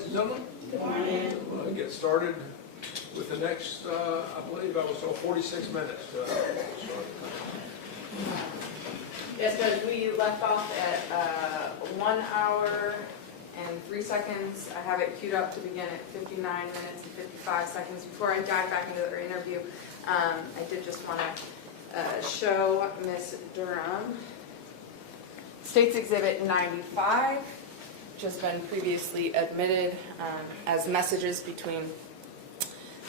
ladies and gentlemen. Good morning. We'll get started with the next, I believe I was told 46 minutes. Yes, Judge, we left off at 1 hour and 3 seconds. I have it queued up to begin at 59 minutes and 55 seconds. Before I dive back into the interview, I did just want to show Ms. Durham State's Exhibit 95, just been previously admitted as messages between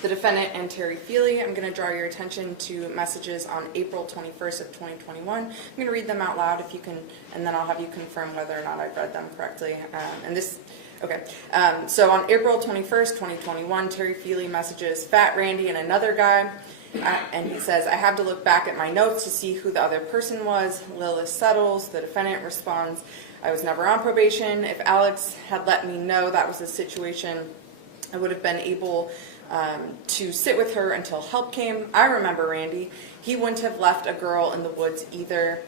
the defendant and Terry Feely. I'm going to draw your attention to messages on April 21st of 2021. I'm going to read them out loud if you can, and then I'll have you confirm whether or not I've read them correctly. So on April 21st, 2021, Terry Feely messages Fat Randy and another guy. And he says, I have to look back at my notes to see who the other person was. Lilith settles. The defendant responds, I was never on probation. If Alex had let me know that was the situation, I would have been able to sit with her until help came. I remember Randy. He wouldn't have left a girl in the woods either.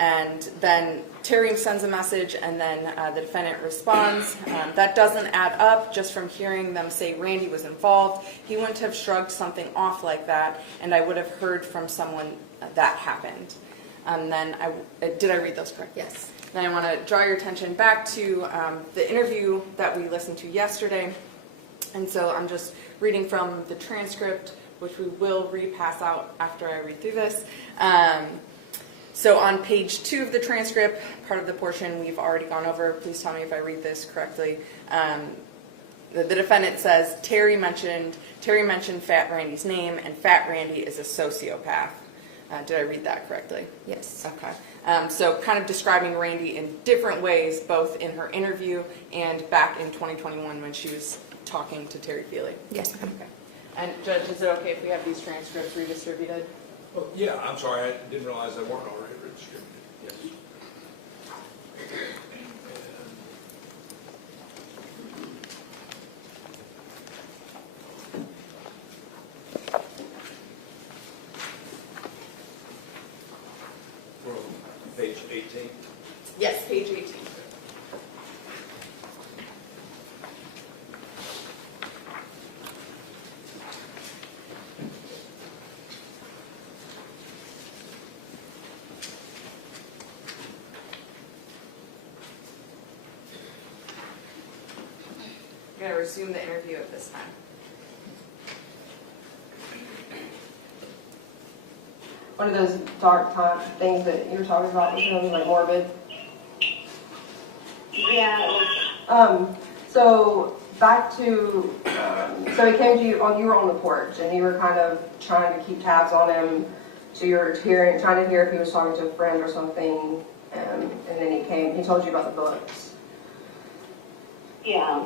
And then Terry sends a message, and then the defendant responds. That doesn't add up. Just from hearing them say Randy was involved, he wouldn't have shrugged something off like that, and I would have heard from someone that happened. And then, did I read those correct? Yes. Then I want to draw your attention back to the interview that we listened to yesterday. And so I'm just reading from the transcript, which we will repass out after I read through this. So on page 2 of the transcript, part of the portion we've already gone over, please tell me if I read this correctly. The defendant says, Terry mentioned Fat Randy's name, and Fat Randy is a sociopath. Did I read that correctly? Yes. Okay. So kind of describing Randy in different ways, both in her interview and back in 2021 when she was talking to Terry Feely. Yes. Okay. And Judge, is it okay if we have these transcripts redistributed? Oh, yeah, I'm sorry, I didn't realize they weren't already redistributed. Yes. We're on page 18. Yes, page 18. I'm going to resume the interview at this time. One of those dark time things that you were talking about was really like morbid. Yeah. So back to, so he came to you, you were on the porch and you were kind of trying to keep tabs on him. So you were trying to hear if he was talking to a friend or something. And then he told you about the books. Yeah.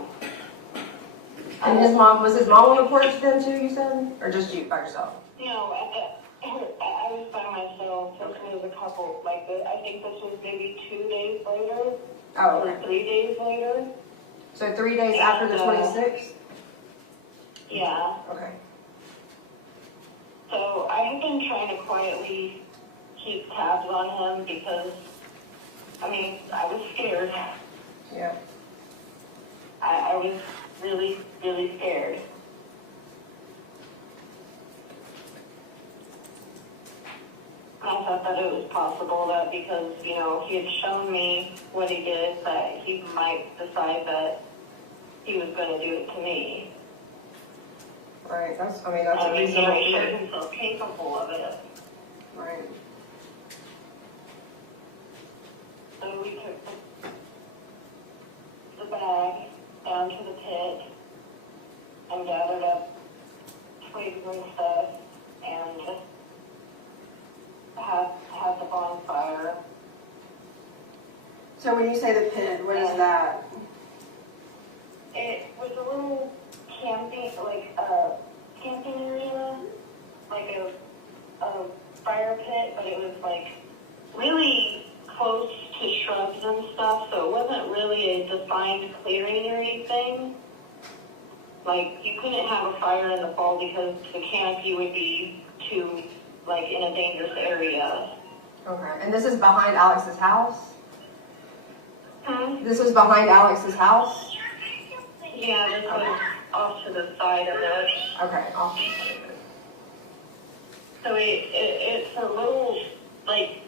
And was his mom on the porch then too, you said? Or just you by yourself? No, I was by myself. This was a couple, I think this was maybe 2 days later. Oh, okay. Or 3 days later. So 3 days after the 26th? Yeah. Okay. So I have been trying to quietly keep tabs on him because, I was scared. Yeah. I was really, really scared. I thought that it was possible that because, he had shown me what he did, that he might decide that he was going to do it to me. Right, that's a He reasonable showed fear. himself capable of it. Right. So we took the bag down to the pit and gathered up twigs and stuff and just had the bonfire. So when you say the pit, what is that? It was a little camping area, like a fire pit, but it was really close to shrubs and stuff, so it wasn't really a defined clearing or anything. You couldn't have a fire in the fall because the canopy would be too, in a dangerous area. Okay, and this is behind Alex's house? Hmm? This is behind Alex's house? Yeah, this was off to the side of it. Okay, awesome. So it's a little, like,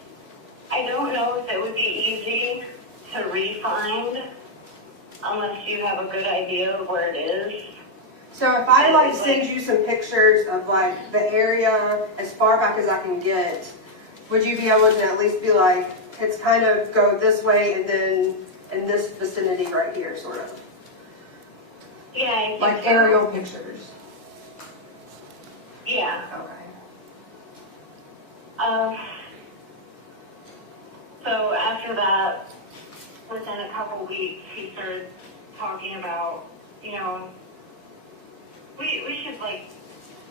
I don't know if it would be easy to re-find unless you have a good idea of where it is. So if I like send you some pictures of like the area as far back as I can get, would you be able to at least be like, it's kind of go this way and then in this vicinity right here, sort of? Yeah, I think Like so. aerial pictures. Yeah. Okay. So after that, within a couple weeks, he started talking about, you know, we should like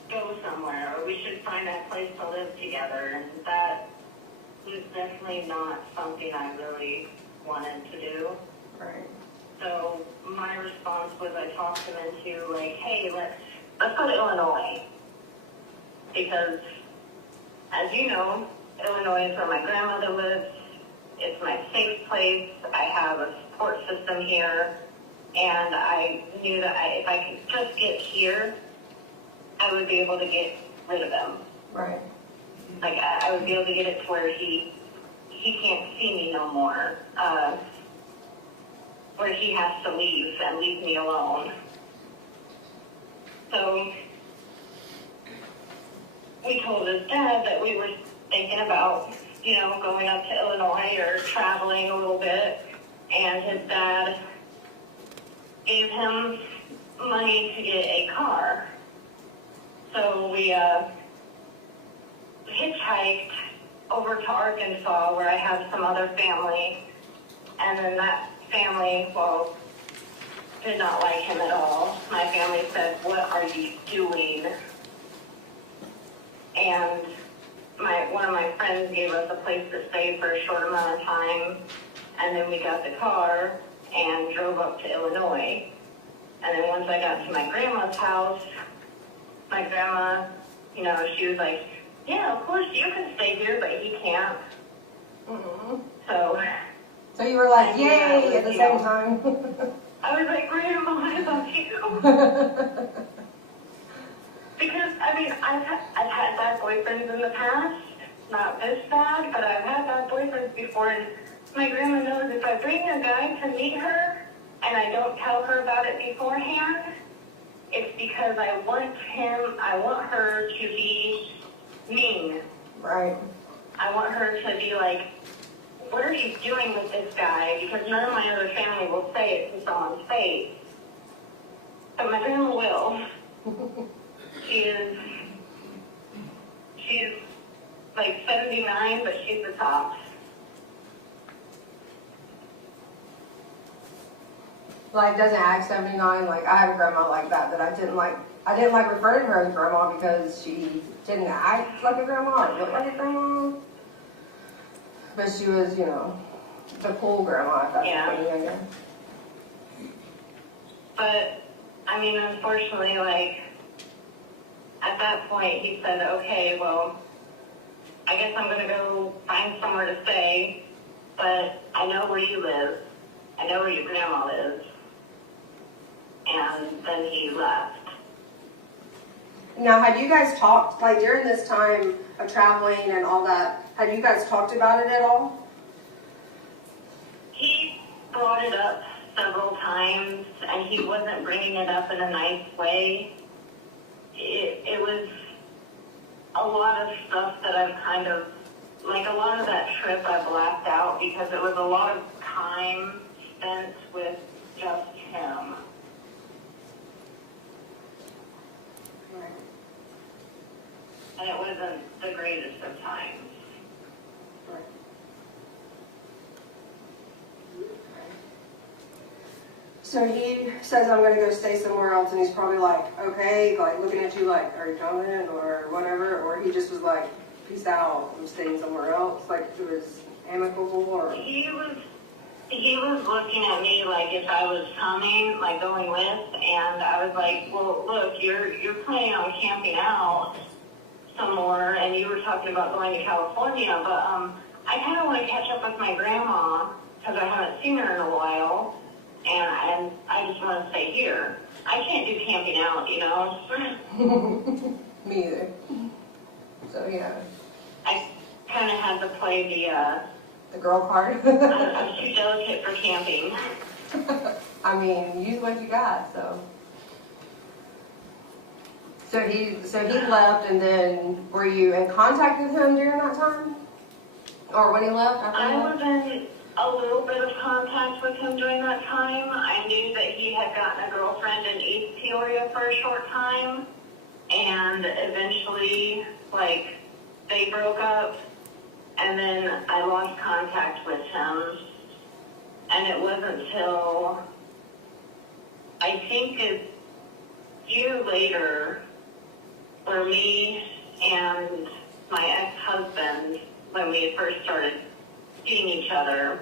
go somewhere, or we should find a place to live together, and that was definitely not something I really wanted to do. Right. So my response was I talked him into like, hey, let's go to Illinois, because as you know, Illinois is where my grandmother lives. It's my safe place. I have a support system here, and I knew that if I could just get here, I would be able to get rid of him. Right. Like I would be able to get it to where he can't see me no more, where he has to leave and leave me alone. So we told his dad that we were thinking about, you know, going up to Illinois or traveling a little bit, and his dad gave him money to get a car. So we hitchhiked over to Arkansas, where I have some other family, and then that family, well, did not like him at all. My family said, "What are you doing?" And one of my friends gave us a place to stay for a short amount of time, and then we got the car and drove up to Illinois. And then once I got to my grandma's house, my grandma, you know, she was like, "Yeah, of course you can stay here, but he can't." Mm-hmm. So you were like, I knew that yay, was, at the you same know, time. I was like, "Grandma, I love you." Because, I mean, I've had bad boyfriends in the past, not this bad, but I've had bad boyfriends before, and my grandma knows if I bring a guy to meet her and I don't tell her about it beforehand, it's because I want her to be mean. Right. I want her to be like, "What are you doing with this guy?" Because none of my other family will say it to someone's face. But my grandma will. She is like 79, but she's the top. Like, doesn't act 79. Like, I have a grandma like that I didn't like referring to her as grandma because she didn't act like a grandma or look like a grandma. But she was, you know, the cool grandma, if that's Yeah. what you mean. But, I mean, unfortunately, like, at that point, he said, "Okay, well, I guess I'm going to go find somewhere to stay, but I know where you live. I know where your grandma lives." And then he left. Now, had you guys talked, like, during this time of traveling and all that, had you guys talked about it at all? He brought it up several times, and he wasn't bringing it up in a nice way. It was a lot of stuff that I've kind of, like a lot of that trip I blacked out because it was a lot of time spent with just him. Right. And it wasn't the greatest of times. Right. So he says, "I'm going to go stay somewhere else," and he's probably like, okay, like looking at you like, "Are you coming?" or whatever, or he just was like, "Peace out, I'm staying somewhere else," like it was amicable, or? He was looking at me like if I was coming, like going with, and I was like, "Well, look, you're planning on camping out some more, and you were talking about going to California, but I kind of want to catch up with my grandma because I haven't seen her in a while, and I just want to stay here. I can't do camping out, you know. Me either. So, yeah. I kind of had to play The girl card. I'm too delicate for camping. I mean, use what you got, so. So he left, and then were you in contact with him during that time? Or when he left? After I that? was in a little bit of contact with him during that time. I knew that he had gotten a girlfriend in East Peoria for a short time, and eventually, like, they broke up, and then I lost contact with him. And it wasn't till, I think a year later, where me and my ex-husband, when we had first started seeing each other,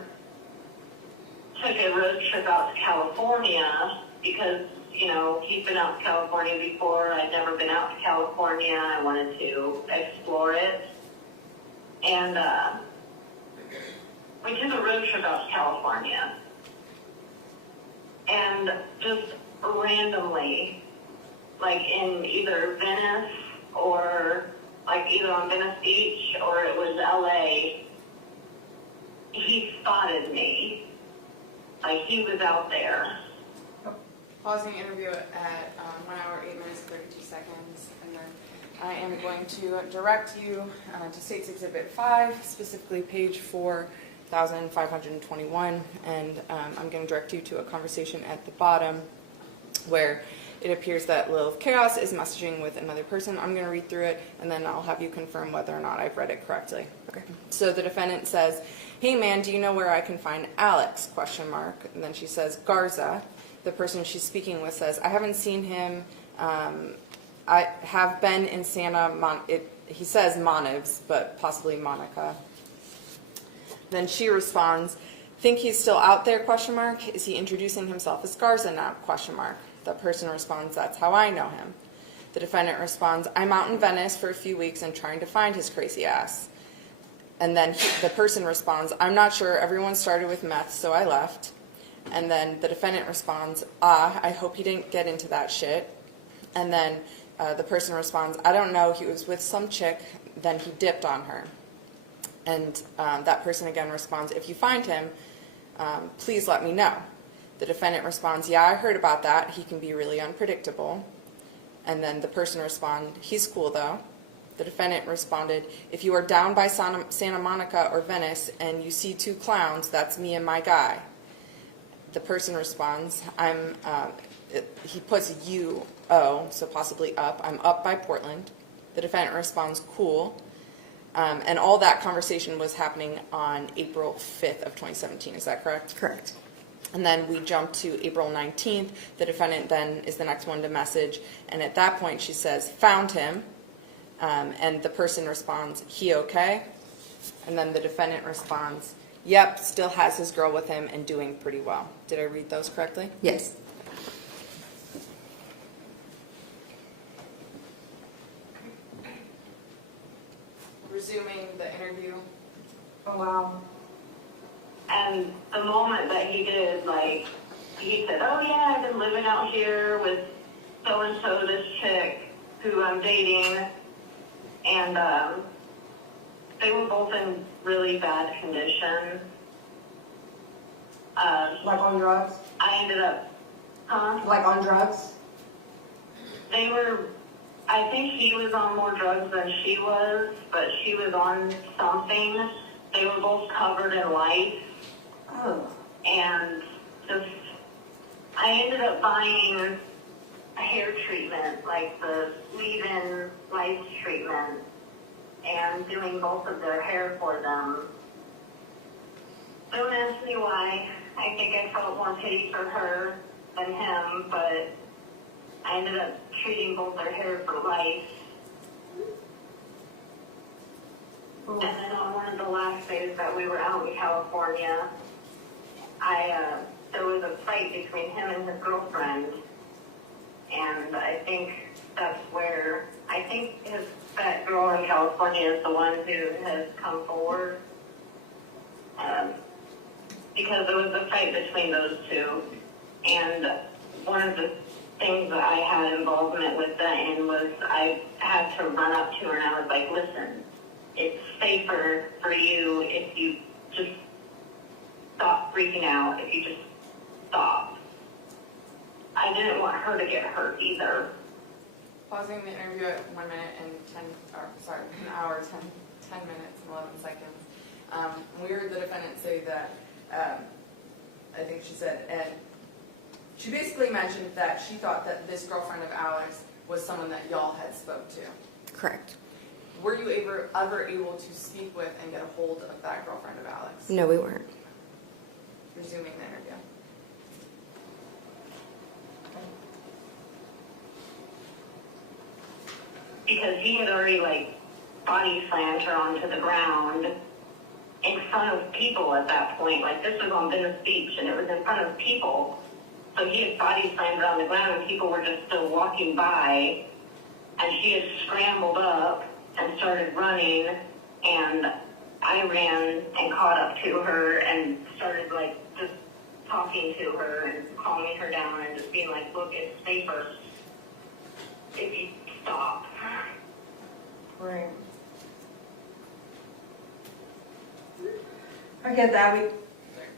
took a road trip out to California because, you know, he'd been out to California before. I'd never been out to California. I wanted to explore it. And we took a road trip out to California. And just randomly, like in either Venice or like either on Venice Beach or it was LA, he spotted me. Like he was out there. Pausing interview at 1 hour, 8 minutes, 32 seconds. And then I am going to direct you to State's Exhibit 5, specifically page 4,521. And I'm going to direct you to a conversation at the bottom where it appears that Lil of Chaos is messaging with another person. I'm going to read through it, and then I'll have you confirm whether or not I've read it correctly. Okay. So the defendant says, "Hey man, do you know where I can find Alex?" ? And then she says, "Garza." The person she's speaking with says, "I haven't seen him. I have been in he says Monivs, but possibly Monica." Then she responds, "Think he's still out there? ? Is he introducing himself as Garza now? ? The person responds, "That's how I know him." The defendant responds, "I'm out in Venice for a few weeks and trying to find his crazy ass." And then the person responds, "I'm not sure. Everyone started with meth, so I left." And then the defendant responds, "I hope he didn't get into that shit." And then the person responds, "I don't know. He was with some chick, then he dipped on her." And that person again responds, "If you find him, please let me know." The defendant responds, "Yeah, I heard about that. He can be really unpredictable." And then the person responds, "He's cool though." The defendant responded, "If you are down by Santa Monica or Venice and you see two clowns, that's me and my guy." The person responds, he puts UO, so possibly up. "I'm up by Portland." The defendant responds, "Cool." And all that conversation was happening on April 5th of 2017. Is that correct? Correct. And then we jump to April 19th. The defendant then is the next one to message. And at that point she says, "Found him." And the person responds, "He okay?" And then the defendant responds, "Yep, still has his girl with him and doing pretty well." Did I read those correctly? Yes. Resuming the interview. Oh, wow. And the moment that he did, like, he said, "Oh yeah, I've been living out here with so-and-so, this chick who I'm dating." And they were both in really bad condition. Like on drugs? I ended up, Like on drugs? they were, I think he was on more drugs than she was, but she was on something. They were both covered in lice. Oh. And just, I ended up buying a hair treatment, like the leave-in lice treatment, and doing both of their hair for them. Don't ask me why. I think I felt more pity for her than him, but I ended up treating both their hair for lice. Oof. And then on one of the last days that we were out in California, there was a fight between him and his girlfriend, and I think that's where, I think that girl in California is the one who has come forward, because there was a fight between those two, And one of the things that I had involvement with then was I had to run up to her and I was like, listen, it's safer for you if you just stop freaking out, if you just stop. I didn't want her to get hurt either. Pausing the interview at 1 minute and 1 hour, 10 minutes and 11 seconds. We heard the defendant say that, I think she said, and she basically mentioned that she thought that this girlfriend of Alex was someone that y'all had spoke to. Correct. Were you ever able to speak with and get a hold of that girlfriend of Alex? No, we weren't. Resuming the interview. Because he had already, like, body slammed her onto the ground in front of people at that point. Like, this was on Venice Beach, and it was in front of people. So he had body slammed her on the ground, and people were just still walking by. And she had scrambled up and started running, and I ran and caught up to her and started, like, just talking to her and calming her down and just being like, look, it's safer if you stop. Right. I get that.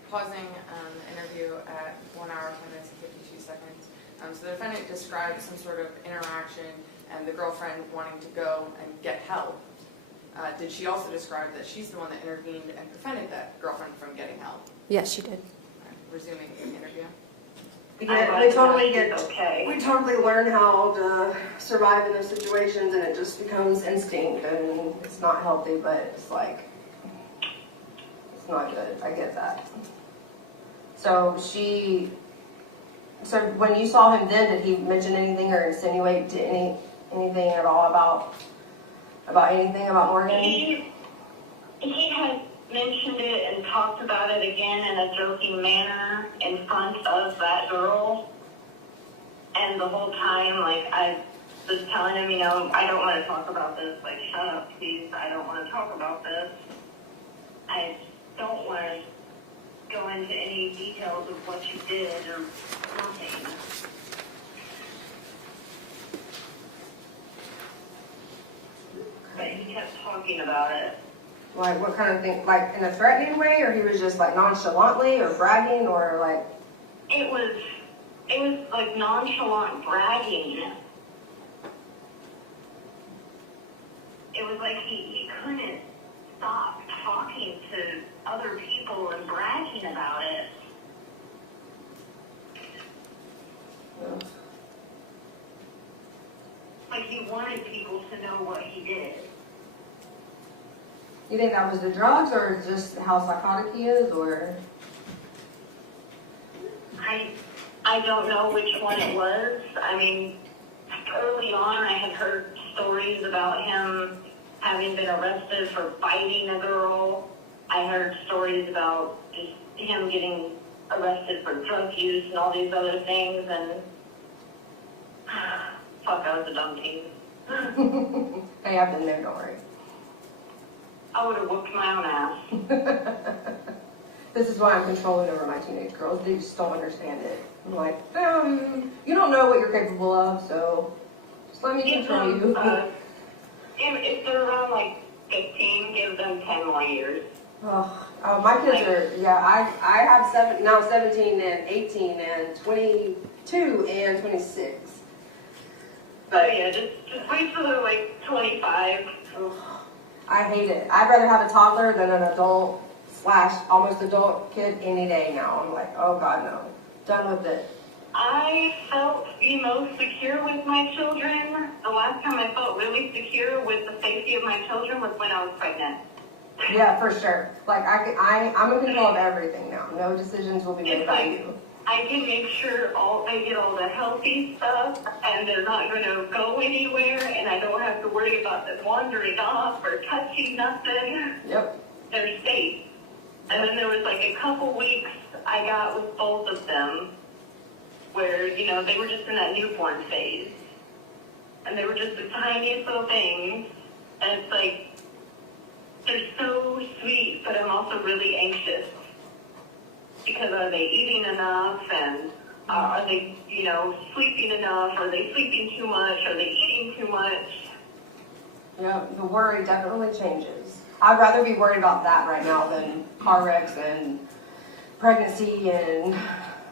Pausing the interview at 1 hour, 10 minutes, and 52 seconds. So the defendant described some sort of interaction and the girlfriend wanting to go and get help. Did she also describe that she's the one that intervened and prevented that girlfriend from getting help? Yes, she did. Resuming the interview. We Okay. totally learn how to survive in those situations, and it just becomes instinct, and it's not healthy, but it's like, it's not good. I get that. So when you saw him then, did he mention anything or insinuate to anything at all about anything about Morgan? He had mentioned it and talked about it again in a joking manner in front of that girl. And the whole time, like, I was telling him, I don't want to talk about this. Like, shut up, please. I don't want to talk about this. I don't want to go into any details of what you did or nothing. But he kept talking about it. Like, what kind of thing? Like, in a threatening way, or he was just, like, nonchalantly or bragging, or, like... It was like nonchalant bragging. It was like he couldn't stop talking to other people and bragging about it. Yeah. Like he wanted people to know what he did. You think that was the drugs, or just how psychotic he is, or... I don't know which one it was. I mean, early on I had heard stories about him having been arrested for biting a girl. I heard stories about just him getting arrested for drug use and all these other things, and fuck, I was a dumb teen. Hey, I've been there, don't worry. I would have whooped my own ass. This is why I'm controlling over my teenage girls. They just don't understand it. I'm like, you don't know what you're capable of, so just let me control you. If they're around like 15, give them 10 more years. Oh, my kids are, yeah, I have 17 and 18 and 22 and 26. But yeah, just wait till they're like 25. Ugh, I hate it. I'd rather have a toddler than an adult / almost adult kid any day now. I'm like, oh God, no. Done with it. I felt the most secure with my children. The last time I felt really secure with the safety of my children was when I was pregnant. Yeah, for sure. Like, I'm in control of everything now. No decisions will be made by you. I can make sure they get all the healthy stuff, and they're not going to go anywhere, and I don't have to worry about them wandering off or touching nothing. Yep. They're safe. And then there was like a couple weeks I got with both of them where, they were just in that newborn phase. And they were just the tiniest little things. And it's like, they're so sweet, but I'm also really anxious. Because are they eating enough? And Are they, sleeping enough? Are they sleeping too much? Are they eating too much? The worry definitely changes. I'd rather be worried about that right now than car wrecks and pregnancy and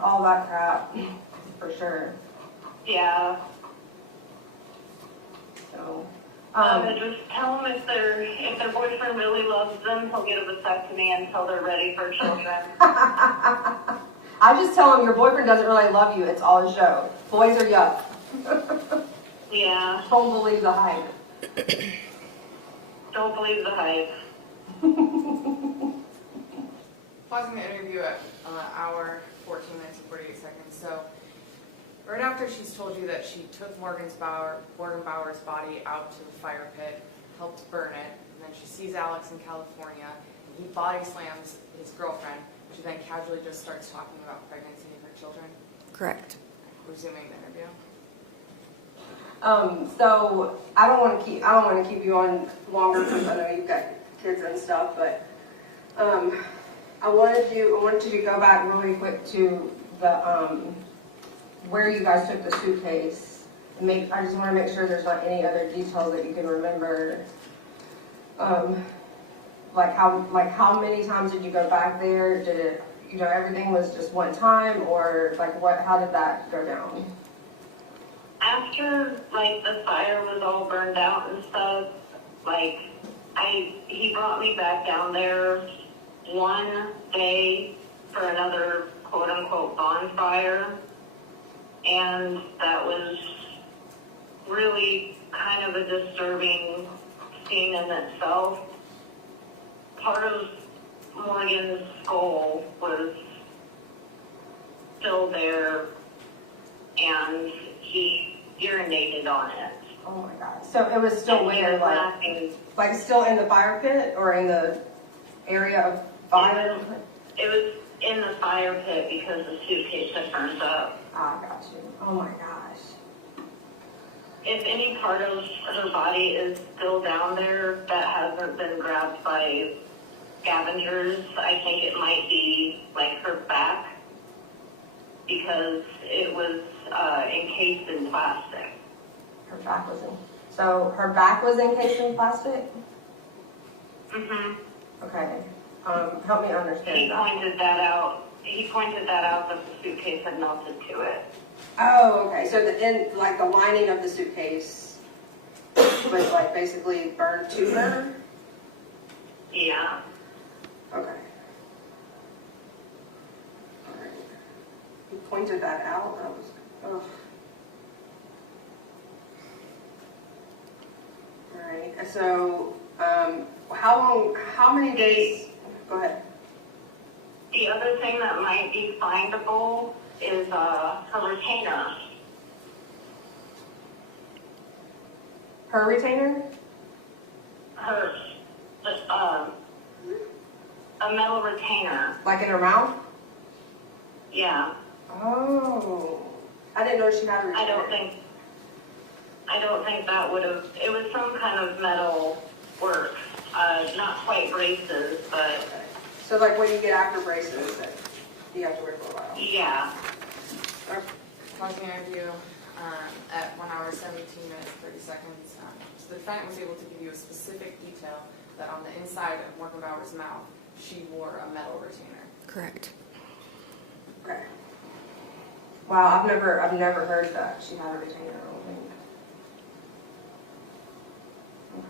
all that crap, for sure. Yeah. So, Just tell them if their boyfriend really loves them, he'll get a vasectomy until they're ready for children. I just tell him your boyfriend doesn't really love you. It's all a show. Boys are yuck. Yeah. Don't believe the hype. Don't believe the hype. Pausing the interview at hour, 14 minutes and 48 seconds. So, right after she's told you that she took Morgan Bauer's body out to the fire pit, helped burn it, and then she sees Alex in California, and he body slams his girlfriend. She then casually just starts talking about pregnancy and her children. Correct. Resuming the interview. So I don't want to keep you on longer because I know you've got kids and stuff, but I wanted you to go back really quick to the where you guys took the suitcase. I just want to make sure there's not any other details that you can remember. Like how many times did you go back there? Did it, everything was just one time, or like how did that go down? After, the fire was all burned out and stuff, he brought me back down there one day for another quote-unquote bonfire, and that was really kind of a disturbing scene in itself. Part of Morgan's skull was still there, and he urinated on it. Oh my God! So it was still where, like still in the fire pit or in the area of fire? It was in the fire pit because the suitcase had burned up. Ah, got you. Oh my gosh. If any part of her body is still down there that hasn't been grabbed by scavengers, I think it might be her back, because it was encased in plastic. Her back was encased in plastic? Mm-hmm. Okay. Help me understand He that. pointed that out. He pointed that out that the suitcase had melted to it. Oh, okay. So the lining of the suitcase was basically burned to her? Yeah. Okay. All right. You pointed that out. That was, ugh. All right. So, how many days? Go ahead. The other thing that might be findable is her retainer. Her retainer? A metal retainer. Like in her mouth? Yeah. Oh. I didn't know she had a retainer. I don't think that would have, it was some kind of metal work. Not quite braces, but Okay. So what do you get after braces that you have to wear for a while? yeah. Pausing the interview at 1 hour, 17 minutes, 30 seconds. So the defendant was able to give you a specific detail that on the inside of Morgan Bauer's mouth, she wore a metal retainer. Correct. Okay. Wow, I've never heard that she had a retainer. I don't think.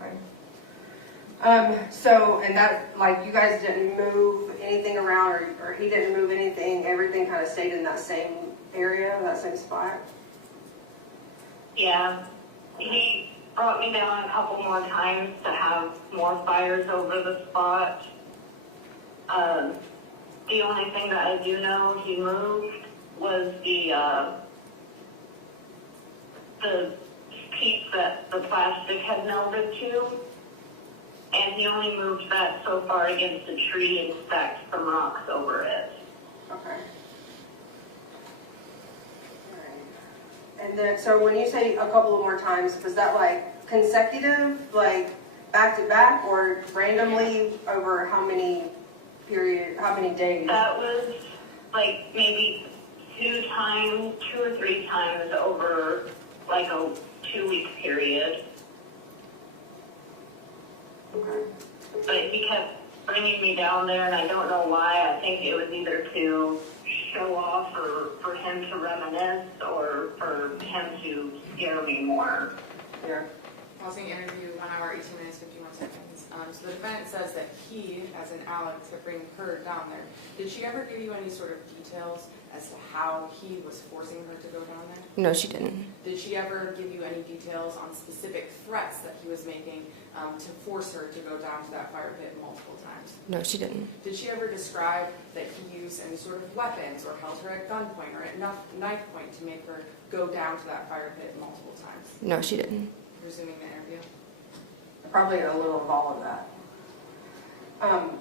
Okay. So, and that, you guys didn't move anything around, or he didn't move anything, everything kind of stayed in that same area, that same spot? Yeah. He brought me down a couple more times to have more fires over the spot. The only thing that I do know he moved was the piece that the plastic had melded to, and he only moved that so far against a tree and stacked some rocks over it. Okay. Alright. And then, so when you say a couple of more times, was that consecutive, back to back, or randomly over how many days? That was maybe two or three times over like a 2-week period. Okay. But he kept bringing me down there, and I don't know why. I think it was either to show off or for him to reminisce or for him to scare me more. Yeah. Pausing interview, 1 hour, 18 minutes, 51 seconds. So the defendant says that he, as in Alex, to bring her down there. Did she ever give you any sort of details as to how he was forcing her to go down there? No, she didn't. Did she ever give you any details on specific threats that he was making to force her to go down to that fire pit multiple times? No, she didn't. Did she ever describe that he used any sort of weapons or held her at gunpoint or at knife point to make her go down to that fire pit multiple times? No, she didn't. Resuming the interview. Probably a little of all of that.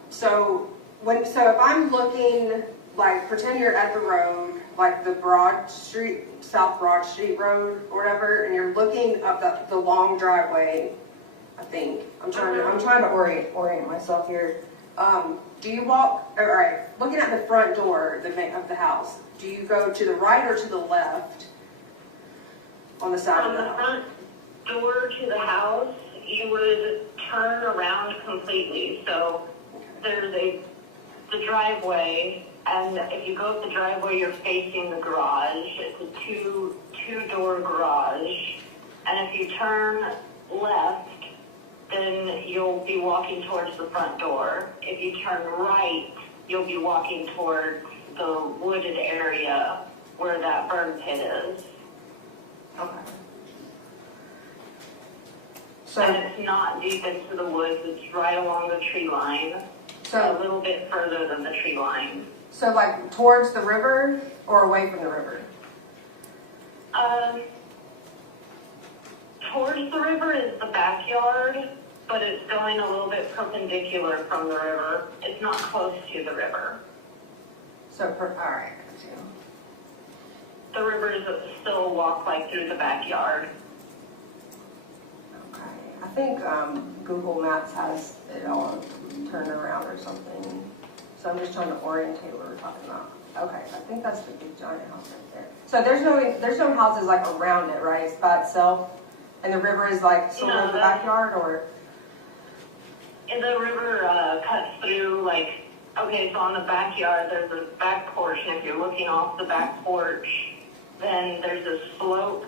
So if I'm looking, like, pretend you're at the road, like the South Broad Street Road or whatever, and you're looking up the long driveway, I think. I'm trying to orient myself here. Do you walk, all right, looking at the front door of the house, do you go to the right or to the left on the side From of the the house? front door to the house, you would turn around completely. So there's the driveway, and if you go up the driveway, you're facing the garage. It's a two-door garage, and if you turn left, then you'll be walking towards the front door. If you turn right, you'll be walking towards the wooded area where that burn pit is. Okay. And it's not deep into the woods, it's right along the tree line, a little bit further than the tree line. So like towards the river or away from the river? Towards the river is the backyard, but it's going a little bit perpendicular from the river. It's not close to the river. So, all right, got you. The river is still a walk like through the backyard. Okay. I think Google Maps has it all turned around or something. So I'm just trying to orientate what we're talking about. Okay, I think that's the big giant house right there. So there's no houses like around it, right? It's by itself, and the river is like sort of the backyard, or? And the river cuts through, like, okay, so on the backyard there's a back porch, and if you're looking off the back porch, then there's a slope,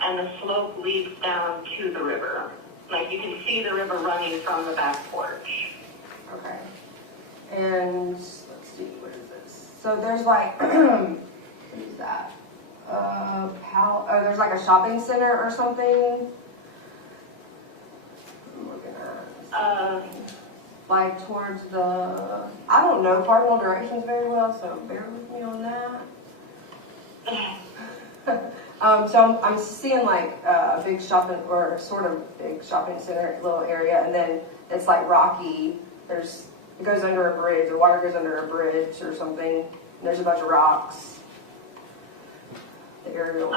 and the slope leads down to the river. Like, you can see the river running from the back porch. Okay. And let's see, what is this? So there's like, what is that? There's like a shopping center or something. I'm looking at. Like towards the, I don't know cardinal directions very well, so bear with me on that. So I'm seeing like a big shopping, or sort of big shopping center little area, and then it's like rocky. It goes under a bridge, the water goes under a bridge or something, and there's a bunch of rocks. The aerial.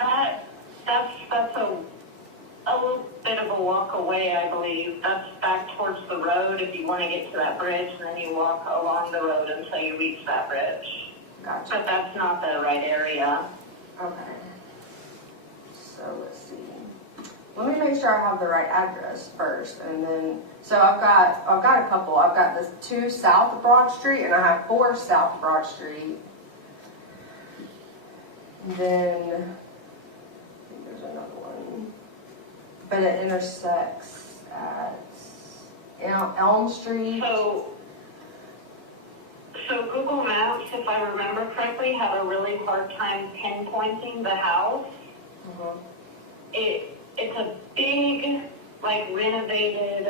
That's a little bit of a walk away, I believe. That's back towards the road if you want to get to that bridge, and then you walk along the road until you reach that bridge. Gotcha. But that's not the right area. Okay. So let's see. Let me make sure I have the right address first, and then, so I've got a couple. I've got this 2 South Broad Street, and I have 4 South Broad Street. And then, I think there's another one. But it intersects at Elm Street. So Google Maps, if I remember correctly, had a really hard time pinpointing the house. Mm-hmm. It's a big, like, renovated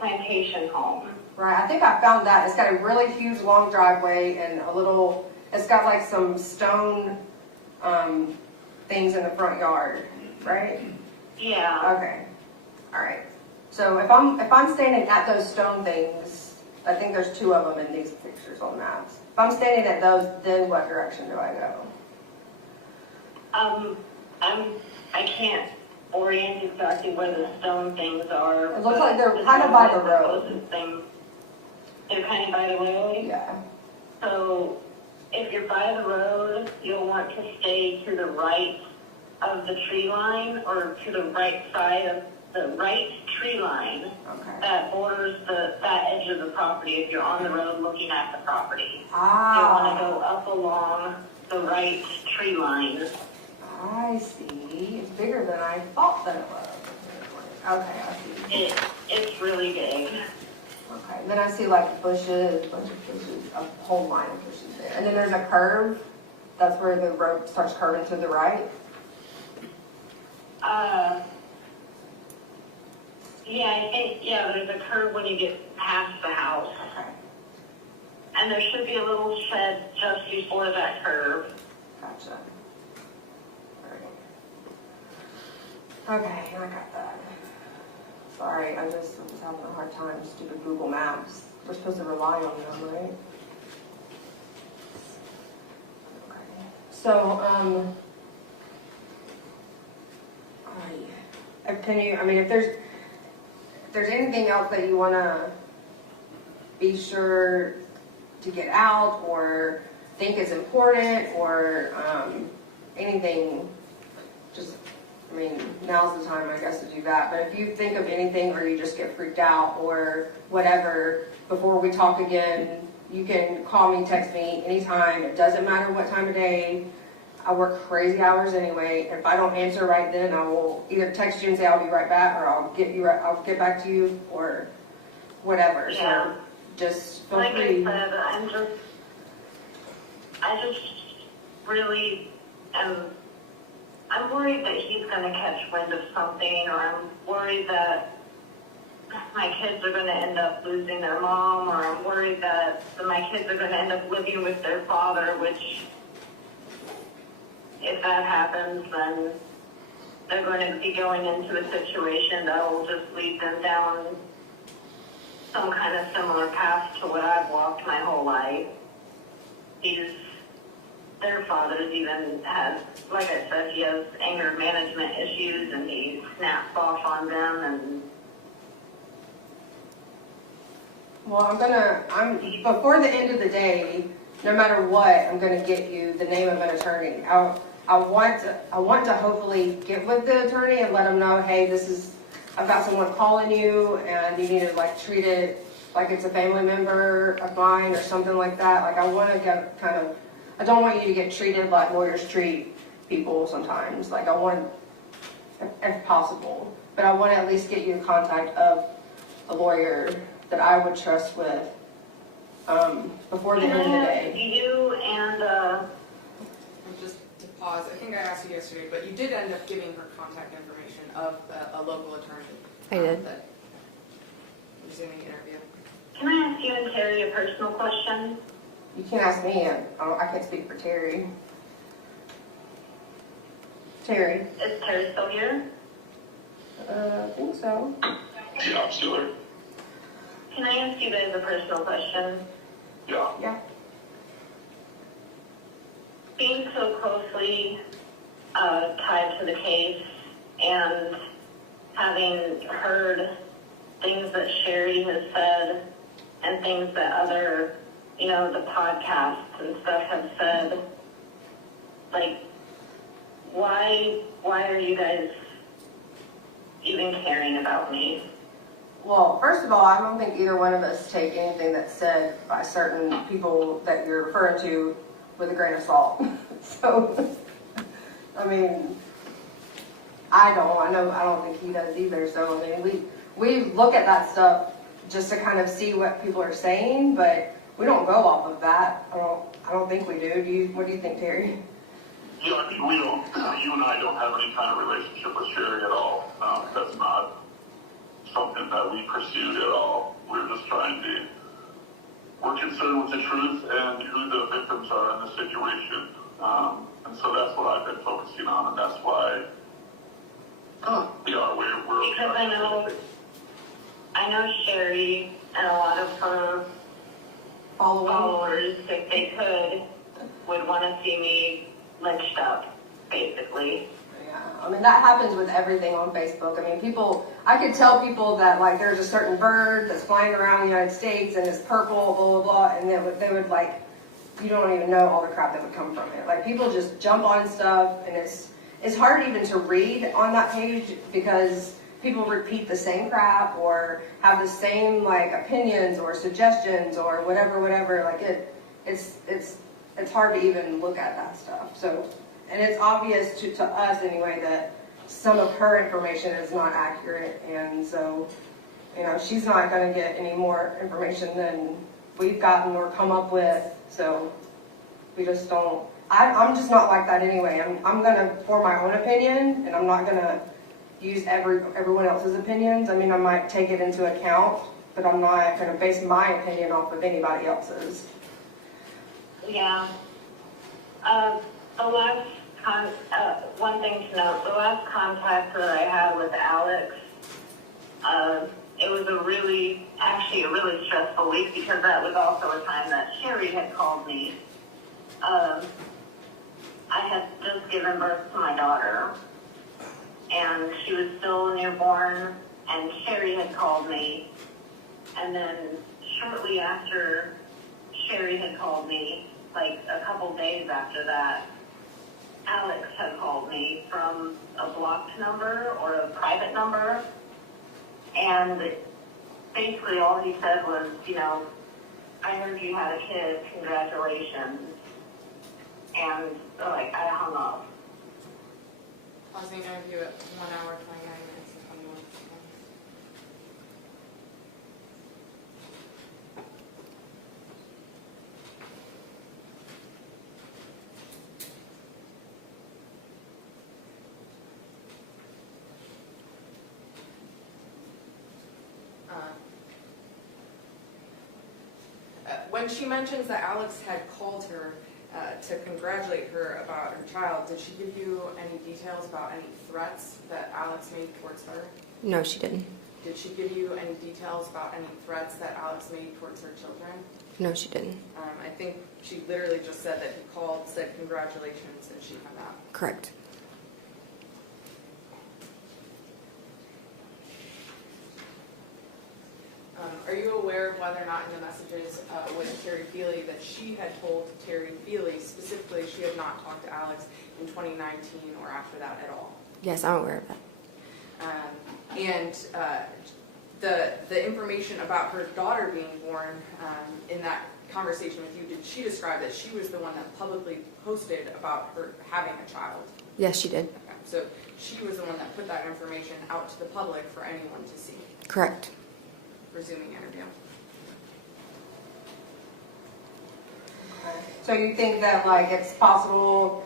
plantation home. Right, I think I found that. It's got a really huge long driveway and it's got like some stone things in the front yard, right? Yeah. Okay, all right. So if I'm standing at those stone things, I think there's 2 of them in these pictures on maps. If I'm standing at those, then what direction do I go? I can't orient exactly where the stone things are. It looks like they're kind of by the road. They're kind of by the road? Yeah. So if you're by the road, you'll want to stay to the right of the tree line, or to the right side of the right tree line Okay. that borders that edge of the property if you're on the road looking at the property. You'll want to Ah, go up along the right tree line. I see. It's bigger than I thought that it was. Okay, I see. It's really big. Okay, then I see like bushes, a bunch of bushes, a whole line of bushes there. And then there's a curve. That's where the road starts curving to the right. Yeah, I think, there's a curve when you get past the house. Okay, And there should be a little shed just before that curve. gotcha. Alright. Okay, I got that. Sorry, I was having a hard time. Stupid Google Maps. We're supposed to rely on them, right? Okay. So, can you, I mean, if there's anything else that you want to be sure to get out or think is important or anything, just, I mean, now's the time, I guess, to do that. But if you think of anything or you just get freaked out or whatever, before we talk again, you can call me, text me anytime. It doesn't matter what time of day. I work crazy hours anyway. If I don't answer right then, I will either text you and say I'll be right back, or I'll get back to you, or whatever. Yeah. So just feel Like free. I said, I just really I'm worried that he's going to catch wind of something, or I'm worried that my kids are going to end up losing their mom, or I'm worried that my kids are going to end up living with their father, which, if that happens, then they're going to be going into a situation that will just lead them down some kind of similar path to what I've walked my whole life. Their father's even has, like I said, he has anger management issues, and he snaps off on them, and Well, before the end of the day, no matter what, I'm gonna get you the name of an attorney. I want to hopefully get with the attorney and let them know, hey, I've got someone calling you and you need to like treat it like it's a family member of mine or something like that. Like I want to get I don't want you to get treated like lawyers treat people sometimes. Like I want, if possible, but I want to at least get you in contact of a lawyer that I would trust with before the end of the day. You and Just to pause, I think I asked you yesterday, but you did end up giving her contact information of a local attorney. I did. That was in the interview. can I ask you and Terry a personal question? You can't ask me. I can't speak for Terry. Terry? Is Terry still here? I think so. Yeah, I'm still here. Can I ask you guys a personal question? Yeah. Yeah. Being so closely tied to the case and having heard things that Sherry has said and things that other, the podcasts and stuff have said, like, why are you guys even caring about me? Well, first of all, I don't think either one of us take anything that's said by certain people that you're referring to with a grain of salt. So, I mean, I don't think he does either. So, I mean, we look at that stuff just to kind of see what people are saying, but we don't go off of that. I don't think we do. What do you think, Terry? Yeah, I mean, you and I don't have any kind of relationship with Sherry at all. That's not something that we pursued at all. We're just we're concerned with the truth and who the victims are in the situation. And so that's what I've been focusing on, and that's why, we're Because I know Sherry and a lot of her followers, if they could, would want to see me lynched up, basically. Yeah, I mean, that happens with everything on Facebook. I mean, I could tell people that, like, there's a certain bird that's flying around the United States and it's purple, blah, blah, blah, and they would like, you don't even know all the crap that would come from it. Like, people just jump on stuff, and it's hard even to read on that page because people repeat the same crap or have the same like opinions or suggestions or whatever. Like it's hard to even look at that stuff. So, and it's obvious to us anyway that some of her information is not accurate, and so, you know, she's not going to get any more information than we've gotten or come up with. So we just don't. I'm just not like that anyway. I'm going to form my own opinion, and I'm not going to use everyone else's opinions. I mean, I might take it into account, but I'm not going to base my opinion off of anybody else's. Yeah. One thing to note, the last contact that I had with Alex, it was a really stressful week because that was also a time that Sherry had called me. I had just given birth to my daughter, and she was still a newborn, and Sherry had called me, and then shortly after Sherry had called me, like a couple days after that, Alex had called me from a blocked number or a private number, and basically all he said was, you know, I heard you had a kid, congratulations, and like I hung up. Pausing interview at 1 hour, 29 minutes and 21 seconds. When she mentions that Alex had called her to congratulate her about her child, did she give you any details about any threats that Alex made towards her? No, she didn't. Did she give you any details about any threats that Alex made towards her children? No, she didn't. I think she literally just said that he called, said congratulations, and she hung up. Correct. Are you aware of whether or not in the messages with Terry Feely that she had told Terry Feely, specifically she had not talked to Alex in 2019 or after that at all? Yes, I'm aware of that. The information about her daughter being born in that conversation with you, did she describe that she was the one that publicly posted about her having a child? Yes, she did. Okay. So she was the one that put that information out to the public for anyone to see. Correct. Resuming interview. So you think that like it's possible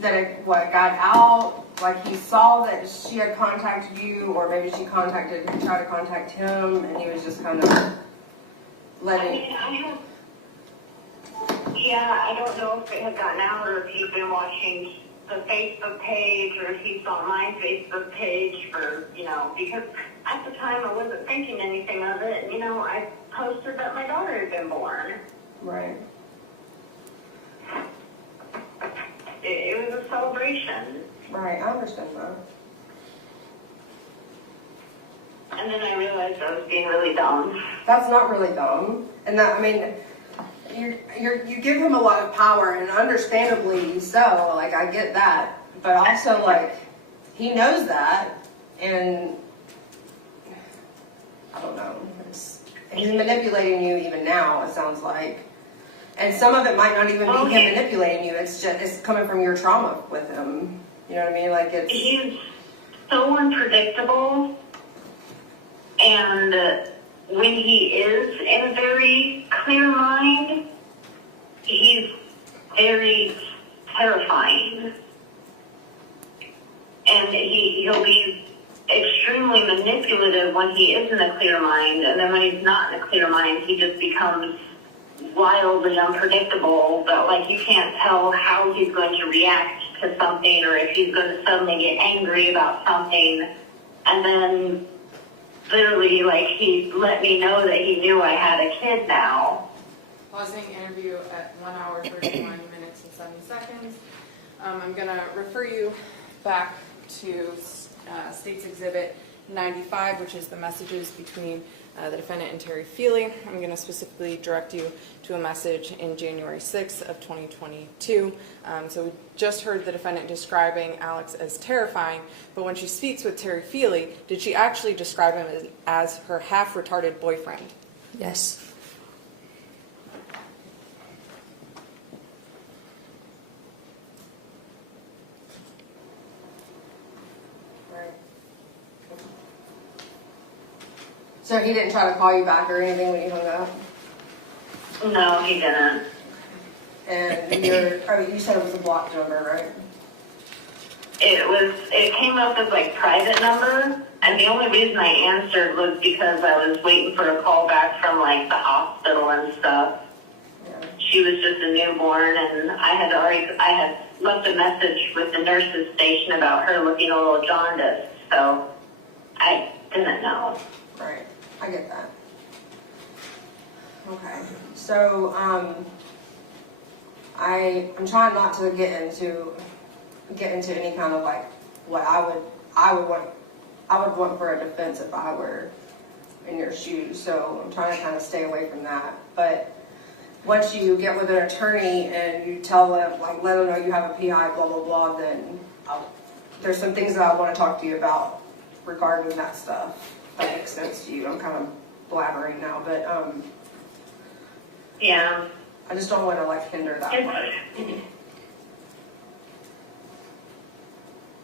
that it got out, like he saw that she had contacted you, or maybe she tried to contact him, and he was just kind of letting. I don't know if it had gotten out or if he'd been watching the Facebook page or if he saw my Facebook page for, you know, because at the time I wasn't thinking anything of it. And, you know, I posted that my daughter had been born. Right. It was a celebration. Right, I understand that. And then I realized I was being really dumb. That's not really dumb, and that, I mean, you give him a lot of power, and understandably so. Like, I get that, but also like he knows that, and I don't know. He's manipulating you even now. It sounds like, and some of it might not even be him manipulating you. It's coming from your trauma with him. You know what I mean? Like he's so unpredictable, and when he is in a very clear mind, he's very terrifying. And he'll be extremely manipulative when he is in a clear mind, and then when he's not in a clear mind, he just becomes wildly unpredictable, but like you can't tell how he's going to react to something, or if he's going to suddenly get angry about something. And then literally, like, he let me know that he knew I had a kid now. Pausing interview at 1 hour, 39 minutes and 7 seconds. I'm going to refer you back to State's Exhibit 95, which is the messages between the defendant and Terry Feely. I'm going to specifically direct you to a message in January 6th of 2022. So we just heard the defendant describing Alex as terrifying, but when she speaks with Terry Feely, did she actually describe him as her half-retarded boyfriend? Yes. Right. So he didn't try to call you back or anything when you hung up? No, he didn't. And you said it was a blocked number, right? It came up as like private number, and the only reason I answered was because I was waiting for a call back from like the hospital and stuff. Yeah. She was just a newborn, and I had left a message with the nurse's station about her looking a little jaundiced, so I didn't know. Right. I get that. Okay. So, I'm trying not to get into any kind of like what I would want for a defense if I were in your shoes. So I'm trying to kind of stay away from that. But once you get with an attorney and you tell them, like, let them know you have a PI, blah blah blah, then there's some things that I want to talk to you about regarding that stuff. If that makes sense to you. I'm kind of blabbering now, but Yeah. I just don't want to like hinder that part.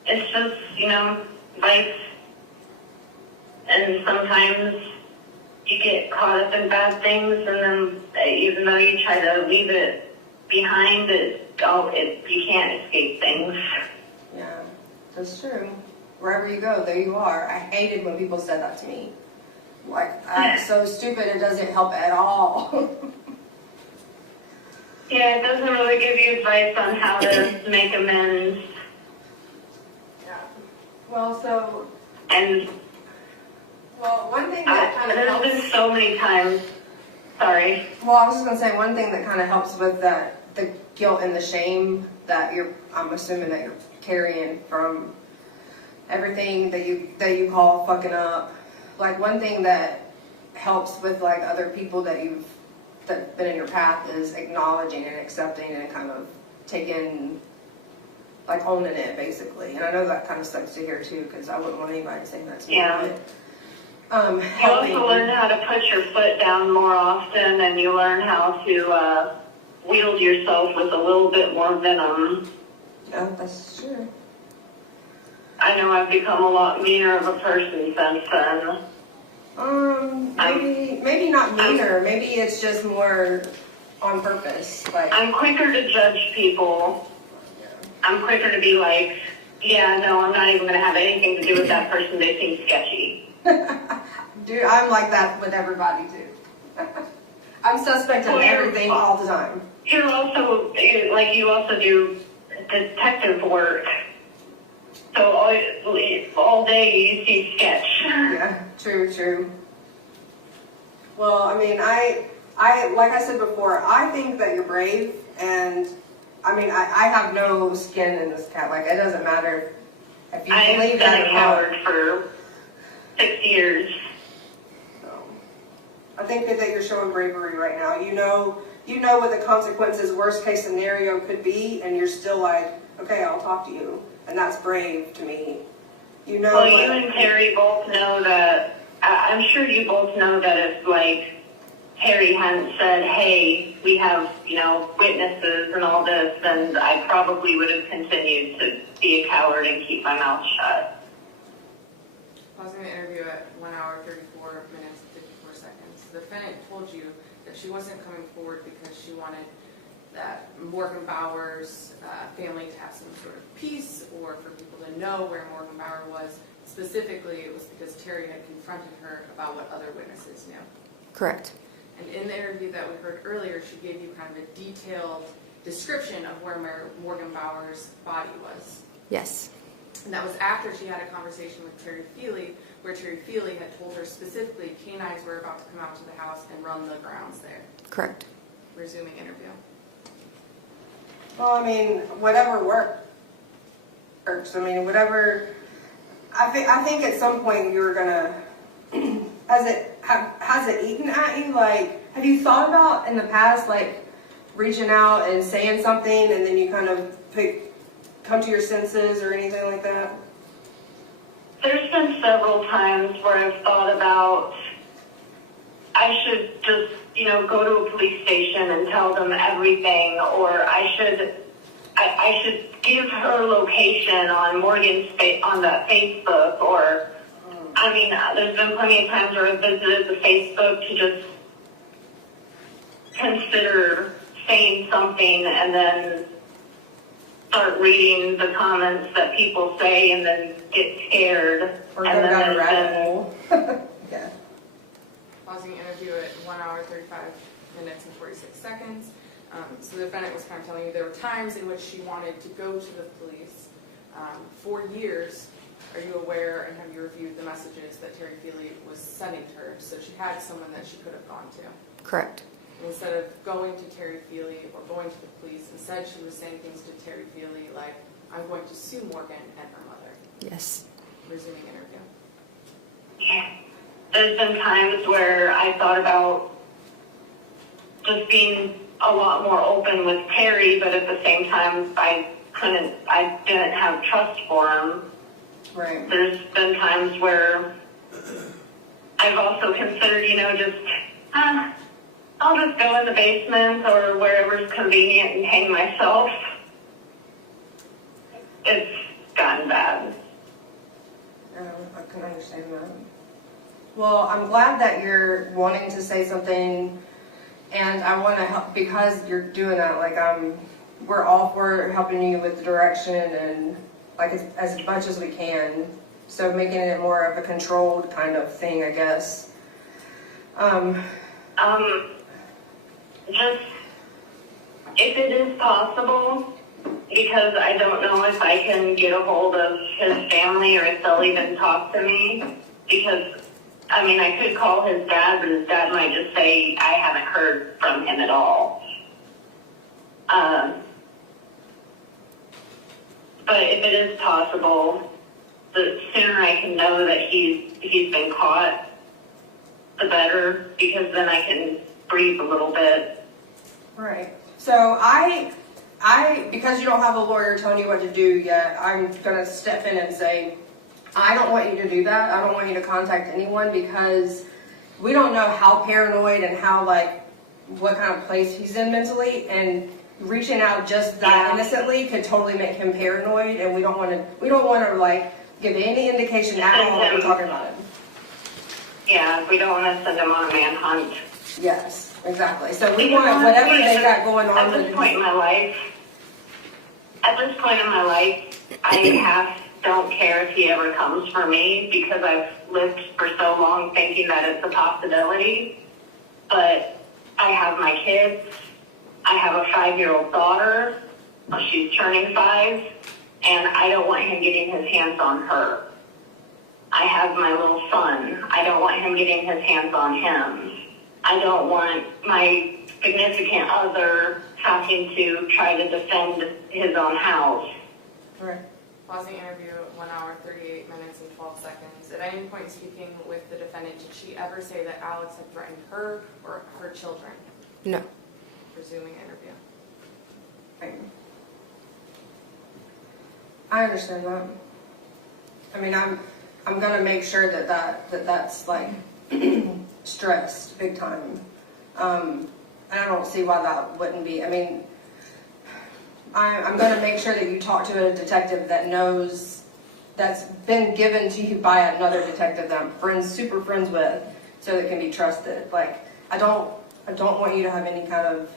It's just, life, and sometimes you get caught up in bad things, and then even though you try to leave it behind, you can't escape things. Yeah, that's true. Wherever you go, there you are. I hated when people said that to me. Like, that's so stupid, it doesn't help at all. Yeah, it doesn't really give you advice on how to make amends. Yeah. Well, And one thing that kind of there's helps. been so many times. Sorry. Well, I was just gonna say one thing that kind of helps with the guilt and the shame that I'm assuming that you're carrying from everything that you call fucking up. Like one thing that helps with like other people that's been in your path is acknowledging and accepting and kind of taking, like owning it basically. And I know that kind of sucks to hear too, because I wouldn't want anybody saying that to me. Yeah. But, You also learn how to put your foot down more often, and you learn how to wield yourself with a little bit more venom. Yeah, that's true. I know I've become a lot meaner of a person since then. Maybe not meaner. Maybe it's just more on purpose. Like I'm quicker to judge people. yeah. I'm quicker to be like, yeah, no, I'm not even going to have anything to do with that person. They seem sketchy. Dude, I'm like that with everybody too. I'm suspect of everything all the time. You're also, you also do detective work. So all day you see sketch. Yeah, true. Well, I mean, I like I said before, I think that you're brave, and I mean, I have no skin in this cat. Like, it doesn't matter if you I've believe been that a or coward not. for 6 years. So, I think that you're showing bravery right now. You know what the consequences, worst case scenario could be, and you're still like, okay, I'll talk to you. And that's brave to me. You know. Well, you and Terry both know that. I'm sure you both know that if like Terry hadn't said, "Hey, we have witnesses and all this," then I probably would have continued to be a coward and keep my mouth shut. Pausing the interview at 1 hour, 34 minutes, and 54 seconds. The defendant told you that she wasn't coming forward because she wanted that Morgan Bauer's family to have some sort of peace or for people to know where Morgan Bauer was. Specifically, it was because Terry had confronted her about what other witnesses knew. Correct. And in the interview that we heard earlier, she gave you kind of a detailed description of where Morgan Bauer's body was. Yes. And that was after she had a conversation with Terry Feely, where Terry Feely had told her specifically canines were about to come out to the house and run the grounds there. Correct. Resuming interview. Well, I mean, whatever works. I mean, whatever. I think at some point you were gonna, how has it eaten at you? Like, have you thought about in the past, like, reaching out and saying something and then you kind of come to your senses or anything like that? There's been several times where I've thought about I should just, go to a police station and tell them everything, or I should give her location on Morgan's on the Facebook, or there's been plenty of times where I've visited the Facebook to just consider saying something and then start reading the comments that people say and then get scared. Or and go down a then rabbit hole. Yeah. Pausing interview at 1 hour, 35 minutes and 46 seconds. So the defendant was kind of telling you there were times in which she wanted to go to the police. For years, are you aware and have you reviewed the messages that Terry Feely was sending to her? So she had someone that she could have gone to. Correct. Instead of going to Terry Feely or going to the police, instead she was saying things to Terry Feely like, I'm going to sue Morgan and her mother. Yes. Resuming interview. Yeah. There's been times where I thought about just being a lot more open with Terry, but at the same time, I didn't have trust for him. Right. There's been times where I've also considered, I'll just go in the basement or wherever's convenient and hang myself. It's gotten bad. I can understand that. Well, I'm glad that you're wanting to say something, and I want to help because you're doing that. Like, we're all for helping you with the direction and like as much as we can. So making it more of a controlled kind of thing, I guess. Just if it is possible, because I don't know if I can get a hold of his family or if they'll even talk to me, because I could call his dad, but his dad might just say I haven't heard from him at all. But if it is possible, the sooner I can know that he's been caught, the better, because then I can breathe a little bit. Right. So I because you don't have a lawyer telling you what to do yet, I'm gonna step in and say, I don't want you to do that. I don't want you to contact anyone because we don't know how paranoid and how what kind of place he's in mentally, and reaching out just that innocently could totally make him paranoid, and we don't want to give any indication at all that we're talking about him. Yeah, we don't want to send him on a manhunt. Yes, exactly. So we want whatever they got going on. At this point in my life, I don't care if he ever comes for me because I've lived for so long thinking that it's a possibility. But I have my kids. I have a 5-year-old daughter. She's turning 5, and I don't want him getting his hands on her. I have my little son. I don't want him getting his hands on him. I don't want my significant other having to try to defend his own house. Right. Pausing interview at 1 hour, 38 minutes and 12 seconds. At any point speaking with the defendant, did she ever say that Alex had threatened her or her children? No. Resuming interview. Right. I understand that. I'm gonna make sure that's stressed big time. And I don't see why that wouldn't be. I'm gonna make sure that you talk to a detective that knows, that's been given to you by another detective that I'm super friends with, so that can be trusted. I don't want you to have any kind of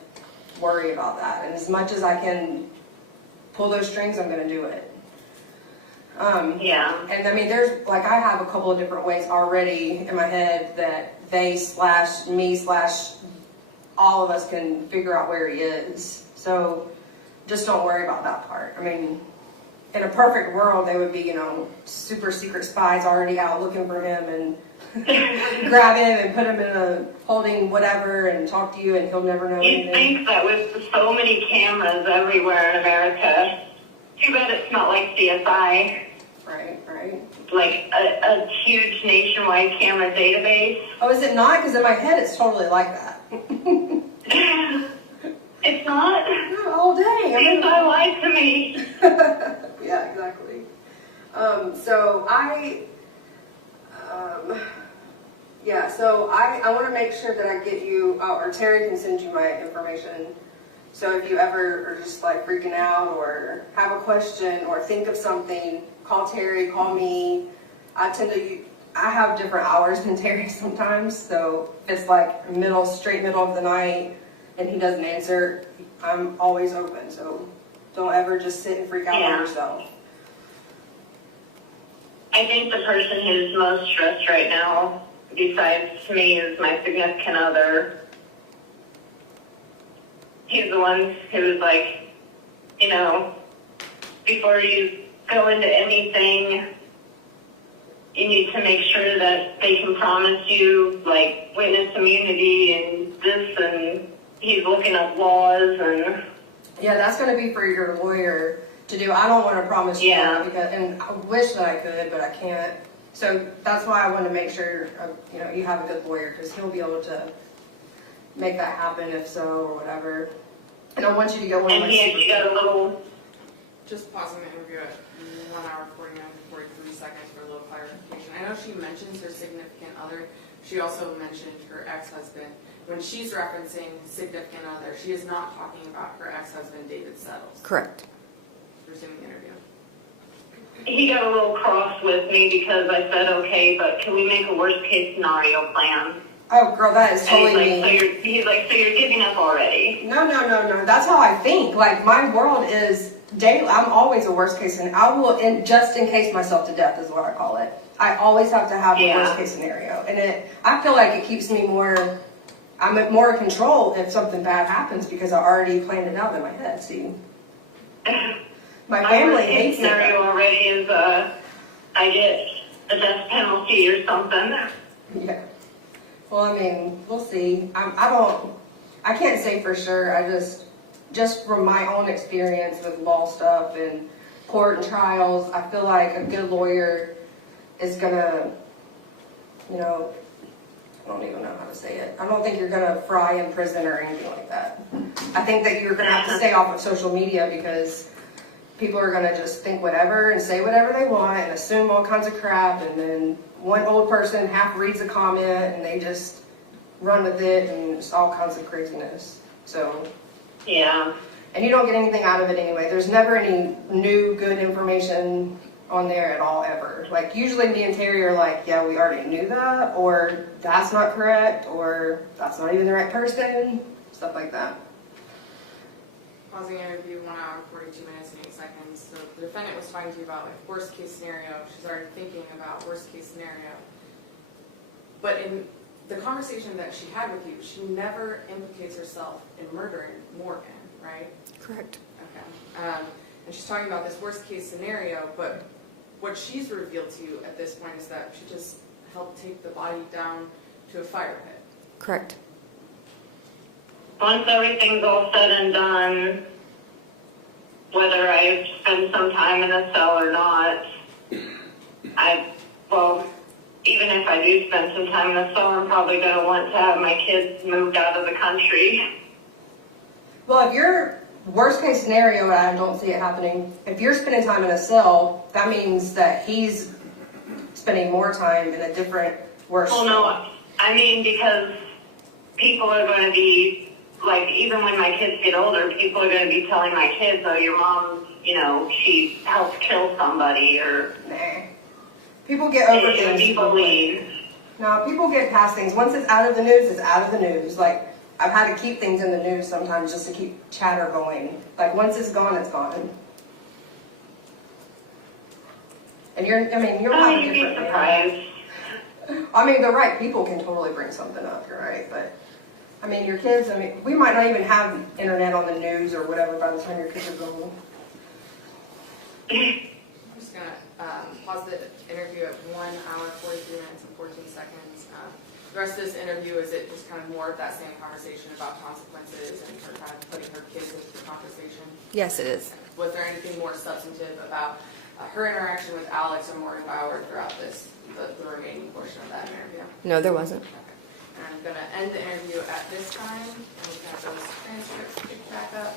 worry about that. And as much as I can pull those strings, I'm gonna do it. Yeah. And there's I have a couple of different ways already in my head that they/me/all of us can figure out where he is. So just don't worry about that part. In a perfect world, they would be, super secret spies already out looking for him and grab him and put him in a holding whatever and talk to you, and he'll never know anything. You'd think that with so many cameras everywhere in America, too bad it's not like CSI. Right. right? like a huge nationwide camera database. Oh, is it not? Because in my head, it's totally like that. It's not. Oh, dang. These guy lied to me. Yeah, exactly. So I want to make sure that I get you, or Terry can send you my information. So if you ever are just like freaking out or have a question or think of something, call Terry, call me. I have different hours than Terry sometimes. So if it's like straight middle of the night and he doesn't answer, I'm always open. So don't ever just sit and freak out on yourself. I think the person who's most stressed right now, besides me, is my significant other. He's the one who's like, you know, before you go into anything, you need to make sure that they can promise you, like, witness immunity and this, and he's looking up laws and... Yeah, that's going to be for your lawyer to do. I don't want to promise you that, because, and I wish that I could, but I can't. So that's why I want to make sure, you have a good lawyer, because he'll be able to make that happen if so, or whatever. And I want you to go on. And he actually got a little... Just pausing the interview at 1 hour, 49, 43 seconds for a little clarification. I know she mentions her significant other. She also mentioned her ex-husband. When she's referencing significant other, she is not talking about her ex-husband, David Settles. Correct. Resuming the interview. He got a little cross with me because I said, okay, but can we make a worst case scenario plan? Oh, girl, that is totally and he's like, so you're giving up already? No. That's how I think. Like, my world is daily. I'm always a worst case scenario. I will just in case myself to death is what I call it. I always have to have a worst case scenario. And I feel like it keeps me I'm more in control if something bad happens because I already planned it out in my head, see? My family hates scenario already is I get a death penalty or something. Yeah. Well, I mean, we'll see. I can't say for sure. I just from my own experience with law stuff and court and trials, I feel like a good lawyer is gonna, I don't even know how to say it. I don't think you're gonna fry in prison or anything like that. I think that you're gonna have to stay off of social media because people are gonna just think whatever and say whatever they want and assume all kinds of crap, and then one old person half reads a comment and they just run with it, and it's all kinds of craziness. So yeah. And you don't get anything out of it anyway. There's never any new good information on there at all, ever. Like, usually me and Terry are like, yeah, we already knew that, or that's not correct, or that's not even the right person, stuff like that. Pausing interview 1 hour, 42 minutes and 8 seconds. So the defendant was talking to you about like worst case scenario. She's already thinking about worst case scenario. But in the conversation that she had with you, she never implicates herself in murdering Morgan, right? Correct. Okay. And she's talking about this worst case scenario, but what she's revealed to you at this point is that she just helped take the body down to a fire pit. Correct. Once everything's all said and done, whether I spend some time in a cell or not, even if I do spend some time in a cell, I'm probably going to want to have my kids moved out of the country. Well, if you're worst case scenario, and I don't see it happening, if you're spending time in a cell, that means that he's spending more time in a different worse. Well, no, I mean, because people are going to be, like, even when my kids get older, people are going to be telling my kids, oh, your mom, she helped kill somebody, or... Nah. People get over things. People leave. No, people get past things. Once it's out of the news, it's out of the news. Like, I've had to keep things in the news sometimes just to keep chatter going. Like, once it's gone, it's gone. And you'll have a You'd be different surprised. I mean, the right people can totally bring something up, you're right, but I mean, your kids, we might not even have internet on the news or whatever by the time your kids are grown. I'm just going to pause the interview at 1 hour, 43 minutes and 14 seconds. The rest of this interview, is it just kind of more of that same conversation about consequences and her kind of putting her kids into the conversation? Yes, it is. Was there anything more substantive about her interaction with Alex and Morgan Bauer throughout the remaining portion of that interview? No, there wasn't. Okay. And I'm going to end the interview at this time, and we can have those transcripts picked back up.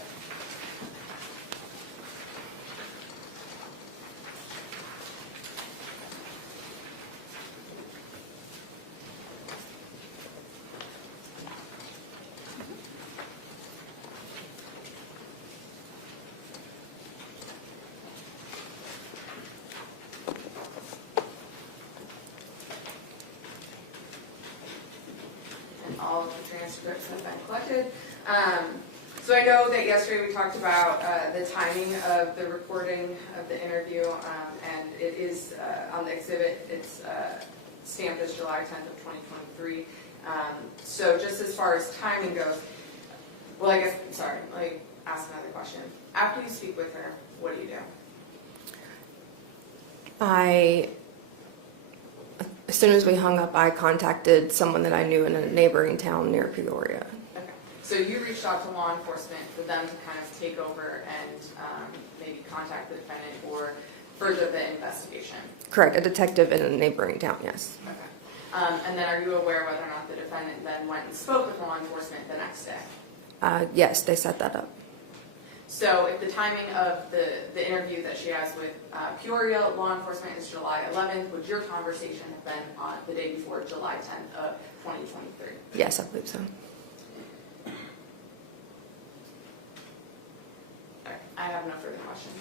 All of the transcripts have been collected. So I know that yesterday we talked about the timing of the recording of the interview, and it is on the exhibit. It's stamped as July 10th of 2023. So just as far as timing goes, well, I guess, sorry, let me ask another question. After you speak with her, what do you do? As soon as we hung up, I contacted someone that I knew in a neighboring town near Peoria. Okay. So you reached out to law enforcement for them to kind of take over and maybe contact the defendant or further the investigation? Correct, a detective in a neighboring town, yes. Okay. And then are you aware whether or not the defendant then went and spoke with law enforcement the next day? Yes, they set that up. So if the timing of the interview that she has with Peoria law enforcement is July 11th, would your conversation have been on the day before July 10th of 2023? Yes, I believe so. Okay. I have no further questions.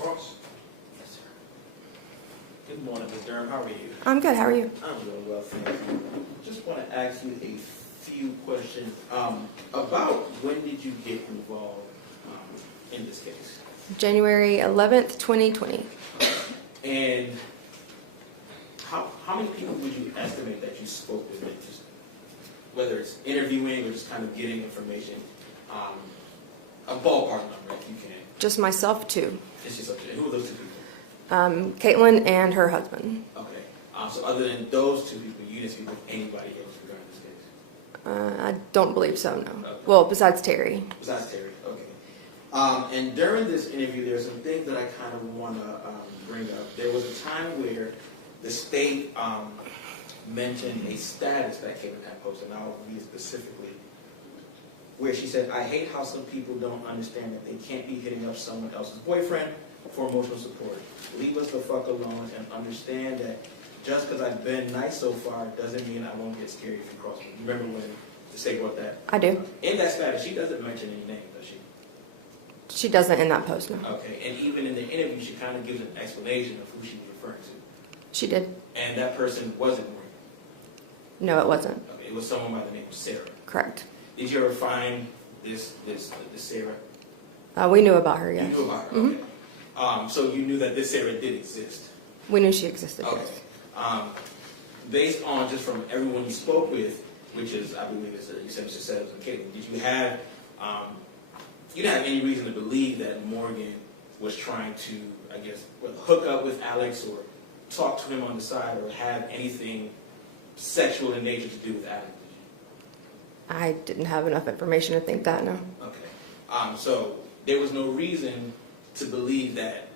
Cross. Yes, sir. Good morning, Ms. Durham. How are you? I'm good, how are you? I'm doing well, thank you. Just want to ask you a few questions. About when did you get involved in this case? January 11th, 2020. And how many people would you estimate that you spoke with? Just, whether it's interviewing or just kind of getting information, a ballpark number if you can. Just myself, too. It's just up to you. Who are those two people? Katelyn and her husband. Okay. So other than those two people, you didn't speak with anybody else regarding this case? I don't believe so, no. Okay. Well, besides Terry. Besides Terry, okay. And during this interview, there's some things that I kind of want to bring up. There was a time where the state mentioned a status that Katelyn had posted, and I'll read it specifically, where she said, "I hate how some people don't understand that they can't be hitting up someone else's boyfriend for emotional support. Leave us the fuck alone and understand that just because I've been nice so far doesn't mean I won't get scared if you cross me." You remember when the state wrote that? I do. In that status, she doesn't mention any names, does she? She doesn't in that post, no. Okay, and even in the interview, she kind of gives an explanation of who she was referring to. She did. And that person wasn't Morgan. No, it wasn't. Okay, it was someone by the name of Sarah. Correct. Did you ever find this Sarah? We knew about her, You yes. knew about her, Mhm. okay. So you knew that this Sarah did exist. We knew she existed, Okay. yes. Based on just from everyone you spoke with, which is, I believe, you said Mr. Settles and Katelyn, did you have, you didn't have any reason to believe that Morgan was trying to, I guess, whether hook up with Alex or talk to him on the side or have anything sexual in nature to do with Alex? I didn't have enough information to think that, no. Okay. So there was no reason to believe that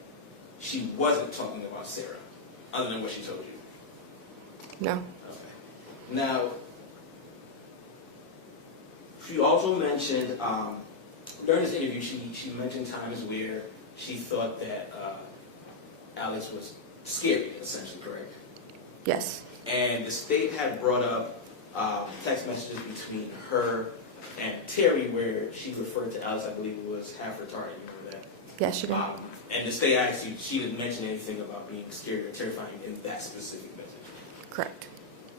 she wasn't talking about Sarah, other than what she told you? No. Okay. Now, she also mentioned, during this interview, she mentioned times where she thought that Alex was scary, essentially, correct? Yes. And the state had brought up text messages between her and Terry where she referred to Alex, I believe it was half retarded, you remember that? Yes, she did. And the state actually, she didn't mention anything about being scary or terrifying in that specific message. Correct.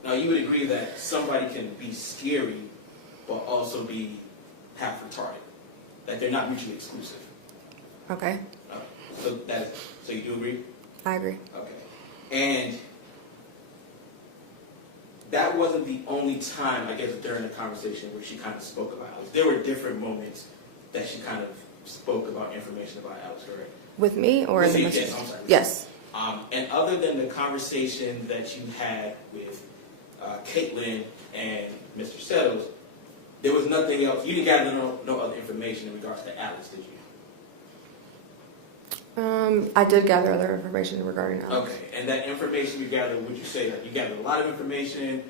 Now, you would agree that somebody can be scary but also be half retarded, that they're not mutually exclusive. Okay. So you do agree? I agree. Okay. And that wasn't the only time, I guess, during the conversation where she kind of spoke about Alex. There were different moments that she kind of spoke about information about Alex, correct? With me or in the Yes, message? I'm sorry. Yes. And other than the conversation that you had with Katelyn and Mr. Settles, there was nothing else. You didn't gather no other information in regards to Alex, did you? I did gather other information regarding Alex. Okay, and that information you gathered, would you say that you gathered a lot of information,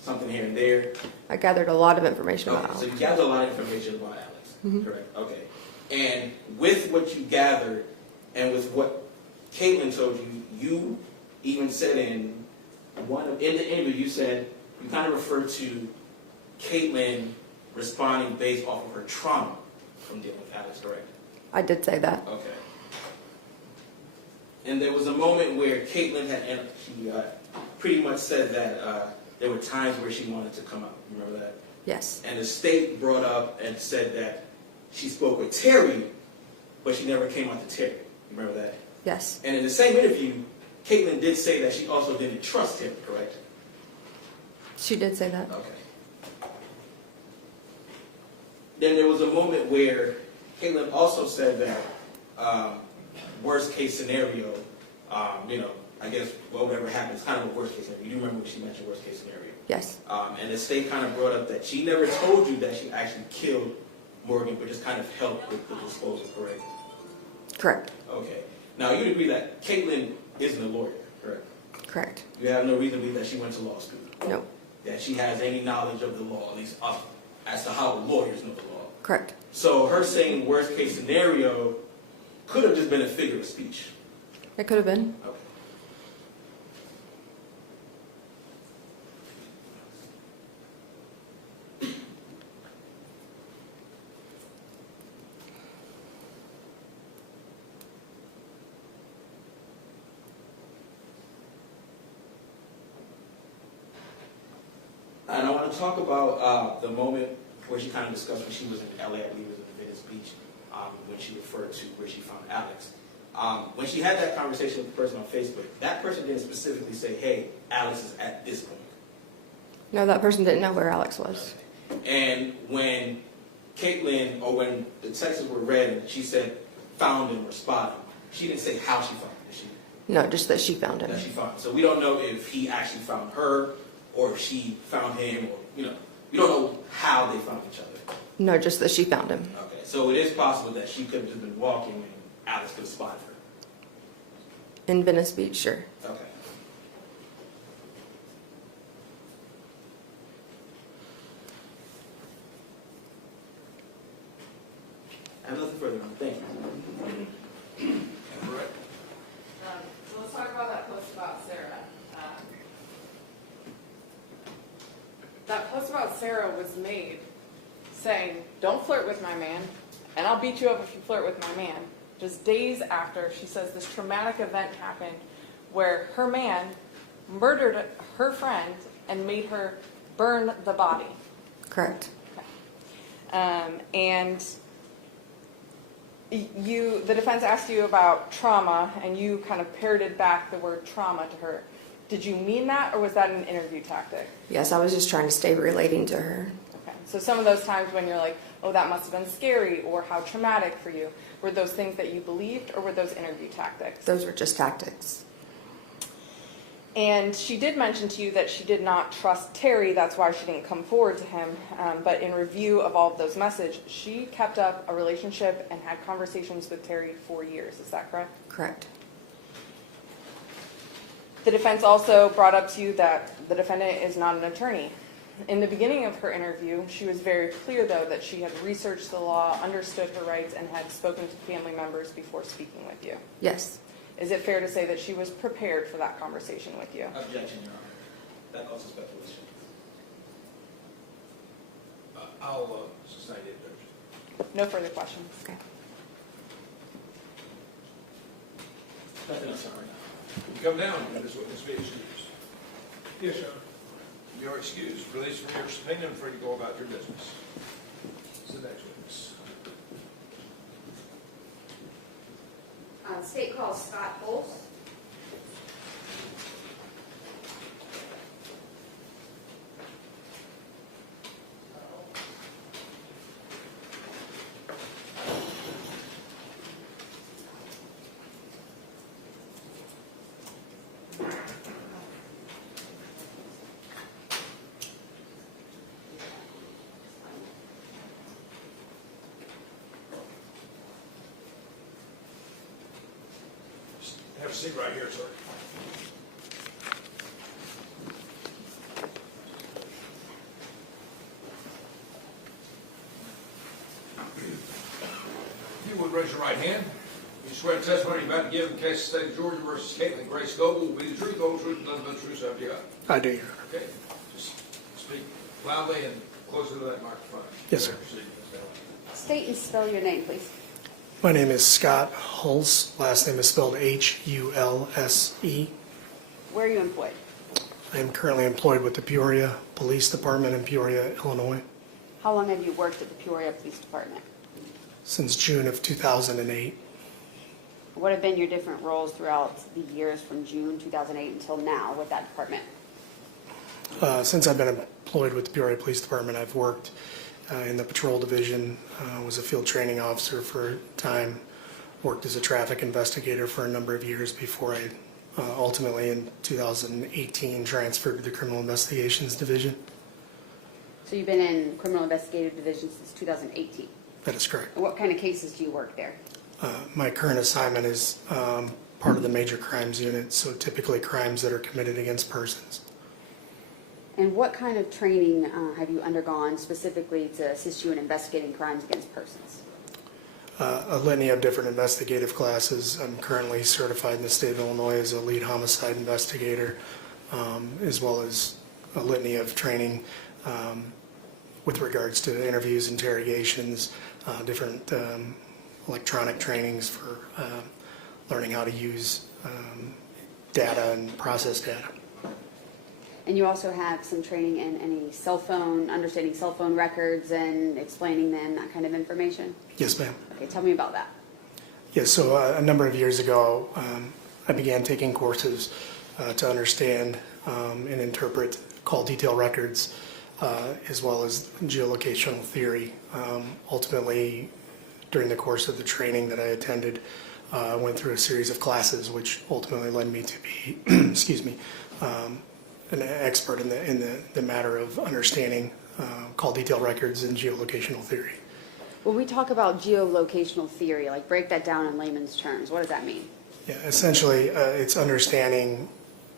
something here and there? I gathered a lot of information about Okay, so Alex. you gathered a lot of information about Alex, Mhm. correct? Okay, and with what you gathered and with what Katelyn told you, you even said in the interview, you said you kind of referred to Katelyn responding based off of her trauma from dealing with Alex, correct? I did say that. Okay. And there was a moment where Katelyn she pretty much said that there were times where she wanted to come out. You remember that? Yes. And the state brought up and said that she spoke with Terry, but she never came out to Terry. You remember that? Yes. And in the same interview, Katelyn did say that she also didn't trust him, correct? She did say that. Okay. Then there was a moment where Katelyn also said that worst case scenario, I guess whatever happens, kind of a worst case scenario. You do remember when she mentioned worst case scenario? Yes. And the state kind of brought up that she never told you that she actually killed Morgan, but just kind of helped with the disposal, correct? Correct. Okay. Now, you'd agree that Katelyn isn't a lawyer, correct? Correct. You have no reason to believe that she went to law school, No. that she has any knowledge of the law, at least as to how lawyers know the law. Correct. So her saying worst case scenario could have just been a figure of speech. It could have been. Okay. And I want to talk about the moment where she kind of discussed when she was in LA, I believe it was in Venice Beach, when she referred to where she found Alex. When she had that conversation with the person on Facebook, that person didn't specifically say, hey, Alex is at this point. No, that person didn't know where Alex was. And when Katelyn, or when the texts were read and she said found him or spotted him, she didn't say how she found him, did she? No, just that she found him. That she found him. So we don't know if he actually found her or if she found him, or, we don't know how they found each other. No, just that she found him. Okay, so it is possible that she could have just been walking and Alex could have spotted her. In Venice Beach, sure. Okay. I have nothing further on. Thank you. All right. So let's talk about that post about Sarah. That post about Sarah was made saying, don't flirt with my man, and I'll beat you up if you flirt with my man. Just days after, she says this traumatic event happened where her man murdered her friend and made her burn the body. Correct. And the defense asked you about trauma, and you kind of parroted back the word trauma to her. Did you mean that, or was that an interview tactic? Yes, I was just trying to stay relating to her. Okay. So some of those times when you're like, oh, that must have been scary, or how traumatic for you, were those things that you believed, or were those interview tactics? Those were just tactics. And she did mention to you that she did not trust Terry, that's why she didn't come forward to him. But in review of all of those messages, she kept up a relationship and had conversations with Terry for years. Is that correct? Correct. The defense also brought up to you that the defendant is not an attorney. In the beginning of her interview, she was very clear, though, that she had researched the law, understood her rights, and had spoken to family members before speaking with you. Yes. Is it fair to say that she was prepared for that conversation with you? Objection, Your Honor. That calls for speculation. I'll sustain it, Judge. No further questions. Okay. Nothing else, Your Honor. Come down, this witness be excused. Yes, Your Honor. You are excused. Release from your subpoena and free to go about your business. It's the next witness. State calls Scott Holtz. Have a seat right here, sir. If you would raise your right hand. You swear the testimony you're about to give in the case of the state of Georgia versus Katelyn Goble will be the truth, the whole truth, and nothing but the truth, so help you God. I do, Your Honor. Okay, just speak loudly and closer to that microphone. Yes, sir. State and spell your name, please. My name is Scott Hulse. Last name is spelled Hulse. Where are you employed? I am currently employed with the Peoria Police Department in Peoria, Illinois, How long have you worked at the Peoria Police Department? since June of 2008. What have been your different roles throughout the years from June 2008 until now with that department? Since I've been employed with the Peoria Police Department, I've worked in the patrol division, was a field training officer for a time, worked as a traffic investigator for a number of years before I ultimately in 2018 transferred to the criminal investigations division. So you've been in criminal investigative division since 2018. That is correct. And what kind of cases do you work there? My current assignment is part of the major crimes unit, so typically crimes that are committed against persons. And what kind of training have you undergone specifically to assist you in investigating crimes against persons? A litany of different investigative classes. I'm currently certified in the state of Illinois as a lead homicide investigator, as well as a litany of training with regards to interviews, interrogations, different electronic trainings for learning how to use data and process data. And you also have some training in any understanding cell phone records and explaining them, that kind of information? Yes, ma'am. Okay, tell me about that. Yes, so a number of years ago, I began taking courses to understand and interpret call detail records, as well as geolocational theory. Ultimately, during the course of the training that I attended, I went through a series of classes, which ultimately led me to be, excuse me, an expert in the matter of understanding call detail records and geolocational theory. When we talk about geolocational theory, like break that down in layman's terms, what does that mean? Yeah, essentially, it's understanding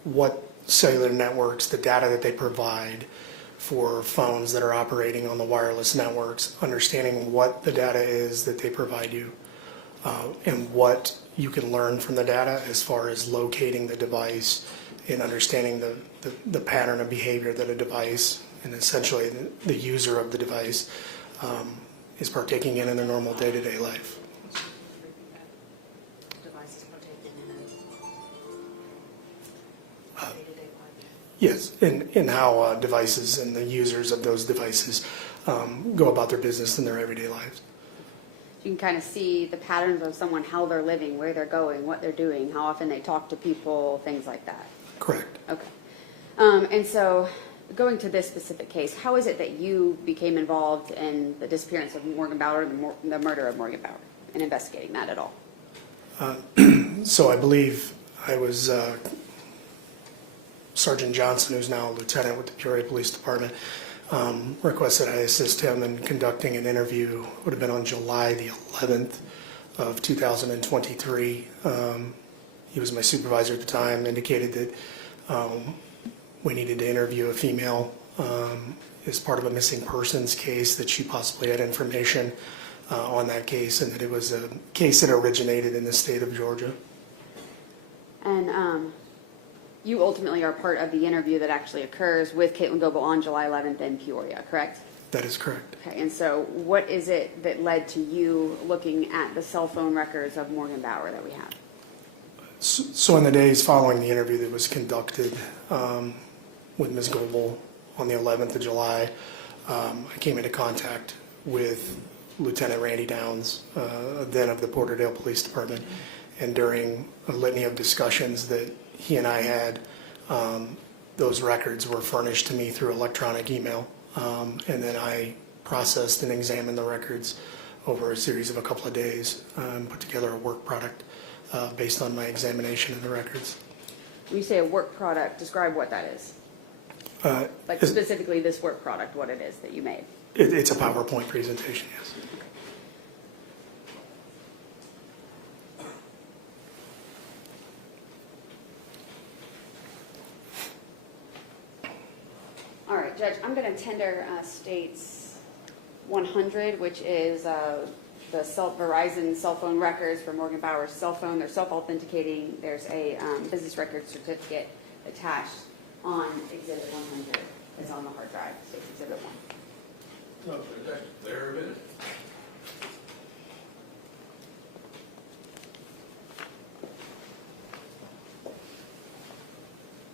what cellular networks, the data that they provide for phones that are operating on the wireless networks, understanding what the data is that they provide you, and what you can learn from the data as far as locating the device and understanding the pattern of behavior that a device and essentially the user of the device is partaking in their normal day-to-day life. Yes, and how devices and the users of those devices go about their business in their everyday lives. You can kind of see the patterns of someone, how they're living, where they're going, what they're doing, how often they talk to people, things like that. Correct. Okay. And so going to this specific case, how is it that you became involved in the disappearance of Morgan Bauer, the murder of Morgan Bauer, and investigating that at all? So I believe I was Sergeant Johnson, who's now a lieutenant with the Peoria Police Department, requested I assist him in conducting an interview. Would have been on July the 11th of 2023. He was my supervisor at the time, indicated that we needed to interview a female as part of a missing persons case, that she possibly had information on that case, and that it was a case that originated in the state of Georgia. And you ultimately are part of the interview that actually occurs with Katelyn Goble on July 11th in Peoria, correct? That is correct. Okay, and so what is it that led to you looking at the cell phone records of Morgan Bauer that we have? So in the days following the interview that was conducted with Ms. Goble on the 11th of July, I came into contact with Lieutenant Randy Downs, then of the Porterdale Police Department, and during a litany of discussions that he and I had, those records were furnished to me through electronic email, and then I processed and examined the records over a series of a couple of days and put together a work product based on my examination of the records. When you say a work product, describe what that is. Like specifically this work product, what it is that you made. It's a PowerPoint presentation, yes. right, Judge, I'm going to tender states 100, which is the Verizon cell phone records for Morgan Bauer's cell phone. They're self-authenticating. There's a business record certificate attached on Exhibit 100. It's on the hard drive, State's Exhibit 1. Okay, that's clear of it.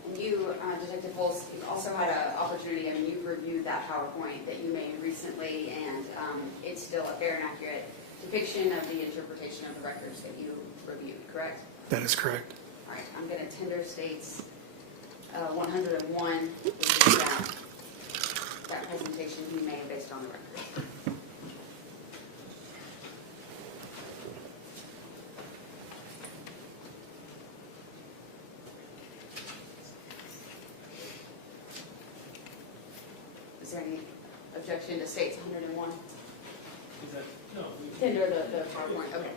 And you, Detective Volz, you've also had an opportunity, I mean, you've reviewed that PowerPoint that you made recently, and it's still a fair and accurate depiction of the interpretation of the records that you reviewed, correct? That is correct. All right, I'm going to tender states 101, which is that presentation you made based on the records. Is there any objection to states 101? Is that, no. Tender the PowerPoint, okay.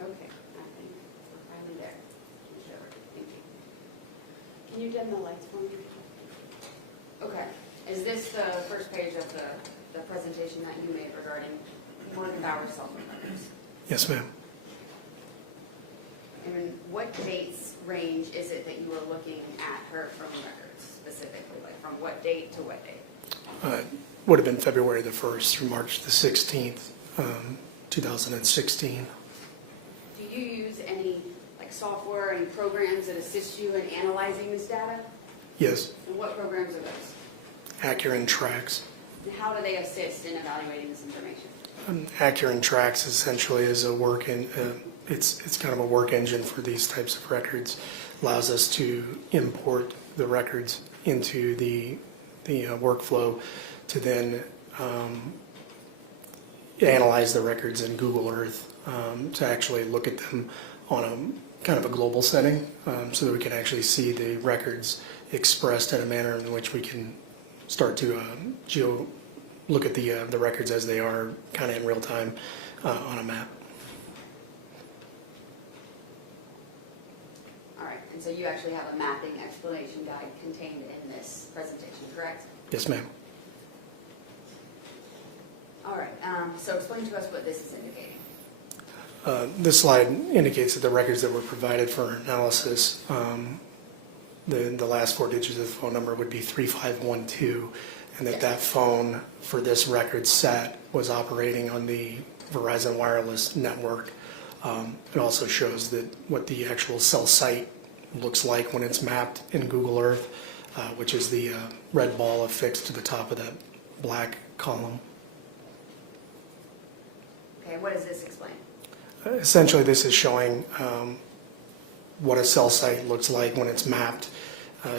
Okay, I think we're finally there. Sure, thank you. Can you dim the lights for me? Okay, is this the first page of the presentation that you made regarding Morgan Bauer's cell phone records? Yes, ma'am. And what dates range is it that you were looking at her phone records specifically? Like from what date to what date? Would have been February the 1st through March the 16th, 2016. Do you use any like software, any programs that assist you in analyzing this data? Yes, And what programs are those? Accurate Tracks. And how do they assist in evaluating this information? Accurate Tracks essentially is a it's kind of a work engine for these types of records. Allows us to import the records into the workflow to then analyze the records in Google Earth to actually look at them on a kind of a global setting so that we can actually see the records expressed in a manner in which we can start to look at the records as they are kind of in real time on a map. All right, and so you actually have a mapping explanation guide contained in this presentation, correct? Yes, ma'am. All right, so explain to us what this is indicating. This slide indicates that the records that were provided for analysis, the last four digits of the phone number would be 3512, and that phone for this record set was operating on the Verizon wireless network. It also shows that what the actual cell site looks like when it's mapped in Google Earth, which is the red ball affixed to the top of that black column. Okay, what does this explain? Essentially, this is showing what a cell site looks like when it's mapped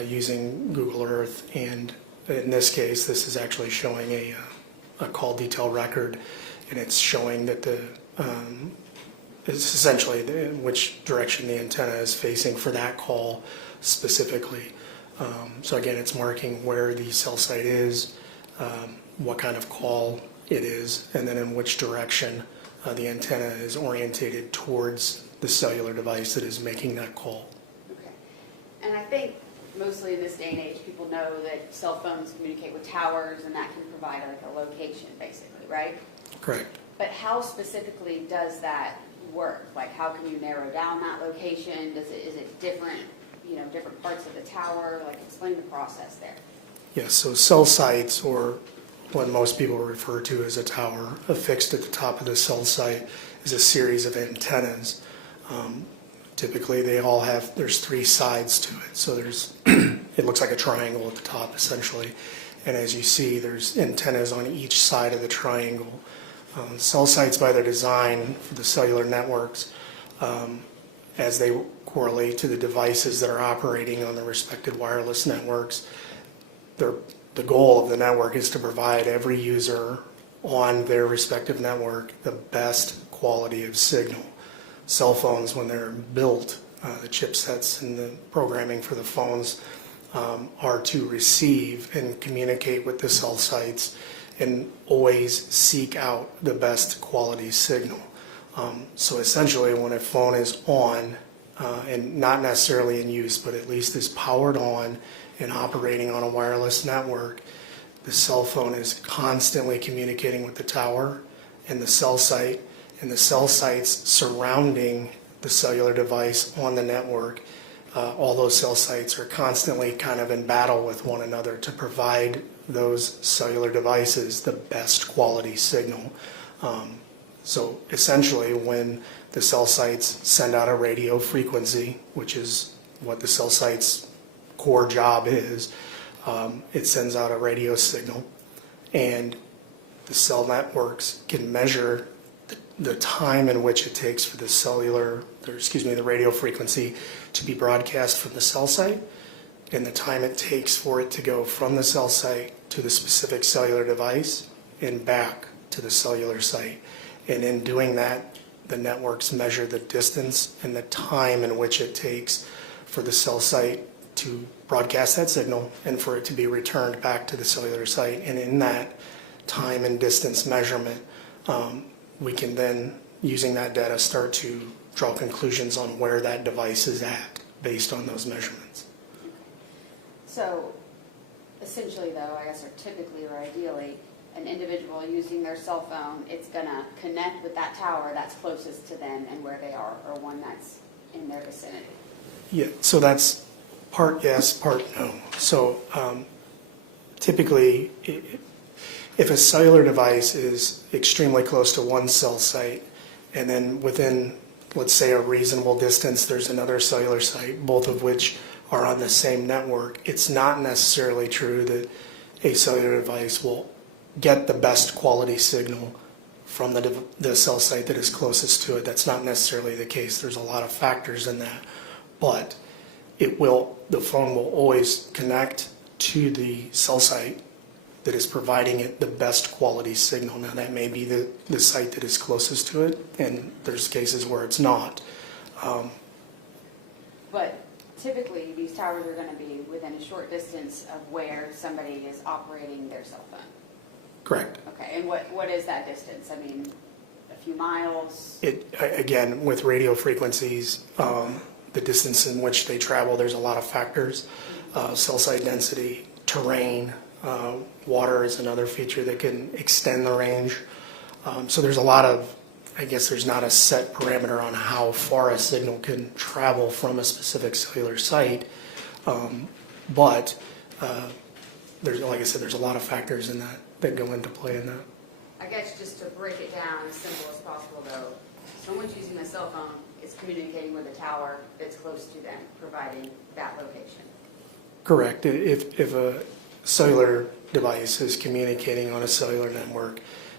using Google Earth, and in this case, this is actually showing a call detail record, and it's showing that it's essentially which direction the antenna is facing for that call specifically. So again, it's marking where the cell site is, what kind of call it is, and then in which direction the antenna is orientated towards the cellular device that is making that call. Okay. And I think mostly in this day and age, people know that cell phones communicate with towers, and that can provide like a location, basically, right? Correct. But how specifically does that work? Like, how can you narrow down that location? Is it different, different parts of the tower? Like, explain the process there. Yes, so cell sites, or what most people refer to as a tower, affixed at the top of the cell site is a series of antennas. Typically, there's three sides to it. So it looks like a triangle at the top, essentially. And as you see, there's antennas on each side of the triangle. Cell sites, by their design for the cellular networks, as they correlate to the devices that are operating on the respective wireless networks, the goal of the network is to provide every user on their respective network the best quality of signal. Cell phones, when they're built, the chipsets and the programming for the phones are to receive and communicate with the cell sites and always seek out the best quality signal. So essentially, when a phone is on, and not necessarily in use, but at least is powered on and operating on a wireless network, the cell phone is constantly communicating with the tower and the cell site, and the cell sites surrounding the cellular device on the network. All those cell sites are constantly kind of in battle with one another to provide those cellular devices the best quality signal. So essentially, when the cell sites send out a radio frequency, which is what the cell site's core job is, it sends out a radio signal, and the cell networks can measure the time in which it takes for the radio frequency to be broadcast from the cell site, and the time it takes for it to go from the cell site to the specific cellular device and back to the cellular site. And in doing that, the networks measure the distance and the time in which it takes for the cell site to broadcast that signal and for it to be returned back to the cellular site. And in that time and distance measurement, we can then, using that data, start to draw conclusions on where that device is at based on those measurements. So essentially, though, I guess, or typically or ideally, an individual using their cell phone, it's going to connect with that tower that's closest to them and where they are, or one that's in their vicinity. Yeah, so that's part yes, part no. So typically, if a cellular device is extremely close to one cell site, and then within, let's say, a reasonable distance, there's another cellular site, both of which are on the same network, it's not necessarily true that a cellular device will get the best quality signal from the cell site that is closest to it. That's not necessarily the case. There's a lot of factors in that, but the phone will always connect to the cell site that is providing it the best quality signal. Now, that may be the site that is closest to it, and there's cases where it's not. But typically, these towers are going to be within a short distance of where somebody is operating their cell phone. Correct. Okay, and what is that distance? I mean, a few miles? Again, with radio frequencies, the distance in which they travel, there's a lot of factors. Cell site density, terrain, water is another feature that can extend the range. So there's a lot of, I guess there's not a set parameter on how far a signal can travel from a specific cellular site. But there's, like I said, there's a lot of factors in that go into play in that. I guess just to break it down as simple as possible, though, someone's using a cell phone, it's communicating with a tower that's close to them, providing that location. Correct. If a cellular device is communicating on a cellular network,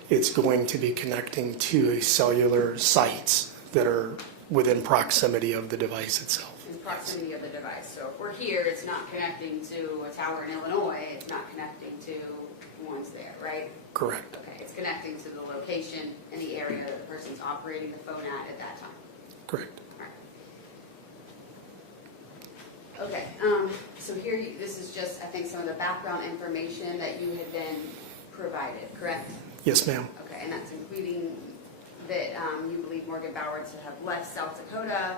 it's going to be connecting to a cellular sites that are within proximity of the device itself. In proximity of the device. So if we're here, it's not connecting to a tower in Illinois, it's not connecting to ones there, right? Correct. Okay, it's connecting to the location and the area that the person's operating the phone at that time. Correct. All right. Okay, so here, this is just, I think, some of the background information that you had been provided, correct? Yes, ma'am. Okay, and that's including that you believe Morgan Bauer to have left South Dakota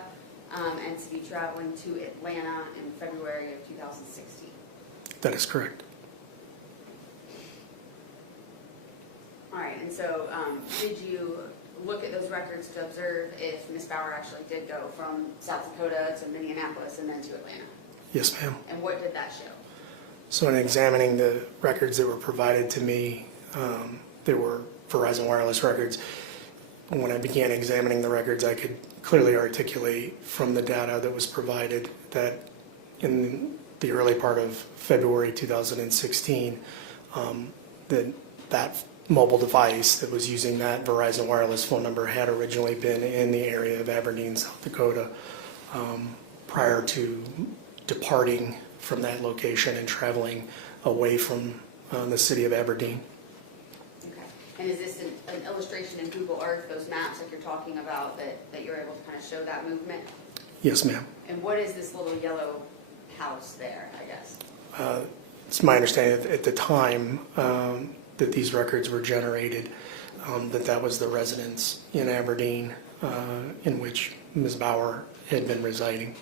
and to be traveling to Atlanta in February of 2016. That is correct. All right, and so did you look at those records to observe if Ms. Bauer actually did go from South Dakota to Minneapolis and then to Atlanta? Yes, ma'am. And what did that show? So in examining the records that were provided to me, they were Verizon Wireless records. When I began examining the records, I could clearly articulate from the data that was provided that in the early part of February 2016, that mobile device that was using that Verizon Wireless phone number had originally been in the area of Aberdeen, South Dakota, prior to departing from that location and traveling away from the city of Aberdeen. Okay, and is this an illustration in Google Earth, those maps like you're talking about, that you're able to kind of show that movement? Yes, ma'am. And what is this little yellow house there, I guess? It's my understanding at the time that these records were generated, that was the residence in Aberdeen in which Ms. Bauer had been residing.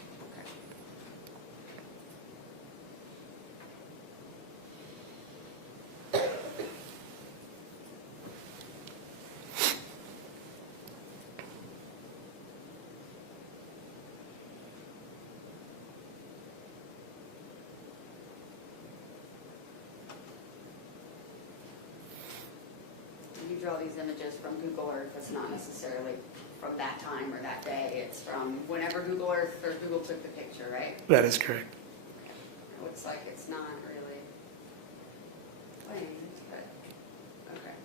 You draw these images from Google Earth, it's not necessarily from that time or that day, it's from whenever Google Earth or Google took the picture, right? That is correct. It looks like it's not really plain, but, okay.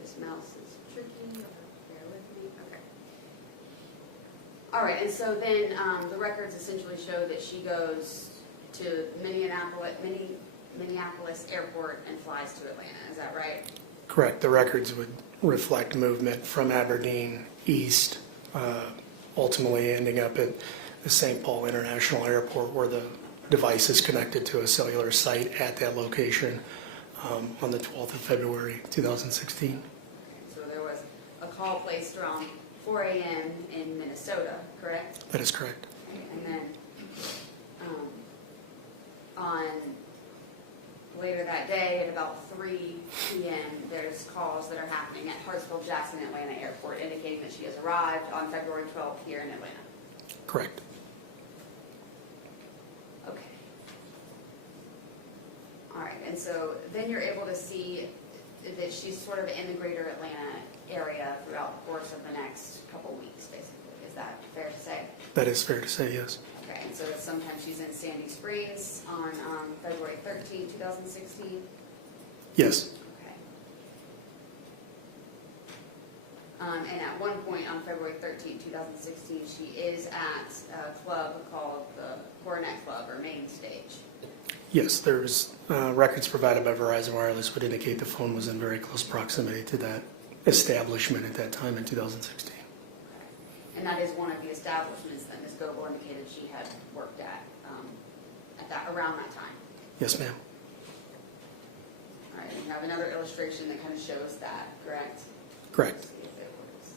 This mouse is tricky, bear with me, okay. All right, and so then the records essentially show that she goes to Minneapolis Airport and flies to Atlanta, is that right? Correct. The records would reflect movement from Aberdeen east, ultimately ending up at the St. Paul International Airport, where the device is connected to a cellular site at that location on the 12th of February 2016. So there was a call placed around 4 a.m. in Minnesota, correct? That is correct. And then on later that day at about 3 p.m., there's calls that are happening at Hartsfield-Jackson Atlanta Airport indicating that she has arrived on February 12th here in Atlanta. Correct. Okay. All right, and so then you're able to see that she's sort of in the greater Atlanta area throughout the course of the next couple weeks, basically. Is that fair to say? That is fair to say, yes. Okay, and so sometimes she's in Sandy Springs on February 13, 2016? Yes. Okay. And at one point on February 13, 2016, she is at a club called the Coronet Club, or Main Stage. Yes, there's records provided by Verizon Wireless would indicate the phone was in very close proximity to that establishment at that time in 2016. Okay. And that is one of the establishments that Ms. Goble indicated she had worked at around that time. Yes, ma'am. All right, and you have another illustration that kind of shows that, correct? Correct. Let's see if it works.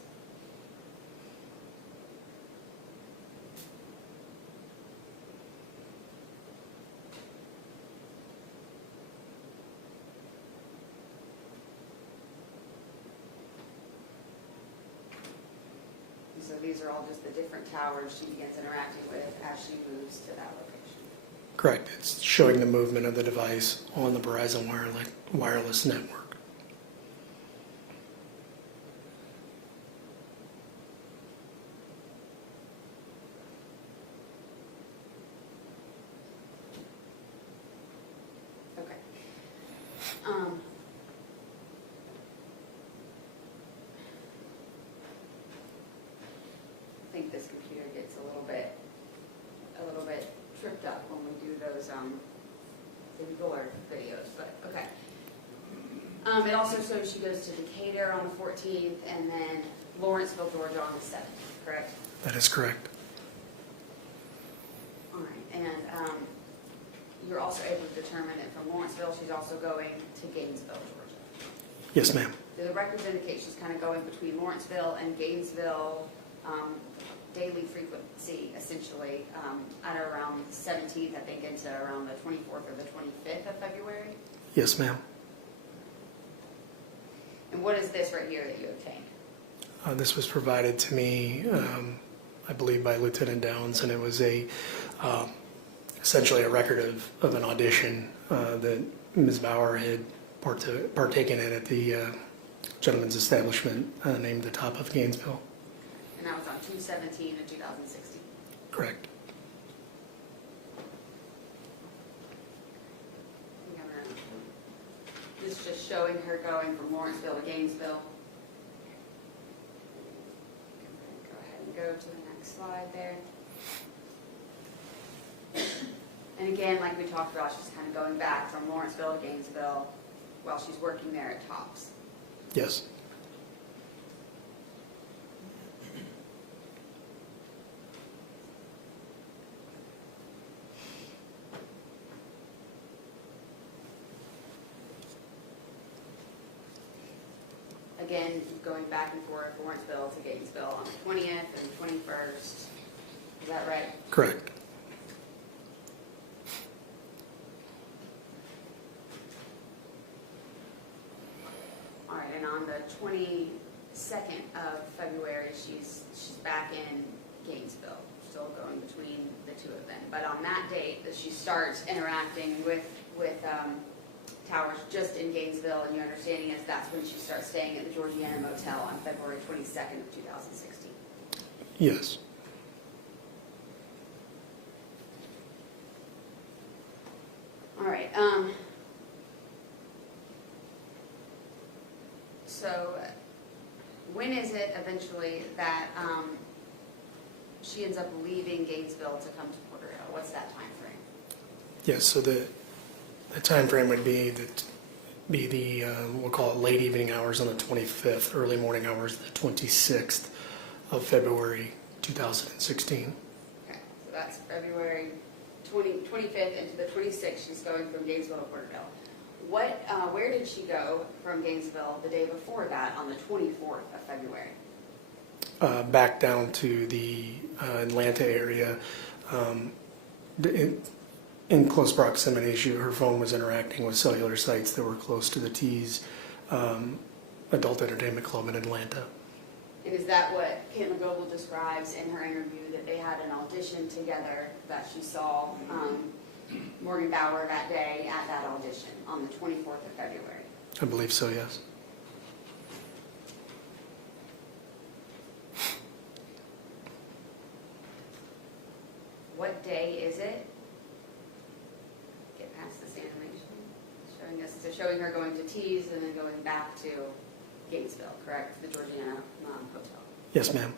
So these are all just the different towers she begins interacting with as she moves to that location. Correct. It's showing the movement of the device on the Verizon wireless network. Okay. I think this computer gets a little bit tripped up when we do those Googler videos, but okay. It also shows she goes to Decatur on the 14th and then Lawrenceville, Georgia on the 7th, correct? That is correct. All right, and you're also able to determine that from Lawrenceville, she's also going to Gainesville, Georgia. Yes, ma'am. The records indicate she's kind of going between Lawrenceville and Gainesville, daily frequency, essentially, at around the 17th, I think, into around the 24th or the 25th of February. Yes, ma'am. And what is this right here that you obtained? This was provided to me, I believe, by Lieutenant Downs, and it was essentially a record of an audition that Ms. Bauer had partaken in at the gentleman's establishment named the Top of Gainesville. And that was on 2/17 of 2016. Correct. This is just showing her going from Lawrenceville to Gainesville. Go ahead and go to the next slide there. And again, like we talked about, she's kind of going back from Lawrenceville to Gainesville while she's working there at Tops. Yes. Again, going back and forth, Lawrenceville to Gainesville on the 20th and 21st. Is that right? Correct. All right, and on the 22nd of February, she's back in Gainesville, still going between the two of them. But on that date, that she starts interacting with Towers just in Gainesville, and your understanding is that's when she starts staying at the Georgiana Motel on February 22nd of 2016. Yes. All right. So when is it eventually that she ends up leaving Gainesville to come to Puerto Rico? What's that time frame? Yes, so the time frame would be the we'll call it late evening hours on the 25th, early morning hours the 26th of February 2016. Okay, so that's February 25th into the 26th. She's going from Gainesville to Porterville. Where did she go from Gainesville the day before that on the 24th of February? Back down to the Atlanta area. In close proximity, her phone was interacting with cellular sites that were close to the T's Adult Entertainment Club in Atlanta. And is that what Katelyn Goble describes in her interview, that they had an audition together, that she saw Morgan Bauer that day at that audition on the 24th of February? I believe so, yes. What day is it? Get past this animation. Showing her going to T's and then going back to Gainesville, correct? The Georgiana Hotel. Yes, ma'am.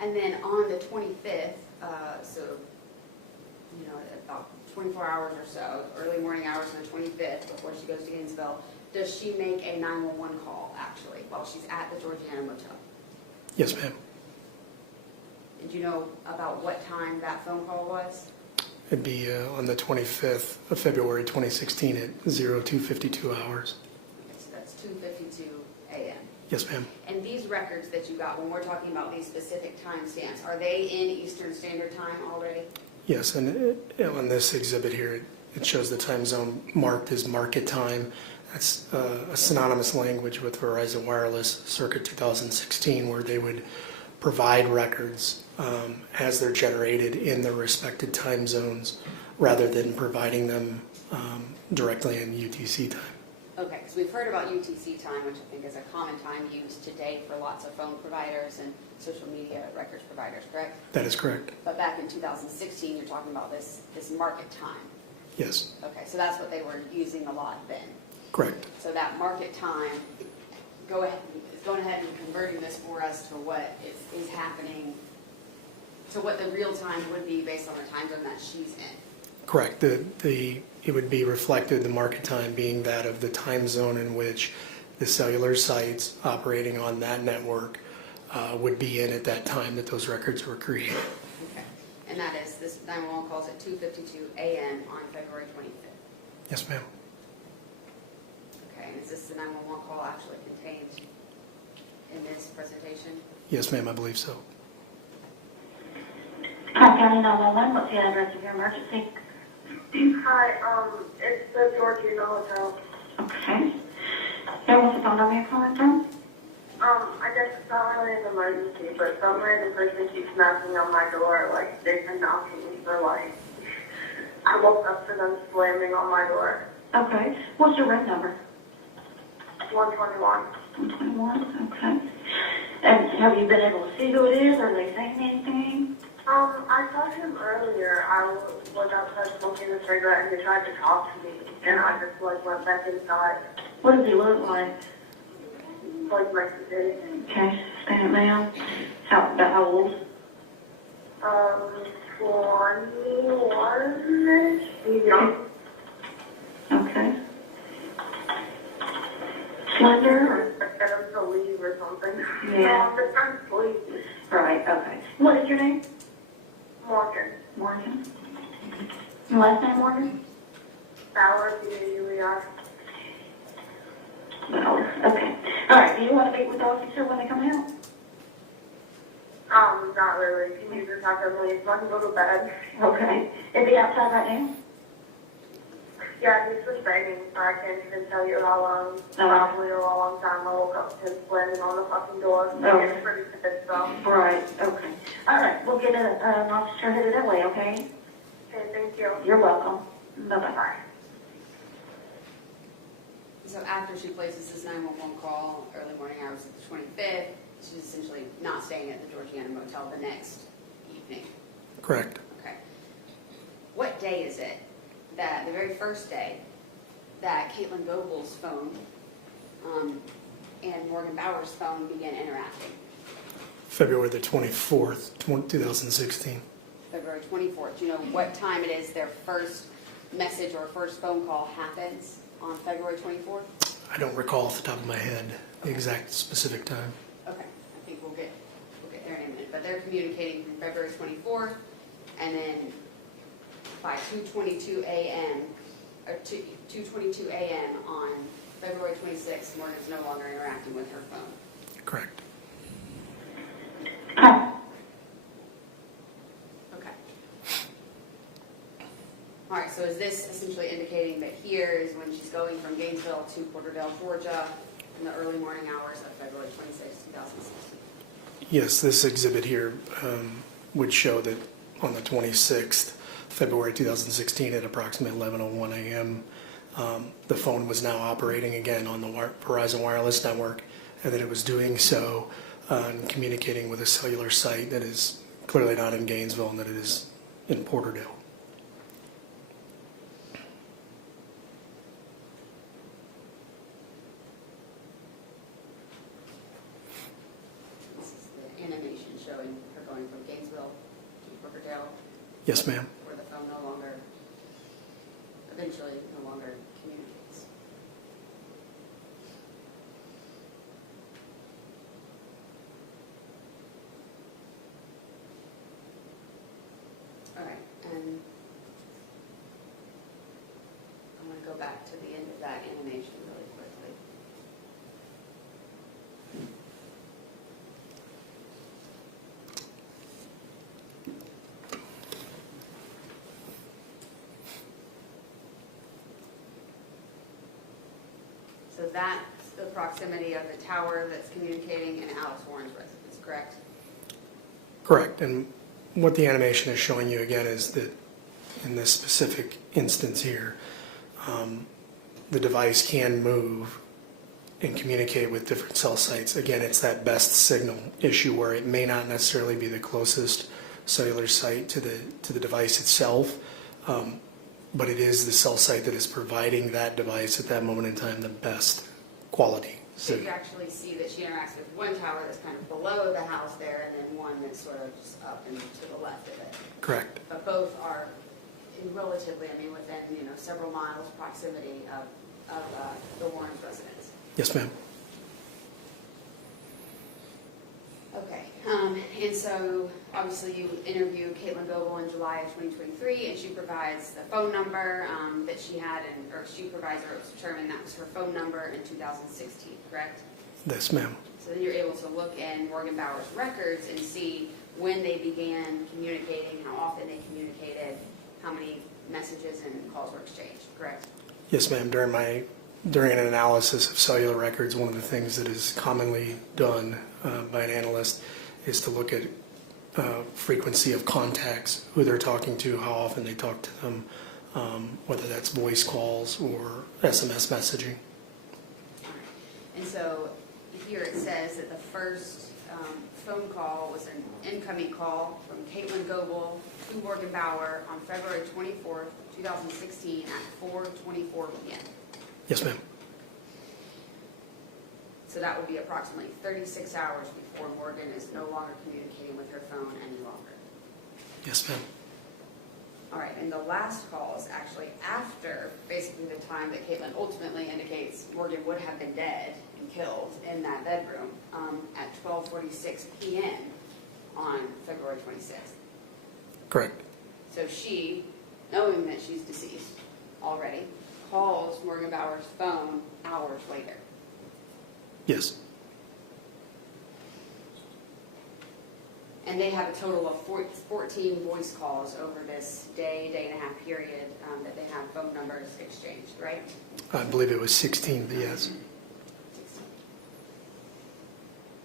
And then on the 25th, so, about 24 hours or so, early morning hours on the 25th, before she goes to Gainesville, does she make a 911 call, actually, while she's at the Georgiana Motel? Yes, ma'am. Did you know about what time that phone call was? It'd be on the 25th of February 2016 at 02:52 hours. So that's 2:52 a.m. Yes, ma'am. And these records that you got, when we're talking about these specific timestamps, are they in Eastern Standard Time already? Yes, and on this exhibit here, it shows the time zone marked as market time. That's a synonymous language with Verizon Wireless circa 2016, where they would provide records as they're generated in the respected time zones rather than providing them directly in UTC time. Okay, because we've heard about UTC time, which I think is a common time used today for lots of phone providers and social media records providers, correct? That is correct. But back in 2016, you're talking about this market time. Yes, Okay, so that's what they were using a lot then. correct. So that market time, going ahead and converting this for us to what is happening, to what the real time would be based on the time zone that she's in. Correct. It would be reflected, the market time being that of the time zone in which the cellular sites operating on that network would be in at that time that those records were created. Okay, and that is, this 911 calls at 2:52 a.m. on February 25th. Yes, ma'am. Okay, and is this the 911 call actually contained in this presentation? Yes, ma'am, I believe so. Hi, County 911, what's the address of your emergency? Hi, it's the Georgina Hotel. Okay. And what's the phone number you're calling from? I guess it's not really an emergency, but some random person keeps knocking on my door, like, they've been knocking for, like, I woke up to them slamming on my door. Okay. What's your ring number? 121. 121, okay. And have you been able to see who it is? Are they saying anything? I saw him earlier. I was outside smoking a cigarette and he tried to talk to me, and I just, like, went back inside. What does he look like? Like Mexican. Okay, stand down. How old? 21-ish. He's young. Okay. Slender? Get him to leave or something. Yeah. No, I'm just trying to sleep. Right, okay. What is your name? Morgan. Morgan. Your last name, Morgan? Bauer, B-A-U-E-R. Bauer, okay. All right, do you want to meet with the officer when they come out? Not really. Can you just have him leave so I can go to bed? Okay. Is he outside right now? Yeah, he's just begging, so I can't even tell you how long. Probably a long time. I woke up to him slamming on the fucking door. Oh. It's pretty pissed off. Right, okay. All right, we'll get an officer headed that way, okay? Okay, thank you. You're welcome. Bye-bye. Bye. So after she places this 911 call, early morning hours of the 25th, she's essentially not staying at the Georgiana Motel the next evening. Correct. Okay. What day is it that, the very first day, that Katelyn Goble's phone and Morgan Bauer's phone began interacting? February the 24th, 2016. February 24th. Do you know what time it is their first message or first phone call happens on February 24th? I don't recall off the top of my head the exact specific time. Okay, I think we'll get there in a minute. But they're communicating from February 24th, and then by 2:22 a.m. or 2:22 a.m. on February 26th, Morgan's no longer interacting with her phone. Correct. Okay. All right, so is this essentially indicating that here is when she's going from Gainesville to Porterdale, Georgia, in the early morning hours of February 26, 2016? Yes, this exhibit here would show that on the 26th, February 2016 at approximately 11:01 a.m., the phone was now operating again on the Verizon Wireless network, and that it was doing so and communicating with a cellular site that is clearly not in Gainesville and that it is in Porterdale. This is the animation showing her going from Gainesville to Porterdale, Yes, ma'am. where the phone eventually no longer communicates. All right, and I'm going to go back to the end of that animation really quickly. that's the proximity of the tower that's communicating and Alex Warren's residence, correct? Correct. And what the animation is showing you again is that in this specific instance here, the device can move and communicate with different cell sites. Again, it's that best signal issue where it may not necessarily be the closest cellular site to the device itself, but it is the cell site that is providing that device at that moment in time the best quality. So you actually see that she interacts with one tower that's kind of below the house there, and then one that's sort of just up and to the left of it. Correct. But both are in relatively, I mean, within, you know, several miles proximity of the Warren's residence. Yes, ma'am. Okay, and so obviously you interviewed Katelyn Goble in July of 2023, and she provides the phone number that she had, or she provides, or it was determined that was her phone number in 2016, correct? Yes, ma'am. So then you're able to look in Morgan Bauer's records and see when they began communicating, how often they communicated, how many messages and calls were exchanged, correct? Yes, ma'am. During an analysis of cellular records, one of the things that is commonly done by an analyst is to look at frequency of contacts, who they're talking to, how often they talk to them, whether that's voice calls or SMS messaging. And so here it says that the first phone call was an incoming call from Katelyn Goble to Morgan Bauer on February 24th, 2016 at 4:24 p.m. Yes, ma'am. So that would be approximately 36 hours before Morgan is no longer communicating with her phone any longer. Yes, ma'am. All right, and the last call is actually after basically the time that Katelyn ultimately indicates Morgan would have been dead and killed in that bedroom at 12:46 p.m. on February 26th. Correct. So she, knowing that she's deceased already, calls Morgan Bauer's phone hours later. Yes. And they have a total of 14 voice calls over this day and a half period that they have phone numbers exchanged, right? I believe it was 16, but yes.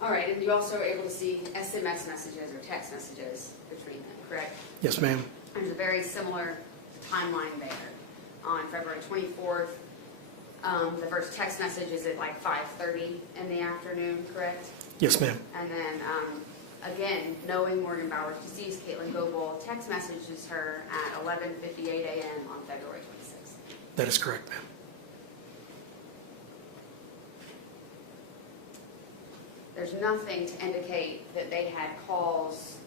All right, and you also are able to see SMS messages or text messages between them, correct? Yes, ma'am. There's a very similar timeline there. On February 24th, the first text message is at like 5:30 in the afternoon, correct? Yes, ma'am. And then, again, knowing Morgan Bauer's deceased, Katelyn Goble text messages her at 11:58 a.m. on February 26th. That is correct, ma'am. There's nothing to indicate that they had calls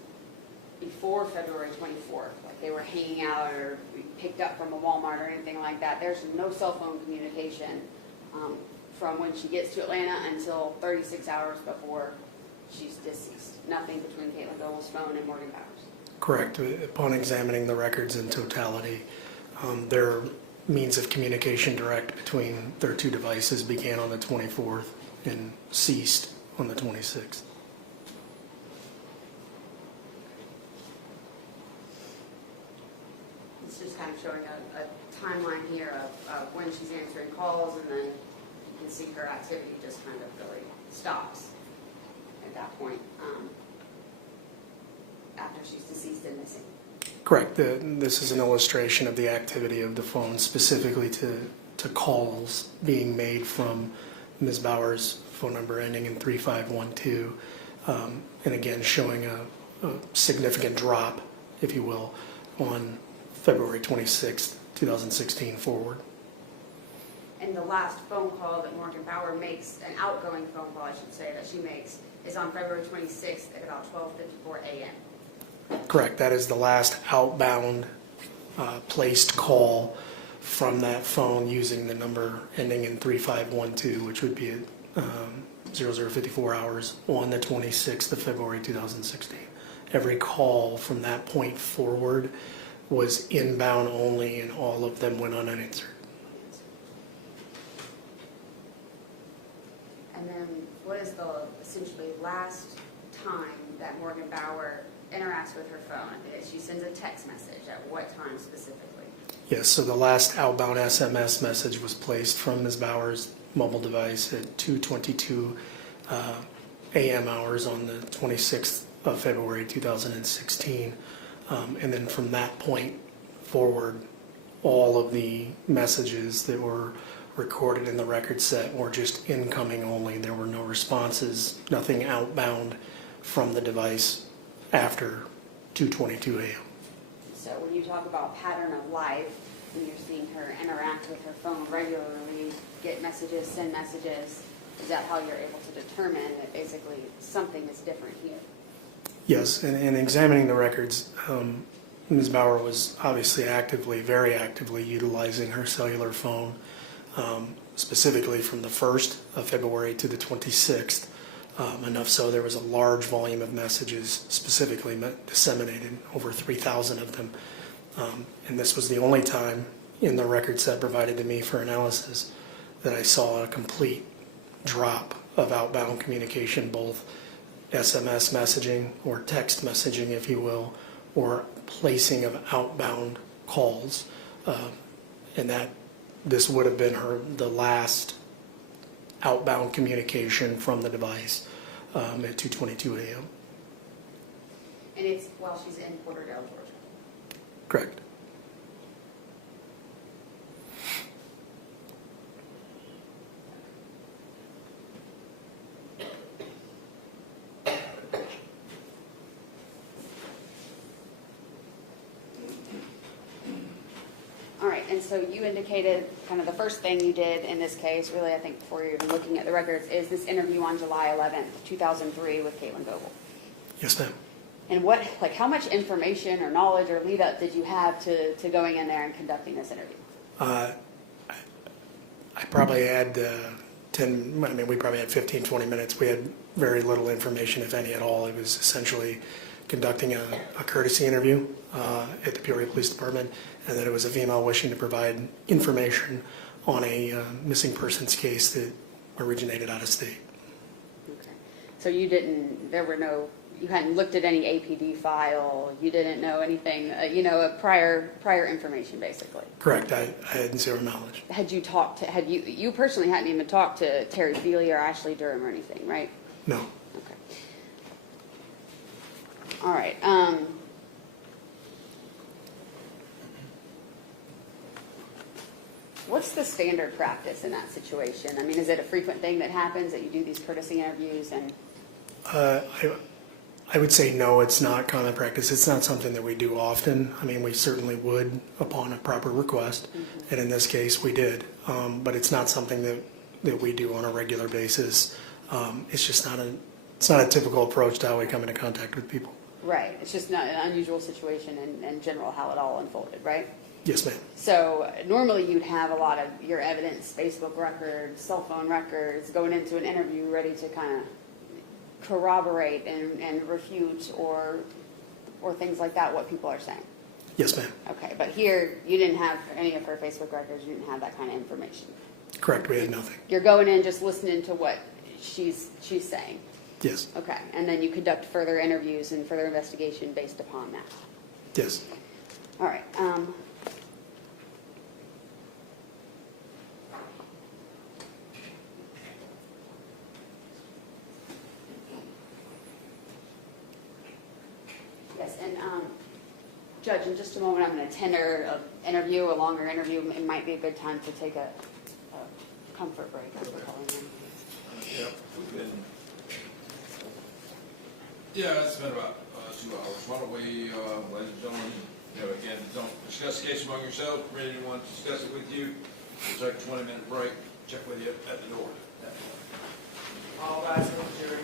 before February 24th, like they were hanging out or picked up from a Walmart or anything like that. There's no cell phone communication from when she gets to Atlanta until 36 hours before she's deceased. Nothing between Katelyn Goble's phone and Morgan Bauer's. Correct. Upon examining the records in totality, their means of communication direct between their two devices began on the 24th and ceased on the 26th. It's just kind of showing a timeline here of when she's answering calls, and then you can see her activity just kind of really stops at that point after she's deceased and missing. Correct. This is an illustration of the activity of the phone, specifically to calls being made from Ms. Bauer's phone number ending in 3512, and again showing a significant drop, if you will, on February 26th, 2016 forward. And the last phone call that Morgan Bauer makes, an outgoing phone call I should say, that she makes, is on February 26th at about 12:54 a.m. Correct. That is the last outbound placed call from that phone using the number ending in 3512, which would be at 0054 hours on the 26th of February 2016. Every call from that point forward was inbound only, and all of them went unanswered. And then what is the essentially last time that Morgan Bauer interacts with her phone? She sends a text message. At what time specifically? Yes, so the last outbound SMS message was placed from Ms. Bauer's mobile device at 2:22 a.m. hours on the 26th of February 2016. And then from that point forward, all of the messages that were recorded in the record set were just incoming only. There were no responses, nothing outbound from the device after 2:22 a.m. So when you talk about pattern of life, when you're seeing her interact with her phone regularly, get messages, send messages, is that how you're able to determine that basically something is different here? Yes, and in examining the records, Ms. Bauer was obviously very actively utilizing her cellular phone, specifically from the 1st of February to the 26th. Enough so there was a large volume of messages specifically disseminated, over 3,000 of them. And this was the only time in the record set provided to me for analysis that I saw a complete drop of outbound communication, both SMS messaging or text messaging, if you will, or placing of outbound calls. And that this would have been the last outbound communication from the device at 2:22 a.m. And it's while she's in Porterdale, Georgia. Correct. All right, and so you indicated kind of the first thing you did in this case, really I think before you're even looking at the records, is this interview on July 11th, 2003 with Katelyn Goble. Yes, ma'am. And how much information or knowledge or lead up did you have to going in there and conducting this interview? I probably had we probably had 15, 20 minutes. We had very little information, if any at all. It was essentially conducting a courtesy interview at the Peoria Police Department, and then it was a female wishing to provide information on a missing persons case that originated out of state. Okay. So you hadn't looked at any APD file, you didn't know anything, prior information basically? Correct. I had zero knowledge. You personally hadn't even talked to Terry Feely or Ashley Durham or anything, right? No. Okay. All right. What's the standard practice in that situation? I mean, is it a frequent thing that happens that you do these courtesy interviews and? I would say no, it's not common practice. It's not something that we do often. I mean, we certainly would upon a proper request, and in this case we did. But it's not something that we do on a regular basis. It's just not a typical approach to how we come into contact with people. Right. It's just not an unusual situation in general how it all unfolded, right? Yes, ma'am. So normally you'd have a lot of your evidence, Facebook records, cell phone records, going into an interview ready to kind of corroborate and refute or things like that, what people are saying. Yes, ma'am. Okay, but here you didn't have any of her Facebook records, you didn't have that kind of information. Correct, we had nothing. You're going in just listening to what she's saying. Yes. Okay, and then you conduct further interviews and further investigation based upon that. Yes. All right. Yes, and Judge, in just a moment, I'm going to tender a longer interview. It might be a good time to take a comfort break, as we're calling them. Yeah, it's been about 2 hours. Why don't we, ladies and gentlemen, again, don't discuss the case among yourselves. If anyone wants to discuss it with you, we'll take a 20-minute break. Check with you at the door. All rise for the jury.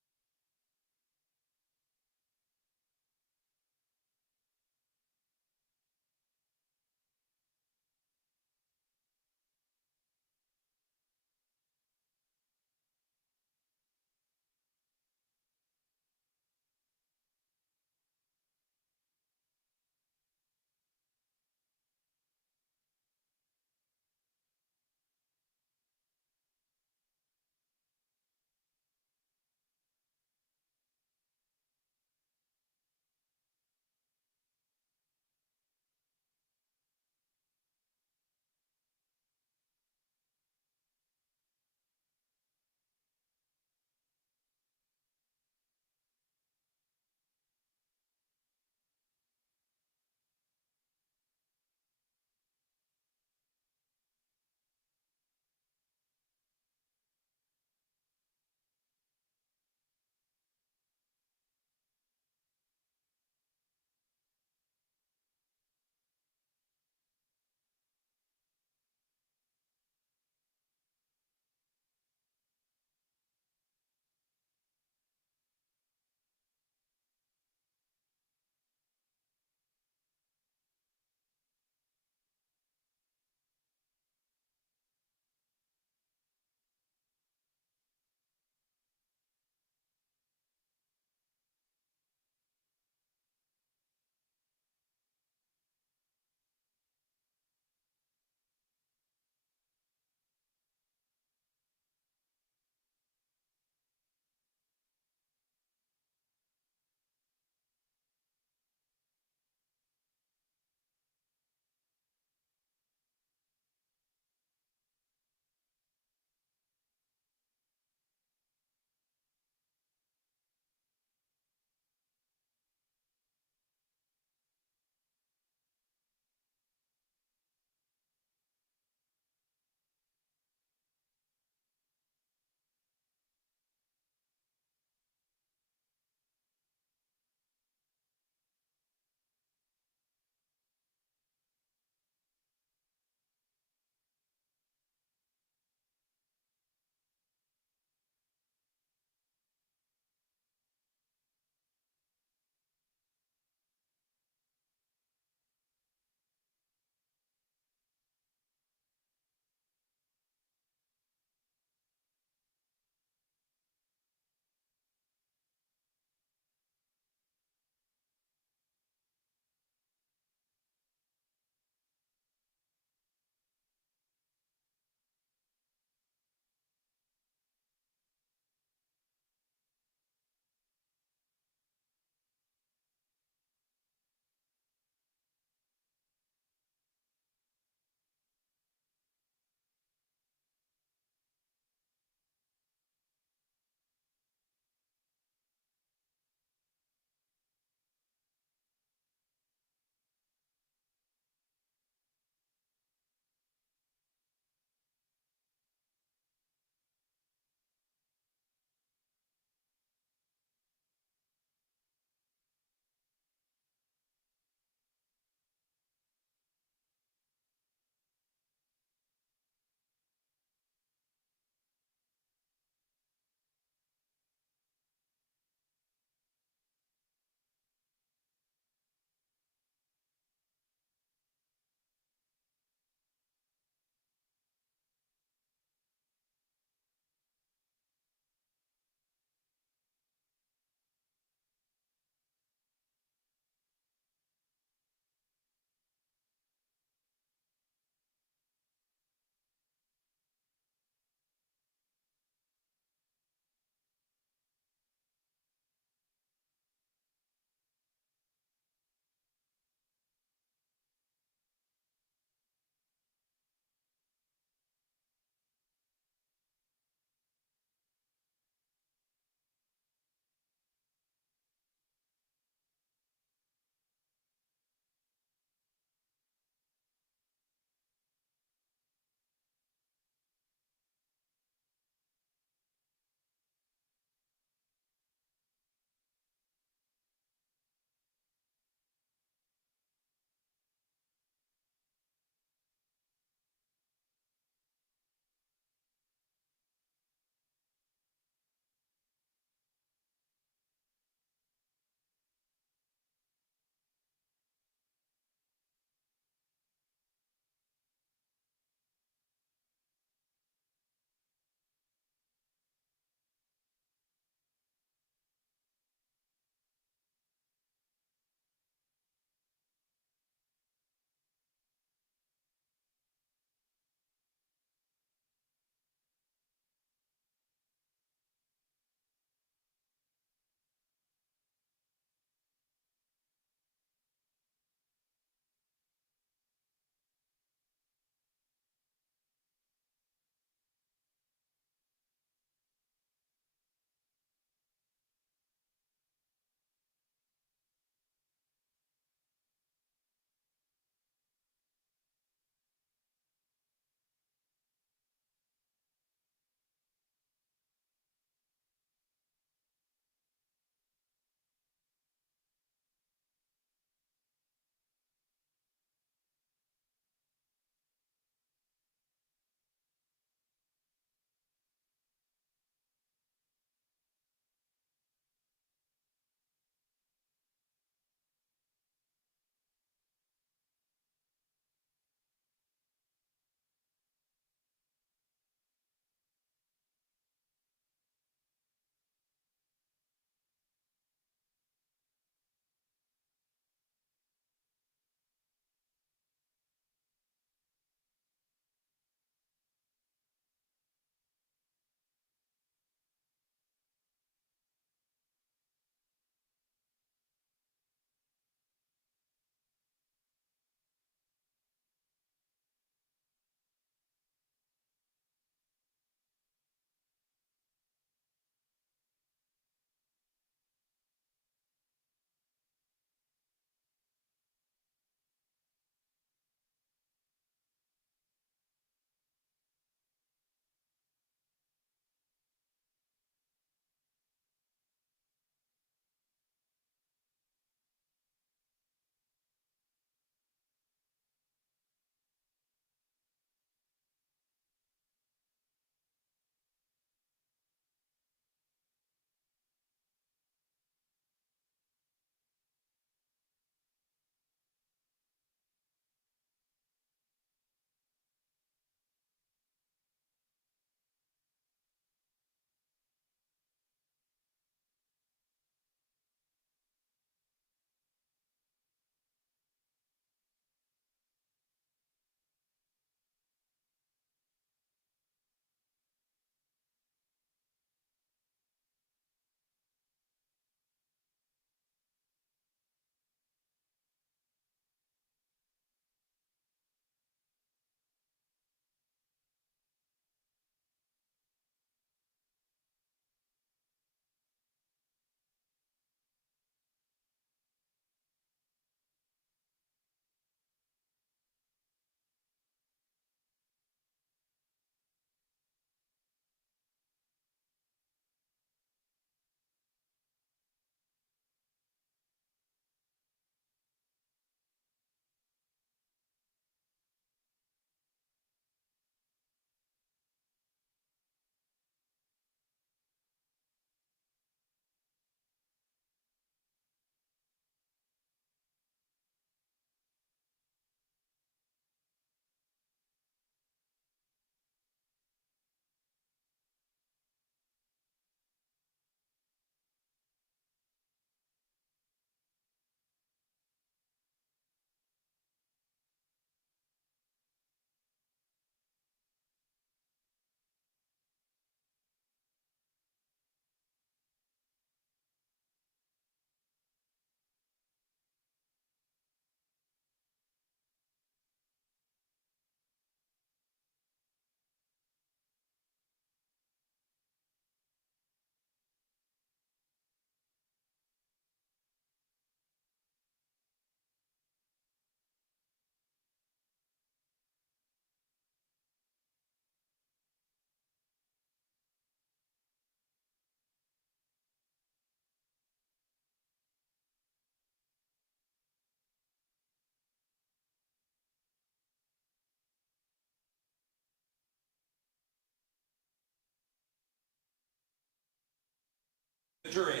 The jury.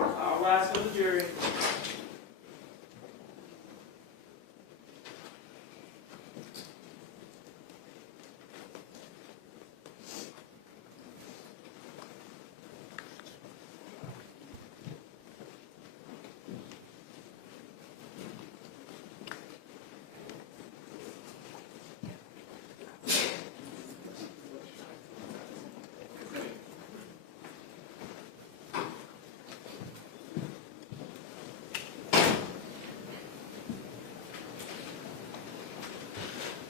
All rise for the jury.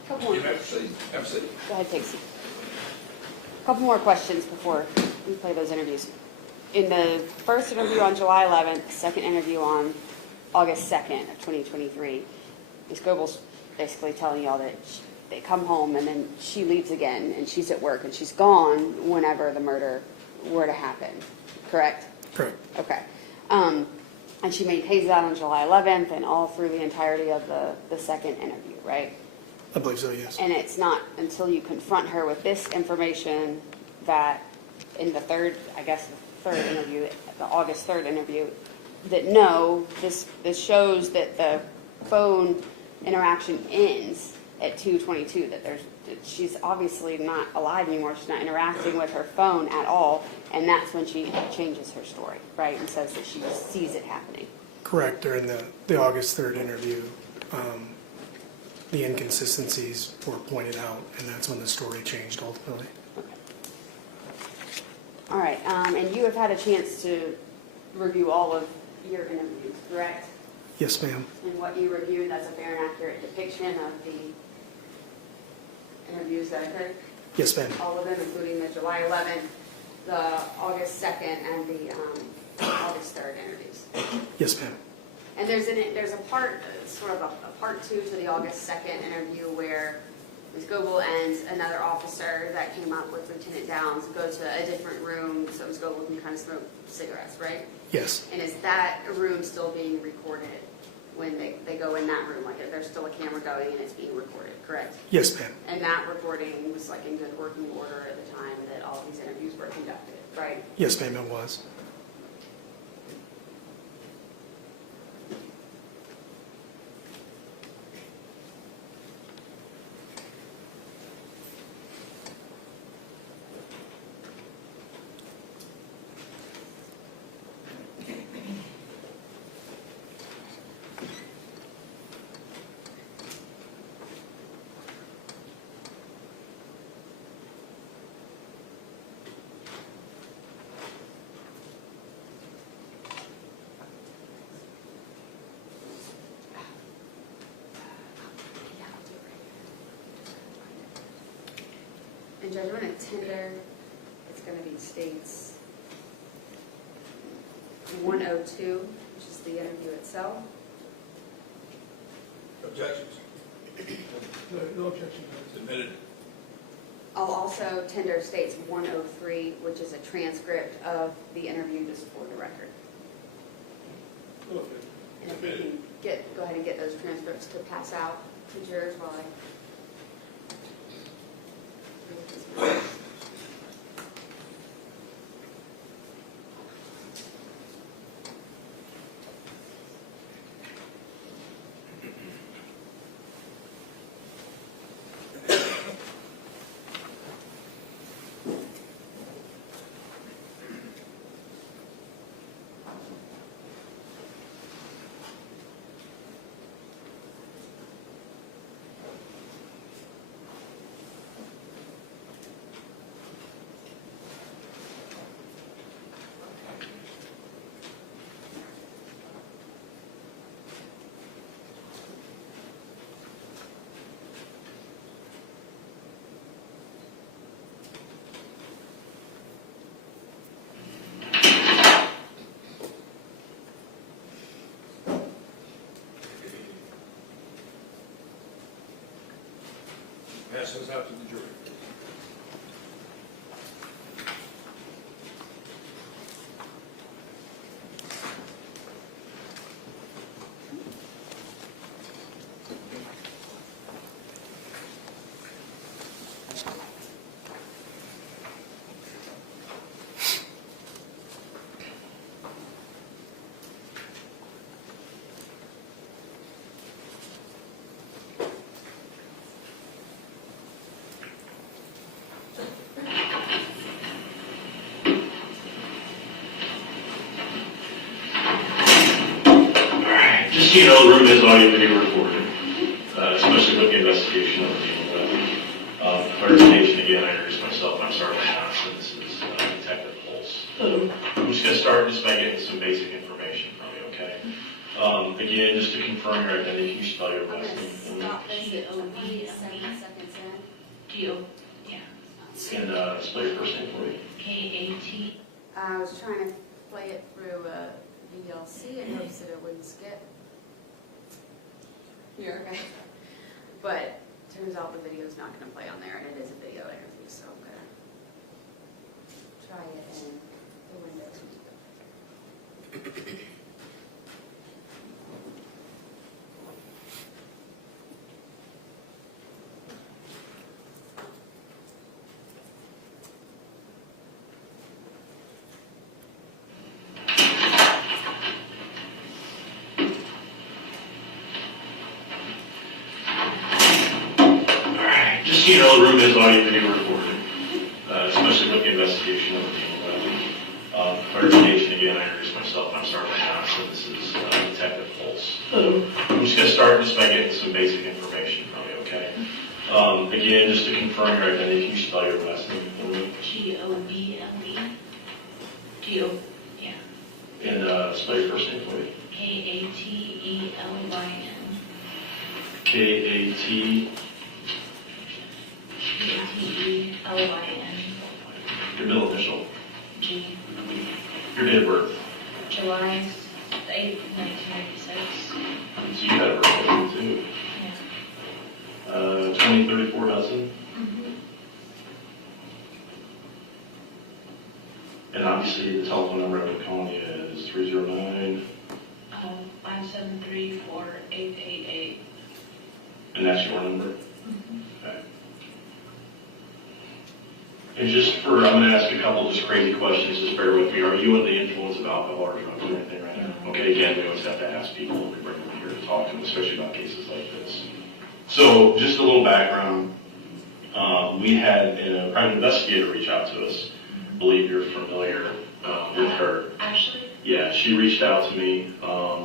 Couple more. You have a seat. Have a seat. Go ahead, take a seat. Couple more questions before we play those interviews. In the first interview on July 11th, second interview on August 2nd of 2023, Ms. Goble's basically telling y'all that they come home and then she leaves again and she's at work and she's gone whenever the murder were to happen, correct? Correct. Okay. And she maintains that on July 11th and all through the entirety of the second interview, right? I believe so, yes. And it's not until you confront her with this information that in the third interview, the August 3rd interview, that no, this shows that the phone interaction ends at 2:22, that she's obviously not alive anymore, she's not interacting with her phone at all, and that's when she changes her story, right, and says that she sees it happening. Correct. During the August 3rd interview, the inconsistencies were pointed out, and that's when the story changed ultimately. All right, and you have had a chance to review all of your interviews, correct? Yes, ma'am. And what you reviewed, that's a fair and accurate depiction of the interviews that occurred? Yes, ma'am. All of them, including the July 11th, the August 2nd, and the August 3rd interviews? Yes, ma'am. And there's a part, sort of a part two to the August 2nd interview where Ms. Goble and another officer that came up with Lieutenant Downs go to a different room so Ms. Goble can kind of smoke cigarettes, right? Yes. And is that room still being recorded when they go in that room? Like there's still a camera going and it's being recorded, correct? Yes, ma'am. And that recording was like in good working order at the time that all these interviews were conducted, right? Yes, ma'am, it was. And Judge, I'm going to tender, it's going to be states 102, which is the interview itself. Objections? No objection. Submitted. I'll also tender states 103, which is a transcript of the interview just for the record. Okay. And if we can go ahead and get those transcripts to pass out to jurors while I... Pass those out to the jury. just so you know, the room is audio video recorded, especially with the investigation that we're dealing with. Clarification again, I introduced myself. I'm Sergeant Johnson. This is Detective Pulse. I'm just going to start just by getting some basic information from you, okay? Again, just to confirm your identity, can you spell your last name for me? Stop this at 7 seconds in. Gio. Yeah. And spell your first name for me. K-A-T. I was trying to play it through VLC in hopes that it wouldn't skip. Here. Okay. But turns out the video's not going to play on there, and it is a video interview, so I'm going to try it in the Windows. Just so you know, the room is audio video recorded, especially with the investigation that we're dealing with. Clarification again, I introduced myself. I'm Sergeant Johnson. This is Detective Pulse. I'm just going to start just by getting some basic information from you, okay? Again, just to confirm your identity, can you spell your last name for me? G-O-B-L-E. Gio. Yeah. And spell your first name for me. K-A-T-E-L-Y-N. K-A-T. K-A-T-E-L-Y-N. Your middle initial. G. Your date of birth. July 8th, 1996. So you had a birthday too. Yeah. 2034 Hudson. Mm-hmm. And obviously the telephone number I've been calling you is 309. 573-4888. And that's your number? Mm-hmm. Okay. And just for, I'm going to ask a couple just crazy questions, just bear with me. Are you under the influence of alcohol or drugs or anything right now? Okay, again, we always have to ask people when we bring them here to talk to them, especially about cases like this. So just a little background. We had a private investigator reach out to us. I believe you're familiar with her. Actually? Yeah, she reached out to me,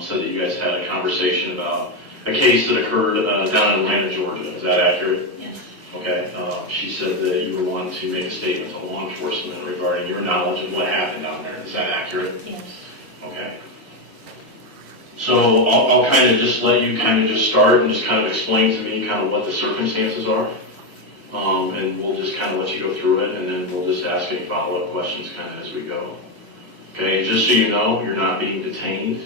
said that you guys had a conversation about a case that occurred down in Atlanta, Georgia. Is that accurate? Yes. Okay. She said that you were wanting to make a statement to law enforcement regarding your knowledge of what happened down there. Is that accurate? Yes. Okay. So I'll kind of just let you kind of just start and just kind of explain to me kind of what the circumstances are. And we'll just kind of let you go through it, and then we'll just ask any follow-up questions kind of as we go. Okay, just so you know, you're not being detained.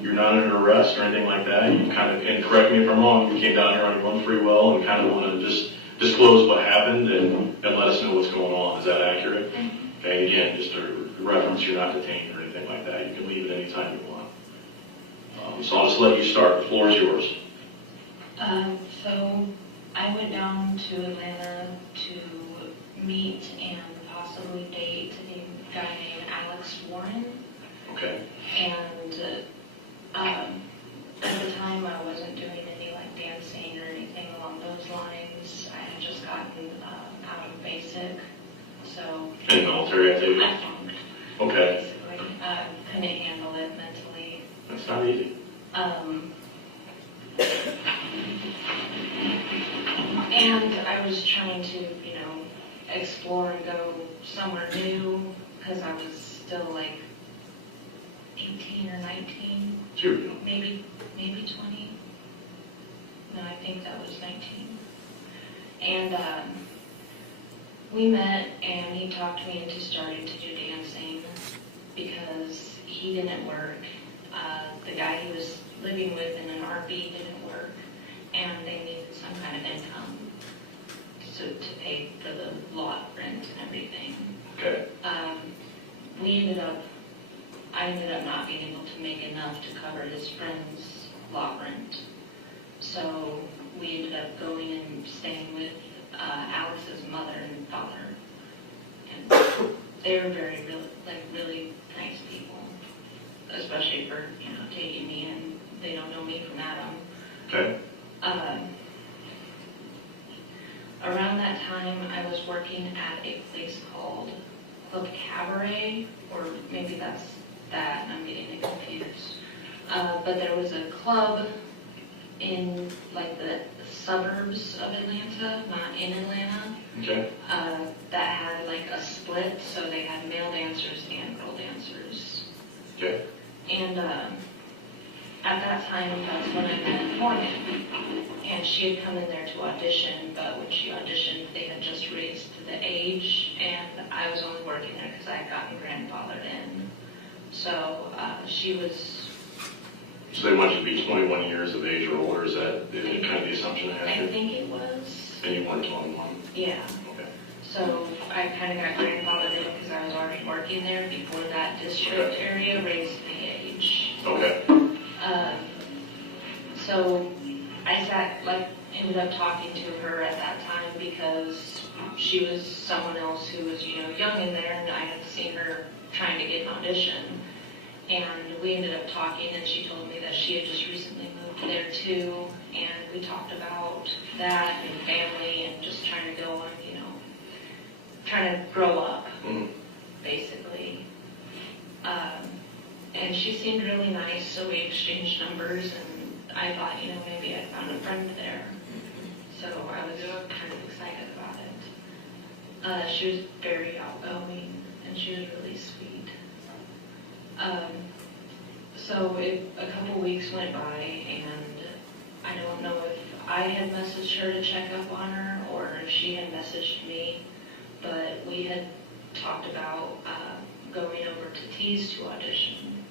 You're not under arrest or anything like that. You kind of, and correct me if I'm wrong, you came down here on your own free will and kind of want to just disclose what happened and let us know what's going on. Is that accurate? Okay, again, just a reference, you're not detained or anything like that. You can leave at any time you want. So I'll just let you start. The floor is yours. So I went down to Atlanta to meet and possibly date a guy named Alex Warren. Okay. And at the time I wasn't doing any like dancing or anything along those lines. I had just gotten out of basic, so. And military activity? I funked. Okay. Basically, couldn't handle it mentally. That's not easy. And I was trying to, explore and go somewhere new because I was still like 18 or 19. Sure. Maybe 20. No, I think that was 19. And we met and he talked me into starting to do dancing because he didn't work. The guy he was living with in an RV didn't work, and they needed some kind of income to pay for the lot rent and everything. Okay. I ended up not being able to make enough to cover his friend's lot rent. So we ended up going and staying with Alex's mother and father. And they're really nice people, especially for, taking me in. They don't know me from Adam. Okay. Around that time, I was working at a place called Club Cabaret, or maybe that's that, and I'm getting it confused. But there was a club in like the suburbs of Atlanta, not in Atlanta, Okay. that had like a split, so they had male dancers and girl dancers. Okay. And at that time, that's when I met Morgan. And she had come in there to audition, but when she auditioned, they had just raised the age, and I was only working there because I had gotten grandfathered in. So she was... So they want you to be 21 years of age or older, is that kind of the assumption I have I here? think it was. And you weren't 21? Yeah. Okay. So I kind of got grandfathered in because I was already working there before that district area raised the age. Okay. So I ended up talking to her at that time because she was someone else who was, young in there, and I had seen her trying to get an audition. And we ended up talking, and she told me that she had just recently moved there too, and we talked about that and family and just trying to go on, trying to grow up, basically. And she seemed really nice, so we exchanged numbers, and I thought, maybe I found a friend there. So I was kind of excited about it. She was very outgoing, and she was really sweet. So a couple weeks went by, and I don't know if I had messaged her to check up on her or if she had messaged me, but we had talked about going over to T's to audition.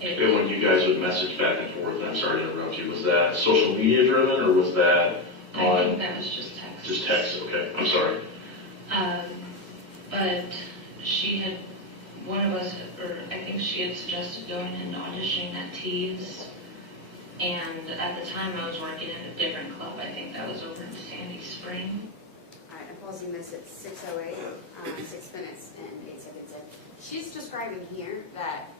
And when you guys would message back and forth, I'm sorry to interrupt you, was that social media driven or was that on? I think that was just text. Just text, okay, I'm sorry. But she had, one of us, or I think she had suggested going and auditioning at T's. And at the time I was working at a different club. I think that was over in Sandy Spring. All right, I'm pausing this at 6:08, 6 minutes and 8 seconds in. She's describing here that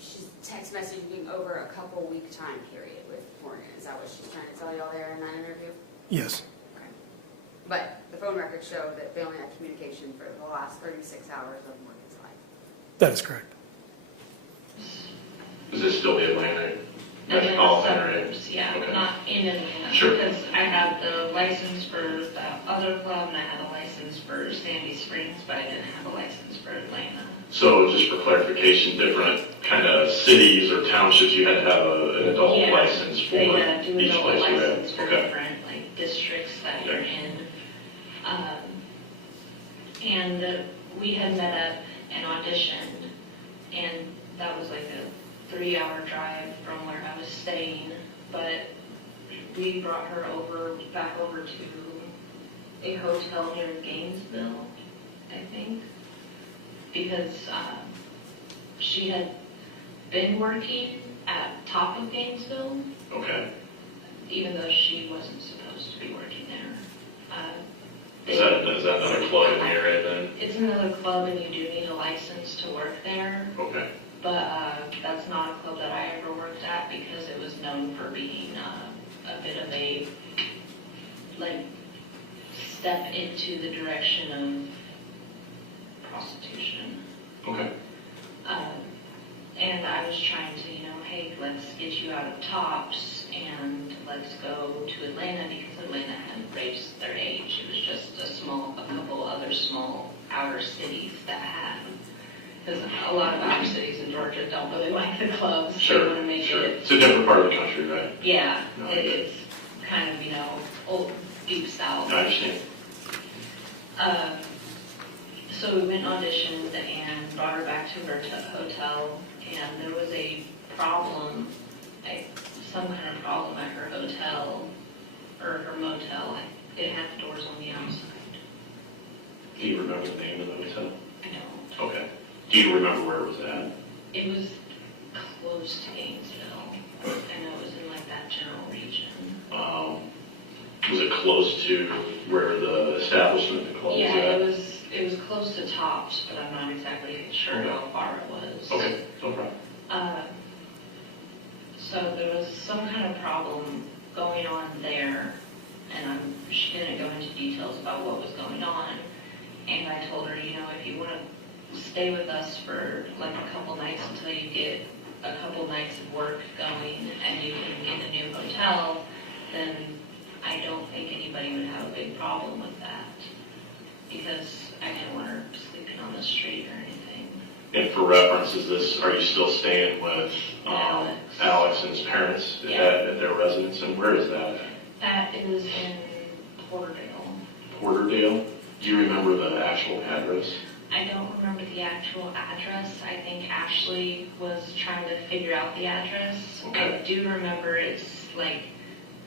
she's text messaging over a couple week time period with Morgan. Is that what she's trying to tell y'all there in that interview? Yes. Okay. But the phone records show that they only had communication for the last 36 hours of Morgan's life. That is correct. Is this still the Atlanta? Atlanta suburbs, yeah, Okay. not in Atlanta. Sure. Because I had the license for the other club and I had a license for Sandy Springs, but I didn't have a license for Atlanta. So just for clarification, different kind of cities or townships, you had to have an adult license for They do each adult place you had? license for Okay. different districts that you're in. And we had met up and auditioned, and that was like a 3-hour drive from where I was staying, but we brought her back over to a hotel near Gainesville, I think, because she had been working at top of Gainesville. Okay. Even though she wasn't supposed to be working there. Is that another club in the area then? It's another club and you do need a license to work there. Okay. But that's not a club that I ever worked at because it was known for being a bit of a, step into the direction of prostitution. Okay. And I was trying to, hey, let's get you out of Tops and let's go to Atlanta because Atlanta hadn't raised their age. It was just a couple other small outer cities that had. Because a lot of outer cities in Georgia don't really like the clubs. Sure, They want to make sure. it. It's a different part of the country, right? Yeah, No, it's kind of, old, deep south. I understand. So we went and auditioned and brought her back to her hotel, and there was a problem, some kind of problem at her hotel, or her motel. It had the doors on the outside. Do you remember the name of the hotel? I don't. Okay. Do you remember where it was at? It was close to Gainesville. I know it was in that general region. Was it close to where the establishment, the club was Yeah, at? it was close to Tops, but I'm not exactly sure how far it was. Okay, no problem. So there was some kind of problem going on there, and she didn't go into details about what was going on. And I told her, if you want to stay with us for a couple nights until you get a couple nights of work going and you can get a new hotel, then I don't think anybody would have a big problem with that. Because I didn't want her sleeping on the street or anything. And for reference, are you still staying with Alex and his parents at their residence? And where is that? That is in Porterdale. Porterdale? Do you remember the actual address? I don't remember the actual address. I think Ashley was trying to figure out the address. Okay. I do remember it's like,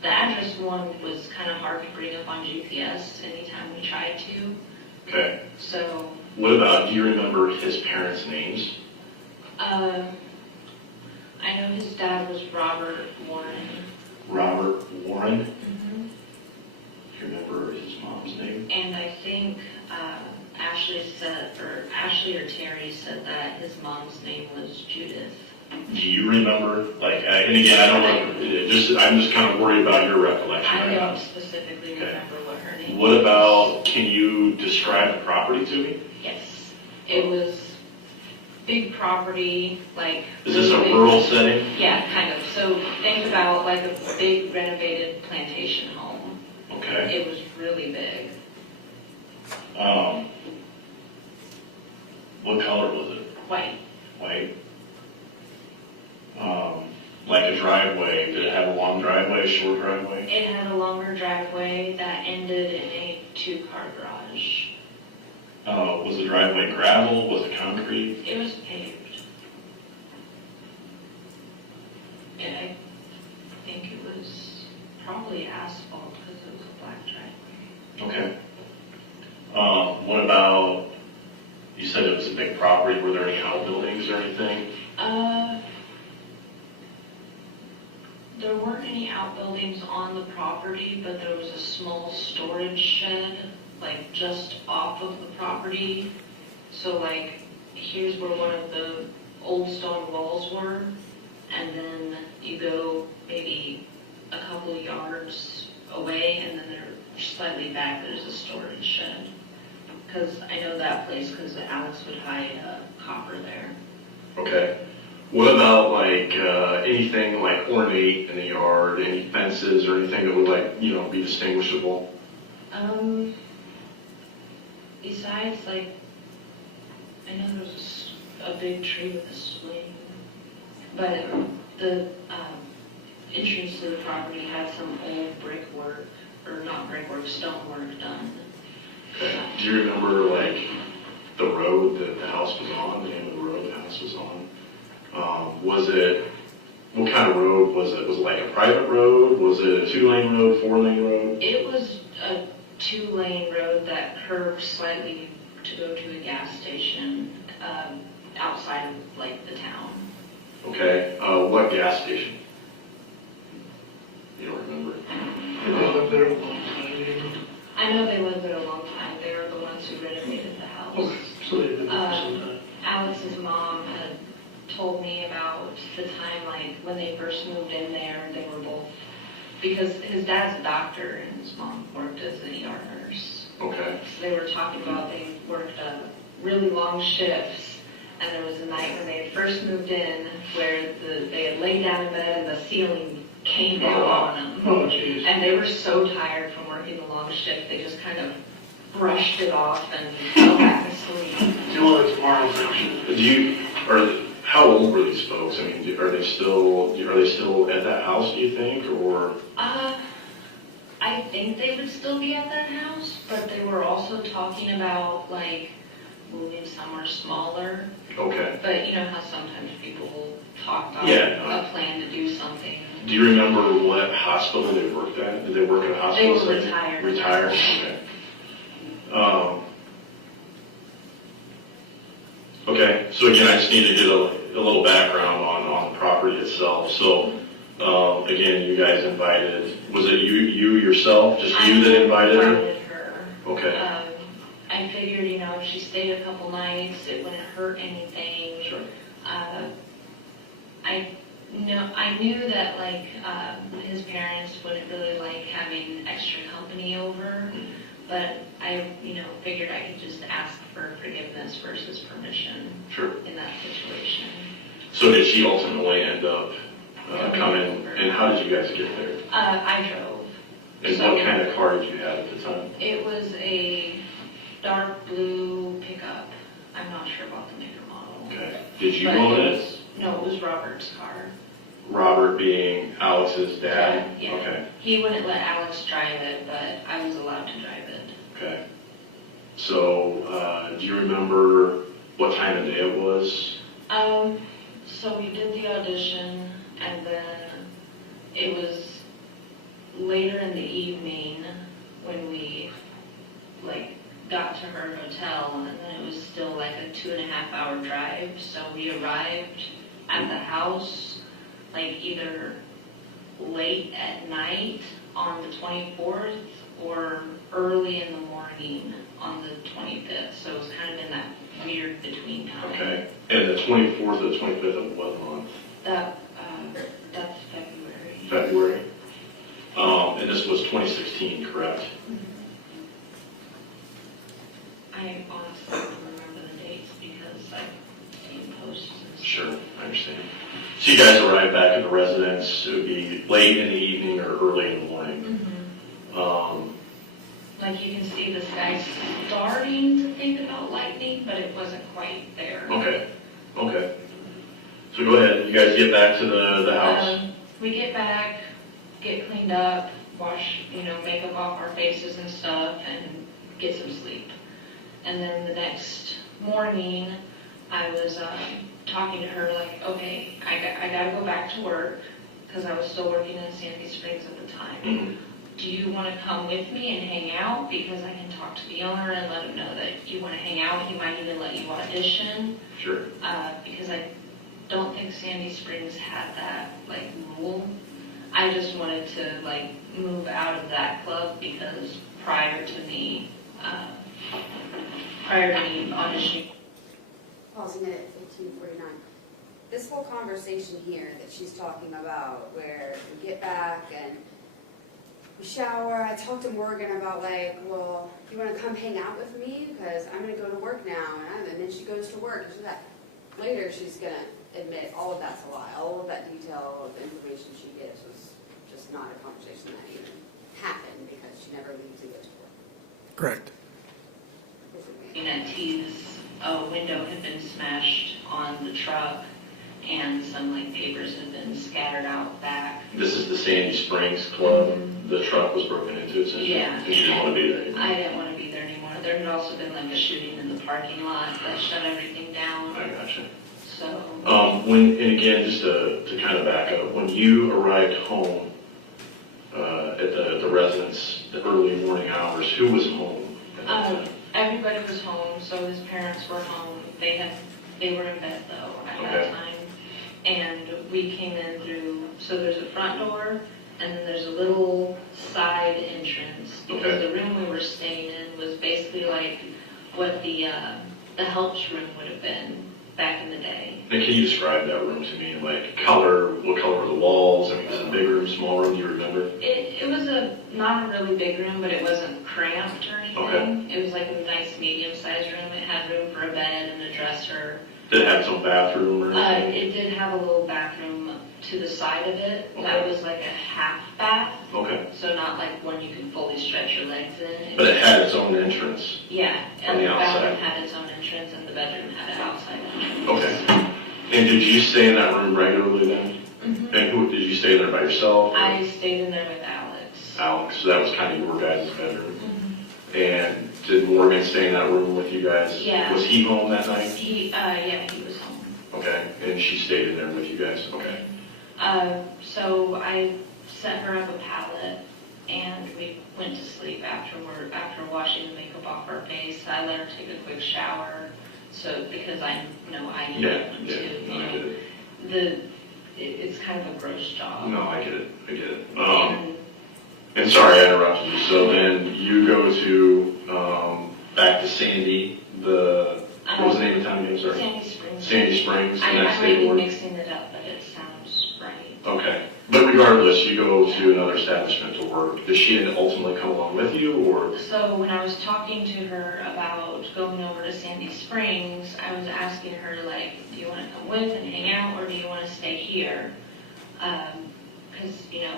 the address one was kind of hard to bring up on GPS anytime we tried to. Okay. So. What about, do you remember his parents' names? I know his dad was Robert Warren. Robert Warren? Mm-hmm. Do you remember his mom's name? And I think Ashley or Terry said that his mom's name was Judith. Do you remember, and again, I don't know, I'm just kind of worried about your recollection. I don't specifically remember what her name was. What about, can you describe the property to me? Yes. It was big property, like. Is this a rural setting? Yeah, kind of. So think about like a big renovated plantation home. Okay. It was really big. What color was it? White. White. Like a driveway, did it have a long driveway, a short driveway? It had a longer driveway that ended in a 2-car garage. Was the driveway gravel? Was it concrete? It was paved. And I think it was probably asphalt because it was a black driveway. Okay. What about, you said it was a big property, were there any outbuildings or anything? There weren't any outbuildings on the property, but there was a small storage shed, like just off of the property. So like, here's where one of the old stone walls were, and then you go maybe a couple of yards away, and then they're slightly back, there's a storage shed. Because I know that place because Alex would hide copper there. Okay. What about anything like ornate in the yard, any fences or anything that would be distinguishable? Besides I know there was a big tree with a swing, but the entrance to the property had some old brickwork, or not brickwork, stonework done. Okay. Do you remember the road that the house was on, the name of the road the house was on? What kind of road was it? Was it like a private road? Was it a 2-lane road, 4-lane road? It was a 2-lane road that curved slightly to go to a gas station outside of the town. Okay. What gas station? You don't remember? They lived there a long time. I know they lived there a long time. They were the ones who renovated the house. Okay, so they lived there for some time. Alex's mom had told me about the time, when they first moved in there, they were both, because his dad's a doctor and his mom worked as an ER nurse. Okay. So they were talking about they worked really long shifts, and there was a night when they had first moved in where they had laid down in bed and the ceiling came down on them. Oh, jeez. And they were so tired from working the long shift, they just kind of brushed it off and fell back asleep. How old were these folks? I mean, are they still at that house, do you think, or? I think they would still be at that house, but they were also talking about moving somewhere smaller. Okay. But you know how sometimes people talk about a plan to do something. Do you remember what hospital they worked at? Did they work at a hospital? They were retired. Retired, okay. Okay, so again, I just need to get a little background on the property itself. So, again, you guys invited, was it you yourself, just you that invited her? I invited her. Okay. I figured, if she stayed a couple nights, it wouldn't hurt anything. Sure. I knew that his parents wouldn't really like having extra company over, but I figured I could just ask for forgiveness versus permission. Sure. In that situation. So did she ultimately end up coming, and how did you guys get there? I drove. And So what kind of car did you have at the time? it was a dark blue pickup. I'm not sure about the make or model. Okay. Did you But own it it? was, no, it was Robert's car. Robert being Alex's dad? Yeah. Okay. He wouldn't let Alex drive it, but I was allowed to drive it. Okay. So, do you remember what time of day it was? So we did the audition, and then it was later in the evening when we got to her hotel, and then it was still like a 2.5 hour drive. So we arrived at the house either late at night on the 24th or early in the morning on the 25th. So it was kind of in that weird between time. Okay. And the 24th or the 25th of what month? That's February. February. And this was 2016, correct? I honestly don't remember the dates because I've seen posts and stuff. Sure, I understand. So you guys arrived back at the residence. It would be late in the evening or early in the morning. You can see the sky starting to think about lightning, but it wasn't quite there. Okay. Okay. So go ahead. You guys get back to the house. We get back, get cleaned up, wash, makeup off our faces and stuff, and get some sleep. And then the next morning, I was talking to her okay, I got to go back to work because I was still working in Sandy Springs at the time. Mm-hmm. Do you want to come with me and hang out? Because I can talk to the owner and let him know that you want to hang out. He might even let you audition. Sure. Because I don't think Sandy Springs had that rule. I just wanted to move out of that club because prior to me auditioning. Pausing it at 15:49. This whole conversation here that she's talking about, where we get back and we shower, I talked to Morgan about well, you want to come hang out with me because I'm going to go to work now, and then she goes to work and that. Later, she's going to admit all of that's a lie. All of that detail of information she gives was just not a conversation that even happened because she never leaves to go to work. Correct. At T's window had been smashed on the truck, and some papers had been scattered out back. This is the Sandy Springs Club. The truck was broken into, essentially. Yeah. And you didn't want to be there anymore. I didn't want to be there anymore. There had also been a shooting in the parking lot that shut everything down. I gotcha. So. And again, just to kind of back up, when you arrived home at the residence, the early morning hours, who was home at that time? Everybody was home, so his parents were home. They were in bed though at that time. And we came in through, so there's a front door, and then there's a little side entrance. Because the room we were staying in was basically what the helps room would have been back in the day. And can you describe that room to me? Color, what color were the walls? I mean, was it a big room, small room, do you remember? It was not a really big room, but it wasn't cramped or anything. It was a nice medium-sized room. It had room for a bed and a dresser. Did it have its own bathroom or anything? It did have a little bathroom to the side of it. That was a half bath. Okay. So not one you can fully stretch your legs in. But it had its own entrance? Yeah. On the And the bathroom outside? had its own entrance, and the bedroom had an outside entrance. Okay. And did you stay in that room regularly then? Mm-hmm. And did you stay there by yourself? I stayed in there with Alex. Alex, so that was kind of your guys' bedroom. Mm-hmm. And did Morgan stay in that room with you guys? Yeah. Was he home that night? He was home. Okay, and she stayed in there with you guys? Okay. So I set her up a pallet, and we went to sleep after washing the makeup off her face. I let her take a quick shower, because I know I need one too. No, I get it. It's kind of a gross job. No, I get it. And sorry I interrupted you. So then you go to back to Sandy. What was the name of the town again? Sorry. Sandy Springs. Sandy Springs. I And might be mixing it up, but it sounds right. Okay. But regardless. regardless, you go to another establishment to work. Does she ultimately come along with you, or? So when I was talking to her about going over to Sandy Springs, I was asking her, like, do you want to come with and hang out, or do you want to stay here? Because, you know,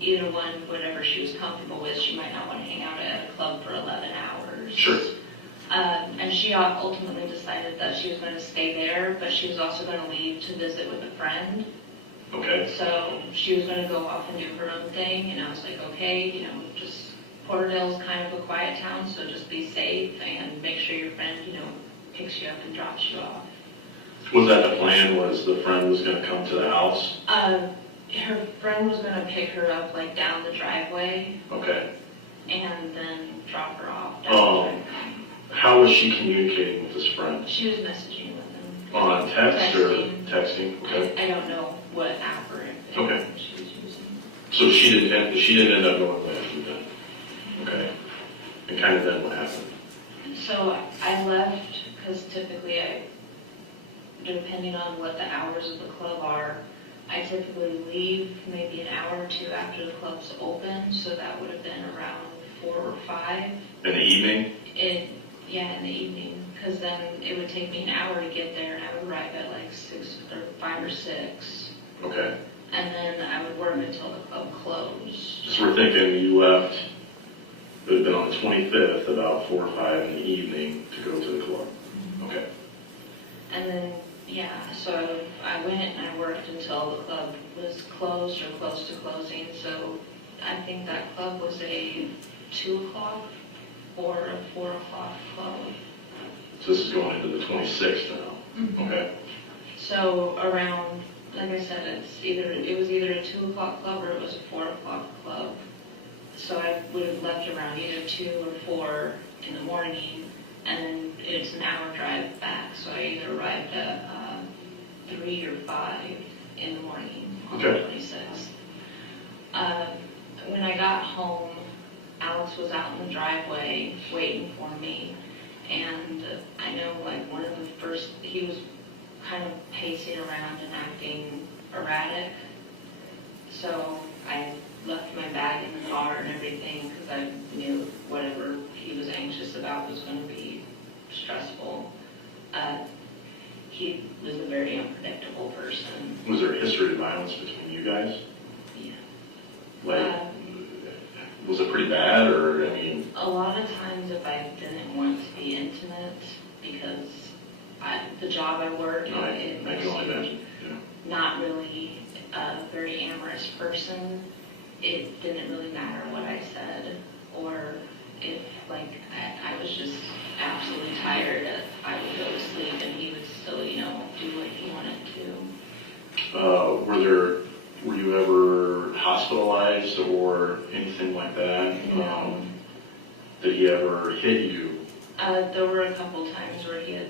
either one, whatever she was comfortable with, she might not want to hang out at a club for 11 hours. Sure. And she ultimately decided that she was going to stay there, but she was also going to leave to visit with a friend. Okay. So she was going to go off and do her own thing, and I was like, okay, you know, just Porterdale's kind of a quiet town, so just be safe and make sure your friend, you know, picks you up and drops you off. Was that the plan, was the friend was going to come to the house? Her friend was going to pick her up, like, down the driveway. Okay. And then drop her off down the driveway. How was she communicating with this friend? She was messaging with him. On text or Texting. texting? Okay. I don't know what app or anything Okay. she was using. So she didn't end up going with you then? Okay. And kind of then what happened? So I left because typically depending on what the hours of the club are, I typically leave maybe an hour or two after the club's open, so that would have been around 4 or 5. In the evening? Yeah, in the evening, because then it would take me an hour to get there, and I would arrive at like 6 or 5 or 6. Okay. And then I would work until the club closed. So we're thinking you left, it would have been on the 25th, about 4 or 5 in the evening to go to the club. Okay. And then, yeah, so I went and I worked until the club was closed or close to closing. So I think that club was a 2 o'clock or a 4 o'clock club. So this is going into the 26th now. Mm-hmm. Okay. So around, like I said, it was either a 2 o'clock club or it was a 4 o'clock club. So I would have left around either 2 or 4 in the morning, and then it's an hour drive back. So I either arrived at 3 or 5 in the morning on the 26th. When I got home, Alex was out in the driveway waiting for me, and I know, like, one of the first, he was kind of pacing around and acting erratic. So I left my bag in the car and everything because I knew whatever he was anxious about was going to be stressful. He was a very unpredictable person. Was there a history of violence between you guys? Yeah. Like, was it pretty bad, or, I mean? A lot of times if I didn't want to be intimate, because the job I work, it makes you not really a very amorous person. It didn't really matter what I said, or if, like, I was just absolutely tired, I would go to sleep and he would still, you know, do what he wanted to. Were you ever hospitalized or anything like that? No. Did he ever hit you? There were a couple times where he had,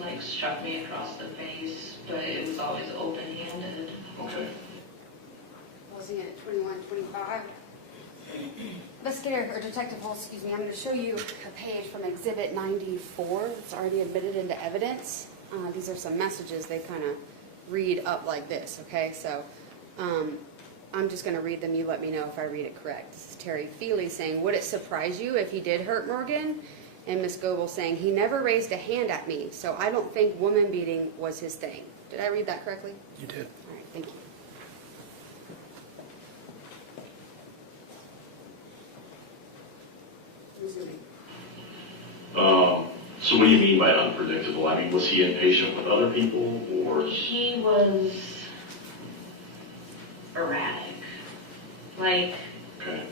like, struck me across the face, but it was always open-handed. Okay. Closing at 21:25. Investigator, or Detective Hull, excuse me, I'm going to show you a page from Exhibit 94 that's already admitted into evidence. These are some messages. They kind of read up like this, okay? So I'm just going to read them. You let me know if I read it correct. This is Terry Feely saying, would it surprise you if he did hurt Morgan? And Miss Goble saying, he never raised a hand at me, so I don't think woman beating was his thing. Did I read that correctly? You did. All right, thank you. So what do you mean by unpredictable? I mean, was he impatient with other people, or? He was erratic. Like, okay.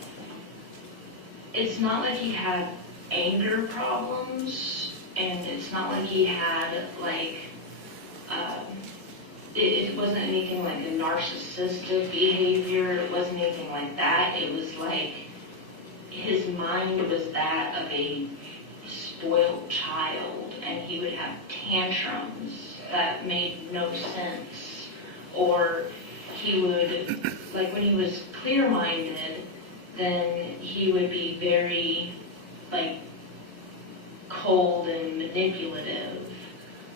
It's not like he had anger problems, and it's not like he had, like, it wasn't anything like a narcissistic behavior. It wasn't anything like that. It was like his mind was that of a spoiled child, and he would have tantrums that made no sense. Or he would, like, when he was clear-minded, then he would be very, like, cold and manipulative.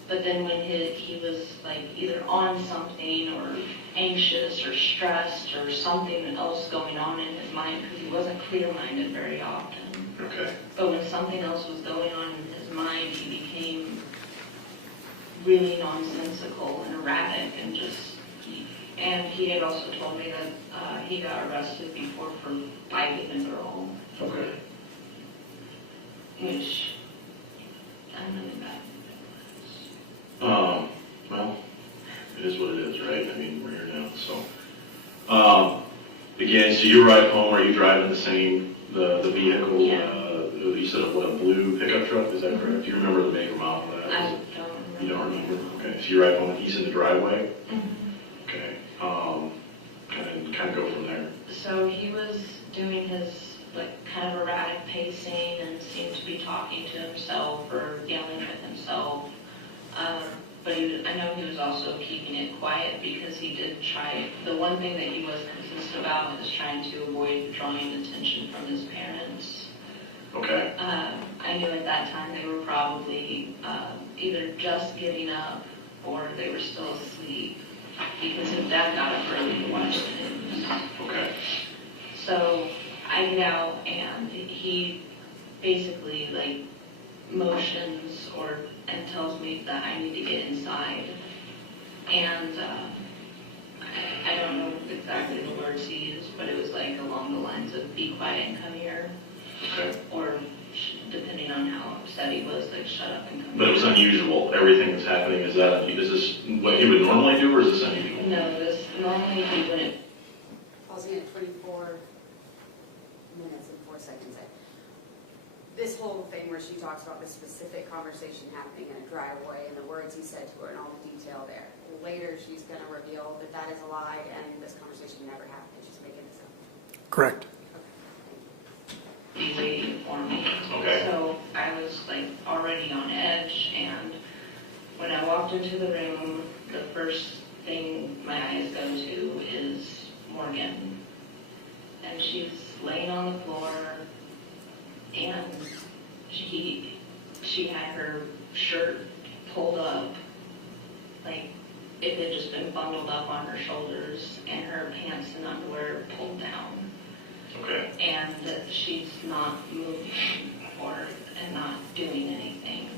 But then when he was, like, either on something or anxious or stressed or something else going on in his mind, because he wasn't clear-minded very often. Okay. But when something else was going on in his mind, he became really nonsensical and erratic and and he had also told me that he got arrested before for biting a girl. Okay. Which, I'm really bad. Well, it is what it is, right? I mean, we're here now, so. Again, so you ride home, are you driving the vehicle? Yeah. You said what, a blue pickup truck, is that correct? Do you remember the make or model of that? I don't remember. You don't remember? Okay, so you ride home and he's in the driveway? Mhm. Okay. Kind of go from there. So he was doing his kind of erratic pacing and seemed to be talking to himself or yelling at himself. But I know he was also keeping it quiet because he did try. The one thing that he was consistent about was trying to avoid drawing attention from his parents. Okay. I knew at that time they were probably either just getting up or they were still asleep because his dad got up early to watch the news. Okay. So I get out and he basically motions and tells me that I need to get inside. And I don't know exactly the words he used, but it was along the lines of "be quiet and come here," Okay. or depending on how upset he was, shut up and come here. But it was unusual. Everything that's happening, is this what he would normally do, or is this unusual? No, this normally he wouldn't. Pausing at 24 minutes and 4 seconds. This whole thing where she talks about this specific conversation happening in a driveway and the words he said to her and all the detail there. Later, she's going to reveal that that is a lie and this conversation never happened. She's making this up. Correct. Be waiting for me. Okay. So I was already on edge, and when I walked into the room, the first thing my eyes go to is Morgan. And she's laying on the floor, and she had her shirt pulled up, it had just been bundled up on her shoulders, and her pants and underwear pulled down. Okay. And she's not moving and not doing anything.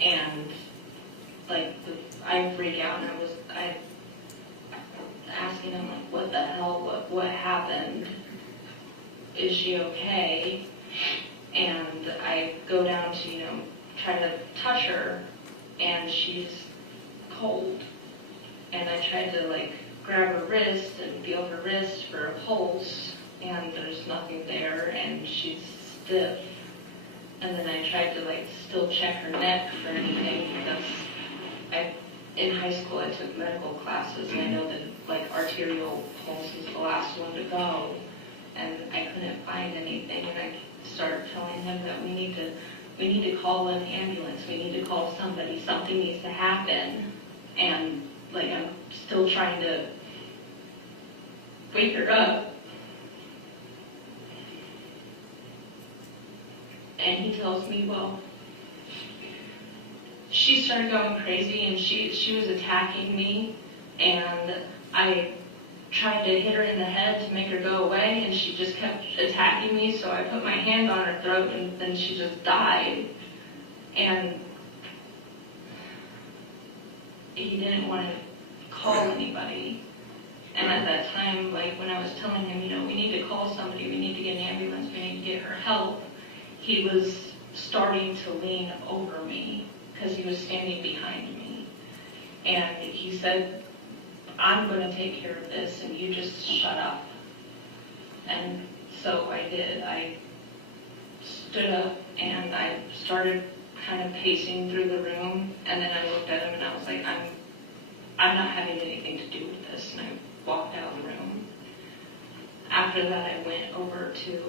And I freak out, and I asking him what the hell, what happened? Is she okay? And I go down to try to touch her, and she's cold. And I tried to grab her wrist and feel her wrist for a pulse, and there's nothing there, and she's stiff. And then I tried to still check her neck for anything because in high school I took medical classes, and I know that arterial pulse is the last one to go, and I couldn't find anything. And I started telling him that we need to call an ambulance, we need to call somebody, something needs to happen. And I'm still trying to wake her up. And he tells me, well, she started going crazy and she was attacking me, and I tried to hit her in the head to make her go away, and she just kept attacking me, so I put my hand on her throat, and then she just died. And he didn't want to call anybody. And at that time, when I was telling him, we need to call somebody, we need to get an ambulance, we need to get her help, he was starting to lean over me because he was standing behind me. And he said, I'm going to take care of this, and you just shut up. And so I did. I stood up, and I started kind of pacing through the room, and then I looked at him, and I was like, I'm not having anything to do with this, and I walked out of the room. After that, I went over to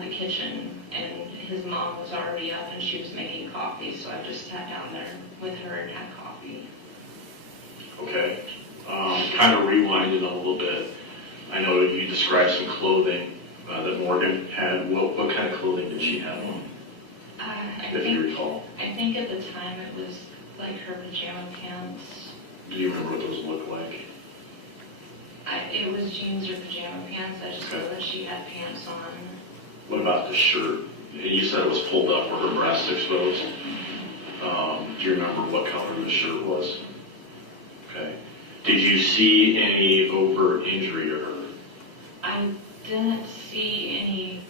the kitchen, and his mom was already up, and she was making coffee, so I just sat down there with her and had coffee. Okay. Kind of rewinding a little bit. I know you described some clothing that Morgan had. What kind of clothing did she have on? If you recall. I think at the time it was her pajama pants. Do you remember what those looked like? It was jeans or pajama pants. I just know that she had pants on. What about the shirt? You said it was pulled up where her breasts exposed. Do you remember what color the shirt was? Okay. Did you see any overt injury to her? I didn't see any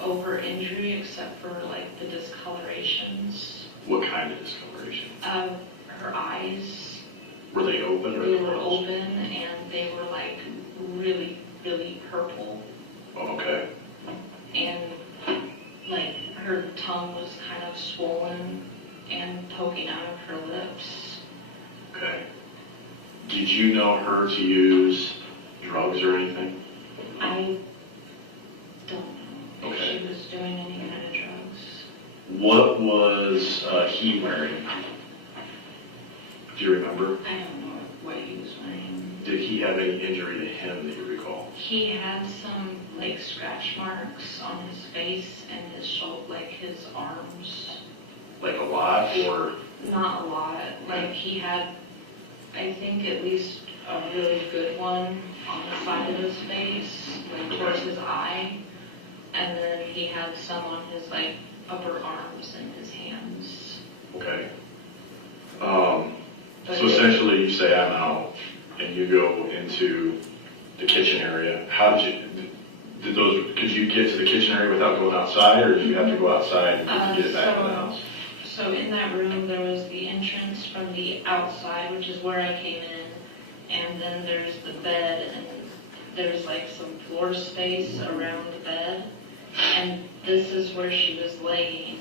overt injury except for the discolorations. What kind of discoloration? Her eyes. Were they open or They closed? were open and they were really, really purple. Oh, okay. And her tongue was kind of swollen and poking out of her lips. Okay. Did you know her to use drugs or anything? I don't know Okay. if she was doing any kind of drugs. What was he wearing? Do you remember? I don't know what he was wearing. Did he have any injury to him that you recall? He had some scratch marks on his face and his shoulder, his arms. Like a lot or? Not a lot. He had, I think, at least a really good one on the side of his face, towards his eye. And then he had some on his upper arms and his hands. Okay. So essentially you say I'm out and you go into the kitchen area. How could you get to the kitchen area without going outside, or did you have to go outside and get it back in the house? So in that room there was the entrance from the outside, which is where I came in, and then there's the bed, and there's some floor space around the bed, and this is where she was laying.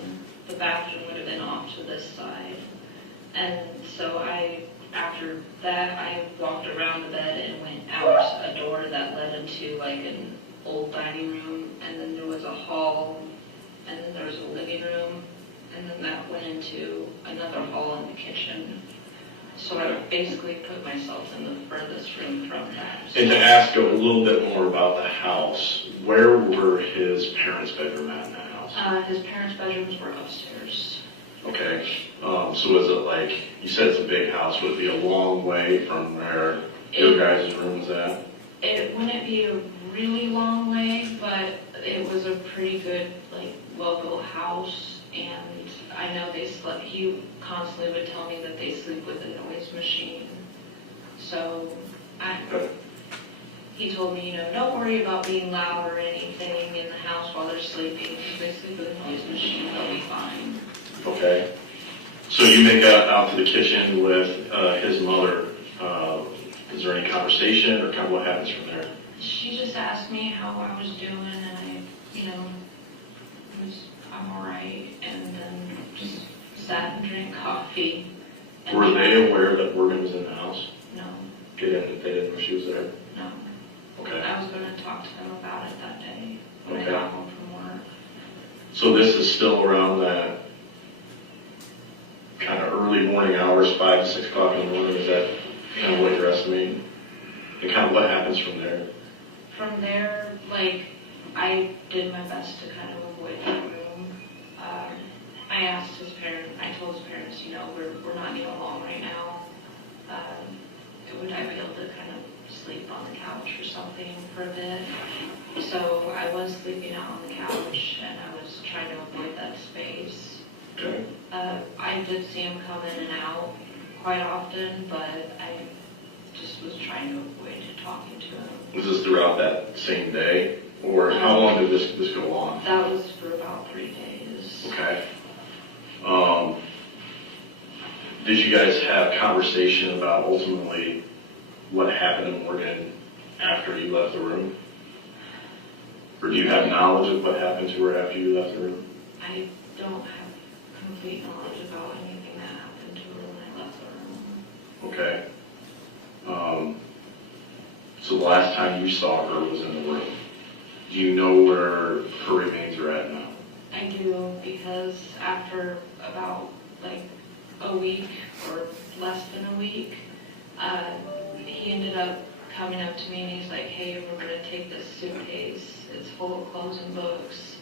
The bathroom would have been off to this side. And so after that, I walked around the bed and went out a door that led into an old dining room, and then there was a hall, and then there was a living room, and then that went into another hall in the kitchen. So I basically put myself in the furthest room from that. And to ask a little bit more about the house, where were his parents' bedroom at in that house? His parents' bedrooms were upstairs. Okay. So was it you said it's a big house, would it be a long way from where your guys' room was at? It wouldn't be a really long way, but it was a pretty good, well-built house, and I know they slept. He constantly would tell me that they sleep with a noise machine. So he told me, don't worry about being loud or anything in the house while they're sleeping. If they sleep with a noise machine, they'll be fine. Okay. So you make it out to the kitchen with his mother. Is there any conversation or kind of what happens from there? She just asked me how I was doing, and I'm all right, and then just sat and drank coffee. And Were they aware that Morgan was in the house? No. They didn't know she was there? No. Okay. I was going to talk to them about it that day when Okay. I got home from work. So this is still around that kind of early morning hours, 5 to 6 o'clock in the morning. Is that kind of what you're estimating? And kind of what happens from there? From there, I did my best to kind of avoid that room. I asked his parents, I told his parents, we're not getting along right now. Would I be able to kind of sleep on the couch or something for a bit? So I was sleeping out on the couch, and I was trying to avoid that space. Okay. I did see him come in and out quite often, but I just was trying to avoid talking to him. Was this throughout that same day? Or how long did this go on? That was for about 3 days. Okay. Did you guys have conversation about ultimately what happened to Morgan after you left the room? Or do you have knowledge of what happened to her after you left the room? I don't have complete knowledge about anything that happened to her when I left the room. Okay. So the last time you saw her was in the room. Do you know where her remains are at now? I do, because after about a week or less than a week, he ended up coming up to me and he's like, hey, we're going to take this suitcase, it's full of clothes and books,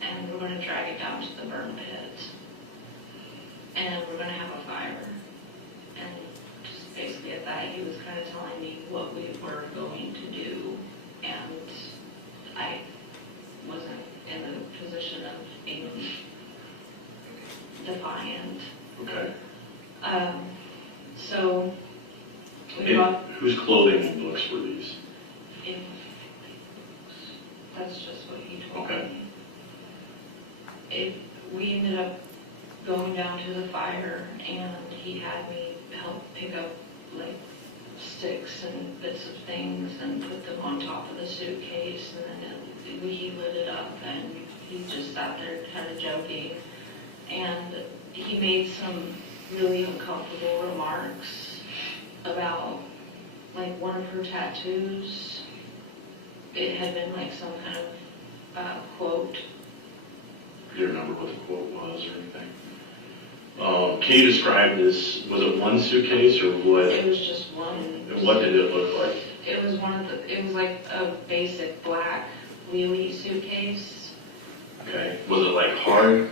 and we're going to drag it down to the burn pit. And we're going to have a fire. And just basically at that, he was kind of telling me what we were going to do, and I wasn't in the position of being defiant. Okay. So we And got, whose clothing and looks were these? that's just what he told Okay. me. We ended up going down to the fire, and he had me help pick up like sticks and bits of things and put them on top of the suitcase, and then he lit it up, and he just sat there kind of joking, and he made some really uncomfortable remarks about like one of her tattoos. It had been like some kind of quote. Do you remember what the quote was or anything? Can you describe this? Was it one suitcase or what? It was just one. And what did it look like? It was it was like a basic black wheelie suitcase. Okay. Was it like hard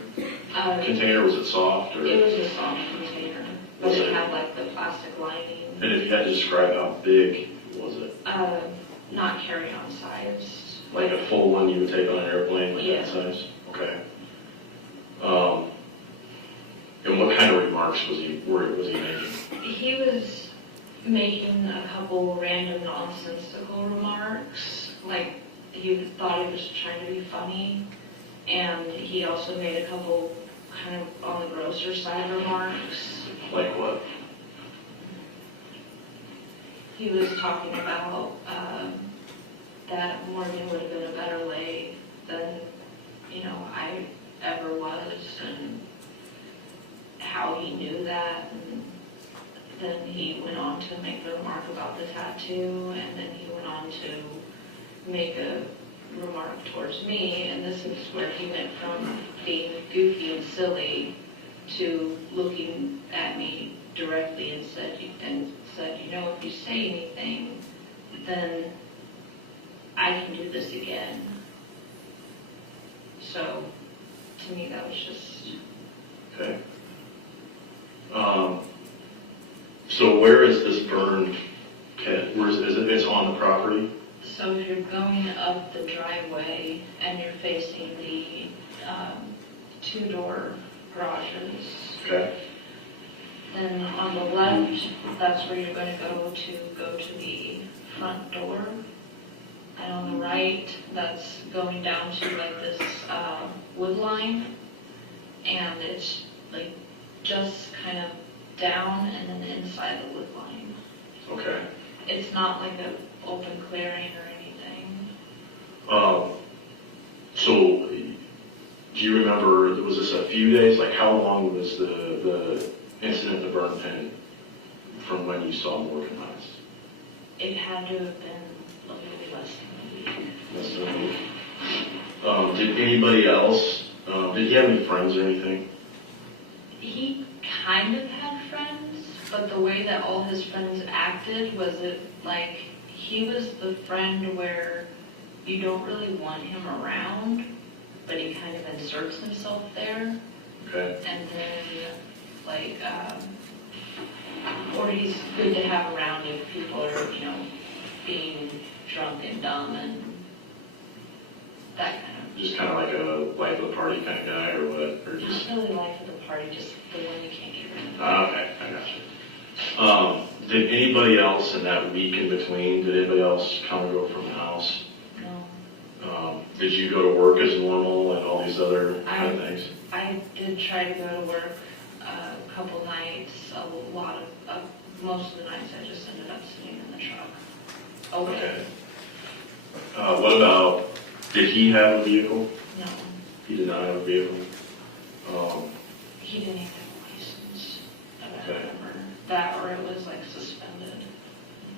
container? Was it soft? Or? It was a soft container, but Was it it? had like the plastic lining. And if you had to describe how big was it? Not carry-on size. Like a full one you would take on an airplane, like Yeah. that size? Okay. And what kind of remarks was he making? He was making a couple random nonsensical remarks, like he thought he was trying to be funny, and he also made a couple kind of on the grosser side remarks. Like what? He was talking about that Morgan would have been a better lay than, I ever was, and how he knew that. And then he went on to make the remark about the tattoo, and then he went on to make a remark towards me, and this is where he went from being goofy and silly to looking at me directly and said, if you say anything, then I can do this again. So, to me, that was just... Okay. So where is this burn pit? Where is it? It's on the property? So if you're going up the driveway and you're facing the two-door garages, Okay. then on the left, that's where you're going to go to the front door. And on the right, that's going down to like this wood line, and it's like just kind of down and then inside the wood line. Okay. It's not like an open clearing or anything. So do you remember, was this a few days? Like how long was the incident, the burn pin, from when you saw Morgan last? It had to have been a little less than a week. Less than a week. Did anybody else, did he have any friends or anything? He kind of had friends, but the way that all his friends acted was it like he was the friend where you don't really want him around, but he kind of inserts himself there. Okay. And then, like, or he's good to have around if people are, being drunk and dumb and that kind of. Just kind of like a life of the party kind of guy or what? Or just... Not really life of the party, just the one you can't get rid of. Okay, I got you. Did anybody else in that week in between, did anybody else come or go from the house? No. Did you go to work as normal and all these other kind of things? I did try to go to work a couple nights, most of the nights I just ended up sitting in the truck. Okay. What about, did he have a vehicle? No, He did not have a vehicle. he didn't even have a license that I Okay. remember. That or it was like suspended.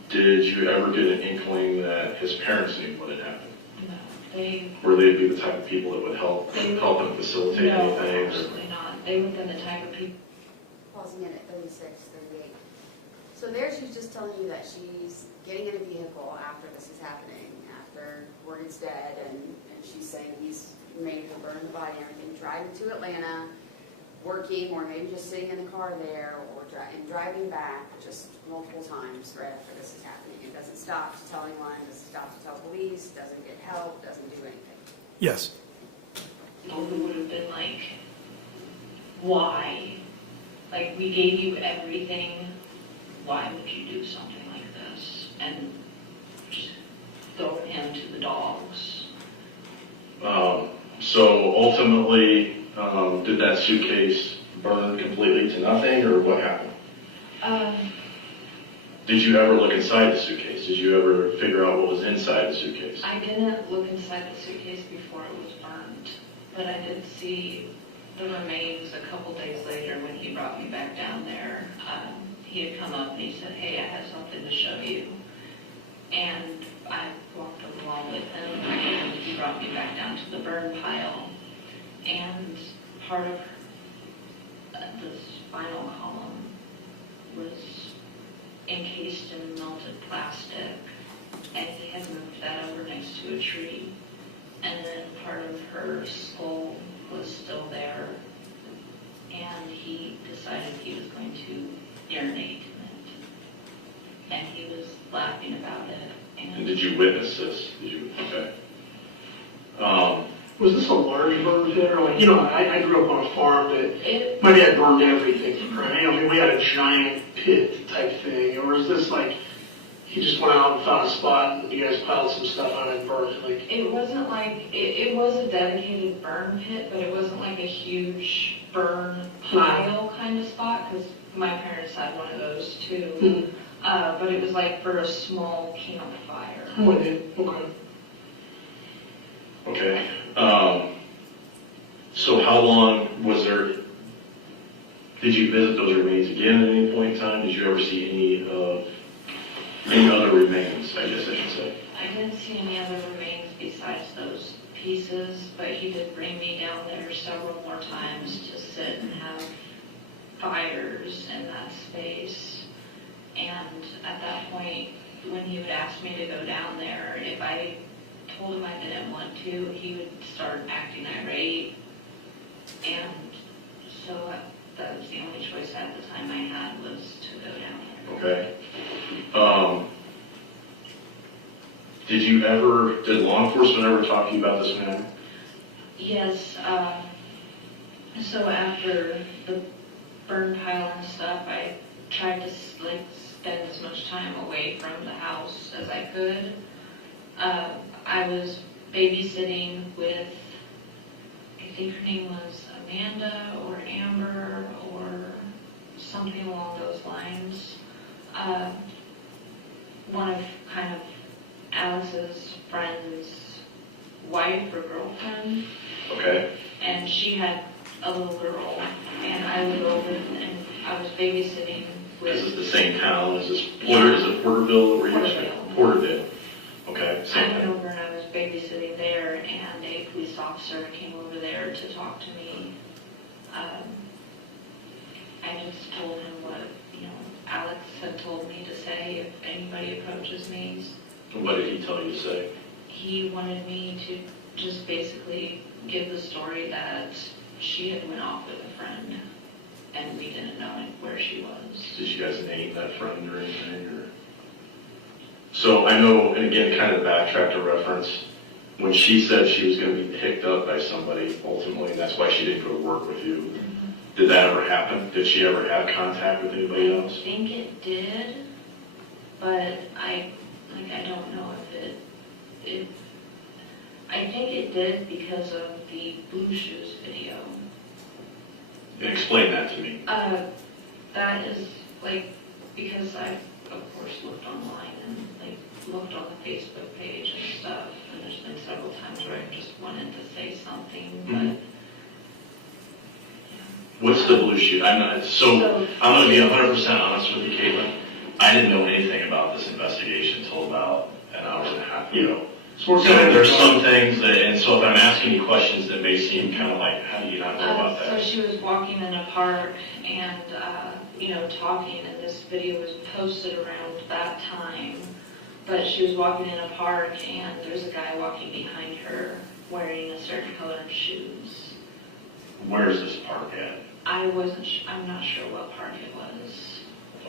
Did you ever get an inkling that his parents knew what had happened? No, they... Were they be the type of people that would help him facilitate No, anything? Or? absolutely not. They would have been the type of people... Pausing in at 36, 38. So there she's just telling you that she's getting in a vehicle after this is happening, after Morgan's dead, and she's saying he's made her burn the body and everything, driving to Atlanta, working or maybe just sitting in the car there or driving back just multiple times right after this is happening. It doesn't stop to tell anyone, doesn't stop to tell police, doesn't get help, doesn't do anything. Yes. People who would have been like, why? Like, we gave you everything, why would you do something like this? And just throw him to the dogs. So ultimately, did that suitcase burn completely to nothing, or what happened? Did you ever look inside the suitcase? Did you ever figure out what was inside the suitcase? I didn't look inside the suitcase before it was burned, but I did see the remains a couple days later when he brought me back down there. He had come up and he said, hey, I have something to show you. And I walked along with him, and he brought me back down to the burn pile. And part of the spinal column was encased in melted plastic, and he had moved that over next to a tree. And then part of her skull was still there, and he decided he was going to urinate in it. And he was laughing about it. And did you witness this? Did you? Okay. Was this a large burn pit, or like, you know, I grew up on a farm that my dad burned everything, right? I mean, we had a giant pit type thing, or is this like he just went out and found a spot and you guys piled some stuff on it and burned it? Like, it wasn't like, it was a dedicated burn pit, but it wasn't like a huge burn pile kind of spot, because my parents had one of those too. But it was like for a small campfire. oh, it did. Okay. Okay. So how long was there, did you visit those remains again at any point in time? Did you ever see any other remains, I guess I should say? I didn't see any other remains besides those pieces, but he did bring me down there several more times to sit and have fires in that space. And at that point, when he would ask me to go down there, if I told him I didn't want to, he would start acting irate. And so that was the only choice at the time I had, was to go down there. Okay. Did law enforcement ever talk to you about this man? Yes, so after the burn pile and stuff, I tried to spend as much time away from the house as I could. I was babysitting with, I think her name was Amanda or Amber or something along those lines. One of kind of Alice's friend's wife or girlfriend. Okay. And she had a little girl, and I was over and I was babysitting with. Is this the same town? Is this Porter? Is it Porterville? Or Porterville. Okay. I went over and I was babysitting there, and a police officer came over there to talk to me. I just told him what, Alex had told me to say if anybody approaches me. What did he tell you to say? He wanted me to just basically give the story that she had went off with a friend, and we didn't know where she was. Did you guys name that friend or anything? Or? So I know, and again, kind of backtrack to reference, when she said she was going to be picked up by somebody, ultimately, and that's why she didn't go to work with you. Did that ever happen? Did she ever have contact with anybody else? I think it did, but I don't know if it I think it did because of the Blue Shoes video. Explain that to me. That is because I of course looked online and looked on the Facebook page and stuff, and there's been several times where I just wanted to say something, but What's the Blue Shoe? I'm going to be 100% honest with you, Katelyn. I didn't know anything about this investigation until about an hour and a half ago. So there's some things that, and so if I'm asking you questions that may seem kind of like, how do you not know about that? So she was walking in a park and, talking, and this video was posted around that time. But she was walking in a park, and there's a guy walking behind her wearing a certain color of shoes. Where is this park at? I'm not sure what park it was.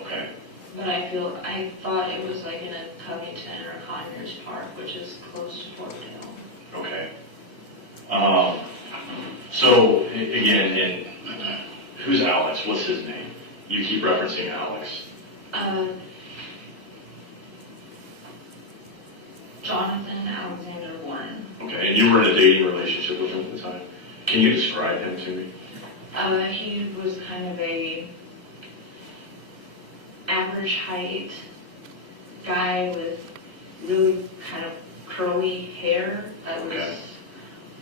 Okay. But I thought it was like in a Covington or Conyers Park, which is close to Forkdale. Okay. So, again, and who's Alex? What's his name? You keep referencing Alex. Jonathan Alexander Warren. Okay, and you were in a dating relationship with him at the time. Can you describe him to me? He was kind of a average height guy with really kind of curly hair that was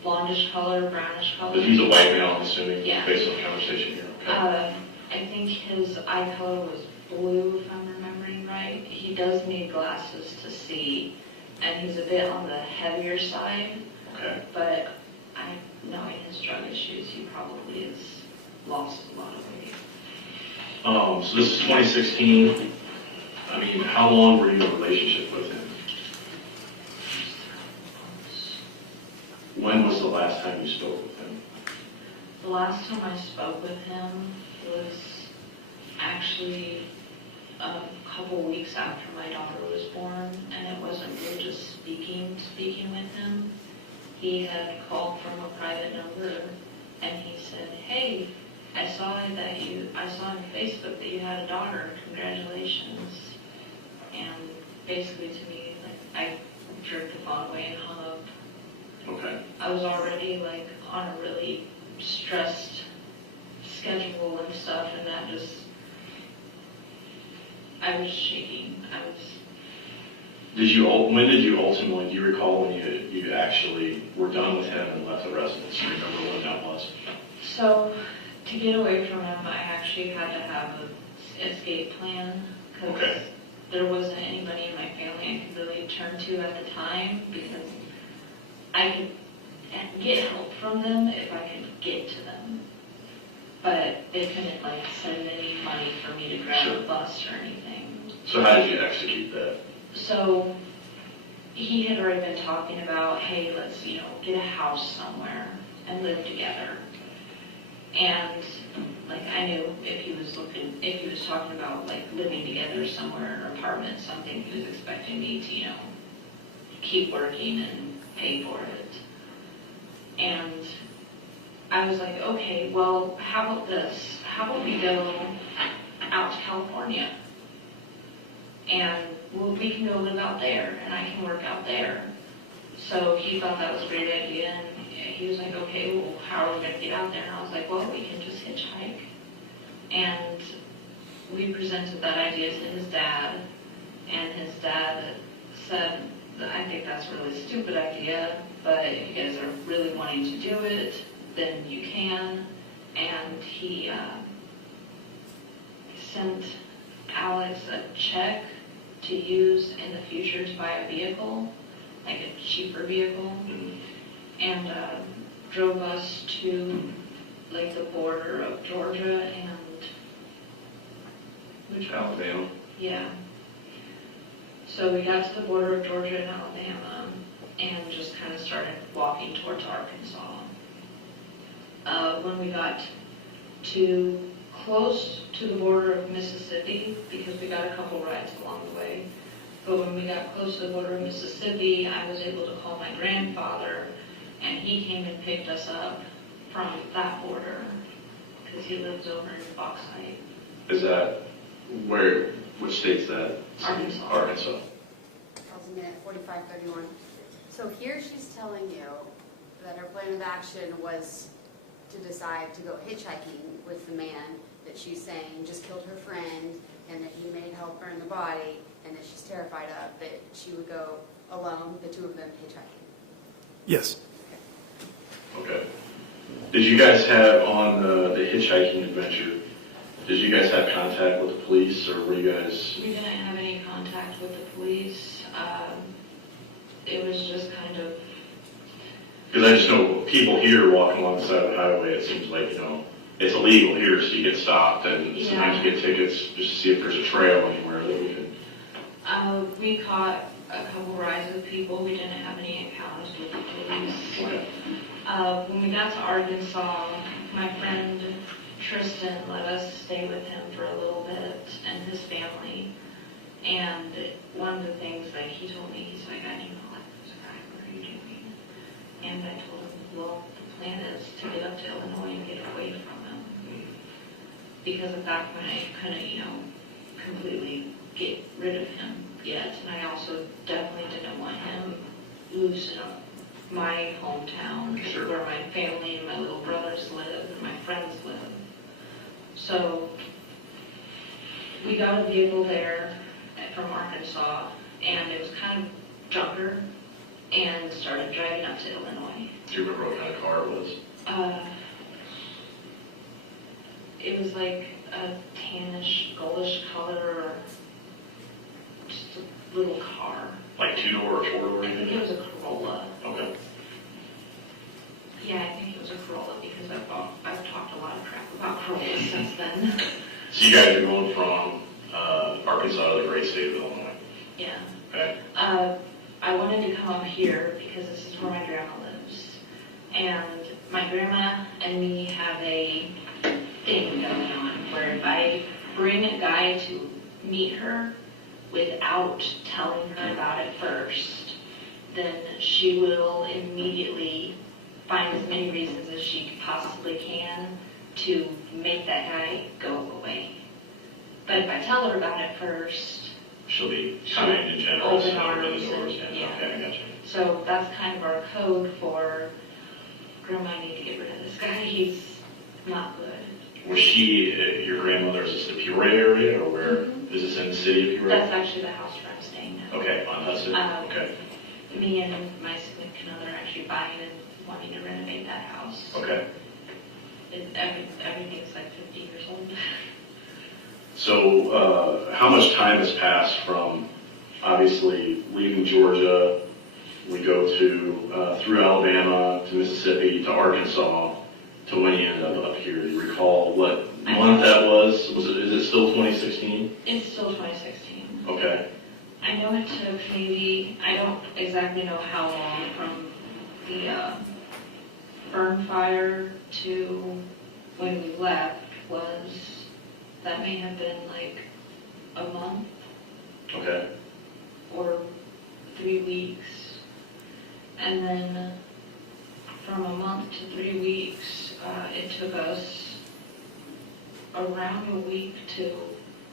blondish color, brownish color. But he's a white male, I'm assuming, Yeah. based on the conversation here. Okay. I think his eye color was blue, if I'm remembering right. He does need glasses to see, and he's a bit on the heavier side. Okay. But knowing his drug issues, he probably has lost a lot of weight. So this is 2016. I mean, how long were you in a relationship with him? When was the last time you spoke with him? The last time I spoke with him was actually a couple weeks after my daughter was born, and it wasn't really just speaking with him. He had called from a private number, and he said, "Hey, I saw on Facebook that you had a daughter. Congratulations." And basically to me, like, I jerked the phone away and hung up. Okay. I was already like on a really stressed schedule and stuff, and that just, I was shaking. When did you ultimately, do you recall when you actually were done with him and left the residence? Do you remember when that was? So, to get away from him, I actually had to have an escape plan, because there wasn't anybody in my family I could really turn to at the time, because I could get help from them if I could get to them. But they couldn't like send any money for me to grab a bus or anything. So how did you execute that? So he had already been talking about, hey, let's, get a house somewhere and live together. And like I knew if he was talking about like living together somewhere in an apartment, something, he was expecting me to, keep working and pay for it. And I was like, okay, well, how about this? How about we go out to California? And we can go live out there, and I can work out there. So he thought that was a great idea, and he was like, okay, well, how are we going to get out there? And I was like, well, we can just hitchhike. And we presented that idea to his dad, and his dad said, I think that's a really stupid idea, but if you guys are really wanting to do it, then you can. And he sent Alex a check to use in the future to buy a vehicle, like a cheaper vehicle, and drove us to like the border of Georgia and Alabama. Yeah. So we got to the border of Georgia and Alabama and just kind of started walking towards Arkansas. When we got to close to the border of Mississippi, because we got a couple rides along the way, but when we got close to the border of Mississippi, I was able to call my grandfather, and he came and picked us up from that border, because he lives over in Bauxite. Is that which state's that? Arkansas. Arkansas. Tells me at 45:31. So here she's telling you that her plan of action was to decide to go hitchhiking with the man that she's saying just killed her friend, and that he may help burn the body, and that she's terrified of, that she would go alone, the two of them hitchhiking. Yes. Okay. Did you guys have, on the hitchhiking adventure, did you guys have contact with the police, or were you guys... We didn't have any contact with the police. It was just kind of... Because I just know people here walking along the side of the highway, it seems like, it's illegal here, so you get stopped, and sometimes you get tickets just to see if there's a trail anywhere that we can... We caught a couple rides with people. We didn't have any encounters with the police. Okay. When we got to Arkansas, my friend Tristan let us stay with him for a little bit and his family. And one of the things that he told me, he's like, I need to let this guy, what are you doing? And I told him, well, the plan is to get up to Illinois and get away from him. Because at that point I couldn't, completely get rid of him yet. And I also definitely didn't want him losing up my hometown, Sure. where my family and my little brothers live and my friends live. So we got a vehicle there from Arkansas, and it was kind of junker, and started driving up to Illinois. Do you remember what kind of car it was? It was like a tannish, goldish color, just a little car. Like 2-door or 4-door? I think it was a Corolla. Okay. Yeah, I think it was a Corolla because I've talked a lot of crap about Corollas since then. So you guys are going from Arkansas to the great state of Illinois? Yeah. Okay. I wanted to come up here because this is where my grandma lives. And my grandma and me have a thing going on where if I bring a guy to meet her without telling her about it first, then she will immediately find as many reasons as she possibly can to make that guy go away. But if I tell her about it first, She'll be kind and generous. open and open arms the doors. and- Yeah. yeah. Okay, I got you. So that's kind of our code for, Grandma, I need to get rid of this guy, he's not good. Was she, your grandmother, is this the Peoria area, or where? Mhm. Is this in the city of Peoria? That's actually the house where I'm staying now. Okay, on Hudson? Okay. Me and my significant other are actually buying and wanting to renovate that house. Okay. Everything's like 50 years old. So, how much time has passed from, obviously, leaving Georgia, we go to, through Alabama, to Mississippi, to Arkansas, to when you ended up here? Do you recall what month that was? Is it still 2016? It's still 2016. Okay. I know it took maybe, I don't exactly know how long from the burn fire to when we left was, that may have been like a month Okay. or 3 weeks. And then from a month to 3 weeks, it took us around a week to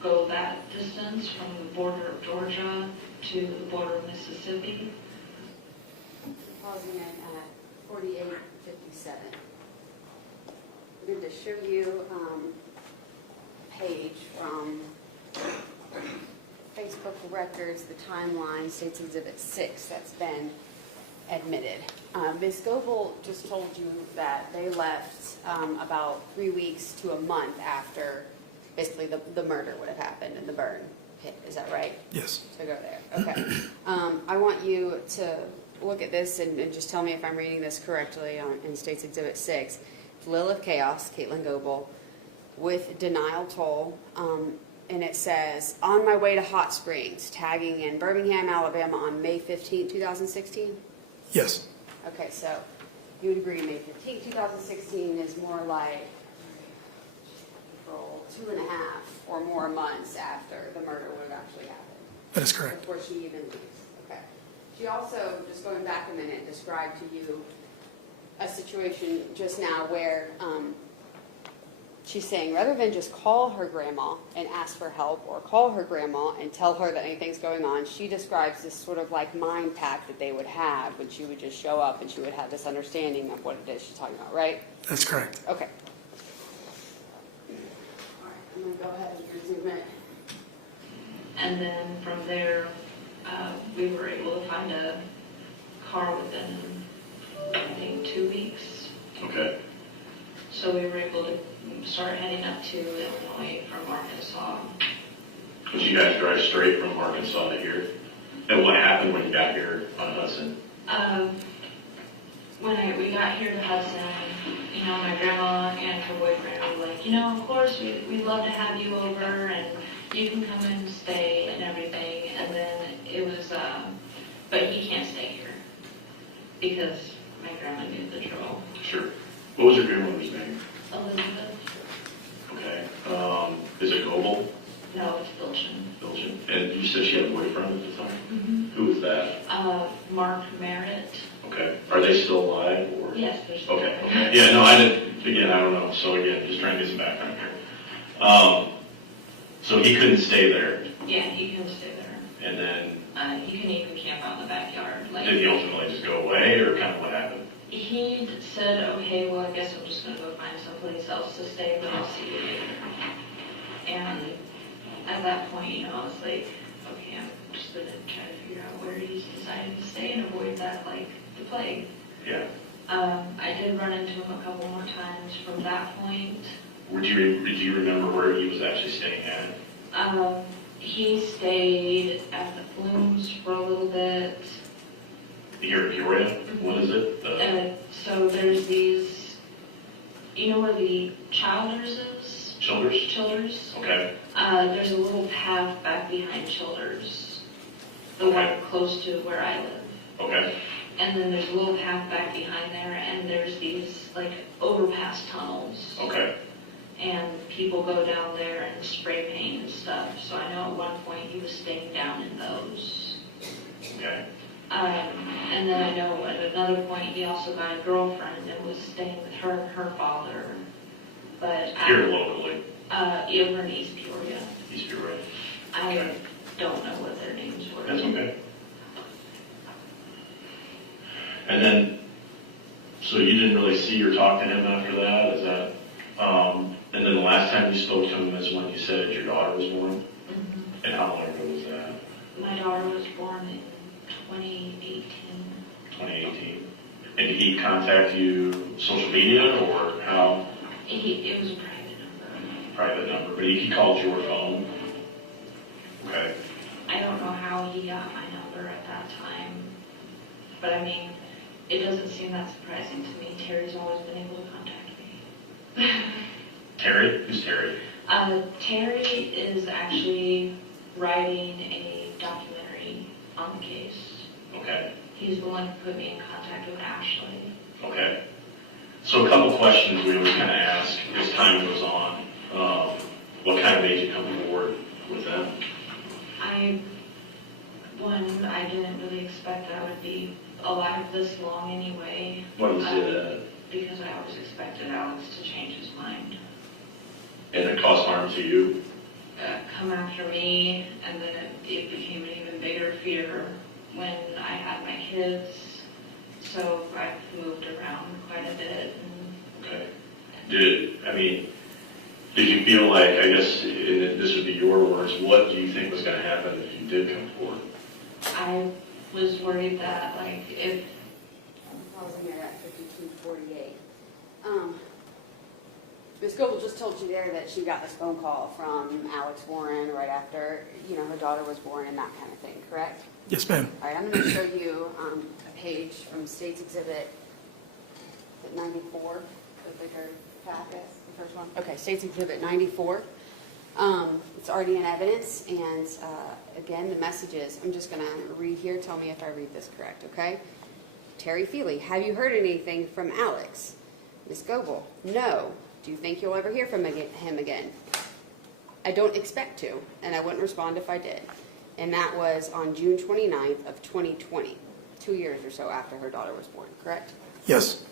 go that distance from the border of Georgia to the border of Mississippi. Pausing in at 48:57. I'm going to show you a page from Facebook records, the timeline, States Exhibit 6, that's been admitted. Ms. Goble just told you that they left about 3 weeks to a month after basically the murder would have happened and the burn hit. Is that right? Yes. So go there. Okay. I want you to look at this and just tell me if I'm reading this correctly in States Exhibit 6. It's Lilith Chaos, Katelyn Goble, with denial toll. And it says, on my way to Hot Springs, tagging in Birmingham, Alabama on May 15, 2016? Yes. Okay, so you would agree May 15, 2016 is more like 2.5 or more months after the murder would have actually happened. That is correct. Before she even leaves. Okay. She also, just going back a minute, described to you a situation just now where she's saying rather than just call her grandma and ask for help or call her grandma and tell her that anything's going on, she describes this sort of like mind pack that they would have when she would just show up and she would have this understanding of what it is she's talking about, right? That's correct. Okay. All right, I'm going to go ahead and resume it. And then from there, we were able to find a car within, I think, 2 weeks. Okay. So we were able to start heading up to Illinois from Arkansas. Did you guys drive straight from Arkansas to here? And what happened when you got here on Hudson? When we got here to Hudson, my grandma and her boyfriend were like, of course, we'd love to have you over, and you can come and stay and everything. And then it was, but he can't stay here because my grandma knew the drill. Sure. What was your grandmother's name? Elizabeth. Is it Goble? No, it's Bilchin. Bilchin. And you said she had a boyfriend at the time? Mm-hmm. Who was that? Mark Merritt. Okay. Are they still alive? Or? Yes, they're still Okay. alive. Okay. Yeah, no, I didn't, again, I don't know. So again, just trying to get some background here. So he couldn't stay there. Yeah, he couldn't stay there. And then He couldn't even camp out in the backyard. Like, did he ultimately just go away, or kind of what happened? he said, okay, well, I guess I'm just going to go find someplace else to stay, but I'll see you later. And at that point, you know, I was like, okay, I'm just going to try to figure out where he's decided to stay and avoid that, like, the plague. Yeah. I did run into him a couple more times from that point. Did you remember where he was actually staying at? He stayed at the Flumes for a little bit. Here in Peoria? What is it? So there's these, you know where the Childers is? Childers? Childers. Okay. There's a little path back behind Childers, the one close to where I live. Okay. And then there's a little path back behind there, and there's these like overpass tunnels. Okay. And people go down there and spray paint and stuff. So I know at one point he was staying down in those. Okay. And then I know at another point he also got a girlfriend and was staying with her and her father. But Here locally? Over in East Peoria. East Peoria. I don't know what their names were. That's okay. And then, so you didn't really see or talk to him after that? Is that, and then the last time you spoke to him is when you said your daughter was born? Mm-hmm. And how long ago was that? My daughter was born in 2018. 2018. And did he contact you social media or how? It was a private number. Private number, but he called your phone? Okay. I don't know how he got my number at that time. But I mean, it doesn't seem that surprising to me. Terry's always been able to contact me. Terry? Who's Terry? Terry is actually writing a documentary on the case. Okay. He's the one who put me in contact with Ashley. Okay. So a couple questions we always kind of ask as time goes on. What kind of made you come forward with them? I didn't really expect I would be alive this long anyway. Why do you say that? Because I always expected Alex to change his mind. And it caused harm to you? Come after me, and then it became an even bigger fear when I had my kids. So I've moved around quite a bit. Okay. Did you feel like, I guess, and this would be your words, what do you think was going to happen if you did come forward? I was worried that, like, if... I was in here at 52:48. Ms. Goble just told you there that she got this phone call from Alex Warren right after, her daughter was born and that kind of thing, correct? Yes, ma'am. All right, I'm going to show you a page from State's Exhibit 94, the bigger packet, the first one. Okay, State's Exhibit 94. It's already in evidence, and again, the messages, I'm just going to read here. Tell me if I read this correct, okay? Terry Feely, have you heard anything from Alex? Ms. Goble, no. Do you think you'll ever hear from him again? I don't expect to, and I wouldn't respond if I did. And that was on June 29th of 2020, 2 years or so after her daughter was born, correct? Yes.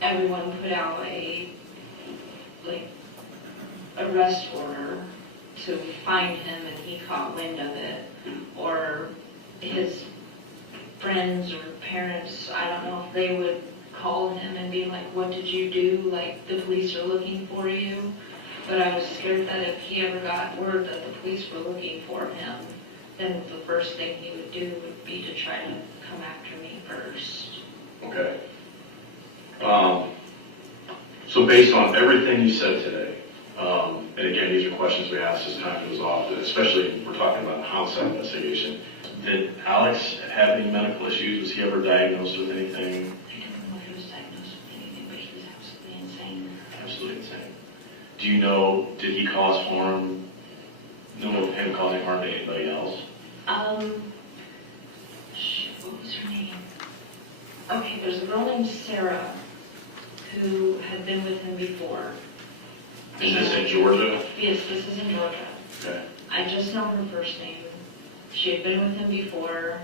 Everyone put out a arrest order to find him, and he caught wind of it, or his friends or parents, I don't know if they would call him and be like, what did you do? Like, the police are looking for you. But I was scared that if he ever got word that the police were looking for him, then the first thing he would do would be to try to come after me first. Okay. So based on everything you said today, and again, these are questions we ask as time goes off, especially if we're talking about a homicide investigation. Did Alex have any medical issues? Was he ever diagnosed with anything? I don't know if he was diagnosed with anything, but he was absolutely insane. Absolutely insane. Do you know, did he cause harm? Know of him causing harm to anybody else? What was her name? Okay, there's a girl named Sarah who had been with him before. Is this in Georgia? Yes, this is in Georgia. Okay. I just know her first name. She had been with him before.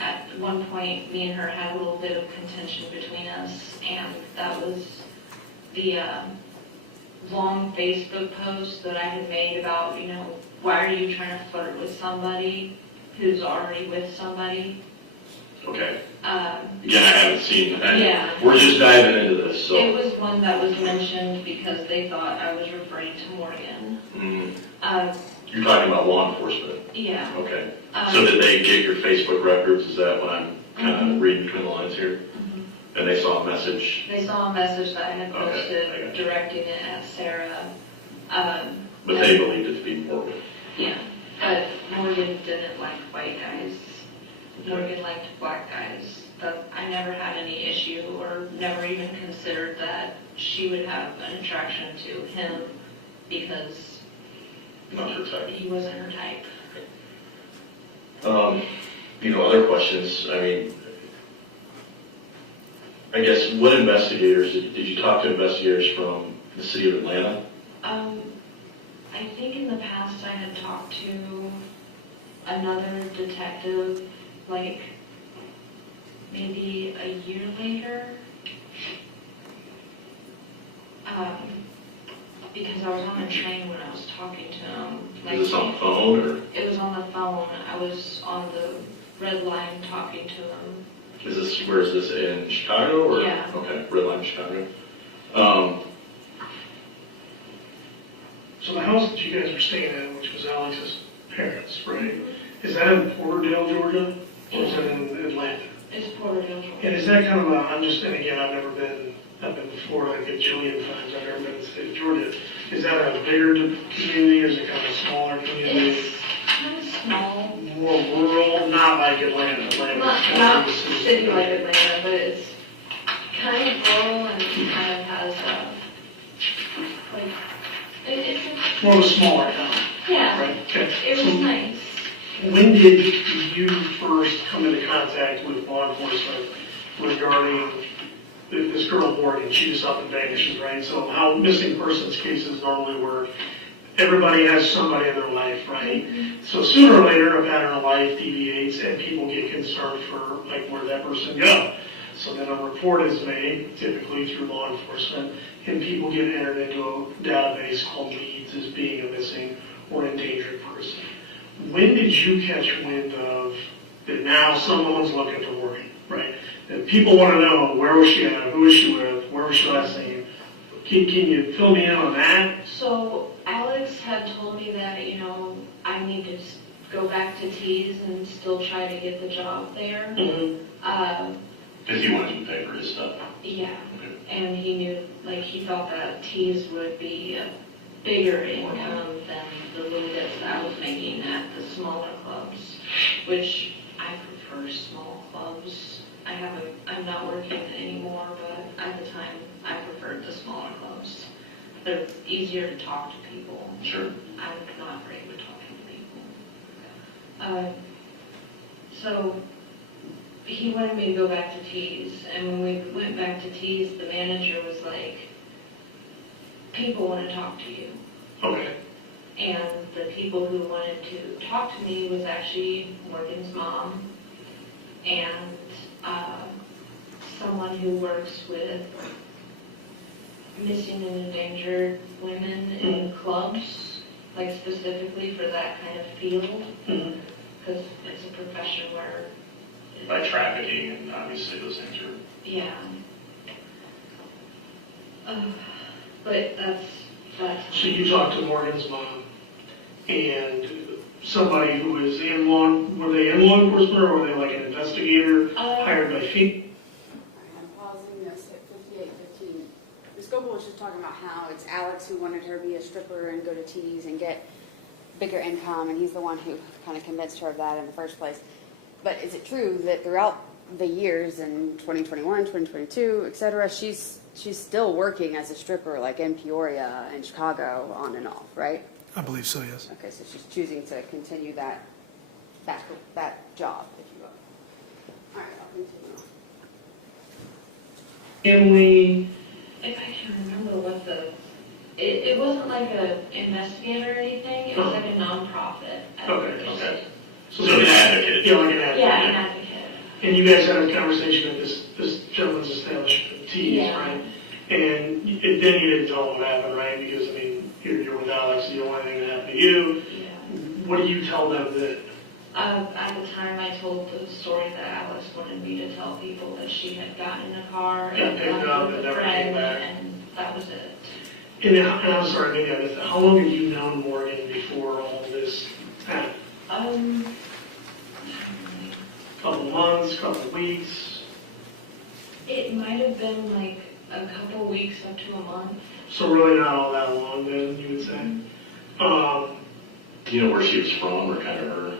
At one point, me and her had a little bit of contention between us, and that was the long Facebook post that I had made about, you know, why are you trying to flirt with somebody who's already with somebody? Okay. Again, I haven't seen. Yeah. We're just diving into this, so. It was one that was mentioned because they thought I was referring to Morgan. You're talking about law enforcement? Yeah. Okay. So did they get your Facebook records? Is that what I'm kind of reading between the lines here? And they saw a message? They saw a message that I had posted Okay, directing it at Sarah. But they believed it to be Morgan? Yeah. But Morgan didn't like white guys. Morgan liked black guys. But I never had any issue or never even considered that she would have an attraction to him because Not her type. he wasn't her type. You know, other questions, I mean, I guess, what investigators, did you talk to investigators from the city of Atlanta? I think in the past I had talked to another detective, like, maybe a year later. Because I was on a train when I was talking to him. Like, Is this on the phone, or? It was on the phone. I was on the red line talking to him. Where is this, in Chicago, or? Yeah. Okay, red line, Chicago. So the house that you guys were staying in, which was Alex's parents, right? Is that in Porterdale, Georgia, or is that in Atlanta? It's Porterdale, Georgia. And is that kind of a, I'm just, and again, I've been to Florida like a jillion times, I've never been to the state of Georgia. Is that a bigger community, or is it kind of a smaller community? It's kind of small. More rural, not like Atlanta. Not city like Atlanta, but it's kind of rural and kind of has it's more of a smaller town. Yeah. Right, okay. It was nice. When did you first come into contact with law enforcement regarding this girl Morgan? She just up and vanishes, right? So how missing persons cases normally work, everybody has somebody in their life, right? So sooner or later, a pattern of life deviates and people get concerned for, like, where'd that person go? So then a report is made, typically through law enforcement, and people get entered into a database called leads as being a missing or endangered person. When did you catch wind of that now someone's looking for Morgan, right? And people want to know, where was she at, who was she with, where was she last seen? Can you fill me in on that? So Alex had told me that, you know, I need to go back to T's and still try to get the job there. Because he wanted to pay for his stuff. Yeah. And he knew, like, he thought that T's would be a bigger income than the little bits that I was making at the smaller clubs, which I prefer small clubs. I'm not working anymore, but at the time I preferred the smaller clubs. They're easier to talk to people. Sure. I'm not great with talking to people. So he wanted me to go back to T's, and when we went back to T's, the manager was like, people want to talk to you. Okay. And the people who wanted to talk to me was actually Morgan's mom and someone who works with missing and endangered women in clubs, like specifically for that kind of field, because it's a profession where... By trafficking, and obviously those things are... Yeah. But that's... So you talked to Morgan's mom and somebody who was in were they in law enforcement, or were they like an investigator hired by fee? I'm pausing this at 58:15. Ms. Goble was just talking about how it's Alex who wanted her to be a stripper and go to T's and get bigger income, and he's the one who kind of convinced her of that in the first place. But is it true that throughout the years in 2021, 2022, et cetera, she's still working as a stripper, like in Peoria and Chicago, on and off, right? I believe so, yes. Okay, so she's choosing to continue that job, if you will. All right, I'll continue on. family? If I can remember what it wasn't like a investigator or anything, it was like a nonprofit at Okay, first. okay. So an advocate. Yeah, like an advocate. Yeah, an advocate. And you guys had a conversation at this gentleman's establishment, T's, Yeah. right? And then you didn't tell him what happened, right? Because, I mean, you're with Alex, you don't want anything to happen to you. Yeah. What do you tell them that? At the time, I told the story that Alice wanted me to tell people that she had gotten in a car Yeah, and picked left up with and a never came friend, back. and that was it. And I'm sorry, maybe I missed that. How long have you known Morgan before all this happened? Couple months, couple weeks? It might have been like a couple weeks up to a month. So really not all that long then, you would say? Do you know where she was from or kind of her?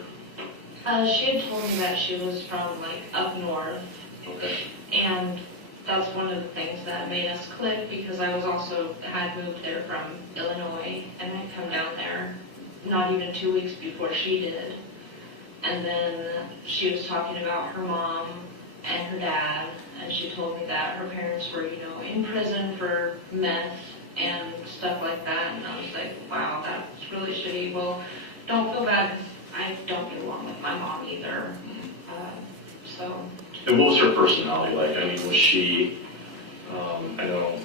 She had told me that she was from like up north, Okay. and that's one of the things that made us click because I had moved there from Illinois and I'd come down there not even 2 weeks before she did. And then she was talking about her mom and her dad, and she told me that her parents were, in prison for meth and stuff like that, and I was like, wow, that's really shitty. Well, don't feel bad, 'cause I don't get along with my mom either. And what was her personality like? I mean, was she, I know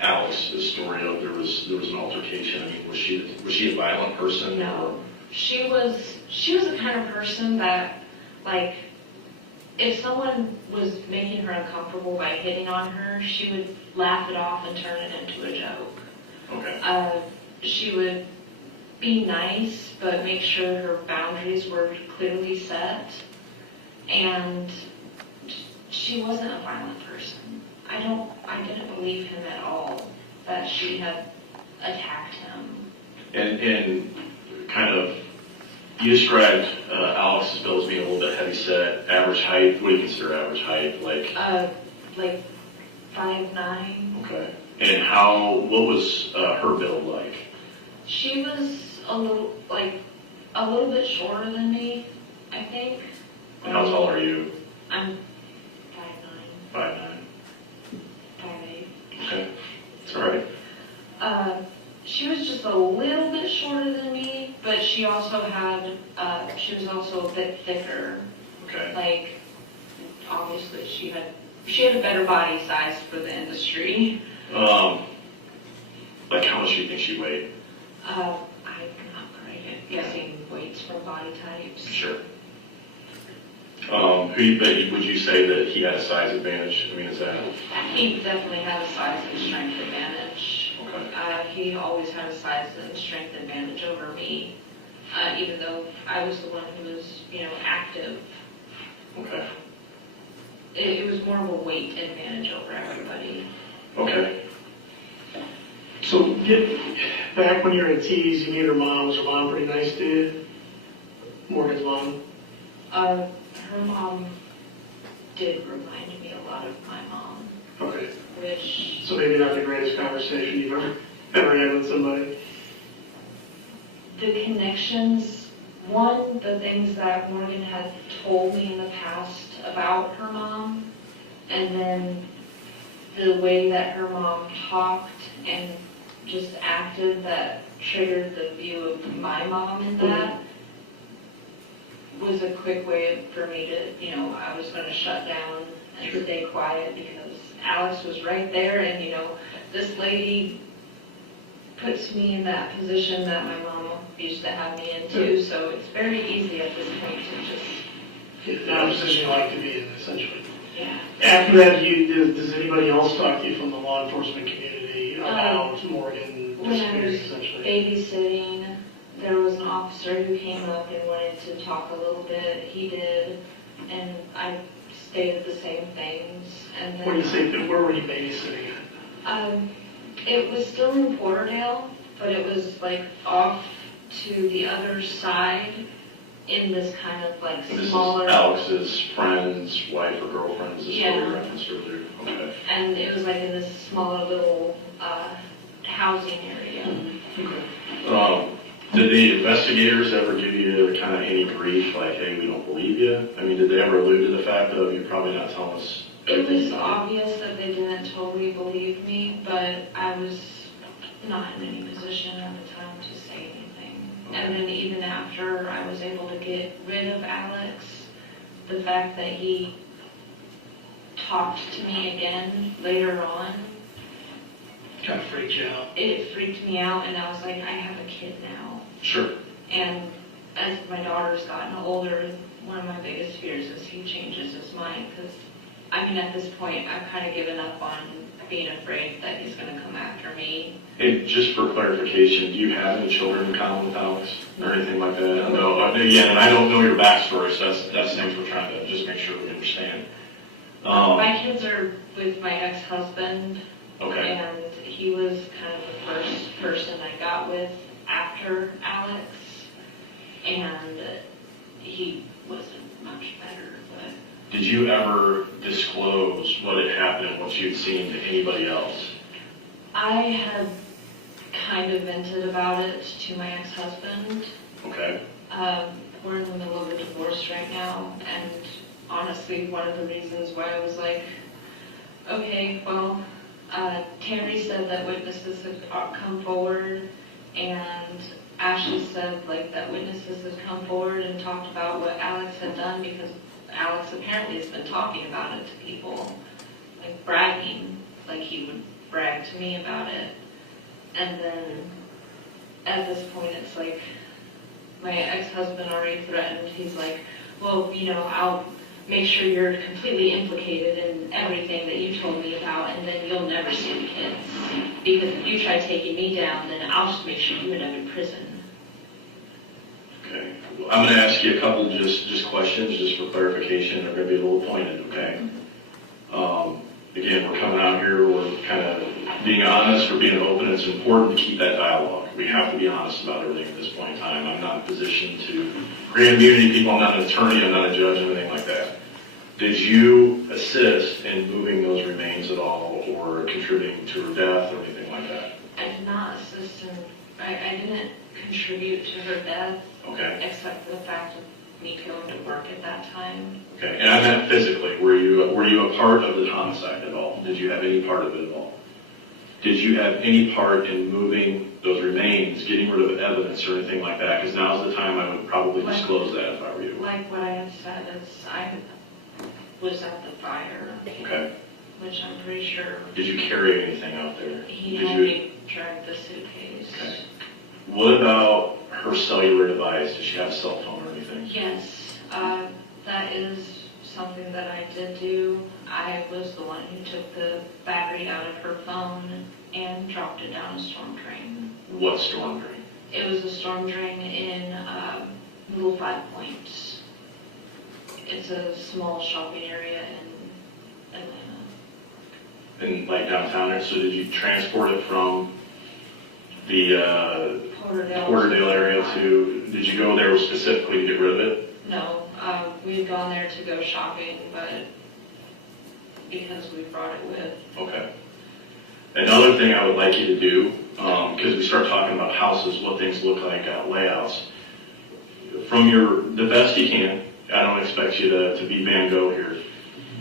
Alex's story of there was an altercation. I mean, was she a violent person? No, she was the kind of person that, like, if someone was making her uncomfortable by hitting on her, she would laugh it off and turn it into a joke. Okay. She would be nice, but make sure her boundaries were clearly set. And she wasn't a violent person. I didn't believe him at all that she had attacked him. And kind of, you described Alex's bill as being a little bit heavy set. Average height, what do you consider average height? Like 5'9". Okay. And what was her build like? She was a little bit shorter than me, I think. And how tall are you? I'm 5'9". 5'9". 5'8". Okay. It's all right. She was just a little bit shorter than me, but she was also a bit thicker. Okay. Like, obviously she had a better body size for the industry. Like how much do you think she weighed? I'm not great at guessing weights for body types. Sure. Would you say that he had a size advantage? I mean, is that? He definitely had a size and strength advantage. Okay. He always had a size and strength advantage over me, even though I was the one who was, active. Okay. It was more of a weight advantage over everybody. Okay. So back when you were at T's, you meet her mom. Was her mom pretty nice to you? Morgan's mom? Her mom did remind me a lot of my mom. Okay. So maybe not the greatest conversation you've ever had with somebody? The connections, the things that Morgan had told me in the past about her mom, and then the way that her mom talked and just acted that triggered the view of my mom in that was a quick way for me to, I was going to shut down and stay quiet because Alex was right there, and, this lady puts me in that position that my mom used to have me in too, so it's very easy at this point to just... Get the position you like to be in, essentially. Yeah. After that, does anybody else talk to you from the law enforcement community about Morgan When I disappearing, was essentially? babysitting, there was an officer who came up and wanted to talk a little bit. He did, and I stated the same things. And then, When you say, where were you babysitting at? It was still in Porterdale, but it was like off to the other side in this kind of like This smaller... is Alex's friend's wife or girlfriend, is this what Yeah. you referenced earlier? Okay. And it was like in this smaller little housing area. Okay. Did the investigators ever give you kind of any brief, like, hey, we don't believe you? I mean, did they ever allude to the fact of you're probably not telling us It was obvious that they didn't totally believe me, but I was not in any position at the time to say anything. And then even after I was able to get rid of Alex, the fact that he talked to me again later on, Kind of freaked you out. it freaked me out, and I was like, I have a kid now. Sure. And as my daughter's gotten older, one of my biggest fears is he changes his mind, because, I mean, at this point, I've kind of given up on being afraid that he's going to come after me. And just for clarification, do you have any children in common with Alex or anything like that? No. Again, and I don't know your backstory, so that's things we're trying to just make sure we understand. My kids are with my ex-husband, Okay. and he was kind of the first person I got with after Alex, and he wasn't much better, but... Did you ever disclose what had happened and what you'd seen to anybody else? I had kind of vented about it to my ex-husband. Okay. We're in the middle of a divorce right now, and honestly, one of the reasons why I was like, okay, well, Terry said that witnesses had come forward, and Ashley said like that witnesses had come forward and talked about what Alex had done, because Alex apparently has been talking about it to people, like bragging, like he would brag to me about it. And then at this point it's like my ex-husband already threatened. He's like, well, you know, I'll make sure you're completely implicated in everything that you told me about, and then you'll never see the kids. Because if you try taking me down, then I'll just make sure you end up in prison. Okay. Well, I'm going to ask you a couple just questions just for clarification. They're going to be a little pointed, okay? Again, we're coming out here, we're kind of being honest, we're being open. It's important to keep that dialogue. We have to be honest about everything at this point in time. I'm not in a position to grant immunity people. I'm not an attorney, I'm not a judge, anything like that. Did you assist in moving those remains at all or contributing to her death or anything like that? I did not assist in, I didn't contribute to her death, Okay. except for the fact of me going to work at that time. Okay. And I meant physically. Were you a part of the homicide at all? Did you have any part of it at all? Did you have any part in moving those remains, getting rid of evidence or anything like that? Because now's the time I would probably disclose that if I were you. Like what I had said is I was at the fire, Okay. which I'm pretty sure Did you carry anything out there? he Did had you? me drag the suitcase. Okay. What about her cellular device? Did she have a cell phone or anything? Yes, that is something that I did do. I was the one who took the battery out of her phone and dropped it down a storm drain. What storm drain? It was a storm drain in Little Five Points. It's a small shopping area in Atlanta. In like downtown there? So did you transport it from the Porterdale area to, did you go there specifically to get rid of it? No, we had gone there to go shopping, but because we brought it with. Okay. Another thing I would like you to do, because we start talking about houses, what things look like, layouts, from the best you can. I don't expect you to be Van Gogh here,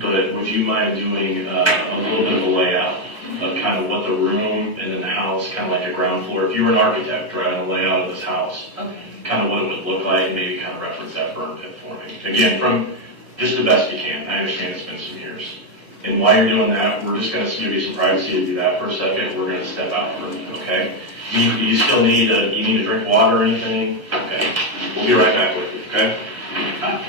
but would you mind doing a little bit of a layout of kind of what the room and then the house, kind of like a ground floor, if you were an architect drawing a layout of this house, Okay. kind of what it would look like, maybe kind of reference that burn pit for me. Again, from just the best you can. I understand it's been some years. And while you're doing that, we're just going to give you some privacy to do that for a second. We're going to step out for it, okay? You still need to drink water or anything? Okay. We'll be right back with you, okay? I'm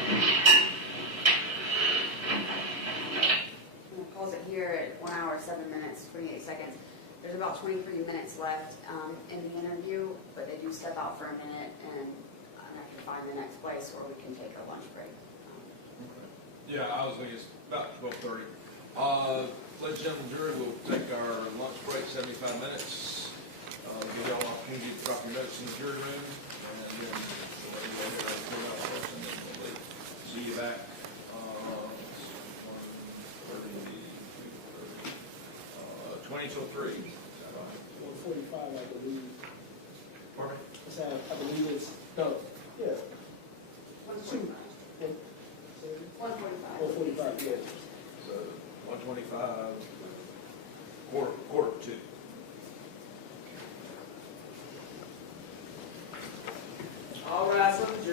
going to pause it here at 1 hour, 7 minutes, 28 seconds. There's about 23 minutes left in the interview, but they do step out for a minute and I have to find the next place where we can take a lunch break. Yeah, I was thinking it's about 12:30. Ladies and gentlemen, jury, we'll take our lunch break, 75 minutes. Give y'all an opportunity to drop your notes in the jury room, and then we'll go ahead and pull out first, and then we'll leave. See you back. 20 till 3. Is that right? 1:45, I believe. Pardon? I believe it's, no, yeah. 1:45. 1:45. 1:45, yeah. So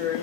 jury.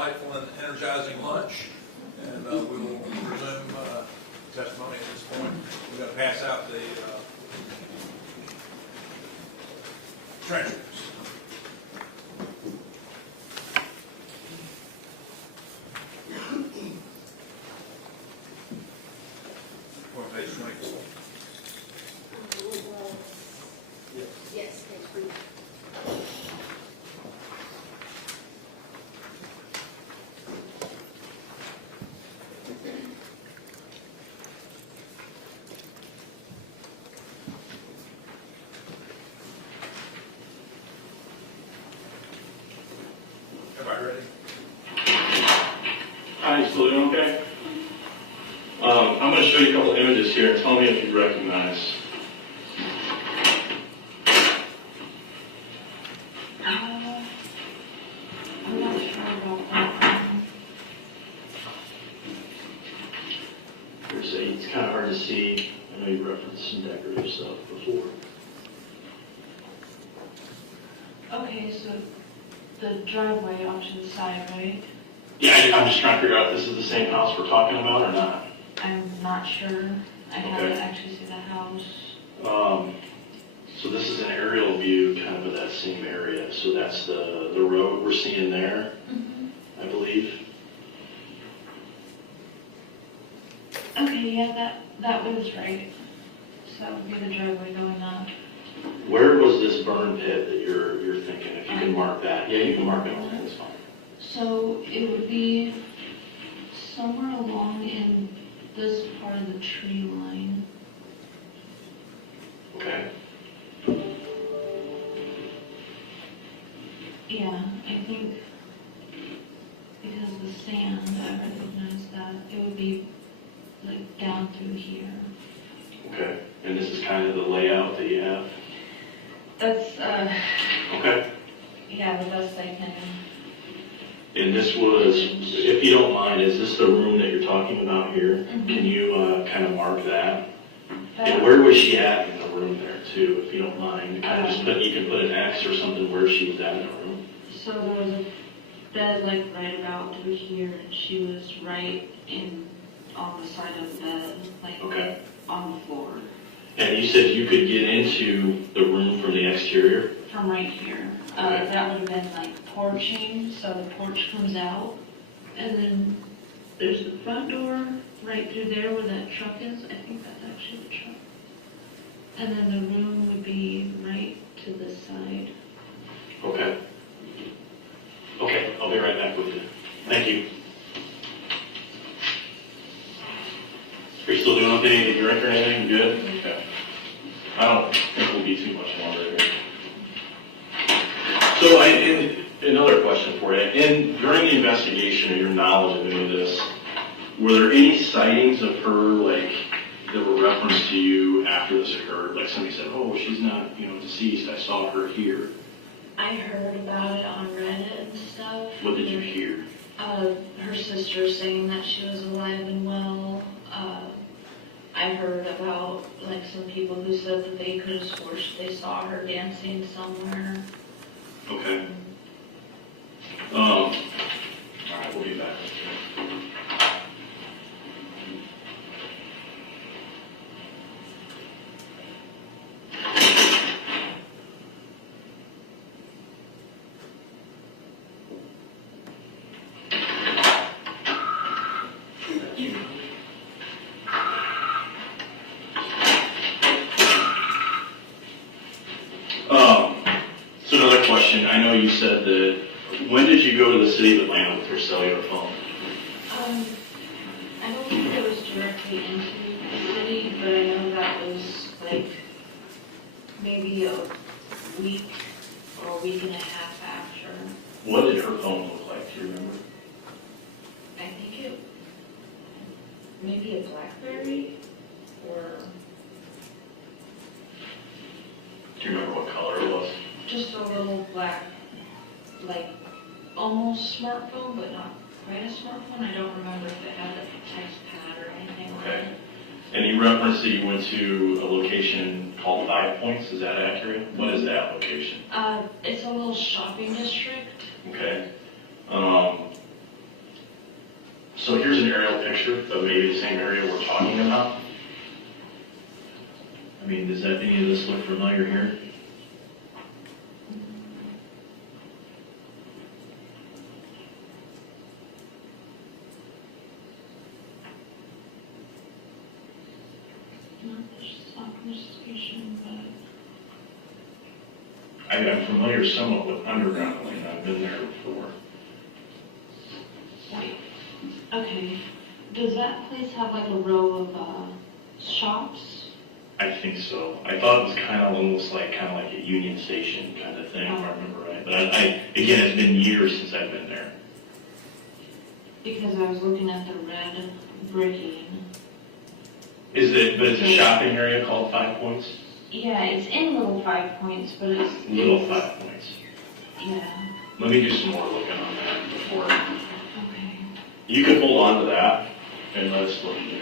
delightful and energizing lunch, and we will resume testimony at this point. We're going to pass out the transcripts. What page 20? Yes, page 20. Everybody ready? Hi, you still doing okay? I'm going to show you a couple images here and tell me if you recognize. I'm not sure about that. It's kind of hard to see. I know you referenced some decorative stuff before. Okay, so the driveway off to the side, right? Yeah, I'm just trying to figure out if this is the same house we're talking about or not. I'm not sure. I haven't actually seen the house. So this is an aerial view kind of that same area. So that's the road we're seeing there, I believe. Okay, yeah, that was right. So that would be the driveway going up. Where was this burn pit that you're thinking? If you can mark that. Yeah, you can mark it on there. That's fine. So it would be somewhere along in this part of the tree line. Okay. Yeah, I think because of the sand, I recognize that. It would be like down through here. Okay. And this is kind of the layout that you have? That's, Okay. yeah, the best I can. And this was, if you don't mind, is this the room that you're talking about here? Can you kind of mark that? And where was she at in the room there too, if you don't mind? Kind of just put, you can put an X or something where she was at in the room. So there was a bed like right about through here, and she was right in on the side of the bed, like on the floor. And you said you could get into the room from the exterior? From right here. That would have been like porching, so the porch comes out, and then there's the front door right through there where that truck is. I think that's actually the truck. And then the room would be right to this side. Okay. Okay, I'll be right back with you. Thank you. Are you still doing okay? Did you drink or anything? Good? Okay. I don't think we'll be too much longer here. So another question for you. During the investigation or your knowledge of any of this, were there any sightings of her, like, that were referenced to you after this occurred? Like somebody said, oh, she's not, deceased. I saw her here. I heard about it on Reddit and stuff. What did you hear? Her sister saying that she was alive and well. I heard about like some people who said that they could have sworn they saw her dancing somewhere. Okay. All right, we'll be back. So another question. I know you said that, when did you go to the city of Atlanta with your cellular phone? I don't think it was directly into the city, but I know that was like maybe a week or a week and a half after. What did her phone look like? Do you remember? I think it maybe a BlackBerry or Do you remember what color it was? just a little black, like almost smartphone, but not quite a smartphone. I don't remember if it had a text pad or anything like Okay. that. And you referenced that you went to a location called 5 Points. Is that accurate? What is that location? It's a little shopping district. Okay. So here's an aerial picture of maybe the same area we're talking about. I mean, does that any of this look familiar here? I'm familiar somewhat with underground lane. I've been there before. Wait, okay. Does that place have like a row of shops? I think so. I thought it was kind of almost like a Union Station kind of thing, if I remember right. But again, it's been years since I've been there. Because I was looking at the red bricking. But it's a shopping area called 5 Points? Yeah, it's in Little 5 Points, but it's... Little 5 Points. Yeah. Let me do some more looking on that before. Okay. You can hold on to that and let us look in here.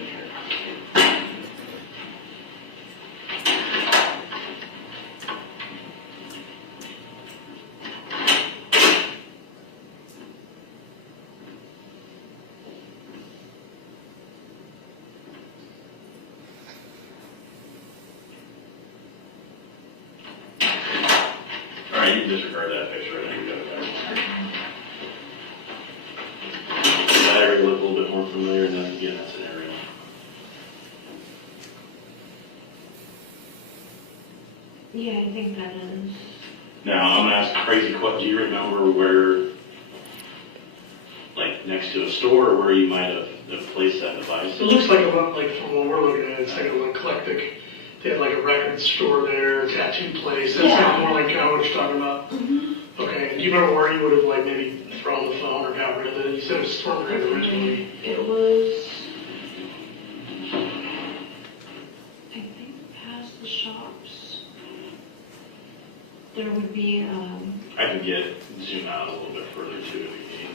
All right, you can disregard that picture. I think we got it back. That area looked a little bit more familiar, and then again, that's an area. Yeah, I think that is. Now, I'm going to ask a crazy question. Do you remember where, like next to a store, or where you might have placed that device? It looks like from what we're looking at, it's like an eclectic. They had like a record store there, a tattoo place. That's kind of more like what you're talking about. Mm-hmm. Okay. Do you remember where you would have like maybe thrown the phone or got rid of it? You said it was Stormgrid originally. It was, I think, past the shops. There would be, I can zoom out a little bit further too if you need.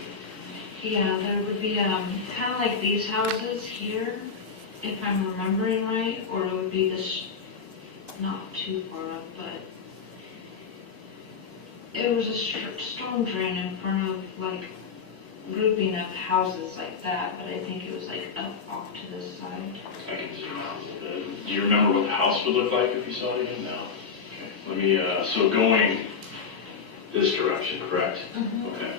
yeah, there would be kind of like these houses here, if I'm remembering right, or it would be this, not too far up, but it was a storm drain in front of like grouping of houses like that, but I think it was like up off to this side. I can zoom out a little bit. Do you remember what the house would look like if you saw it again? No. Okay. Let me, so going this direction, correct? Mm-hmm. Okay.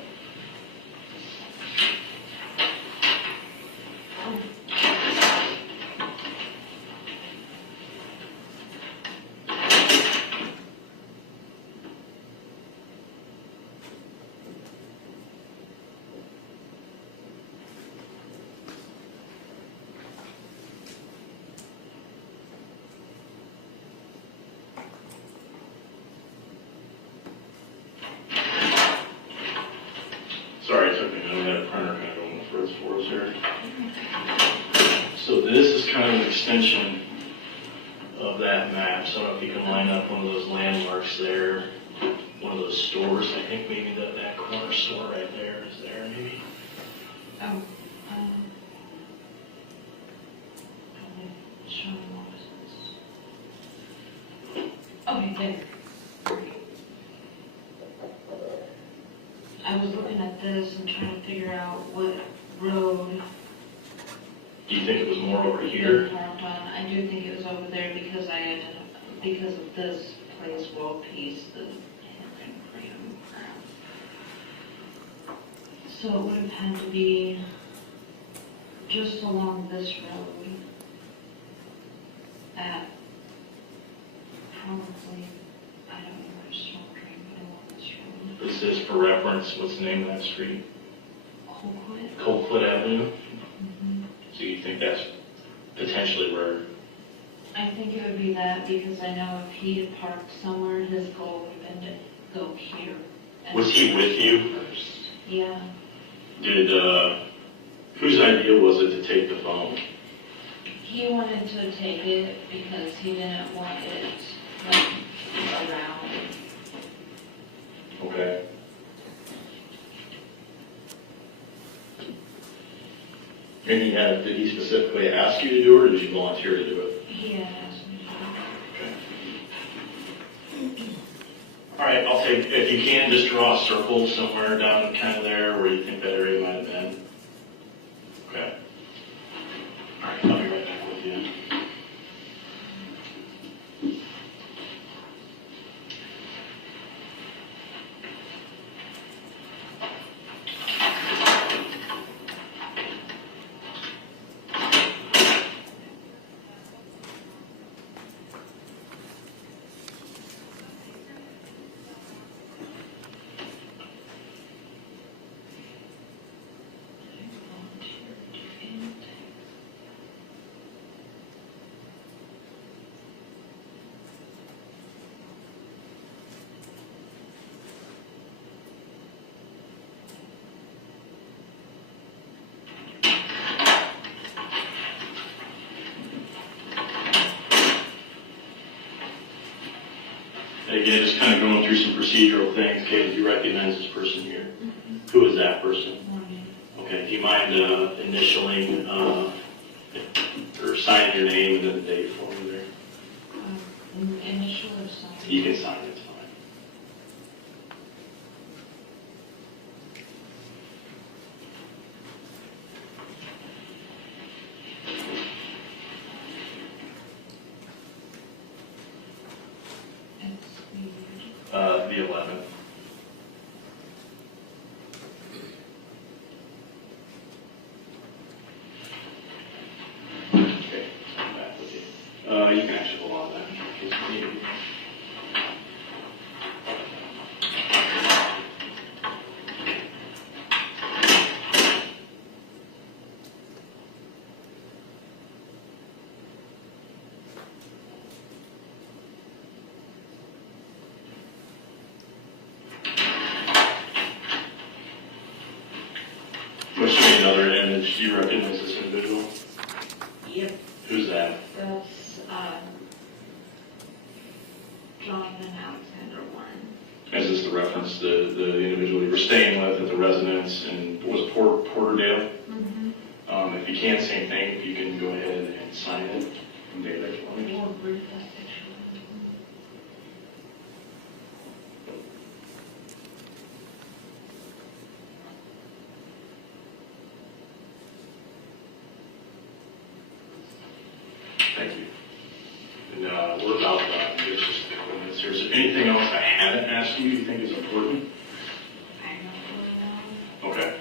Sorry, it took me a minute. I had a printer kind of going for us here. So this is kind of an extension of that map. So I don't know if you can line up one of those landmarks there, one of those stores. I think maybe that corner store right there is there, maybe. Oh, showing offices. Okay, there. I was looking at this and trying to figure out what road. Do you think it was more over here? I do think it was over there because because of this place, World Peace, the Hampton Freedom Crown. So it would have had to be just along this road at probably, I don't know where to start, but along this road. This is for reference. What's the name of that street? Colquitt. Colquitt Avenue. Mm-hmm. So you think that's potentially where? I think it would be that because I know if he had parked somewhere, his goal would have been to go here. Was he with you? Yeah. Did, whose idea was it to take the phone? He wanted to take it because he didn't want it like around. Okay. And did he specifically ask you to do it, or did you volunteer to do it? He had asked me to. Okay. All right, I'll take, if you can, just draw a circle somewhere down kind of there where you think that area might have been. Okay. again, just kind of going through some procedural things. Okay, do you recognize this person here? Who is that person? Okay, do you mind initialing or signing your name and then the date for me there? Initial or sign? You can sign it, it's fine. The 11th. Okay, I'm back with you. You can actually hold on to that in case you need it. Let's show you another image. Do you recognize this individual? Yep. Who's that? That's Jonathan Alexander Warren. Is this the reference, the individual you were staying with at the residence in, was it Porterdale? Mm-hmm. If you can't say anything, if you can go ahead and sign it from David for me. Or brief that picture. Thank you. And we're about done. There's just a couple minutes here. Is there anything else I haven't asked you think is important? I don't really know. Okay.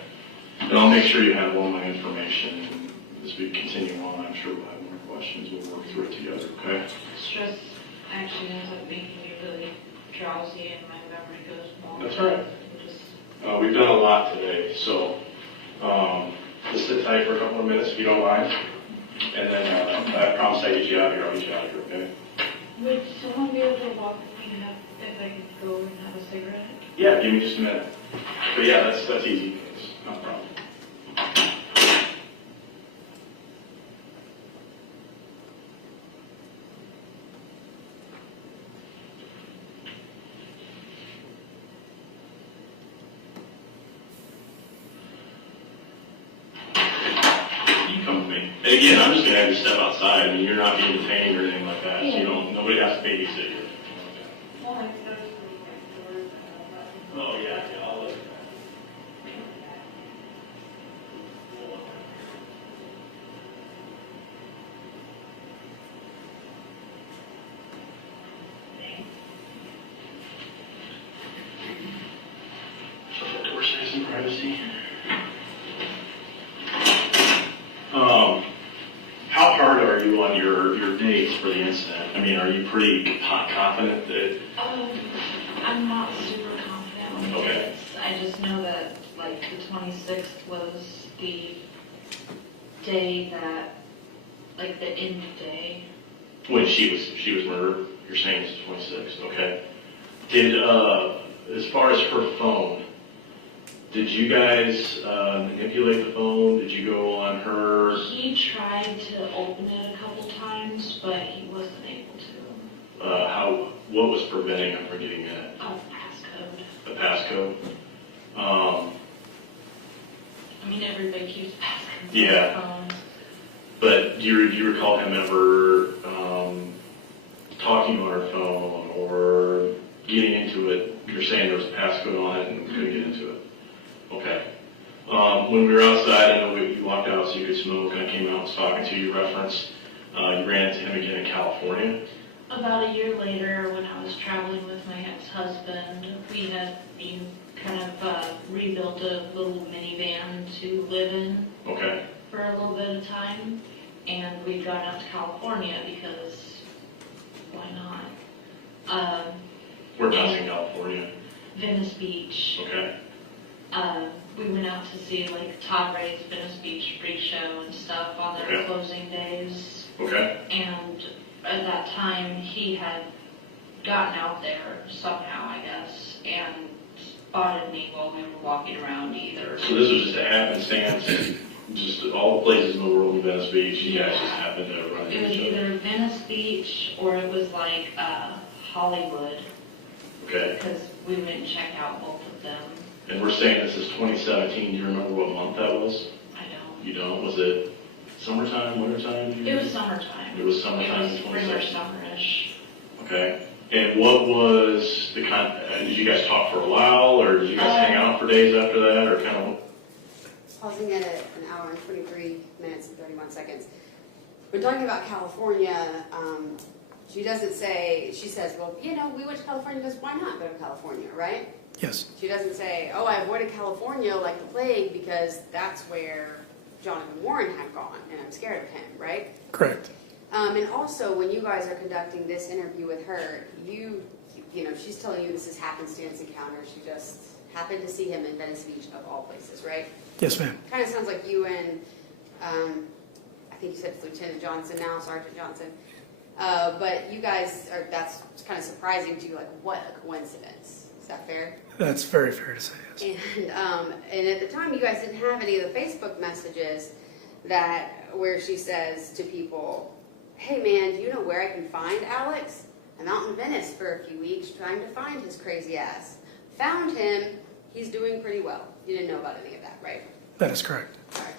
Then I'll make sure you have all my information. And as we continue on, I'm sure we'll have more questions. We'll work through it together, okay? Stress actually ends up making me really drowsy and my memory goes more. That's all right. We've done a lot today, so just sit tight for a couple of minutes if you don't mind. And then I promise I get you out of here. I'll get you out of here, okay? Would someone be able to walk with me to have, if I could go and have a cigarette? Yeah, give me just a minute. But yeah, that's easy. It's not a problem. And again, I'm just going to have you step outside. I mean, you're not being detained or anything like that. So you don't, nobody has to babysit you. Oh, yeah, I'll let you know. So that door stays in privacy. How hard are you on your dates for the incident? I mean, are you pretty confident that? I'm not super confident on the Okay. dates. I just know that like the 26th was the day that, like the end day. When she was murdered, you're saying it's 26th, okay. Did, as far as her phone, did you guys manipulate the phone? Did you go on her? He tried to open it a couple times, but he wasn't able to. What was preventing him from getting that? A passcode. A passcode? I mean, everybody keeps passcodes on Yeah. their phones. But do you recall him ever talking on her phone or getting into it? You're saying there was a passcode on it and couldn't get into it. Okay. When we were outside, I know you walked out so you could smoke, and I came out and was talking to you, referenced, you ran into him again in California. About a year later, when I was traveling with my ex-husband, we had kind of rebuilt a little minivan to live in. Okay. For a little bit of time, and we'd gone out to California because why not? Whereabouts in California? Venice Beach. Okay. We went out to see like Todd Ray's Venice Beach Freak Show and stuff on their Okay. closing days. Okay. And at that time, he had gotten out there somehow, I guess, and spotted me while we were walking around either. So this was just a happenstance, just all the places in the world in Venice Beach, you guys just happened to run It was into each other. either Venice Beach or it was like Hollywood. Okay. Because we went and checked out both of them. And we're saying this is 2017. Do you remember what month that was? I don't. You don't? Was it summertime, wintertime? It was summertime. It was summertime in It was spring or 2017. summerish. Okay. And what was the did you guys talk for a while, or did you guys hang out for days after that, or kind of? Pausing at an hour and 23 minutes and 31 seconds. When talking about California, she doesn't say, she says, well, you know, we went to California because why not go to California, right? Yes. She doesn't say, oh, I avoided California like the plague because that's where Jonathan Warren had gone and I'm scared of him, right? Correct. And also, when you guys are conducting this interview with her, you know, she's telling you this is happenstance encounter. She just happened to see him in Venice Beach of all places, right? Yes, ma'am. Kind of sounds like you and, I think you said Lieutenant Johnson now, Sergeant Johnson. But you guys are, that's kind of surprising to you, like, what a coincidence. Is that fair? That's very fair to say, yes. And at the time, you guys didn't have any of the Facebook messages where she says to people, hey man, do you know where I can find Alex? I'm out in Venice for a few weeks trying to find his crazy ass. Found him, he's doing pretty well. You didn't know about any of that, right? That is correct. All right.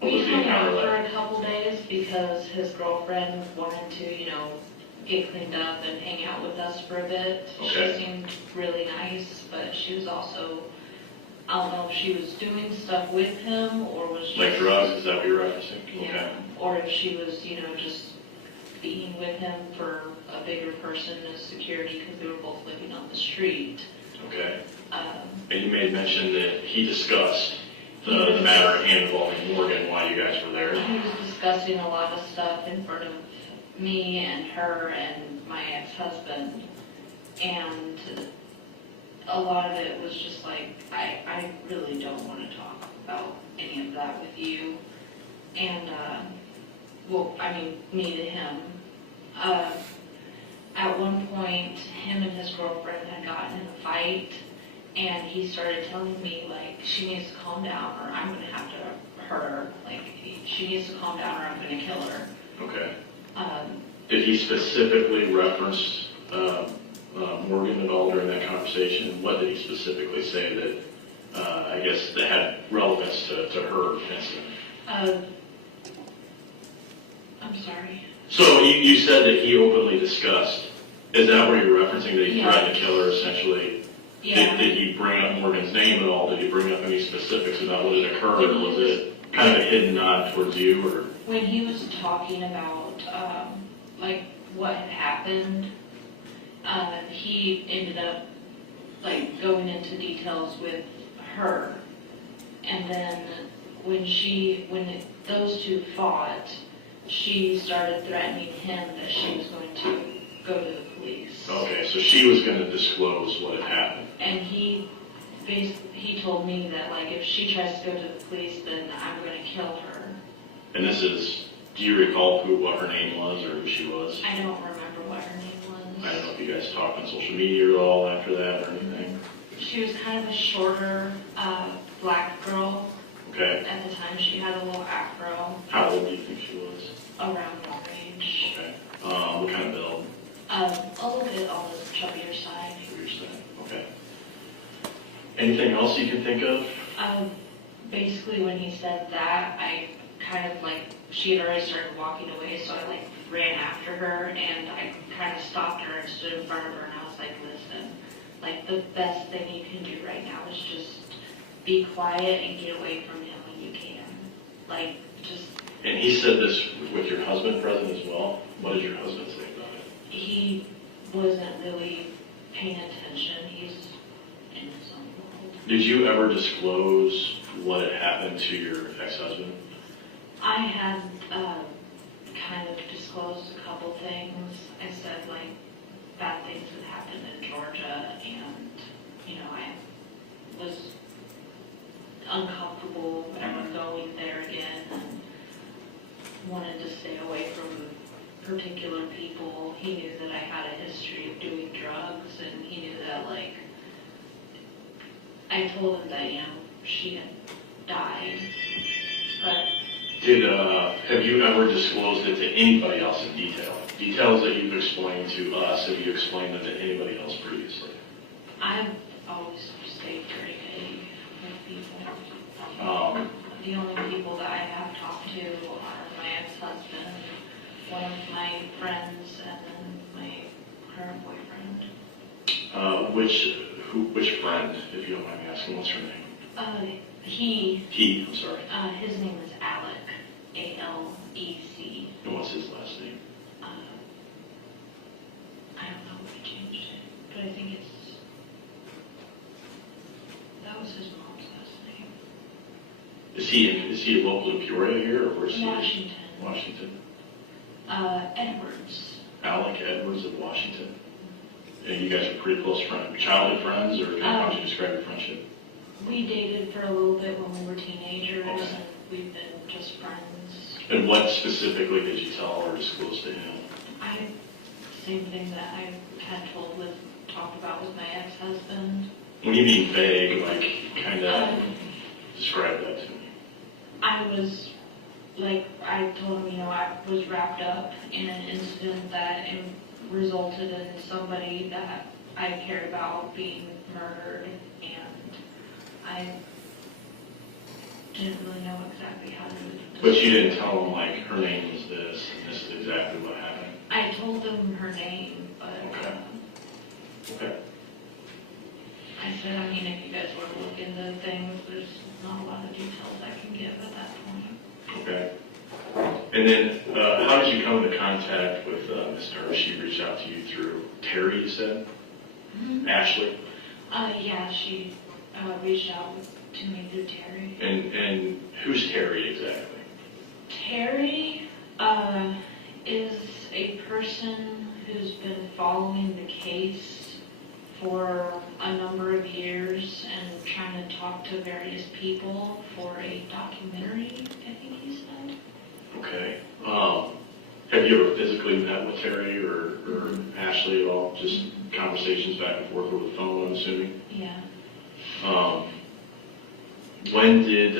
What was the We hung out encounter for like? a couple days because his girlfriend wanted to, you know, get cleaned up and hang out with us for a bit. Okay. She seemed really nice, but she was also, I don't know if she was doing stuff with him or was just... Like drugs, is that what you're referencing? Yeah, Okay. or if she was, you know, just being with him for a bigger person as security because they were both living on the street. Okay. And you made mention that he discussed the matter involving Morgan while you guys were there. He was discussing a lot of stuff in front of me and her and my ex-husband, and a lot of it was just like, I really don't want to talk about any of that with you. And, well, I mean, me to him. At one point, him and his girlfriend had gotten in a fight, and he started telling me, like, she needs to calm down or I'm going to have to hurt her. Like, she needs to calm down or I'm going to kill her. Okay. Did he specifically reference Morgan at all during that conversation? What did he specifically say that, I guess, that had relevance to her incident? I'm sorry. So you said that he openly discussed. Is that what you're referencing, that he Yeah. threatened to kill her, essentially? Yeah. Did he bring up Morgan's name at all? Did he bring up any specifics about what had occurred? Or was it kind of a hidden nod towards you? Or When he was talking about, like, what had happened, he ended up, like, going into details with her. And then when those two fought, she started threatening him that she was going to go to the police. okay, so she was going to disclose what had happened. And he told me that, like, if she tries to go to the police, then I'm going to kill her. And this is, do you recall what her name was or who she was? I don't remember what her name was. I don't know if you guys talked on social media at all after that or anything. She was kind of a shorter, black girl. Okay. At the time, she had a little afro. How old do you think she was? Around our age. Okay. What kind of build? A little bit on the chubbier side. Okay. Anything else you can think of? Basically, when he said that, I kind of like, she had already started walking away, so I like ran after her and I kind of stopped her and stood in front of her and I was like, listen, like the best thing you can do right now is just be quiet and get away from him when you can. Like, just... And he said this with your husband present as well? What did your husband say about it? He wasn't really paying attention. He's in his own world. Did you ever disclose what had happened to your ex-husband? I had kind of disclosed a couple things. I said, like, bad things had happened in Georgia, and, you know, I was uncomfortable ever going there again and wanted to stay away from particular people. He knew that I had a history of doing drugs, and he knew that, like, I told him that, you know, she had died, but... Have you ever disclosed it to anybody else in detail? details that you've explained to us, have you explained them to anybody else previously? I've always stayed very vague with people. The only people that I have talked to are my ex-husband, one of my friends, and then my current boyfriend. Which friend, if you don't mind me asking, what's her name? He, I'm sorry. his name is Alec, A-L-E-C. And what's his last name? I don't know if he changed it, but I think that was his mom's last name. Is he a local in Peoria here, or where's he? Washington. Washington. Edwards. Alec Edwards of Washington. And you guys are pretty close friends, childhood friends, or how would you describe your friendship? We dated for a little bit when we were teenagers, Okay. and we've been just friends. And what specifically did you tell or disclose to him? Same thing that I had talked about with my ex-husband. When you mean vague, like, kind of describe that to me. I told him, I was wrapped up in an incident that resulted in somebody that I cared about being murdered, and I didn't really know exactly how to. But you didn't tell him, like, her name was this, and this is exactly what happened? I told them her name, but Okay. I said, if you guys were to look into things, there's not a lot of details I can give at that point. Okay. And then, how did you come into contact with Ms. Nurse? She reached out to you through Terry, you said? Mm-hmm. Ashley? Yeah, she reached out to me through Terry. And who's Terry exactly? Terry is a person who's been following the case for a number of years and trying to talk to various people for a documentary, I think he said. Okay. Have you ever physically met with Terry or Ashley at all? Just conversations back and forth over the phone, I'm assuming? Yeah. When did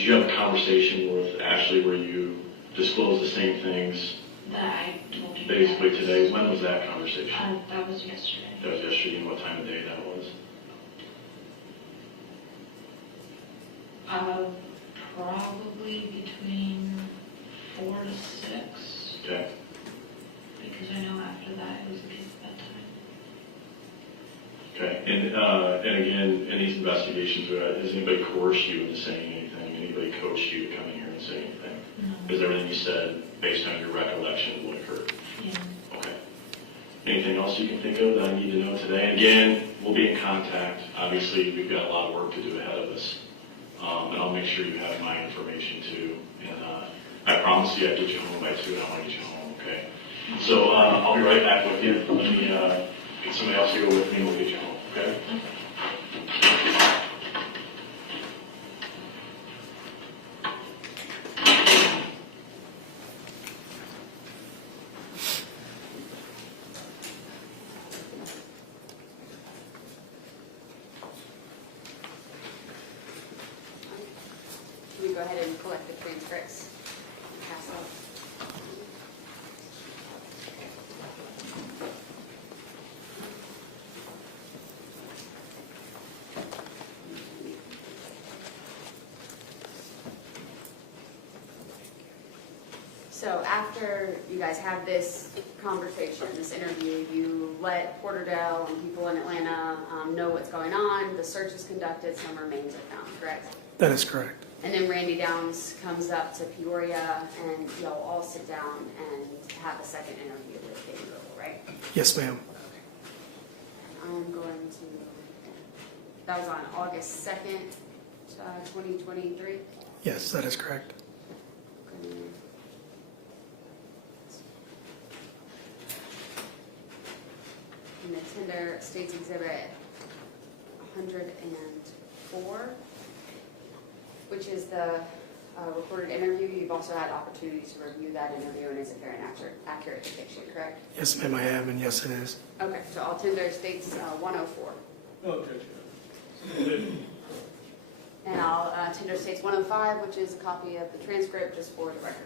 you have a conversation with Ashley where you disclosed the same things That I told you. basically today? When was that conversation? That was yesterday. That was yesterday, and what time of day that was? Probably between 4 to 6. Okay. Because I know after that it was the kid's bedtime. Okay. And again, in these investigations, has anybody coerced you into saying anything? Anybody coached you to come in here and say anything? No. Is everything you said based on your recollection of what occurred? Yeah. Okay. Anything else you can think of that I need to know today? And again, we'll be in contact. Obviously, we've got a lot of work to do ahead of us. And I'll make sure you have my information too. And I promise you I'll get you home by 2, and I want to get you home, okay? So I'll be right back with you. Let me get somebody else to go with me, and we'll get you home, okay? Can we go ahead and collect the transcripts? Pass out. So after you guys have this conversation, this interview, you let Porterdale and people in Atlanta know what's going on. The search is conducted, some remains are found, correct? That is correct. And then Randy Downs comes up to Peoria, and y'all all sit down and have a second interview with Katelyn Goble, right? Yes, ma'am. And I'm going to, that was on August 2nd, 2023. Yes, that is correct. And the tender states exhibit 104, which is the recorded interview. You've also had opportunities to review that interview, and is a fair and accurate depiction, correct? Yes, ma'am, I have, and yes, it is. Okay, so all tender states 104. Okay. And I'll tender states 105, which is a copy of the transcript just for the record.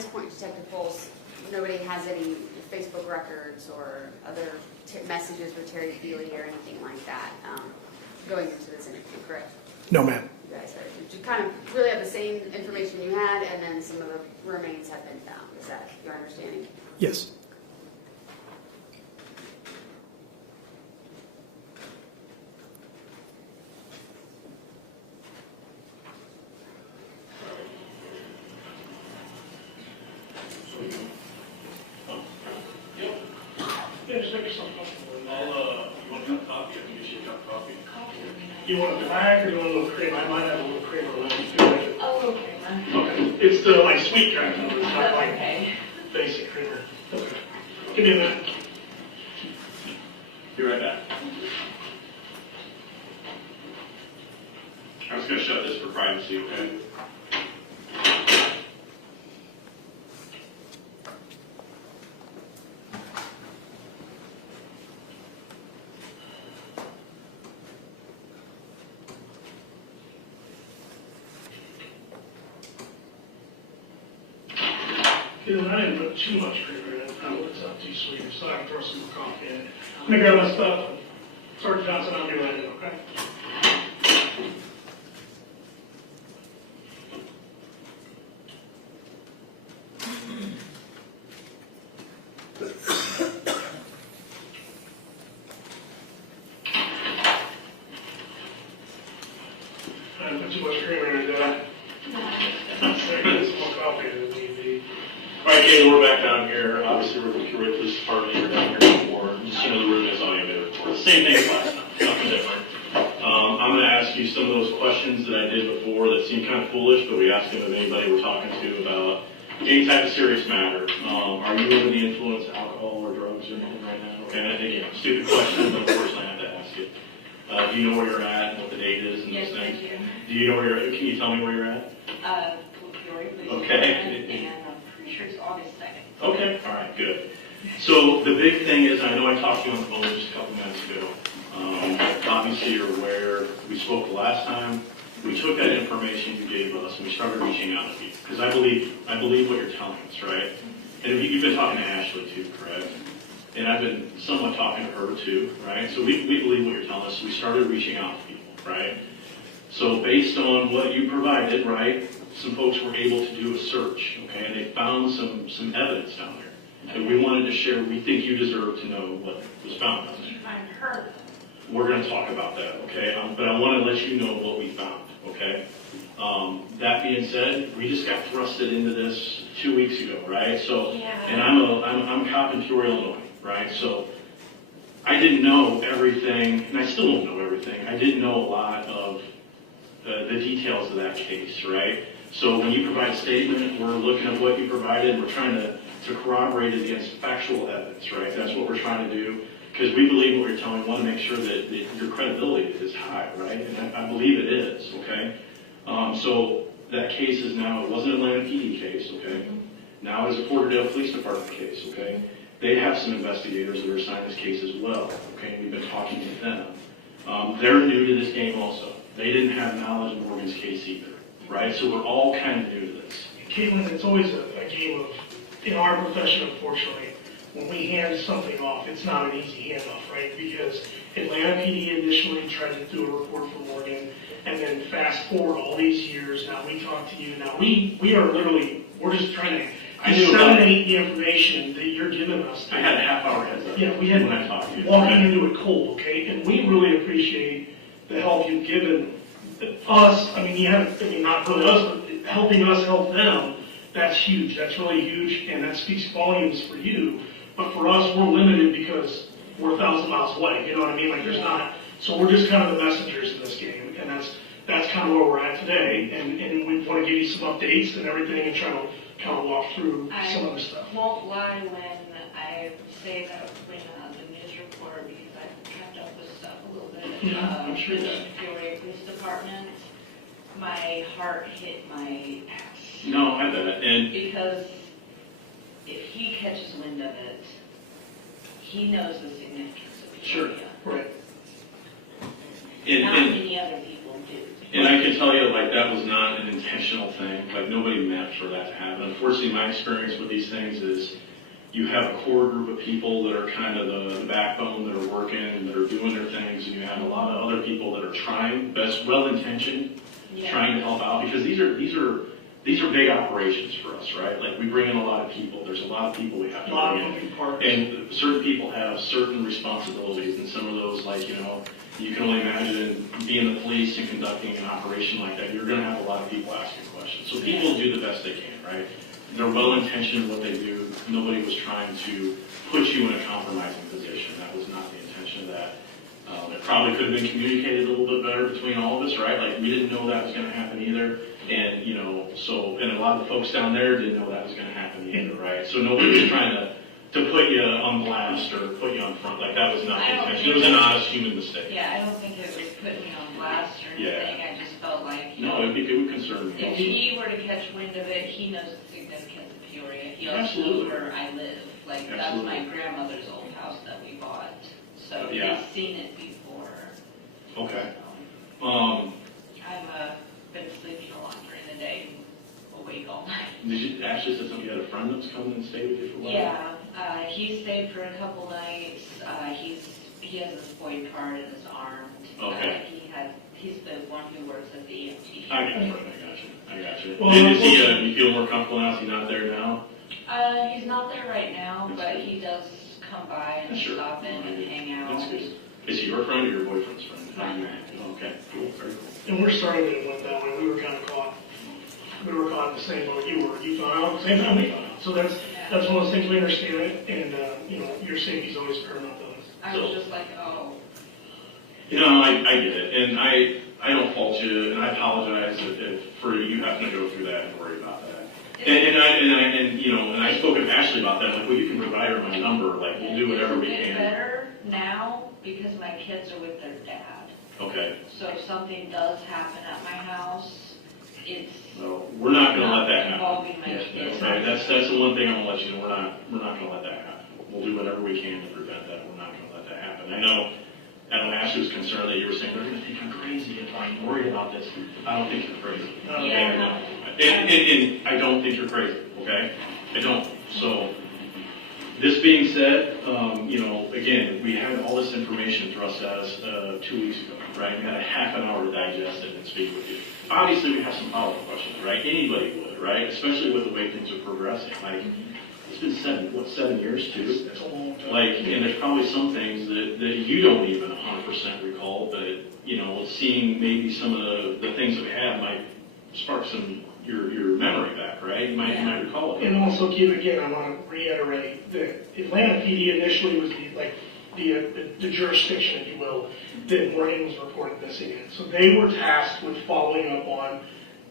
this point, Detective Pulse, nobody has any Facebook records or other messages with Terry Feely or anything like that going into this interview, correct? No, ma'am. You guys are, you kind of really have the same information you had, and then some of the remains have been found. Is that your understanding? Yes. Yeah, just make yourself comfortable. And you want a cup of coffee? I can get you a cup of coffee. You want a bag or you want a little cream? I might have a little cream or lemon too. A little creamer. Okay. It's the like sweet kind of. It's not like Okay. basic creamer. Okay. Give me a minute. Be right back. I was going to shut this for privacy, okay? I didn't put too much creamer in it. I hope it's not too sweet, so I can throw some more coffee in it. I'm gonna grab my stuff. Sergeant Johnson, I'll be right in, okay? I didn't put too much creamer in it, did I? There's more coffee than need be. All right, Kate, we're back down here. Obviously, we're the Peoria Police Department. You're down here before. Just, the room is audio video report. Same thing as last time. Nothing different. I'm going to ask you some of those questions that I did before that seem kind of foolish, but we ask them of anybody we're talking to about any type of serious matter. Are you under the influence of alcohol or drugs or anything right now? Okay, and I think, stupid question, but unfortunately I have to ask it. Do you know where you're at and what the date is and those things? Yes, I do. Do you know where you're at? Can you tell me where you're at? Peoria Police Okay. Department, and I'm pretty sure it's August 2nd. Okay, all right, good. So the big thing is, I know I talked to you on the phone just a couple minutes ago. Obviously, you're aware, we spoke the last time. We took that information you gave us and we started reaching out to you. Because I believe what you're telling us, right? And you've been talking to Ashley too, correct? And I've been somewhat talking to her too, right? So we believe what you're telling us. We started reaching out to people, right? So based on what you provided, right, some folks were able to do a search, okay? And they found some evidence down there that we wanted to share. We think you deserve to know what was found down there. Did you find her? We're going to talk about that, okay? But I want to let you know what we found, okay? That being said, we just got thrusted into this 2 weeks ago, right? So, Yeah. and I'm a cop in Peoria, Illinois, right? So I didn't know everything, and I still don't know everything. I didn't know a lot of the details of that case, right? So when you provide a statement, we're looking at what you provided. We're trying to corroborate it against factual evidence, right? That's what we're trying to do. Because we believe what you're telling, we want to make sure that your credibility is high, right? And I believe it is, okay? So that case is now, it wasn't an Atlanta PD case, okay? Now it's a Porterdale Police Department case, okay? They have some investigators that are assigned this case as well, okay? And we've been talking to them. They're new to this game also. They didn't have knowledge of Morgan's case either, right? So we're all kind of new to this. Katelyn, it's always a game of, in our profession, unfortunately, when we hand something off, it's not an easy handoff, right? Because Atlanta PD initially tried to do a report for Morgan, and then fast forward all these years, now we talk to you. Now we are literally, we're just trying to disseminate the information that you're giving us. I had a half-hour heads up. Yeah, we had when I talked to you. walking into it cold, okay? And we really appreciate the help you've given us. I mean, you haven't, not really us, but helping us help them. That's huge. That's really huge, and that speaks volumes for you. But for us, we're limited because we're 1,000 miles away. You know what I mean? Like there's not. So we're just kind of the messengers in this game, and that's kind of where we're at today. And we want to give you some updates and everything, and try to kind of walk through some other stuff. I won't lie when I say that when the news report, because I've kept up with stuff a little bit. Yeah, I'm sure the that. Peoria Police Department, my heart hit my ass. No, I bet. And because if he catches wind of it, he knows the significance of Peoria. Sure, right. Not many other people do. And I can tell you, like, that was not an intentional thing. Like, nobody meant for that to happen. Unfortunately, my experience with these things is you have a core group of people that are kind of the backbone, that are working, that are doing their things, and you have a lot of other people that are trying, best well-intentioned, trying to help out, because these are big operations for us, right? Like, we bring in a lot of people. There's a lot of people we have to bring in. And certain people have certain responsibilities, and some of those, like, you know, you can only imagine being the police and conducting an operation like that, you're going to have a lot of people asking questions. So people do the best they can, right? They're well-intentioned in what they do. Nobody was trying to put you in a compromising position. That was not the intention of that. It probably could have been communicated a little bit better between all of us, right? Like, we didn't know that was going to happen either. And, you know, so, and a lot of the folks down there didn't know that was going to happen either, right? So nobody was trying to put you on blast or put you on front. Like, that was not the intention. It was an honest human mistake. Yeah, I don't think it was putting me on blast or anything. I just felt like, you No, know, it would concern me. if he were to catch wind of it, he knows the significance of Peoria. He also knows Absolutely. where I live. Like, that's Absolutely. my grandmother's old house that we bought. So Yeah. he's seen it before. Okay. I've been sleeping a lot during the day, awake all night. Did you actually said something? You had a friend that's coming and stayed with you for a while? Yeah, he stayed for a couple nights. He has a void card in his arm. Okay. He's the one who works at the EMT. I got you. Well, And is he, you feel more comfortable now? Is he not there now? He's not there right now, but he does come by and Sure. stop in and hang out. That's good. Is he your friend or your boyfriend's friend? My friend. Okay, cool, very cool. And we're sorry that it went that way. We were kind of caught. We were caught in the same boat you were. You found out at the same time we found out. So that's one of those things we understand it, and you know, your safety's always paramount to us. I was just like, oh. You know, I get it, and I don't fault you, and I apologize for you having to go through that and worry about that. And you know, and I spoke to Ashley about that. Like, well, you can provide her my number. Like, we'll do whatever we It's can. better now because my kids are with their dad. Okay. So if something does happen at my house, it's So we're not going to let that happen. involving my kids. Right. That's the one thing I'm gonna let you know. We're not going to let that happen. We'll do whatever we can to prevent that. We're not going to let that happen. I know Ashley was concerned that you were saying they're going to think I'm crazy if I'm worried about this. I don't think you're crazy. Yeah. And I don't think you're crazy. Okay. I don't. So. This being said, you know, again, we had all this information thrust at us 2 weeks ago, right? We had a half an hour to digest it and speak with you. Obviously, we have some follow-up questions, right? Anybody would, right? Especially with the way things are progressing. Like, it's been 7 years, too? That's a long time. Like, and there's probably some things that you don't even 100% recall, but, you know, seeing maybe some of the things that we have might spark some your memory back, right? You might recall it. And also, again, I want to reiterate that Atlanta PD initially was the jurisdiction, if you will, that Morgan was reported missing in. So they were tasked with following up on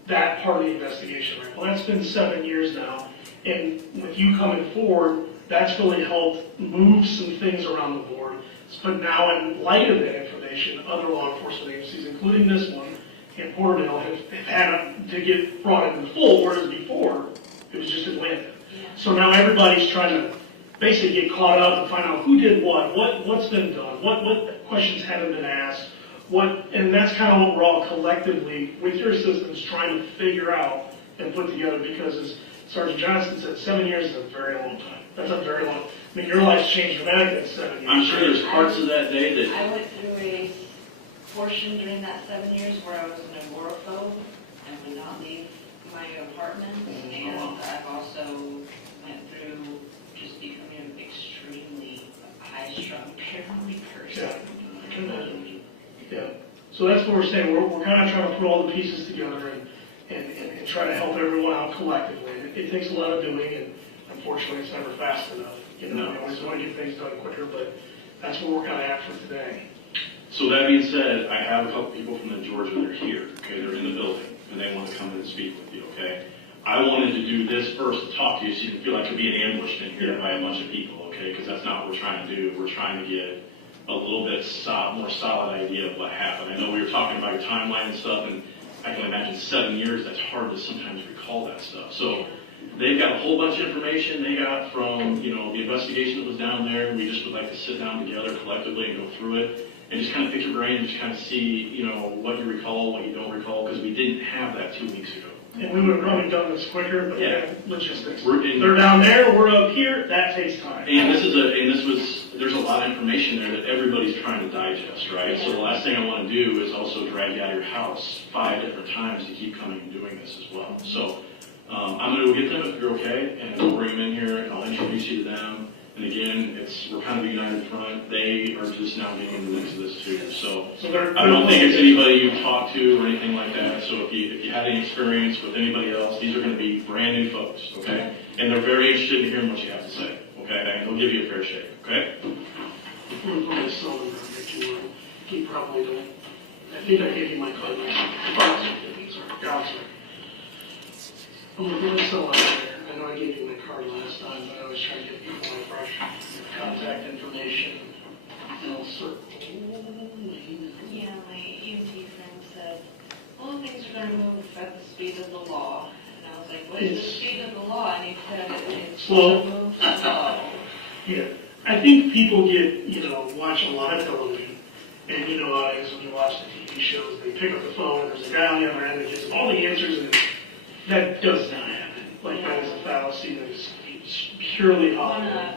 that part of the investigation, right? Well, that's been 7 years now, and with you coming forward, that's really helped move some things around the board. But now, in light of that information, other law enforcement agencies, including this one, and Porterville have had to get brought into the fold, whereas before, it was just Atlanta. So now everybody's trying to basically get caught up and find out who did what's been done, what questions haven't been asked, and that's kind of what we're all collectively, with your assistance, trying to figure out and put together, because as Sergeant Johnson said, 7 years is a very long time. That's a very long, I mean, your life's changed dramatically in 7 years. I'm sure there's parts of that day that... I went through a portion during that 7 years where I was an agoraphobe and would not leave my apartment, and I've also went through just becoming an extremely high-strung, paranoid person. Yeah, I can imagine. Yeah, so that's what we're saying. We're kind of trying to put all the pieces together and try to help everyone out collectively. It takes a lot of doing, and unfortunately, it's never fast enough. You know, we always want to get things done quicker, but that's what we're kind of after today. So that being said, I have a couple people from the Georgia that are here, okay, they're in the building, and they want to come in and speak with you, okay? I wanted to do this first to talk to you so you didn't feel like you're being ambushed in here by a bunch of people, okay? Because that's not what we're trying to do. We're trying to get a little bit more solid idea of what happened. I know we were talking about your timeline and stuff, and I can imagine 7 years, that's hard to sometimes recall that stuff. So they've got a whole bunch of information they got from, you know, the investigation that was down there, and we just would like to sit down together collectively and go through it. and just kind of pick your brain and just kind of see, you know, what you recall, what you don't recall, because we didn't have that 2 weeks ago. And we would have probably done this quicker, but Yeah. yeah, logistics. We're- They're down there, we're up here, that takes time. And there's a lot of information there that everybody's trying to digest, right? So the last thing I want to do is also drag you out of your house 5 different times to keep coming and doing this as well. So I'm going to go get them if you're okay, and we'll bring them in here, and I'll introduce you to them. And again, we're kind of a united front. They are just now getting in the mix of this too. So I don't think it's anybody you've talked to or anything like that. So if you had any experience with anybody else, these are going to be brand new folks, okay? And they're very interested in hearing what you have to say, okay? And they'll give you a fair shake, okay? We'll probably sell them around here too. He probably don't. I think I gave you my card last time. Gotcha. I'm going to sell out there. I know I gave you my card last time, but I always try to get people my fresh contact information. And I'll circle. Yeah, my EMT friend said, well, things are going to move at the speed of the law. And I was like, what is the speed of the law? And he said, it's slow. Move slow. Yeah. I think people get, watch a lot of television. And you know how it is when you watch the TV shows, they pick up the phone and there's a guy on the other end that gets all the answers, and that does not happen. Like, that is a fallacy that is purely One Hollywood.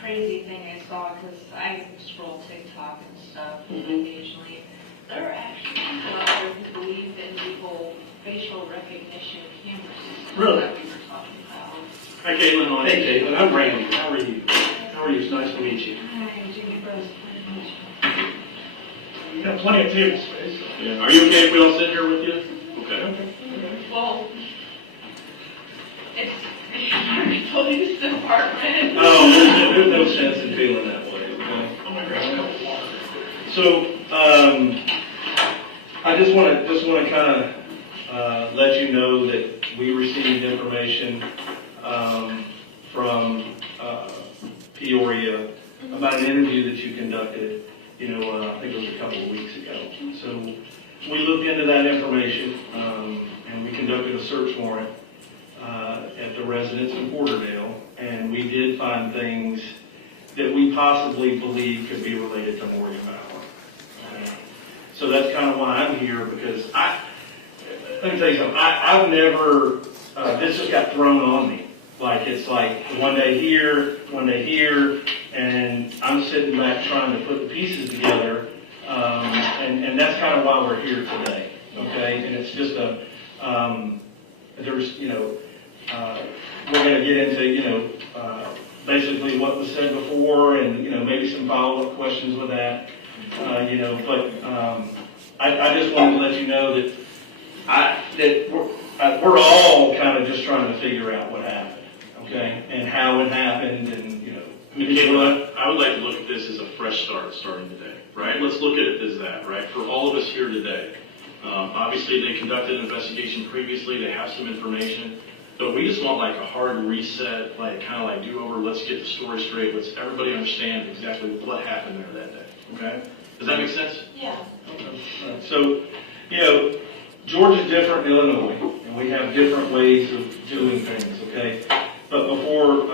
crazy thing I saw, because I scroll TikTok and stuff occasionally, there are actually people out there who believe in the whole facial recognition camera system Really? that we were talking about. Hi, Katelyn. Hey, Caitlin, I'm Randy. How are you? How are you? It's nice to meet you. Hi, Jimmy Bros. You got plenty of table space. Yeah. Are you okay if we all sit here with you? Okay. Well, it's your police department. Oh, there's no sense in feeling that way, okay? I'm going to grab a cup of water. So, I just want to kind of let you know that we received information from Peoria about an interview that you conducted, I think it was a couple of weeks ago. So we looked into that information, and we conducted a search warrant at the residence in Porterdale, and we did find things that we possibly believe could be related to Morgan Bauer. So that's kind of why I'm here, because let me tell you something, I've never, this just got thrown on me. It's like one day here, and I'm sitting back trying to put the pieces together, and that's kind of why we're here today, okay? And it's just we're going to get into, basically what was said before, and, maybe some follow-up questions with that, but I just wanted to let you know that we're all kind of just trying to figure out what happened. Okay, and how it happened, and I would like to look at this as a fresh start starting today, right? Let's look at it as that, right? For all of us here today, obviously they conducted an investigation previously, they have some information, but we just want like a hard reset, like kind of like do-over, let's get the story straight, let's everybody understand exactly what happened there that day, okay? Does that make sense? Yeah. Okay. So, Georgia's different than Illinois, and we have different ways of doing things, okay? But before,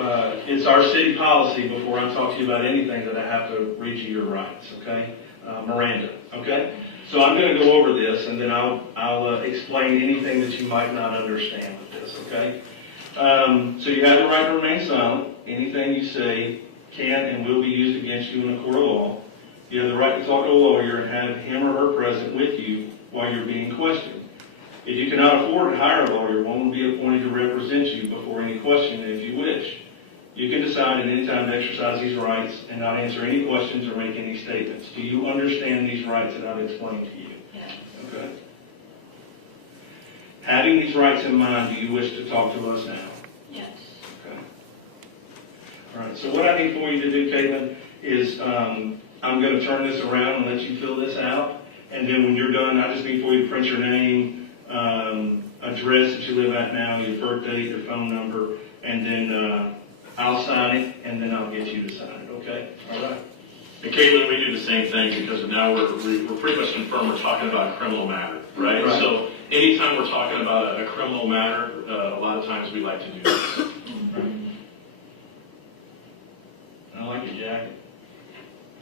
it's our city policy, before I talk to you about anything, that I have to read you your rights, okay? Miranda, okay? So I'm going to go over this, and then I'll explain anything that you might not understand with this, okay? So you have the right to remain silent. Anything you say can and will be used against you in a court of law. You have the right to talk to a lawyer and have him or her present with you while you're being questioned. If you cannot afford to hire a lawyer, one will be appointed to represent you before any question if you wish. You can decide at any time to exercise these rights and not answer any questions or make any statements. Do you understand these rights that I've explained to you? Yes. Okay. Having these rights in mind, do you wish to talk to us now? Yes. Okay. All right, so what I need for you to do, Caitlin, is I'm going to turn this around and let you fill this out. And then when you're done, I just need for you to print your name, address that you live at now, your birth date, your phone number, and then I'll sign it, and then I'll get you to sign it, okay? All right? And Caitlin, we do the same thing because now we're pretty much confirmed we're talking about a criminal matter, right? Right. So anytime we're talking about a criminal matter, a lot of times we like to do this. I like your jacket.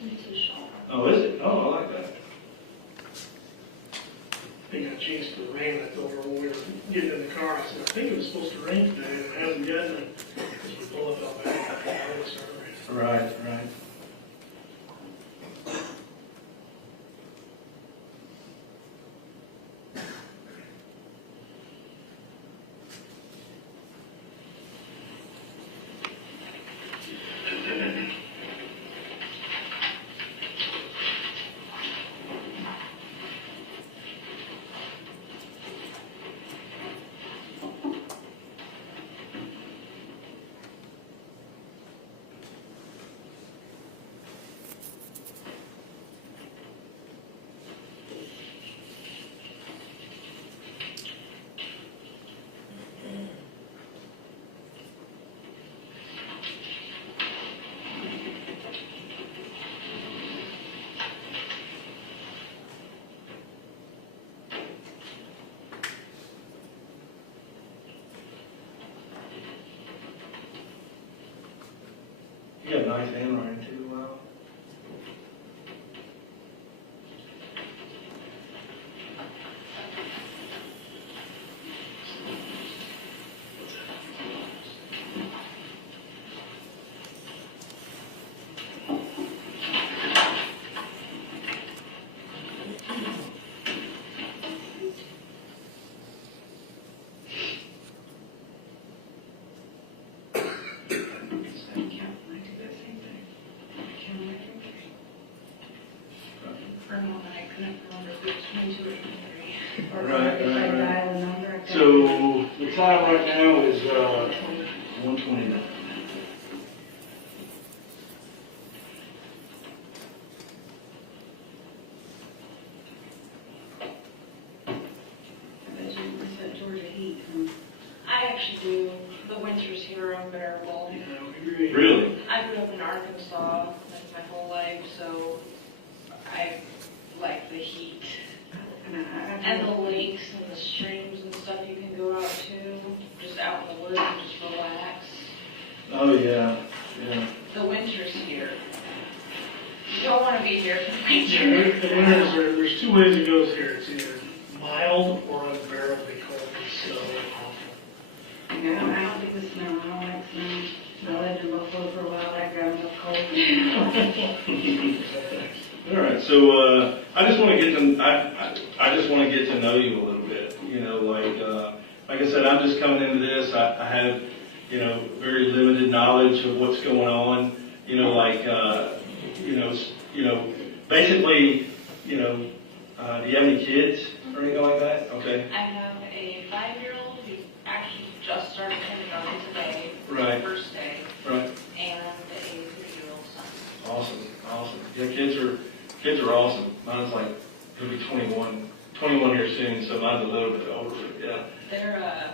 It's a shawl. Oh, is it? Oh, I like that. I think I changed the rain that over when we were getting in the car. I said, I think it was supposed to rain today, and it hasn't yet. And as we pull up out back, I think it started raining. Right, right. You got nice handwriting too, wow. For a moment, I couldn't remember between 2 or 3. Right, right, right. So the time right now is 1:29. I actually do. The winters here are unbearable. Really? I grew up in Arkansas like my whole life, so I like the heat. And the lakes and the streams and stuff you can go out to, just out in the woods and just relax. Oh, yeah, yeah. The winters here. You don't want to be here for the Yeah, winter. the winters are, there's two ways it goes here. It's either mild or unbearably cold. It's so awful. Yeah, I don't think the snow, I don't like snow. I lived in Buffalo for a while, I got enough cold. All right, so I just want to get to I just want to get to know you a little bit. You know, like I said, I'm just coming into this. I have very limited knowledge of what's going on. Basically, do you have any kids or anything like that? Okay. I have a 5-year-old who actually just started kindergarten today, Right. first day, Right. and a 3-year-old son. Awesome, awesome. Yeah, kids are awesome. Mine's like gonna be 21 here soon, so mine's a little bit older. But yeah. They're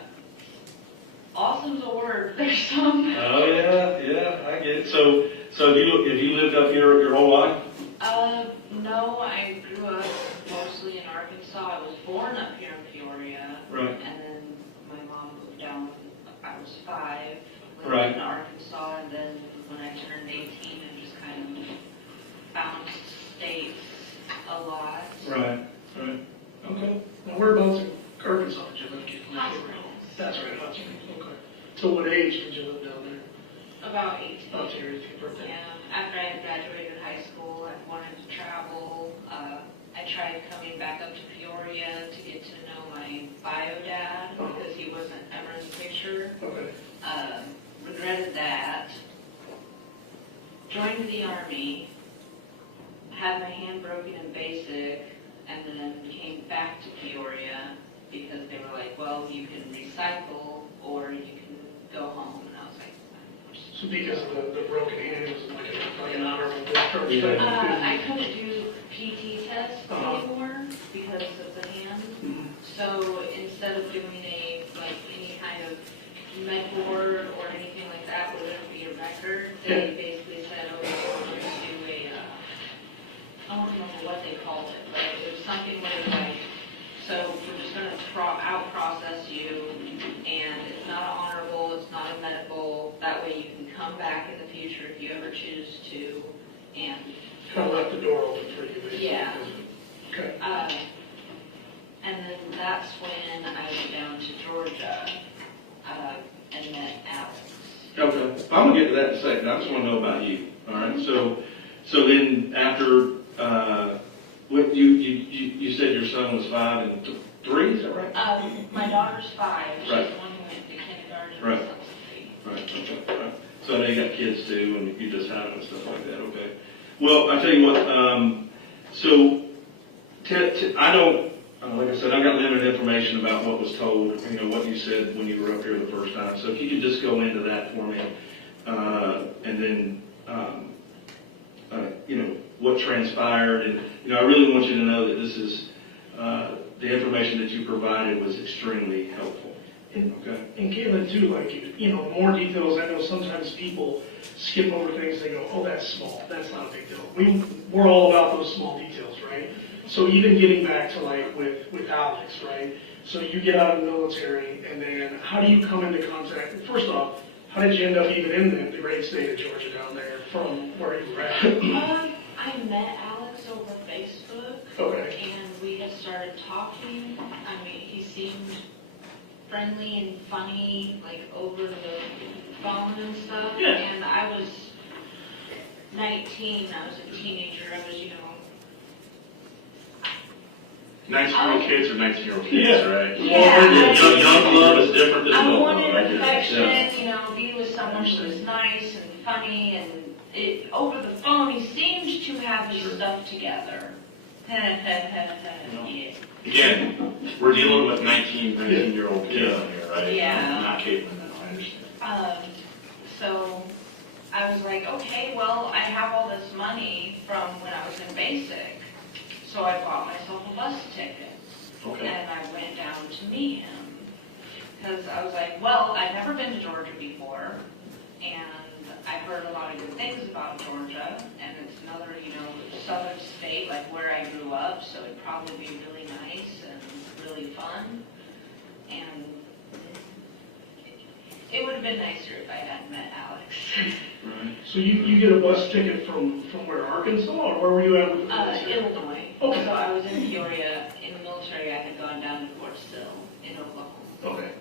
awesome's a word. There's some. Oh yeah, I get it. So have you lived up here your whole life? No, I grew up mostly in Arkansas. I was born up here in Peoria. Right. And then my mom moved down when I was 5. Lived Right. in Arkansas, and then when I turned 18, I just kind of bounced states a lot. Right. Okay. Now, whereabouts in Arkansas did you live? Hot Springs. That's right, Hot Springs, okay. So what age did you live down there? About 18. Up to your 18th birthday? Yeah, after I had graduated high school, I wanted to travel. I tried coming back up to Peoria to get to know my bio dad because he wasn't ever in the picture. Okay. Regretted that. Joined the Army. Had my hand broken in basic, and then came back to Peoria because they were like, well, you can recycle or you can go home. And I was like, So because of the broken hand, it was like an honorable discharge type of I couldn't do PT tests anymore because of the hand. So instead of doing any kind of med board or anything like that, where there would be a record, they basically said, oh, we're going to do I don't remember what they called it, but it was something where like, so we're just going to out-process you, and it's not honorable, it's not a medical, that way you can come back in the future if you ever choose to, and Kind of left the door open for you, basically. Yeah. Okay. And then that's when I went down to Georgia and met Alex. Okay, I'm gonna get to that in a second. I just want to know about you. All right. So then after what you said your son was 5 and 3, is that right? My daughter's 5. She's Right. the one who went to kindergarten. Right. My son's 3. Right. Okay. Right. So I know you got kids too, and you just had them and stuff like that. Okay. Well, I tell you what. So I don't. Like I said, I got limited information about what was told, what you said when you were up here the first time. So if you could just go into that for me, and then, what transpired. And, I really want you to know that this is, the information that you provided was extremely helpful. Okay. And Katelyn too, more details. I know sometimes people skip over things. They go, "Oh, that's small. That's not a big deal." We're all about those small details, right? So even getting back to with Alex, right? So you get out of the military, and then how do you come into contact? First off, how did you end up even in the great state of Georgia down there from where you were at? I met Alex over Facebook. Okay. And we had started talking. I mean, he seemed friendly and funny, over the phone and stuff. Yeah. And I was 19. I was a teenager. I was, 19-year-old kids are 19-year-old kids, Yeah. right? Yeah. Young love is different than I adult love. wanted I get it. affection, Yeah. be with someone who was nice and funny, and over the phone, he seemed to have his stuff together. Yeah. Again, we're dealing with 19-year-old kids here, right? Yeah. Not Katelyn now, I understand. So I was like, okay, well, I have all this money from when I was in basic, so I bought myself a bus ticket. Okay. And I went down to meet him, because I was like, well, I've never been to Georgia before, and I've heard a lot of good things about Georgia, and it's another, southern state, like where I grew up, so it'd probably be really nice and really fun, and it would have been nicer if I hadn't met Alex. Right. So you get a bus ticket from where, Arkansas, or where were you at with the military? Illinois. Okay. So I was in Peoria. In the military, I had gone down to Fort Sill in Oklahoma.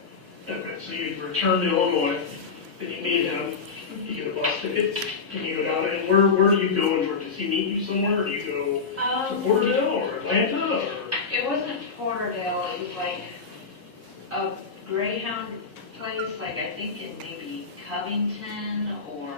Okay, so you return to Illinois, then you meet him, you get a bus ticket, and you go down there, and where do you go in Georgia? Does he meet you somewhere, or do you go to Porterdale, or Atlanta, or? It wasn't Porterdale, it was like a Greyhound place, I think in maybe Covington, or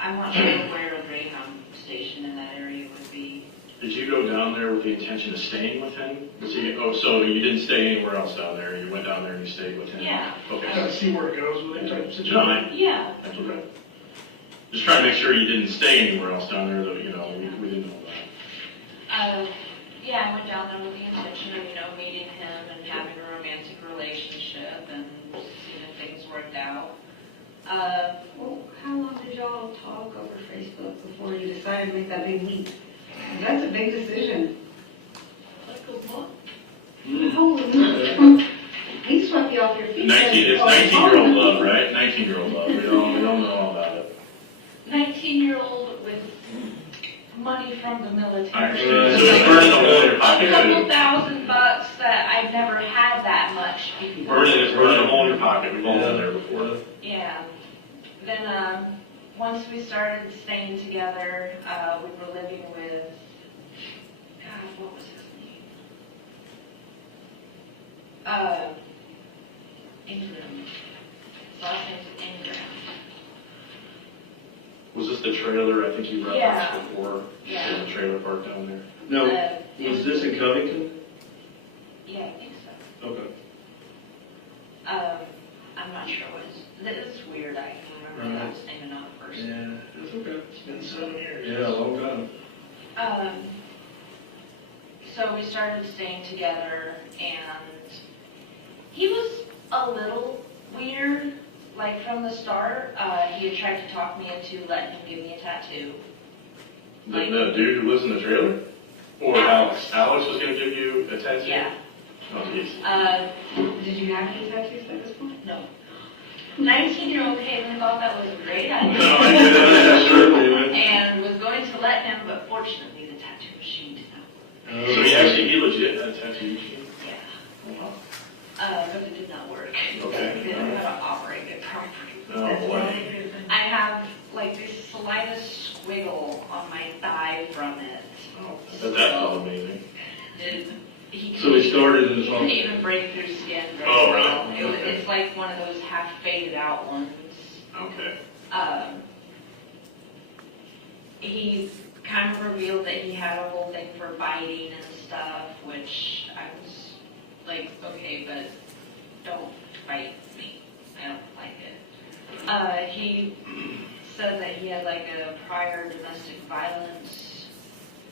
I'm not sure where a Greyhound station in that area would be. Did you go down there with the intention of staying with him? So you didn't stay anywhere else down there, you went down there and you stayed with him? Yeah. Okay. Kind of see where it goes with him type of situation? No, Yeah. Okay. Just trying to make sure you didn't stay anywhere else down there, though, we didn't know that. Yeah, I went down there with the intention of, meeting him and having a romantic relationship and seeing if things worked out. Well, how long did y'all talk over Facebook before you decided to make that big leap? That's a big decision. Like a month. Holy he swept you off your feet. It's 19-year-old love, right? 19-year-old love. We don't know all about it. 19-year-old with money from the military. I understand. So it's burning a hole in your pocket. A couple $1,000 that I've never had that much before. It's burning a hole in your pocket. We've all been there before. Yeah. Then once we started staying together, we were living with, God, what was his name? Ingram. His last name's Ingram. Was this the trailer I think you referenced Yeah. before? Yeah. The trailer park down there? No, was this in Covington? Yeah, I think so. Okay. I'm not sure what it's weird. I can't remember the last name of another person. Yeah, that's okay. It's been 7 years. Yeah, a long time. So we started staying together, and he was a little weird. From the start, he had tried to talk me into letting him give me a tattoo. The dude who lives in the trailer? Or Alex? Alex was going to give you a tattoo? Yeah. Oh, geez. Did you have any tattoos at this point? No. 19-year-old Katelyn thought that was a great idea. No, I get it. Sure. And was going to let legit had a tattoo machine? Yeah. Wow. But it did not work. Okay. They didn't know how to operate it properly. Oh, boy. I have like this slightest squiggle on my thigh from it. Oh, I bet that felt amazing. So he started in his He own. couldn't even break through skin very Oh, well. really? Okay. It's like one of those half faded out ones. Okay. He kind of revealed that he had a whole thing for biting and stuff, which I was like, okay, but don't bite me. I don't like it. He said that he had like a prior domestic violence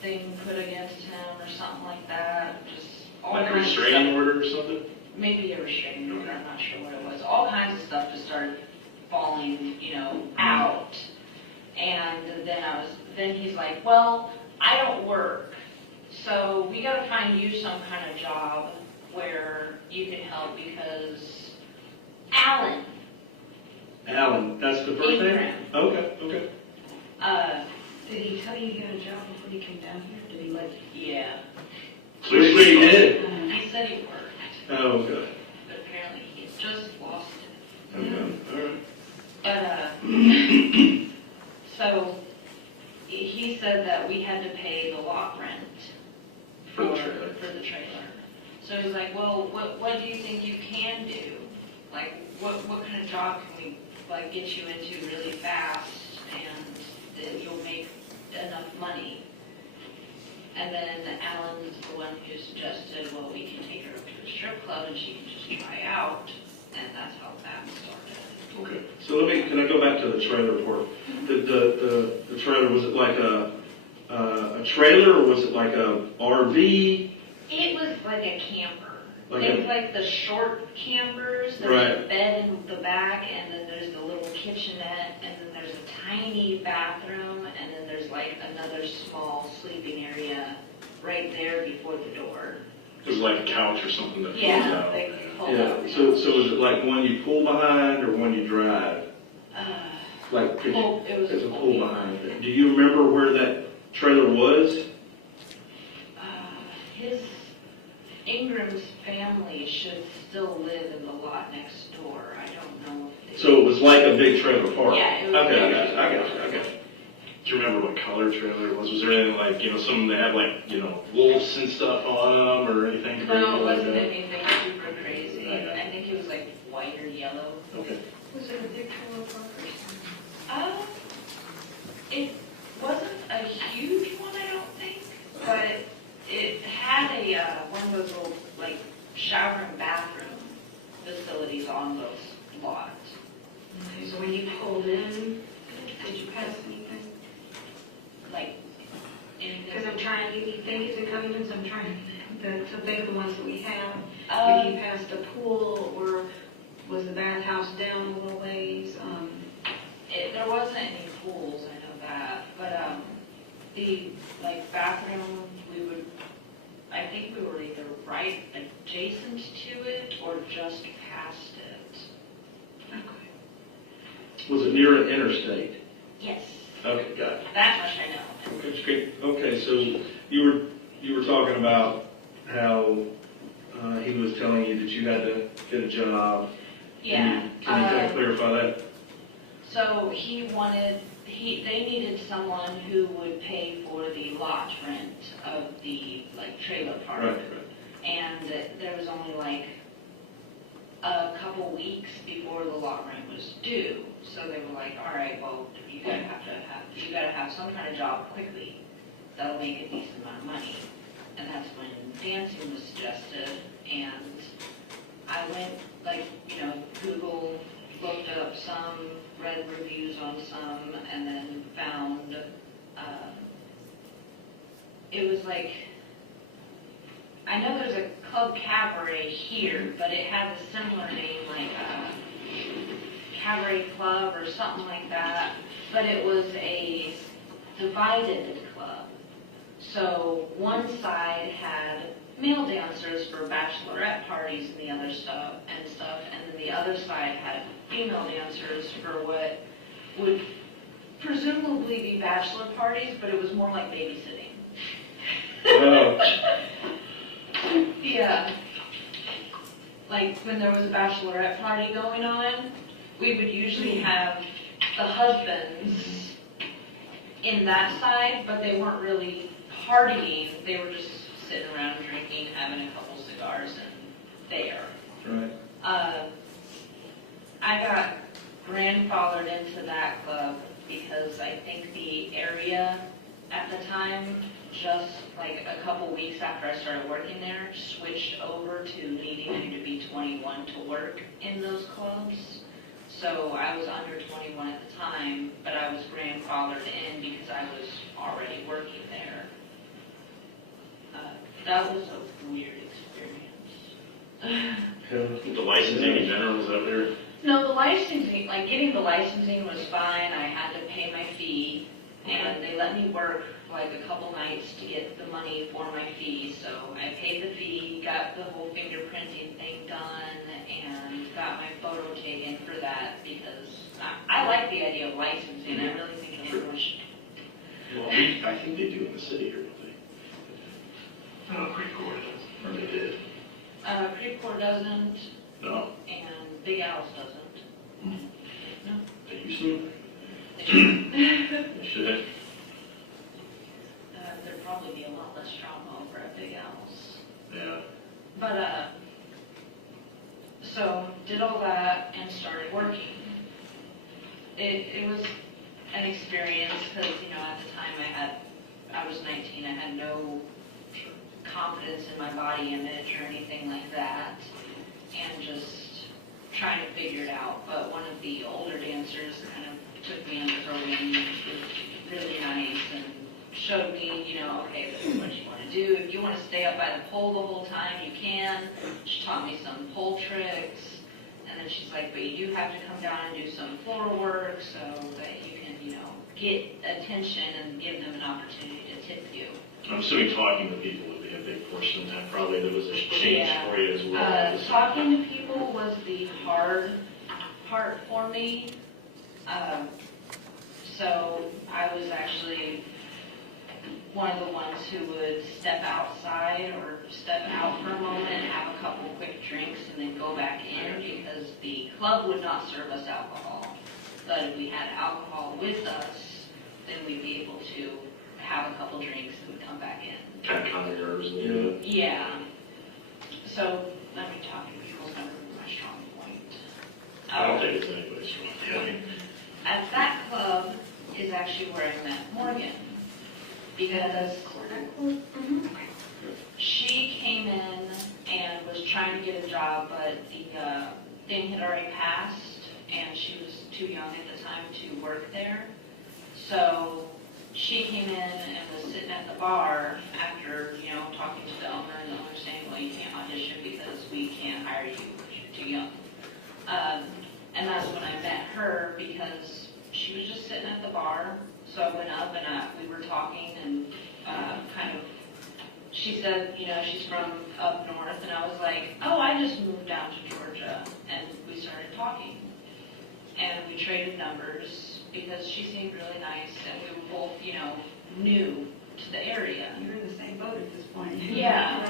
thing put against him or something like that. Just all Like a kinds of restraining stuff. order or something? Maybe a restraining order, I'm not sure what it was. All kinds of stuff just started falling, out. And then he's like, well, I don't work, so we gotta find you some kind of job where you can help because Alan, that's the first name? Ingram. Okay. Did he tell you he got a job before he came down here? Did he let you? Yeah, Clearly he did. he said he worked, Oh, good. but apparently he just lost it. Okay, all right. But, so, he said that we had to pay the lot rent For the trailer. for the trailer. So he's like, well, what do you think you can do? Like, what kind of job can we, like, get you into really fast and that you'll make enough money? And then Alan's the one who suggested, well, we can take her up to the strip club and she can just try out, and that's how that started. Okay, so can I go back to the trailer report? The trailer, was it like a trailer or was it like a RV? It was like a camper. Like It was like the short campers, there's Right. a bed in the back, and then there's the little kitchenette, and then there's a tiny bathroom, and then there's like another small sleeping area right there before the door. It was like a couch or something that Yeah, folds out. like pull Yeah, out. so is it like one you pull behind or one you drive? Like, It was it's a pull behind. Do you remember where that trailer was? His Ingram's family should still live in the lot next door. I don't know if they... So it was like a big trailer park? Yeah, it was Okay, big. I got you. Do you remember what color trailer it was? Was there anything like, some that had like, wolves and stuff on them or anything crazy No, it like wasn't that? anything super crazy. Okay. I think it was like white or yellow. Okay. Was it a big trailer park or something? It wasn't a huge one, I don't think, but it had one of those little like shower and bathroom facilities on those lots. Okay, so when you pulled in, did you pass anything? Like anything. Because I'm trying, you think it's in Covington, so I'm trying to think of the ones that we have. If you passed a pool, or was the bathhouse down a little ways? There wasn't any pools, I know that, but the like bathroom, I think we were either right adjacent to it or just past it. Okay. Was it near an interstate? Yes, Okay, got it. that much I know. Okay, that's great. Okay, so you were talking about how he was telling you that you had to get a job. Yeah. Can you kind of clarify that? So they needed someone who would pay for the lot rent of the trailer park. Right. And there was only like a couple weeks before the lot rent was due. So they were like, all right, well, you gotta have some kind of job quickly that'll make a decent amount of money. And that's when dancing was suggested. And I went Google, looked up some, read reviews on some, and then found it was like, I know there's a club cabaret here, but it has a similar name, like Cabaret Club or something like that, but it was a divided club. So one side had male dancers for bachelorette parties and the other stuff, and then the other side had female dancers for what would presumably be bachelor parties, but it was more like babysitting. Yeah. Like when there was a bachelorette party going on, we would usually have the husbands in that side, but they weren't really partying. They were just sitting around drinking, having a couple cigars, and there. Right. I got grandfathered into that club because I think the area at the time, just like a couple weeks after I started working there, switched over to needing you to be 21 to work in those clubs. So I was under 21 at the time, but I was grandfathered in because I was already working there. That was a weird experience. The licensing in general was up there? No, the licensing, like getting the licensing was fine. I had to pay my fee, and they let me work like a couple nights to get the money for my fee. So I paid the fee, got the whole fingerprinting thing done, and got my photo taken for that because I like the idea of licensing. I really think everyone should. Well, I think they do in the city here, don't they? Oh, pretty cool. Or they did. Creve Coeur doesn't, No, and Big Al's doesn't. No. they used to. They should. They should. There'd probably be a lot less drama over at Big Al's. Yeah. But, so did all that and started working. It was an experience because, at the time I was 19, I had no confidence in my body image or anything like that, and just trying to figure it out. But one of the older dancers kind of took me under her wing, was really nice, and showed me, okay, this is what you want to do. If you want to stay up by the pole the whole time, you can. She taught me some pole tricks, and then she's like, but you do have to come down and do some floor work so that you can, get attention and give them an opportunity to tip you. I'm assuming talking to people would be a big portion of that. Probably there was a change for you as well. Talking to people was the hard part for me. So I was actually one of the ones who would step outside or step out for a moment and have a couple quick drinks and then go back in because the club would not serve us alcohol. But if we had alcohol with us, then we'd be able to have a couple drinks and come back in. Kind of calm the nerves a little bit. Yeah. So, let me talk to people is never my strong point. I don't think it's anybody's strong point. At that club is actually where I met Morgan. Because she came in and was trying to get a job, but the thing had already passed, and she was too young at the time to work there. So she came in and was sitting at the bar after, talking to the owner, and the owner saying, well, you can't audition because we can't hire you because you're too young. And that's when I met her because she was just sitting at the bar. So I went up and we were talking and she said, she's from up north, and I was like, oh, I just moved down to Georgia, and we started talking. And we traded numbers because she seemed really nice, and we were both, new to the area. You're in the same boat at this point. Yeah.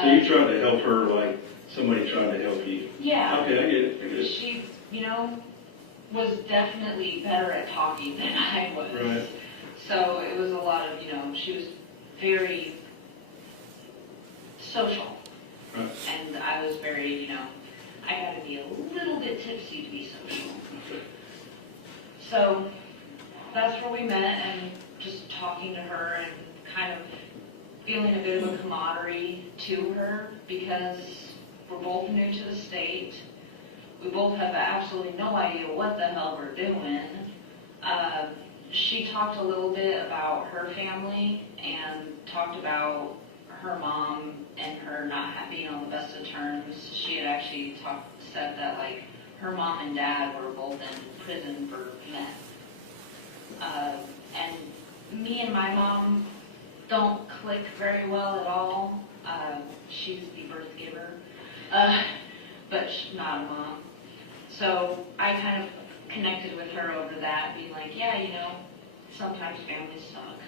So you tried to help her like somebody tried to help you? Yeah. Okay, I get it. She, was definitely better at talking than I was. Right. So it was a lot of, she was very social. Right. And I was very, I got to be a little bit tipsy to be social. So that's where we met, and just talking to her and kind of feeling a bit of a camaraderie to her because we're both new to the state. We both have absolutely no idea what the hell we're doing. She talked a little bit about her family and talked about her mom and her not being on the best of terms. She had actually said that like her mom and dad were both in prison for meth. And me and my mom don't click very well at all. She's the birth giver, but she's not a mom. So I kind of connected with her over that, being like, yeah, sometimes families suck.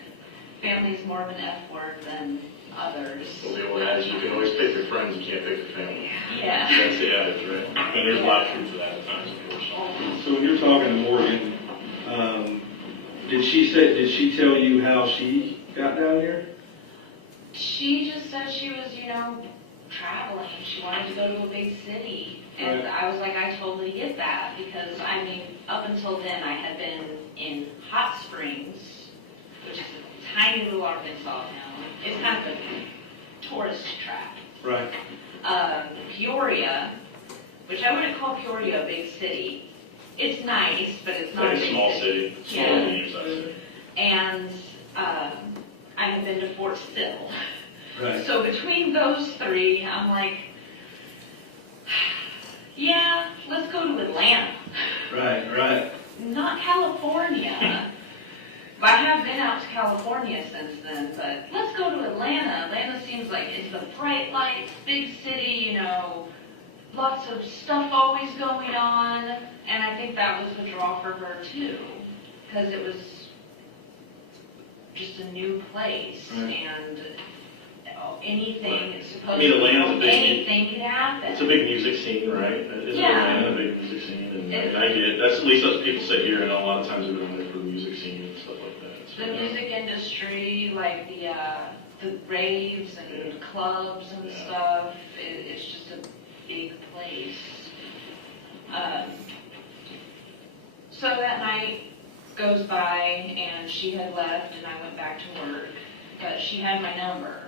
family's more of an F word than others. Well, the old adage, you can always pick your friends, you can't pick your family. Yeah. That's the adage, right? And there's a lot of truth to that at times, of course. So when you're talking to Morgan, did she tell you how she got down here? She just said she was, traveling. She wanted to go to a big city. And I was like, I totally get that because, up until then I had been in Hot Springs, which is a tiny little Arkansas town. It's kind of a tourist trap. Right. Peoria, which I wouldn't call Peoria a big city. It's nice, but it's not a big small city. Small names, I say. And I have been to Fort Sill. Right. So between those three, I'm like, yeah, let's go to Atlanta. Right. Not California. I have been out to California since then, but let's go to Atlanta. Atlanta seems like it's the bright lights, big city, lots of stuff always going on. And I think that was the draw for her too, because it was just a new place and anything anything could happen. It's a big music scene, right? Isn't Atlanta a big music scene? And I get it. At least that's what people say here, and a lot of times they're going for the music scene and stuff like that. So, the music industry, like the raves and clubs and stuff, it's just a big place. So that night goes by and she had left and I went back to work, but she had my number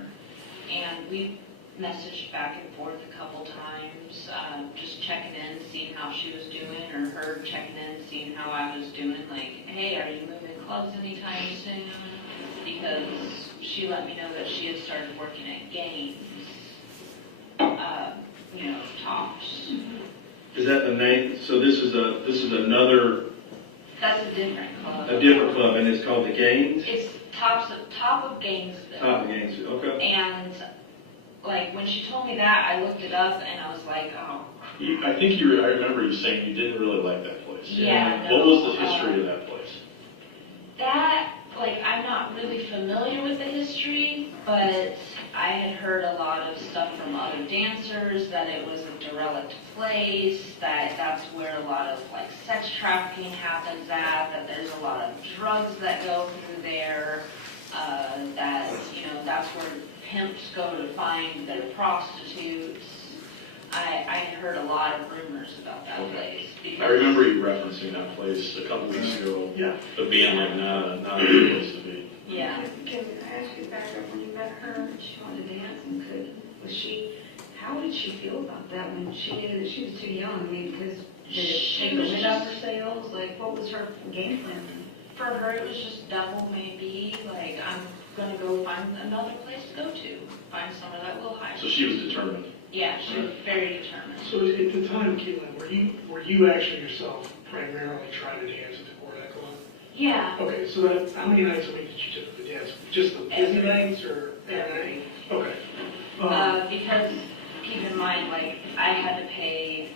and we messaged back and forth a couple times, just checking in, seeing how she was doing, or her checking in, seeing how I was doing, like, hey, are you moving clubs anytime soon? Because she let me know that she had started working at games, tops. Is that the name? So this is another. That's a different club. A different club, and it's called the Games. It's top of Gainesville. Top of Gainesville. Okay. And like when she told me that, I looked it up and I was like, oh. I remember you saying you didn't really like that place. Yeah. What was the history of that place? I'm not really familiar with the history, but I had heard a lot of stuff from other dancers that it was a derelict place, that's where a lot of sex trafficking happens that there's a lot of drugs that go through there, that's where pimps go to find their prostitutes. I had heard a lot of rumors about that place. I remember you referencing that place a couple weeks ago. Yeah. But being not a good place to be. Yeah. Can I ask you back up when you met her, she wanted to dance and how did she feel about that when she knew that she was too young? Because she was up for sales, what was her game plan? For her, it was just double maybe, I'm going to go find another place to go to, find somewhere that will hire me. So she was determined. Yeah, she was very determined. So at the time, Katelyn, were you actually yourself primarily trying to dance at the Quartet Club? Yeah. Okay, so how many nights a week did you typically dance? Just the busy nights or every? Okay. Because keep in mind, I had to pay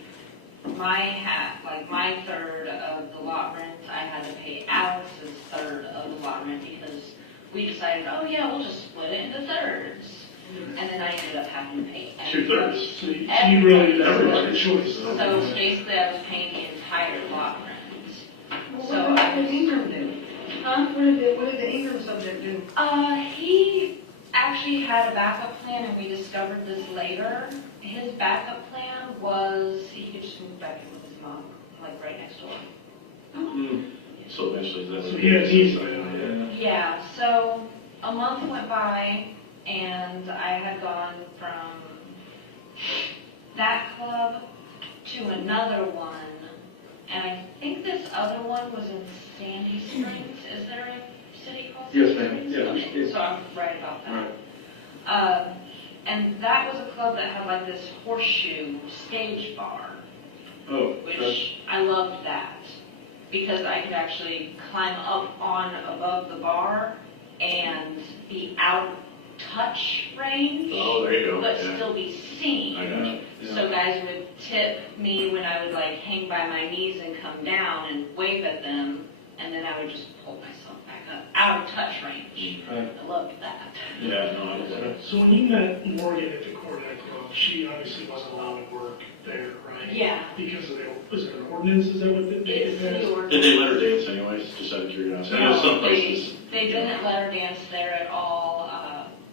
my third of the lot rent. I had to pay Alex's third of the lot rent because we decided, oh yeah, we'll just split it into thirds. And then I ended up having to pay everybody. 2/3. So you really didn't have a choice. So basically I was paying the entire lot rent. Well, what did Ingram do? Huh? What did the Ingram subject do? He actually had a backup plan, and we discovered this later. His backup plan was he could just move back in with his mom, right next door. So eventually that's So he had needs. Yeah, so a month went by, and I had gone from that club to another one, and I think this other one was in Sandy Springs. Is there a city called Sandy Yes, ma'am. Springs? Yeah. Okay, so I'm right about that. Right. And that was a club that had this horseshoe stage bar, which I loved that because I could actually climb up above the bar and be out of touch range, but still be seen. I got it. Yeah. So guys would tip me when I would hang by my knees and come down and wave at them, and then I would just pull myself back up, out of touch range. Right. I loved that. Yeah, no, I get it. So when you met Morgan at the Cornet Club, she obviously wasn't allowed to work there, right? Yeah. Because of was there an ordinance, is that what they It's passed? the ordinance. Did they let her dance anyways, just out of curiosity? I know some places. They didn't let her dance there at all.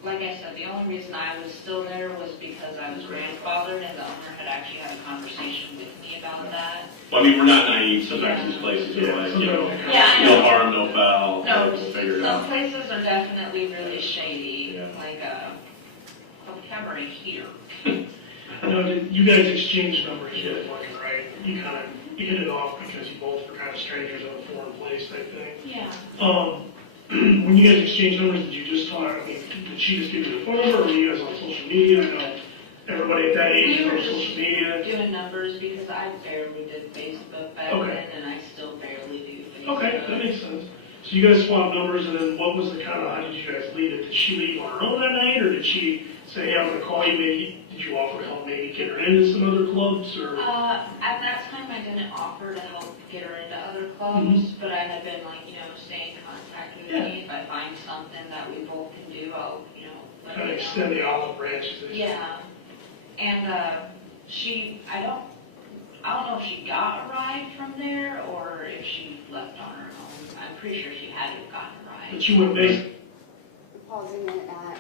Like I said, the only reason I was still there was because I was grandfathered and the owner had actually had a conversation with me about that. Well, I mean, we're not naive. Sometimes these places are like, you know, Yeah, no harm, no foul. No, We'll figure it some out. places are definitely really shady, Yeah. like Cabaret here. No, you guys exchanged numbers with Morgan, right? You hit it off because you both were kind of strangers in a foreign place type thing. Yeah. When you guys exchanged numbers, did you just talk, I mean, did she just give you the phone number, or were you guys on social media? I know everybody at that age is on social media. Doing numbers because I barely did Facebook back then, and I still barely do Facebook. Okay, that makes sense. So you guys swapped numbers, and then what was the kind of, how did you guys leave it? Did she leave on her own that night, or did she say, hey, I'm gonna call you, maybe, did you offer to help maybe get her into some other clubs, or? At that time, I didn't offer to help get her into other clubs, but I had been like, stay in contact with me. If I find something that we both can do, I'll, let Kind you of know. extend the olive branches. Yeah. And I don't know if she got a ride from there or if she left on her own. I'm pretty sure she had to have gotten a ride. But you went basically. Pausing it at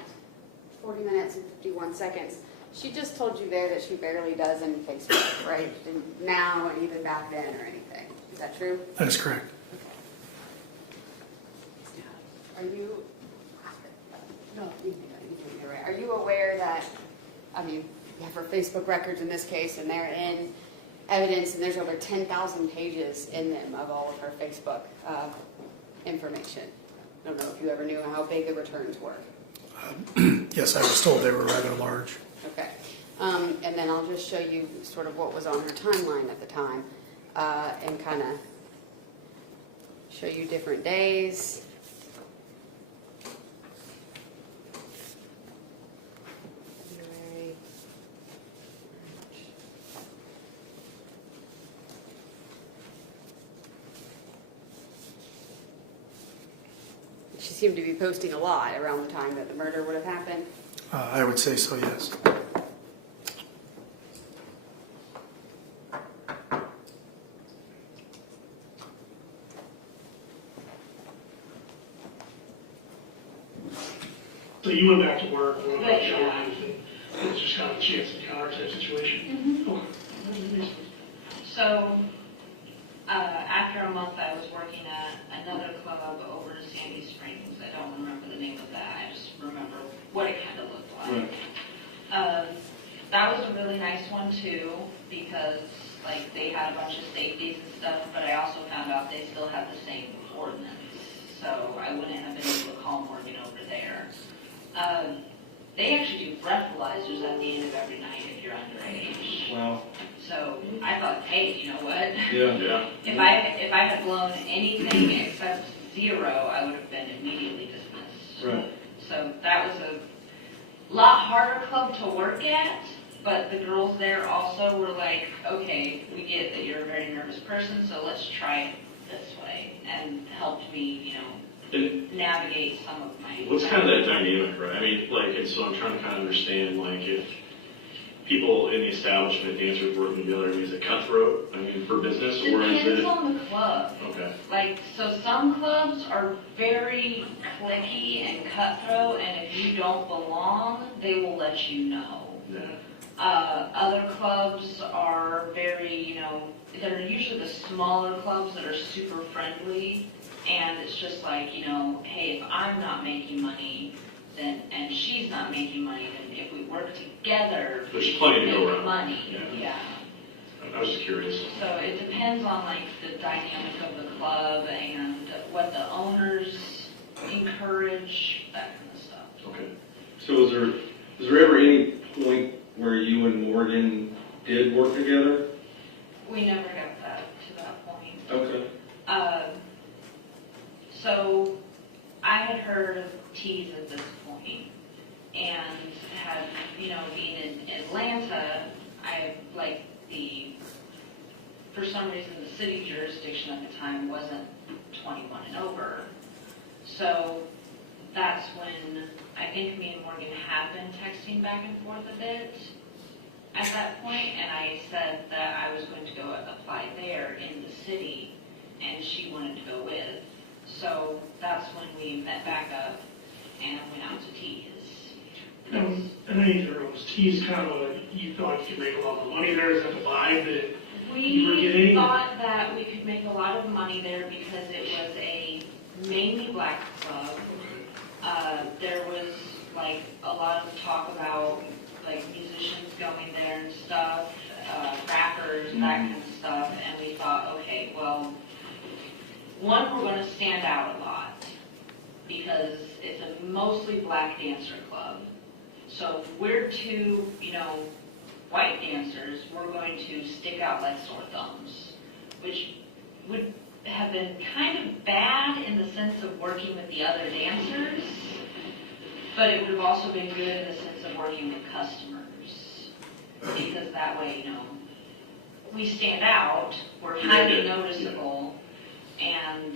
40 minutes and 51 seconds. She just told you there that she barely does any Facebook, right? And now and even back then or anything. Is that true? That is correct. Are you, no, you're right. Are you aware that, you have her Facebook records in this case, and they're in evidence, and there's over 10,000 pages in them of all of her Facebook information. I don't know if you ever knew how big the returns were. Yes, I was told they were rather large. Okay. And then I'll just show you sort of what was on her timeline at the time, and kind of show you different days. February, March. She seemed to be posting a lot around the time that the murder would have happened. I would say so, yes. So you went back to work, went back to Yeah. your life, and it was just kind of a chance encounter type situation. Okay. So, after a month, I was working at another club over in Sandy Springs. I don't remember the name of that. I just remember what it kind of looked like. That was a really nice one too, because they had a bunch of safeties and stuff, but I also found out they still had the same ordinance. So I wouldn't have been able to call Morgan over there. They actually do breathalyzers at the end of every night if you're underage. Wow. So I thought, hey, you know what? Yeah. If I had blown anything except 0, I would have been immediately dismissed. Right. So that was a lot harder club to work at, but the girls there also were like, okay, we get that you're a very nervous person, so let's try it this way, and helped me, And navigate some of my... what's kind of that dynamic, right? I mean, and so I'm trying to kind of understand, if people in the establishment, dancers working together, I mean, is it cutthroat? I mean, for business, or is it... Depends on the club. Okay. So some clubs are very cliquey and cutthroat, and if you don't belong, they will let you know. Yeah. Other clubs are very, they're usually the smaller clubs that are super friendly, and it's just like, hey, if I'm not making money, then, and she's not making money, then if we work together, There's plenty to we go make around. money. Yeah. I was just curious. So it depends on the dynamic of the club and what the owners encourage, that kind of stuff. Okay. So was there ever any point where you and Morgan did work together? We never got to that point. Okay. So I had heard of teas at this point, and had, being in Atlanta, for some reason, the city jurisdiction at the time wasn't 21 and over. So that's when I think me and Morgan had been texting back and forth a bit at that point, and I said that I was going to go apply there in the city, and she wanted to go with. So that's when we met back up and went out to tease. And I need to know, was tease kind of like, you thought you could make a lot of money there? Is that the vibe that you were We getting? thought that we could make a lot of money there because it was a mainly black club. There was like a lot of talk about like musicians going there and stuff, rappers, that kind of stuff, and we thought, okay, well, one, we're going to stand out a lot because it's a mostly black dancer club. So if we're two, white dancers, we're going to stick out like sore thumbs, which would have been kind of bad in the sense of working with the other dancers, but it would have also been good in the sense of working with customers, because that way, we stand out, we're highly noticeable, and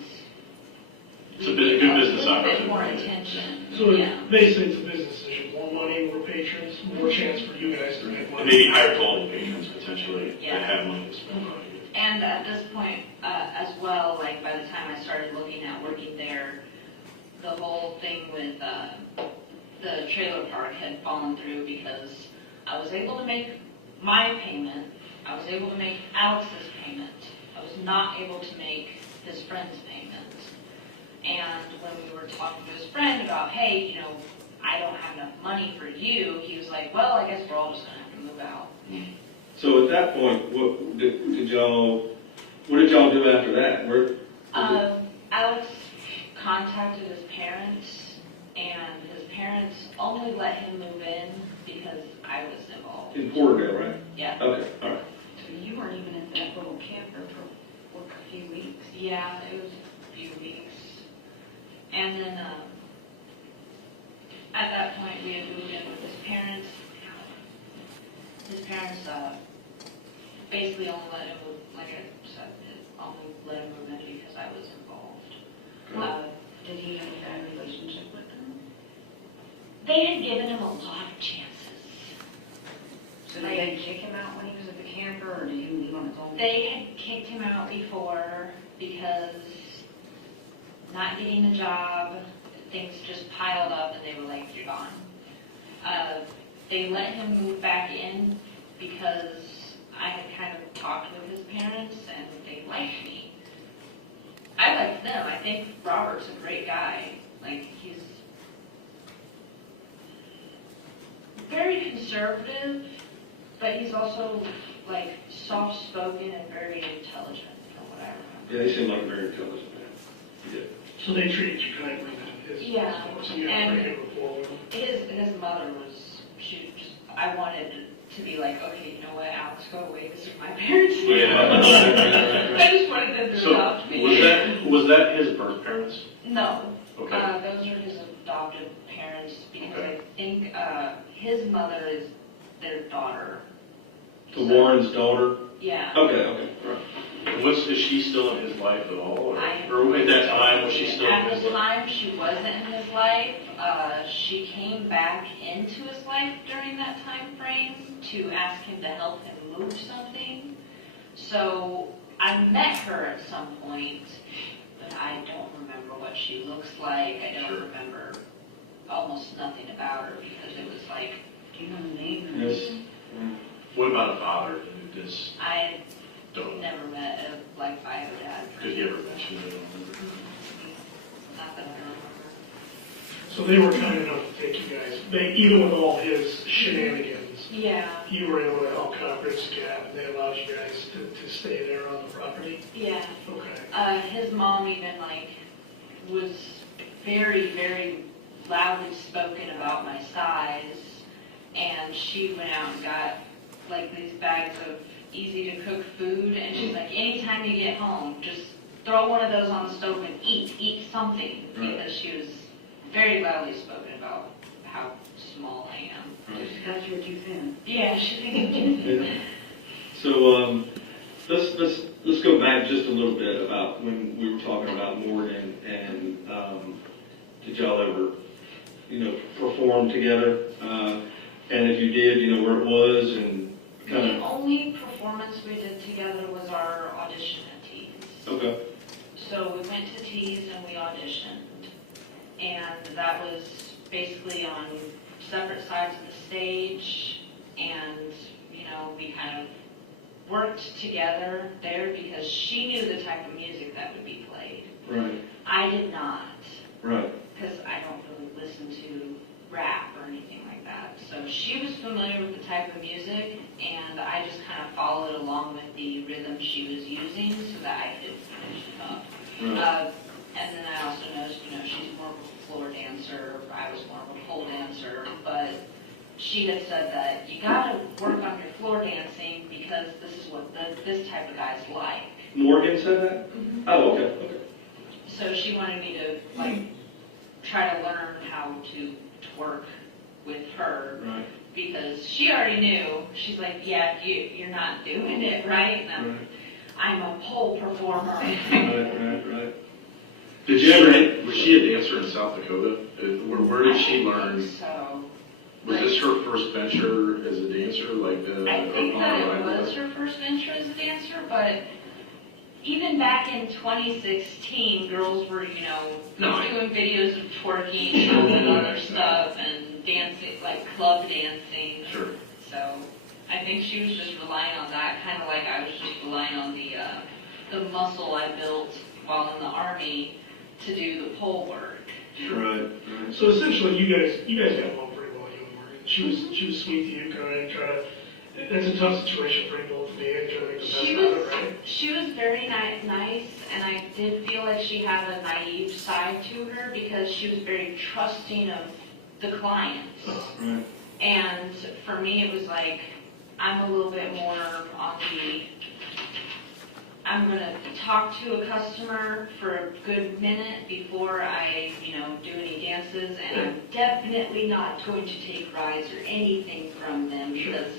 It's a good business a little bit opportunity. more attention. So Yeah. basically it's a business decision, more money, more patrons, more chance for you guys to make And money. maybe higher quality patrons potentially Yeah. that have money to spend on you. And at this point, as well, like by the time I started looking at working there, the whole thing with the trailer park had fallen through because I was able to make my payment, I was able to make Alex's payment, I was not able to make his friend's payment. And when we were talking to his friend about, hey, I don't have enough money for you, he was like, well, I guess we're all just going to have to move out. So at that point, what did y'all do after that? Alex contacted his parents, and his parents only let him move in because I was involved. In Porterville, right? Yeah. Okay, all right. So you weren't even in that little camper for a few weeks. Yeah, it was a few weeks. And then at that point, we had moved in with his parents. His parents basically only let him move, like I said, only let him move in because I was involved. Did he have a bad relationship with them? They had given him a lot of chances. So did they kick him out when he was at the camper, or did he leave on his own? They had kicked him out before because not getting a job, things just piled up and they were like, you're gone. They let him move back in because I had kind of talked with his parents and they liked me. I liked them. I think Robert's a great guy. Like, he's very conservative, but he's also like soft-spoken and very intelligent from what I remember. Yeah, they seem like a very intelligent man. He did. So they treated you kindly then? Yeah, So you had a pretty good rapport with them? His mother was, I wanted to be like, okay, you know what, Alex, go away, this is my parents. Yeah. I just wanted them to So adopt me. was that his birth parents? No. Okay. Those are his adopted parents, because I think his mother is their daughter. The Warren's daughter? Yeah. Okay, right. Is she still in his life at all? Or at I- that time, was she still in At his the life? time, she wasn't in his life. She came back into his life during that time frame to ask him to help him move something. So I met her at some point, but I don't remember what she looks like. I don't remember almost nothing about her because it was like, Do you know the name? Yes. What about a father? Does I don't never met like I had a dad. did he ever mention it? Not that I remember. So they were kind enough to take you guys, even with all his shenanigans, Yeah. you were able to help kind of bridge the gap, and they allowed you guys to stay there on the property? Yeah. Okay. His mom even was very, very loudly spoken about my size, and she went out and got these bags of easy to cook food, and she's like, anytime you get home, just throw one of those on the stove and eat something, because she was very loudly spoken about how small I am. Just got you were too thin. Yeah, she thinks I'm too thin. So let's go back just a little bit about when we were talking about Morgan and did y'all ever performed together? And if you did, where it was and kind The of, only performance we did together was our audition at Tees. okay, So we went to Tees and we auditioned. And that was basically on separate sides of the stage. And, we kind of worked together there because she knew the type of music that would be played. right, I did not, right, because I don't really listen to rap or anything like that. So she was familiar with the type of music, and I just kind of followed along with the rhythm she was using so that I could finish it up. right. And then I also noticed, she's more of a floor dancer. I was more of a pole dancer, but she had said that you got to work on your floor dancing because this is what this type of guy's like. Morgan said that? Oh, okay, okay. So she wanted me to try to learn how to twerk with her, Right, because she already knew. She's like, yeah, you're not doing it right. And right, I'm a pole performer. right. Did you ever, was she a dancer in South Dakota? Where did she learn? So Was this her first venture as a dancer? I think that it was her first venture as a dancer, but even back in 2016, girls were, doing videos of twerking and other stuff and dancing, like club dancing. Sure. So I think she was just relying on that, kind of like I was just relying on the muscle I built while in the Army to do the pole work. Right. So essentially, you guys got along pretty well, you and Morgan. She was sweet to you, kind of. That's a tough situation for both of you, and trying to make the best out of it, right? She was very nice, and I did feel like she had a naive side to her because she was very trusting of the clients. Right. And for me, it was like, I'm a little bit more on I'm going to talk to a customer for a good minute before I, do any dances, and I'm definitely not going to take rides or anything from them because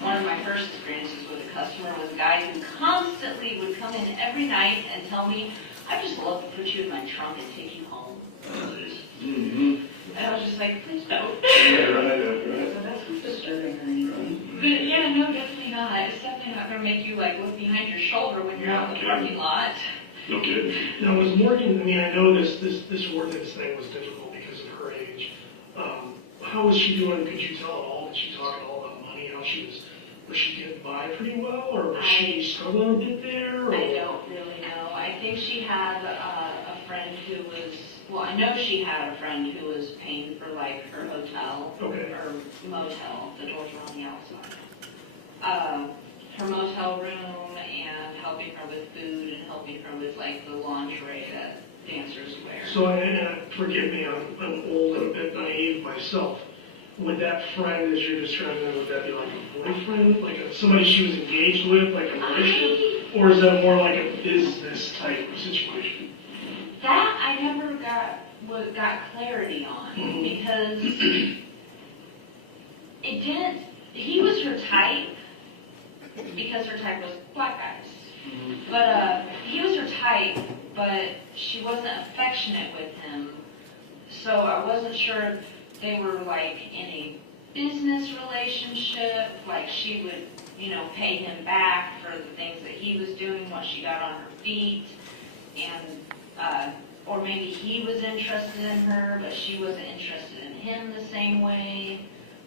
one of my first experiences with a customer was a guy who constantly would come in every night and tell me, I just love to put you in my trunk and take you home. Mm-hmm. And I was just like, please don't. Yeah, right. So that's disturbing or anything. But yeah, no, definitely not. It's definitely not going to make you look behind your shoulder when you're out in the parking lot. No kidding. Now, was Morgan, I know this ordinance thing was difficult because of her age. How was she doing? Could you tell at all? Did she talk at all about money? How was she getting by pretty well? Or was she struggling a bit there? Or? I don't really know. I think she had a friend who was, I know she had a friend who was paying for her hotel or motel. The doors were on the outside. Her motel room and helping her with food and helping her with the lingerie that dancers wear. So, and forgive me, I'm old and a bit naive myself. Would that friend, as you're describing, would that be like a boyfriend, somebody she was engaged with, like a relationship, or is that more like a business type of situation? That I never got clarity on because it didn't. He was her type because her type was black guys. But he was her type, but she wasn't affectionate with him. So I wasn't sure if they were in a business relationship, she would, pay him back for the things that he was doing once she got on her feet, and or maybe he was interested in her, but she wasn't interested in him the same way,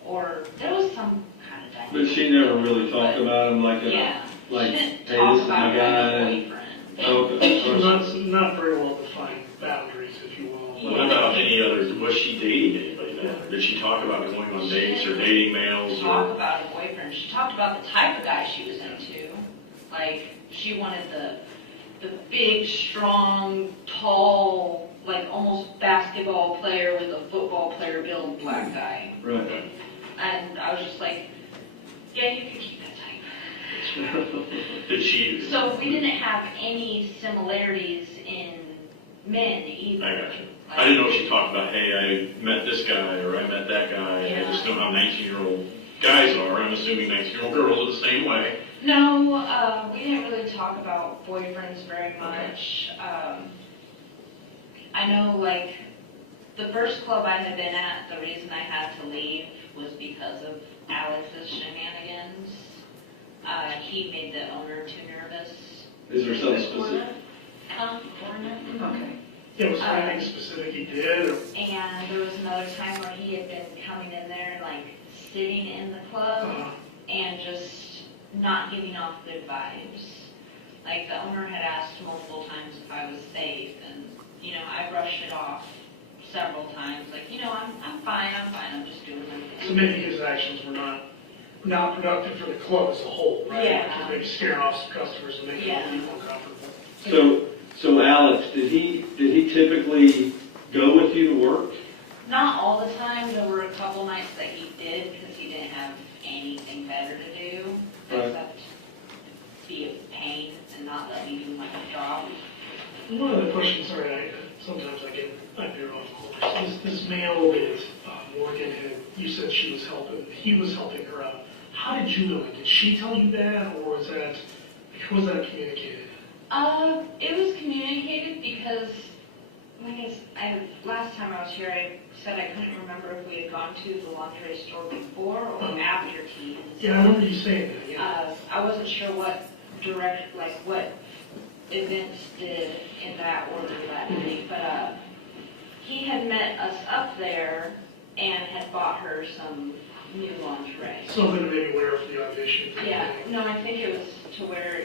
or there was some kind of dynamic. But she never really talked about him Yeah. hey, She this didn't is talk my about guy. her boyfriend. Okay. Not very well defined boundaries, if you will. What about any other, was she dating anybody then? Did she talk about going on dates or dating males? Talk about a boyfriend. She talked about the type of guy she was into. She wanted the big, strong, tall, almost basketball player with a football player build black guy. Right. And I was just like, yeah, you can keep that type. Did she? So we didn't have any similarities in men either. I got you. I didn't know if she talked about, hey, I met this guy or I met that guy. Yeah. I just know how 19-year-old guys are. I'm assuming 19-year-old girls are the same way. No, we didn't really talk about boyfriends very much. I know, The first club I had been at, the reason I had to leave was because of Alex's shenanigans. He made the owner too nervous. Is there something specific? Okay. Yeah, was there anything specific he did, or? And there was another time where he had been coming in there and like sitting in the club and just not giving off good vibes. Like the owner had asked multiple times if I was safe, and you know, I brushed it off several times. Like, you know, I'm fine, I'm just doing my thing. So maybe his actions were not productive for the club as a whole, right? Yeah. Like maybe scaring off some customers and making them more comfortable. So Alex, did he typically go with you to work? Not all the time. There were a couple nights that he did because he didn't have anything better to do except be a pain and not let me do my job. One of the questions, sorry, sometimes I veer off course. This male that Morgan had, you said he was helping her out. How did you know it? Did she tell you that, or was that, how was that communicated? It was communicated because last time I was here, I said I couldn't remember if we had gone to the lingerie store before or after teens. Yeah, I remember you saying that, yeah. I wasn't sure what what events did in that order that night, but he had met us up there and had bought her some new lingerie. Something to maybe wear for the audition. Yeah, no, I think it was to wear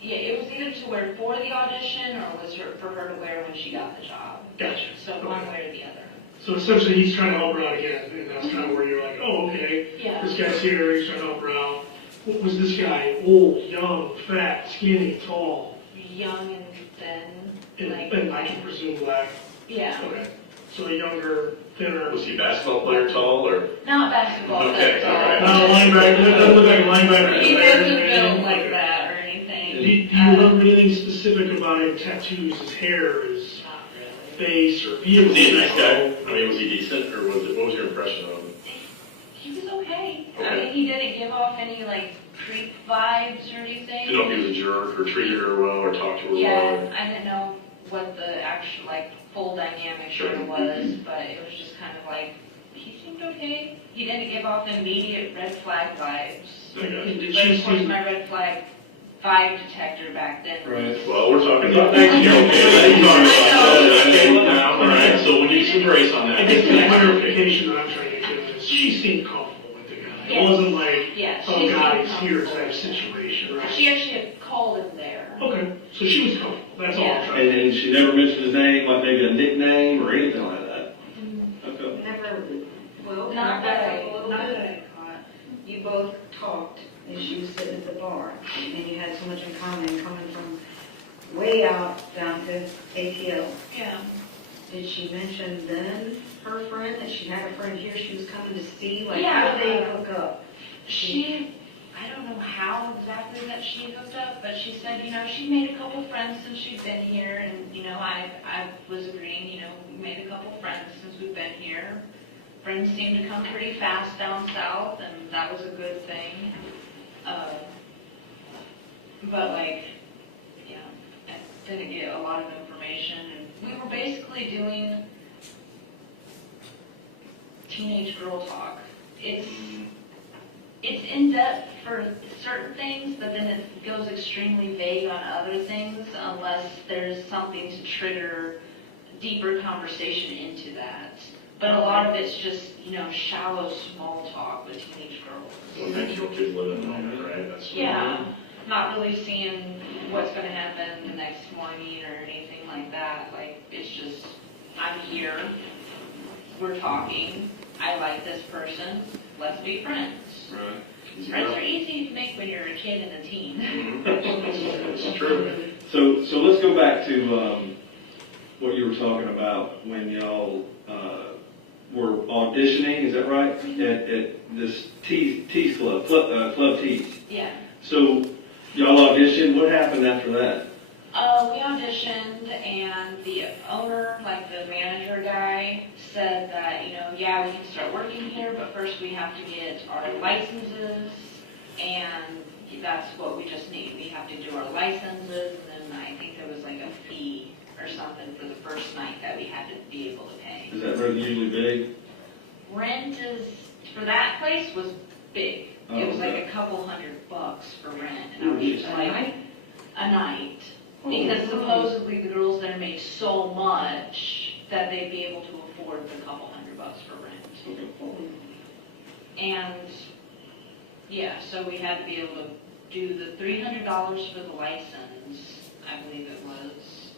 it was either to wear for the audition or was for her to wear when she got the job. Gotcha. So one way or the other. So essentially he's trying to help her out again, and that's kind of where you're like, oh, okay, Yeah. This guy's here, he's trying to help her out. What was this guy? Old, young, fat, skinny, tall? Young and thin. And I can presume black. Yeah. Okay. So a younger, thinner. Was he a basketball player tall or? Not basketball, Okay, but all right. Not a linebacker, that doesn't look like a linebacker. he wasn't built like that or anything. Do you remember anything specific about him? Tattoos, his hair, his face, or vehicles? Was he a nice guy? I mean, was he decent, or what was your impression of him? He was okay. I mean, he didn't give off any creep vibes or anything. Didn't know if he was a jerk or treated her well or talked to her well. Yeah, I didn't know what the actual full dynamic was, but it was just kind of he seemed okay. He didn't give off immediate red flag vibes. But of course, my red flag vibe detector back then. Right. Well, we're talking about that. Okay, all right, so we need some grace on that. I guess the clarification that I'm trying to get is she seemed comfortable with the guy. It wasn't oh, guys, here type situation, right? She actually had called him there. Okay, so she was comfortable. That's all I'm trying to And she never mentioned his name, like maybe a nickname or anything like that? Okay. Never, well, Not that I caught. You both talked as you was sitting at the bar, and you had so much in common, coming from way out down to ATL. Yeah. Did she mention then her friend, that she had a friend here she was coming to see? Yeah. How did they hook up? I don't know how exactly that she hooked up, but she said, she made a couple friends since she'd been here, and, I was agreeing, we made a couple friends since we've been here. Friends seem to come pretty fast down south, and that was a good thing. But I didn't get a lot of information, and we were basically doing teenage girl talk. It's in-depth for certain things, but then it goes extremely vague on other things unless there's something to trigger deeper conversation into that. But a lot of it's just, shallow, small talk with teenage girls. Well, thank you, kids live in the moment, right? That's Not really seeing what's going to happen the next morning or anything like that. It's just, I'm here, we're talking, I like this person, let's be friends. Right. Friends are easy to make when you're a kid and a teen. It's true. So let's go back to what you were talking about when y'all were auditioning, is that right? At this Tees Club, Club Tees. Yeah. So y'all auditioned, what happened after that? We auditioned, and the owner, the manager guy, said that, we can start working here, but first we have to get our licenses, and that's what we just need. We have to do our licenses, and then I think there was a fee or something for the first night that we had to be able to pay. Is rent usually big? Rent is, for that place was big. Oh, It was like okay. a couple $100 for rent, and I was just like, a night. Because supposedly the girls there made so much that they'd be able to afford the couple $100 for rent. And, yeah, so we had to be able to do the $300 for the license, I believe it was,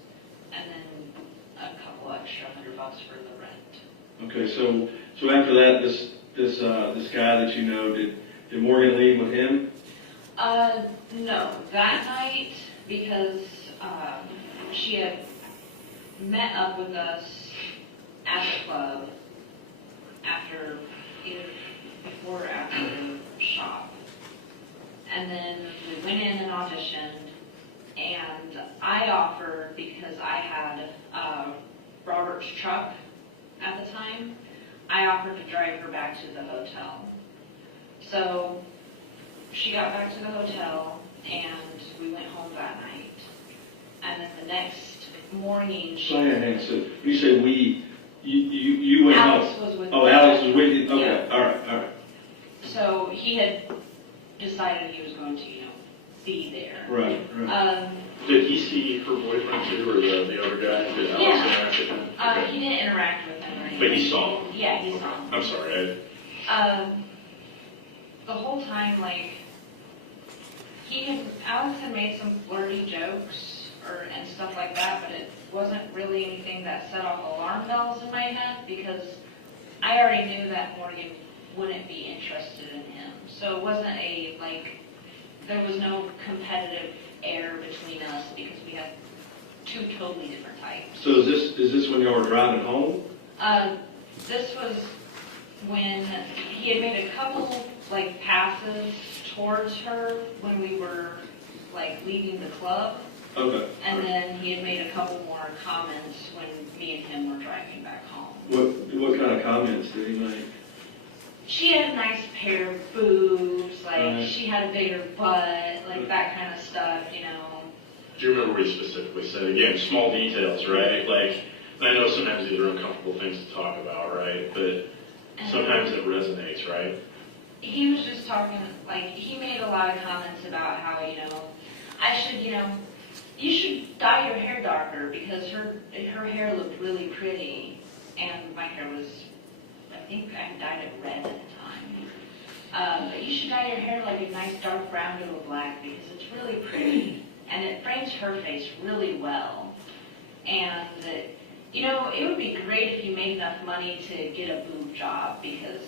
and then a couple extra $100 for the rent. Okay, so after that, this guy that you know, did Morgan leave with him? No, that night, because she had met up with us at the club after, either before or after the shop. And then we went in and auditioned, and I offered, because I had Robert's truck at the time, I offered to drive her back to the hotel. So she got back to the hotel, and we went home that night. And then the next morning, she... So you say we, you went home? Alex was with Oh, me. Alex was with you? Okay, Yeah. all right. So he had decided he was going to, be there. Right. Did he see her boyfriend too, or the other guy? Did Alex interact with him? Okay. He didn't interact with him or anything. But he saw him? Yeah, he saw him. I'm sorry, The whole time, Alex had made some flirty jokes and stuff like that, but it wasn't really anything that set off alarm bells in my head, because I already knew that Morgan wouldn't be interested in him. So it wasn't there was no competitive air between us, because we had two totally different types. So is this when y'all were driving home? This was when he had made a couple passes towards her when we were leaving the club. Okay. And then he had made a couple more comments when me and him were driving back home. What kind of comments did he make? She had a nice pair of boobs, Right. she had a bigger butt, that kind of stuff, Do you remember what he specifically said? Again, small details, right? I know sometimes these are uncomfortable things to talk about, right? But sometimes it resonates, right? He was just talking, he made a lot of comments about how, I should, you should dye your hair darker, because her hair looked really pretty, and my hair was, I think I dyed it red at the time. But you should dye your hair a nice dark brown to a black, because it's really pretty, and it frames her face really well. And, it would be great if you made enough money to get a boob job, because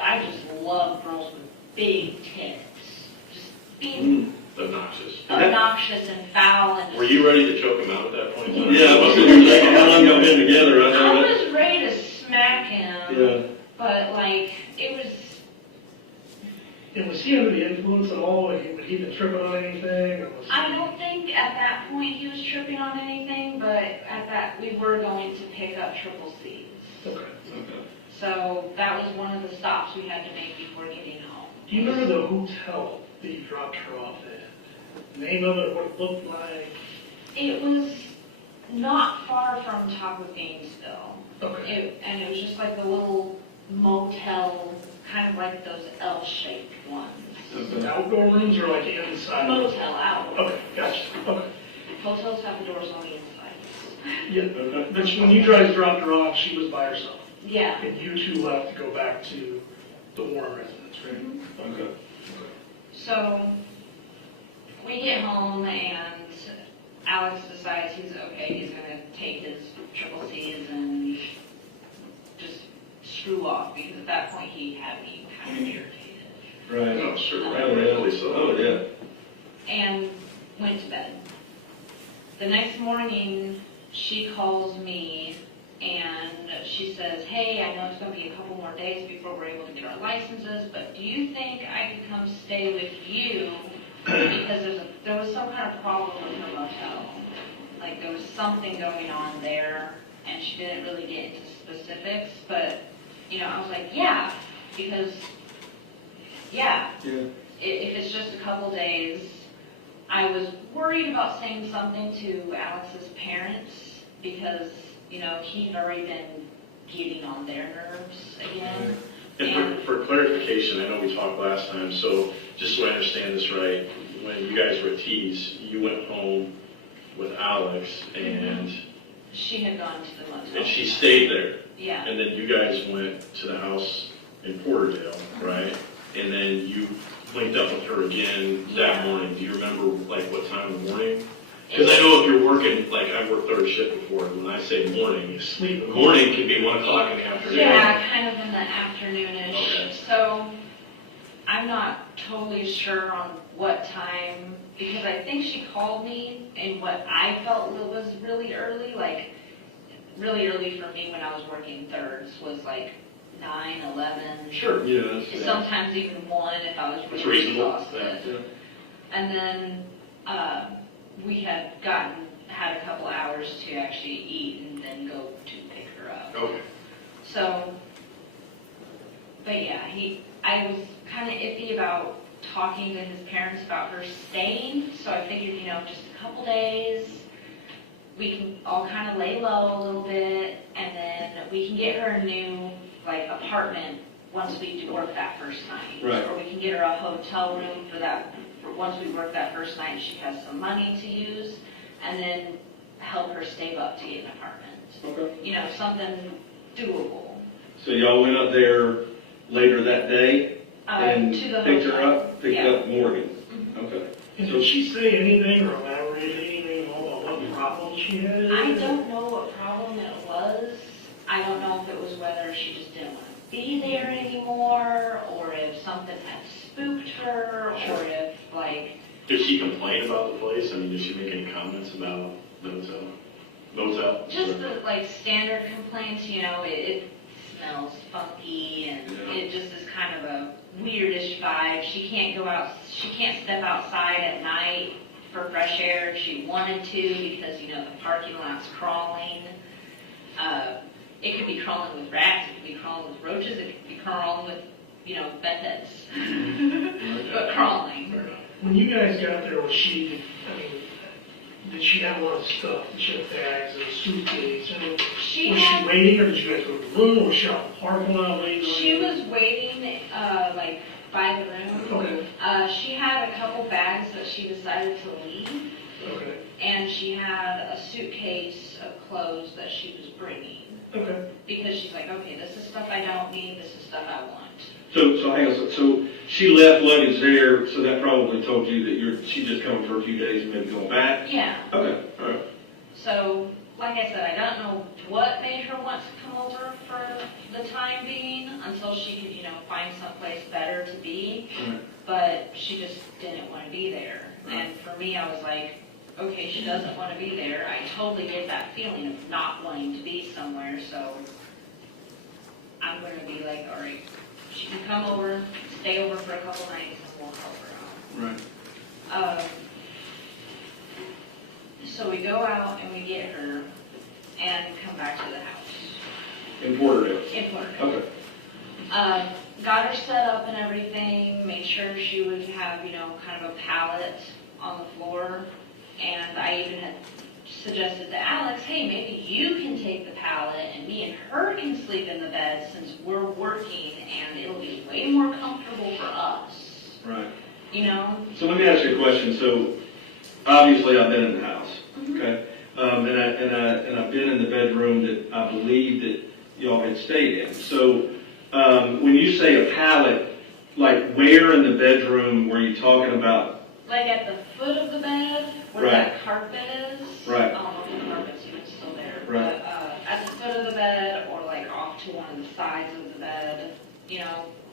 I just love girls with big tits. Just being obnoxious and foul. And Were you ready to choke him out at that point? Yeah, I was thinking, how long y'all been together? I was ready to smack him, Yeah. but it was... And was he under the influence at all? Would he been tripping on anything? I don't think at that point he was tripping on anything, but at that we were going to pick up triple C's. Okay. So that was one of the stops we had to make before getting home. Do you remember the hotel that you dropped her off at? Name of it, what it looked like? It was not far from top of Gainesville. Okay. And it was just a little motel, kind of like those L-shaped ones. Outdoor rooms or inside? Motel out. Okay, gotcha. Okay. Hotels have the doors on the inside. Yeah, but when you guys dropped her off, she was by herself. Yeah. And you two left to go back to the Warren residence, right? Mm-hmm. Okay. So we get home, and Alex decides he's going to take his triple C's and just screw off, because at that point he had me kind of irritated. Right. Oh, sure. Rightfully so. Oh, yeah. And went to bed. The next morning, she calls me, and she says, hey, I know it's going to be a couple more days before we're able to get our licenses, but do you think I could come stay with you? Because there was some kind of problem with her motel. There was something going on there, and she didn't really get into specifics, but, I was like, yeah, because, if it's just a couple days. I was worried about saying something to Alex's parents, because, he'd already been getting on their nerves again. And for clarification, I know we talked last time, so just so I understand this right, when you guys were at T's, you went home with Alex and She had gone to the motel. and she stayed there. Yeah. And then you guys went to the house in Porterdale, right? And then you linked up with her again that morning. Do you remember like what time in the morning? Because I know if you're working, like I've worked third shift before, when I say morning, morning can be 1 o'clock in the afternoon. Yeah, kind of in the afternoonish. Okay. So I'm not totally sure on what time, because I think she called me in what I felt was really early, like really early for me when I was working thirds was like 9, 11. Sure. Yeah. Sometimes even 1 if I was That's really reasonable. exhausted. Yeah. And then we had had a couple hours to actually eat and then go to pick her up. Okay. So, but yeah, I was kind of iffy about talking to his parents about her staying, so I figured, just a couple days, we can all kind of lay low a little bit, and then we can get her a new, apartment once we do work that first night. Right. Or we can get her a hotel room for once we work that first night, and she has some money to use, and then help her save up to get an apartment. Okay. Something doable. So y'all went up there later that day and To the picked her hotel. up, picked Yeah. up Morgan? Mhm. Okay. And did she say anything or elaborate anything about what problem she had? I don't know what problem it was. I don't know if it was whether she just didn't want to be there anymore, or if something had spooked her, or if, Did she complain about the place? I mean, did she make any comments about the motel? just the, standard complaints, it smells funky, and it just is kind of a weirdish vibe. She can't she can't step outside at night for fresh air if she wanted to, because, the parking lot's crawling. It could be crawling with rats, it could be crawling with roaches, it could be crawling with, bedheads. But crawling. When you guys got there, did she have a lot of stuff? Did she have bags and a suitcase? Was she waiting, or did you guys go to the room, or was she out in the parking lot waiting? She was waiting, by the room. Okay. She had a couple bags that she decided to leave. Okay. And she had a suitcase of clothes that she was bringing. Okay. Because she's like, okay, this is stuff I don't need, this is stuff I want. So hang on, so she left luggage there, so that probably told you that she's just coming for a few days and maybe going back? Yeah. Okay, all right. So, like I said, I don't know what made her want to come over for the time being until she could, find someplace better to be. Right. But she just didn't want to be there. And for me, I was like, okay, she doesn't want to be there. I totally get that feeling of not wanting to be somewhere, so I'm going to be like, all right, she can come over, stay over for a couple nights, and we'll help her out. Right. So we go out and we get her and come back to the house. In Porterdale? In Porterdale. Okay. Got her set up and everything, made sure she would have, kind of a pallet on the floor. And I even had suggested to Alex, hey, maybe you can take the pallet and me and her can sleep in the bed since we're working and it'll be way more comfortable for us. Right. So let me ask you a question. So obviously I've been in the house, Mm-hmm. okay? And I've been in the bedroom that I believe that y'all had stayed in. So when you say a pallet, like where in the bedroom were you talking about? Like at the foot of the bed, where Right. that carpet is. Right. I don't know if the carpet's even still there. Right. But at the foot of the bed, or off to one of the sides of the bed,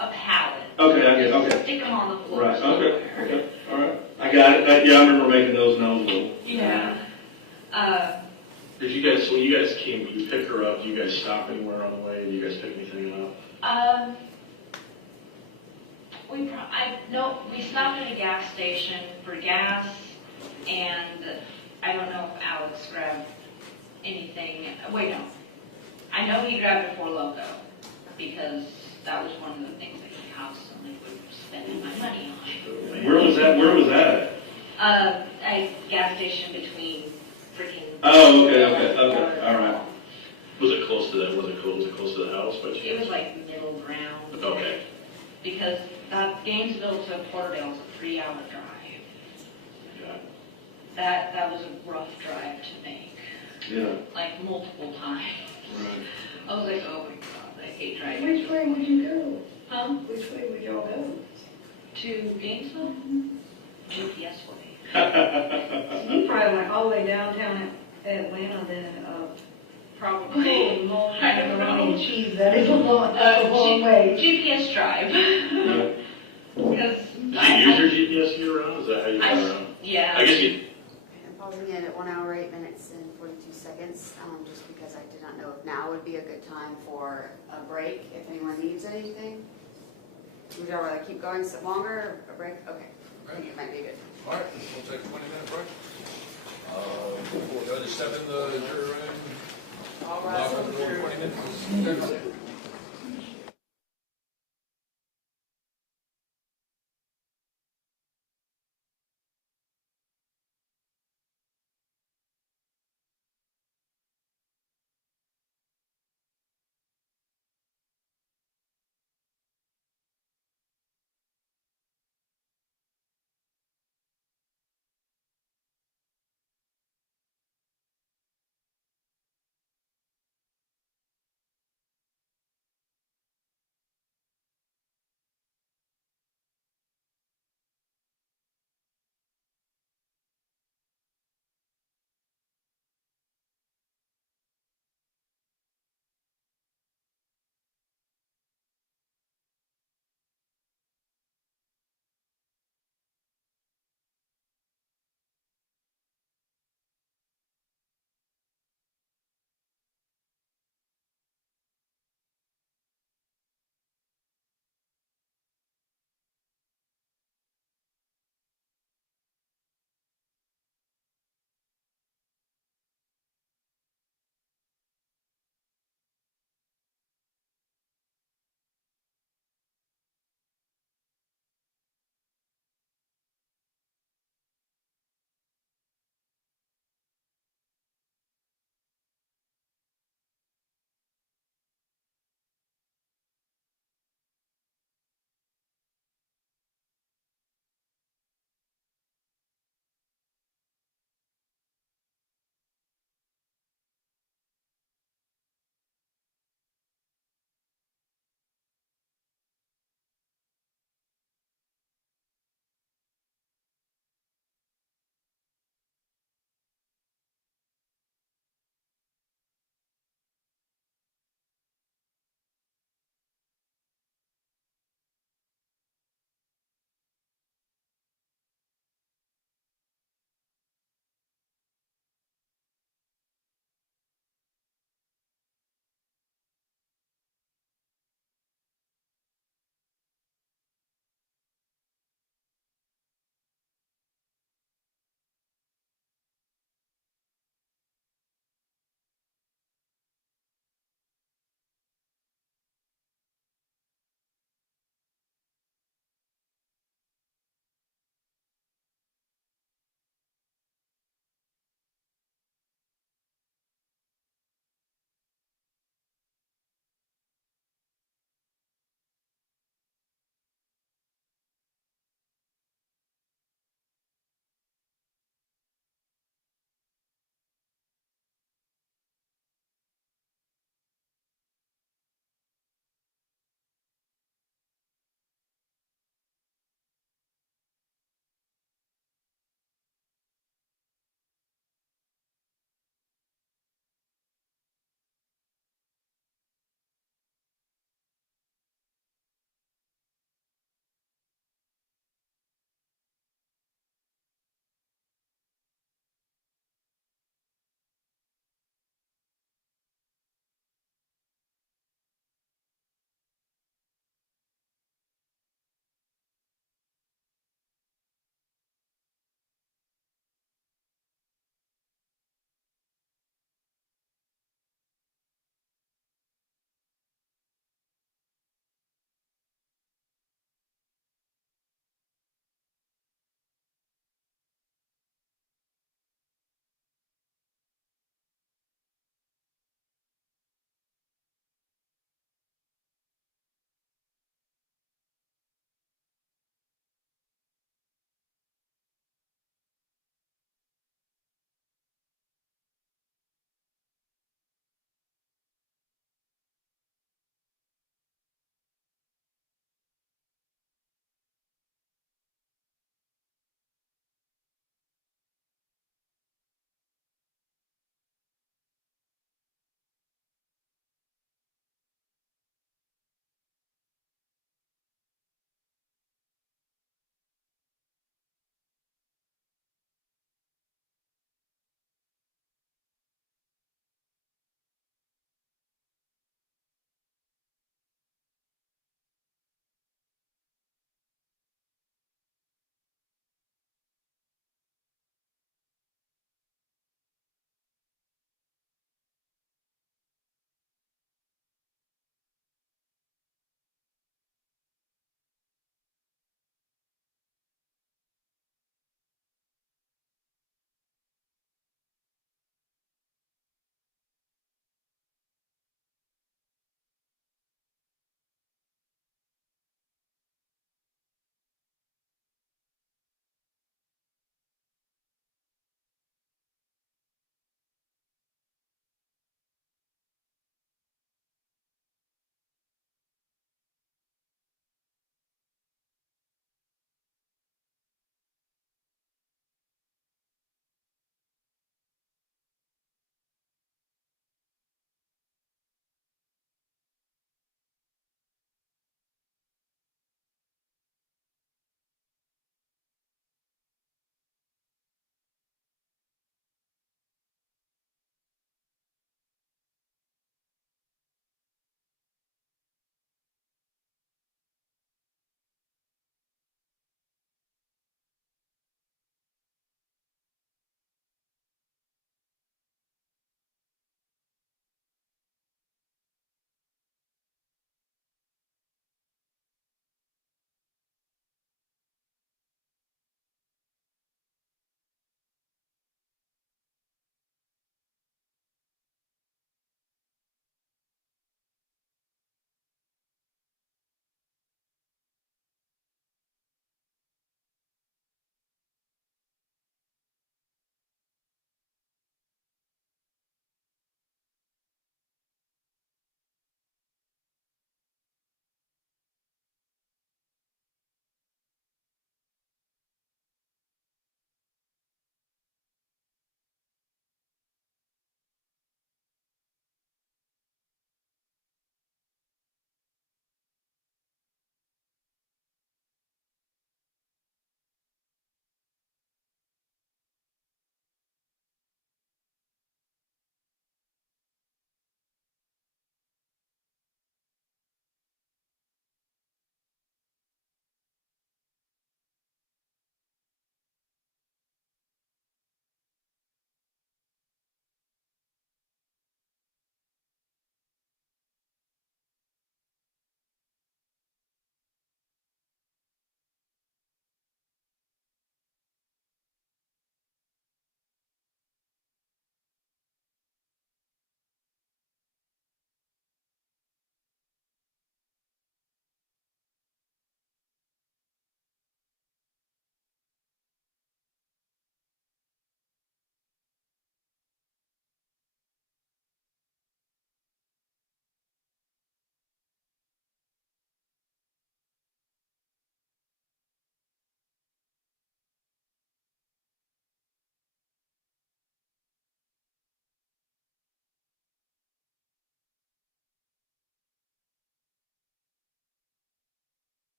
a pallet. Okay, I get it, Just okay. stick them on the floor Right, somewhere. okay, all right. I got it. Yeah, I remember making those when I was little. Yeah. When you guys came, you pick her up, do you guys stop anywhere on the way? Do you guys pick anything up? We stopped at a gas station for gas, and I don't know if Alex grabbed anything. Wait, no. I know he grabbed a 4 Loko, because that was one of the things that he constantly would spend my money on. Where was that at? A gas station between freaking. Oh, okay, all right. Was it close to that, was it close to the house by chance? It was like middle ground. Okay. Because Gainesville to Porterdale is a 3-hour drive. Yeah. That was a rough drive to make, Yeah. like multiple times. Right. I was like, oh my God, I hate driving. Which way would you go? Huh? Which way would y'all go? To Gainesville? GPS way. You probably went all the way downtown Atlanta then up. Probably. Holy moly, I don't macaroni know. and cheese, that is a long way. GPS drive. Because Did you use your GPS year round? Is that how you got around? yeah. I guess you, I'm pausing it at 1 hour, 8 minutes and 42 seconds, just because I did not know if now would be a good time for a break, if anyone needs anything. Would y'all rather keep going some longer, a break? Okay, I think it might be good. All right, we'll take a 20-minute break. We'll go to 7, the jury room. All right. 20 minutes.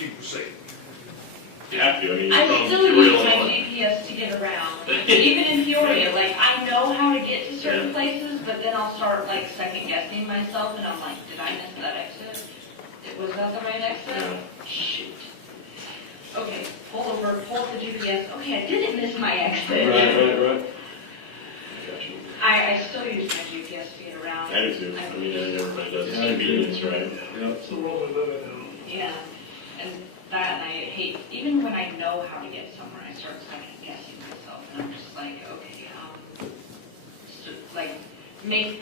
You can proceed. You have to, I mean, I you're still from use my Illinois. GPS to get around. Even in Peoria, like, I know how to get to certain places, but then I'll start, like, second guessing myself, and I'm like, did I miss that exit? Was that the right exit? Yeah. Shoot. Okay, pull over, pull the GPS. Okay, I didn't miss my exit. Right. Gotcha. I still use my GPS to get around. I do too. I mean, everybody does. It's convenience, right? Yeah, it's the world we live in now. Yeah, and that, and I hate, even when I know how to get somewhere, I start second guessing myself, and I'm just like, okay,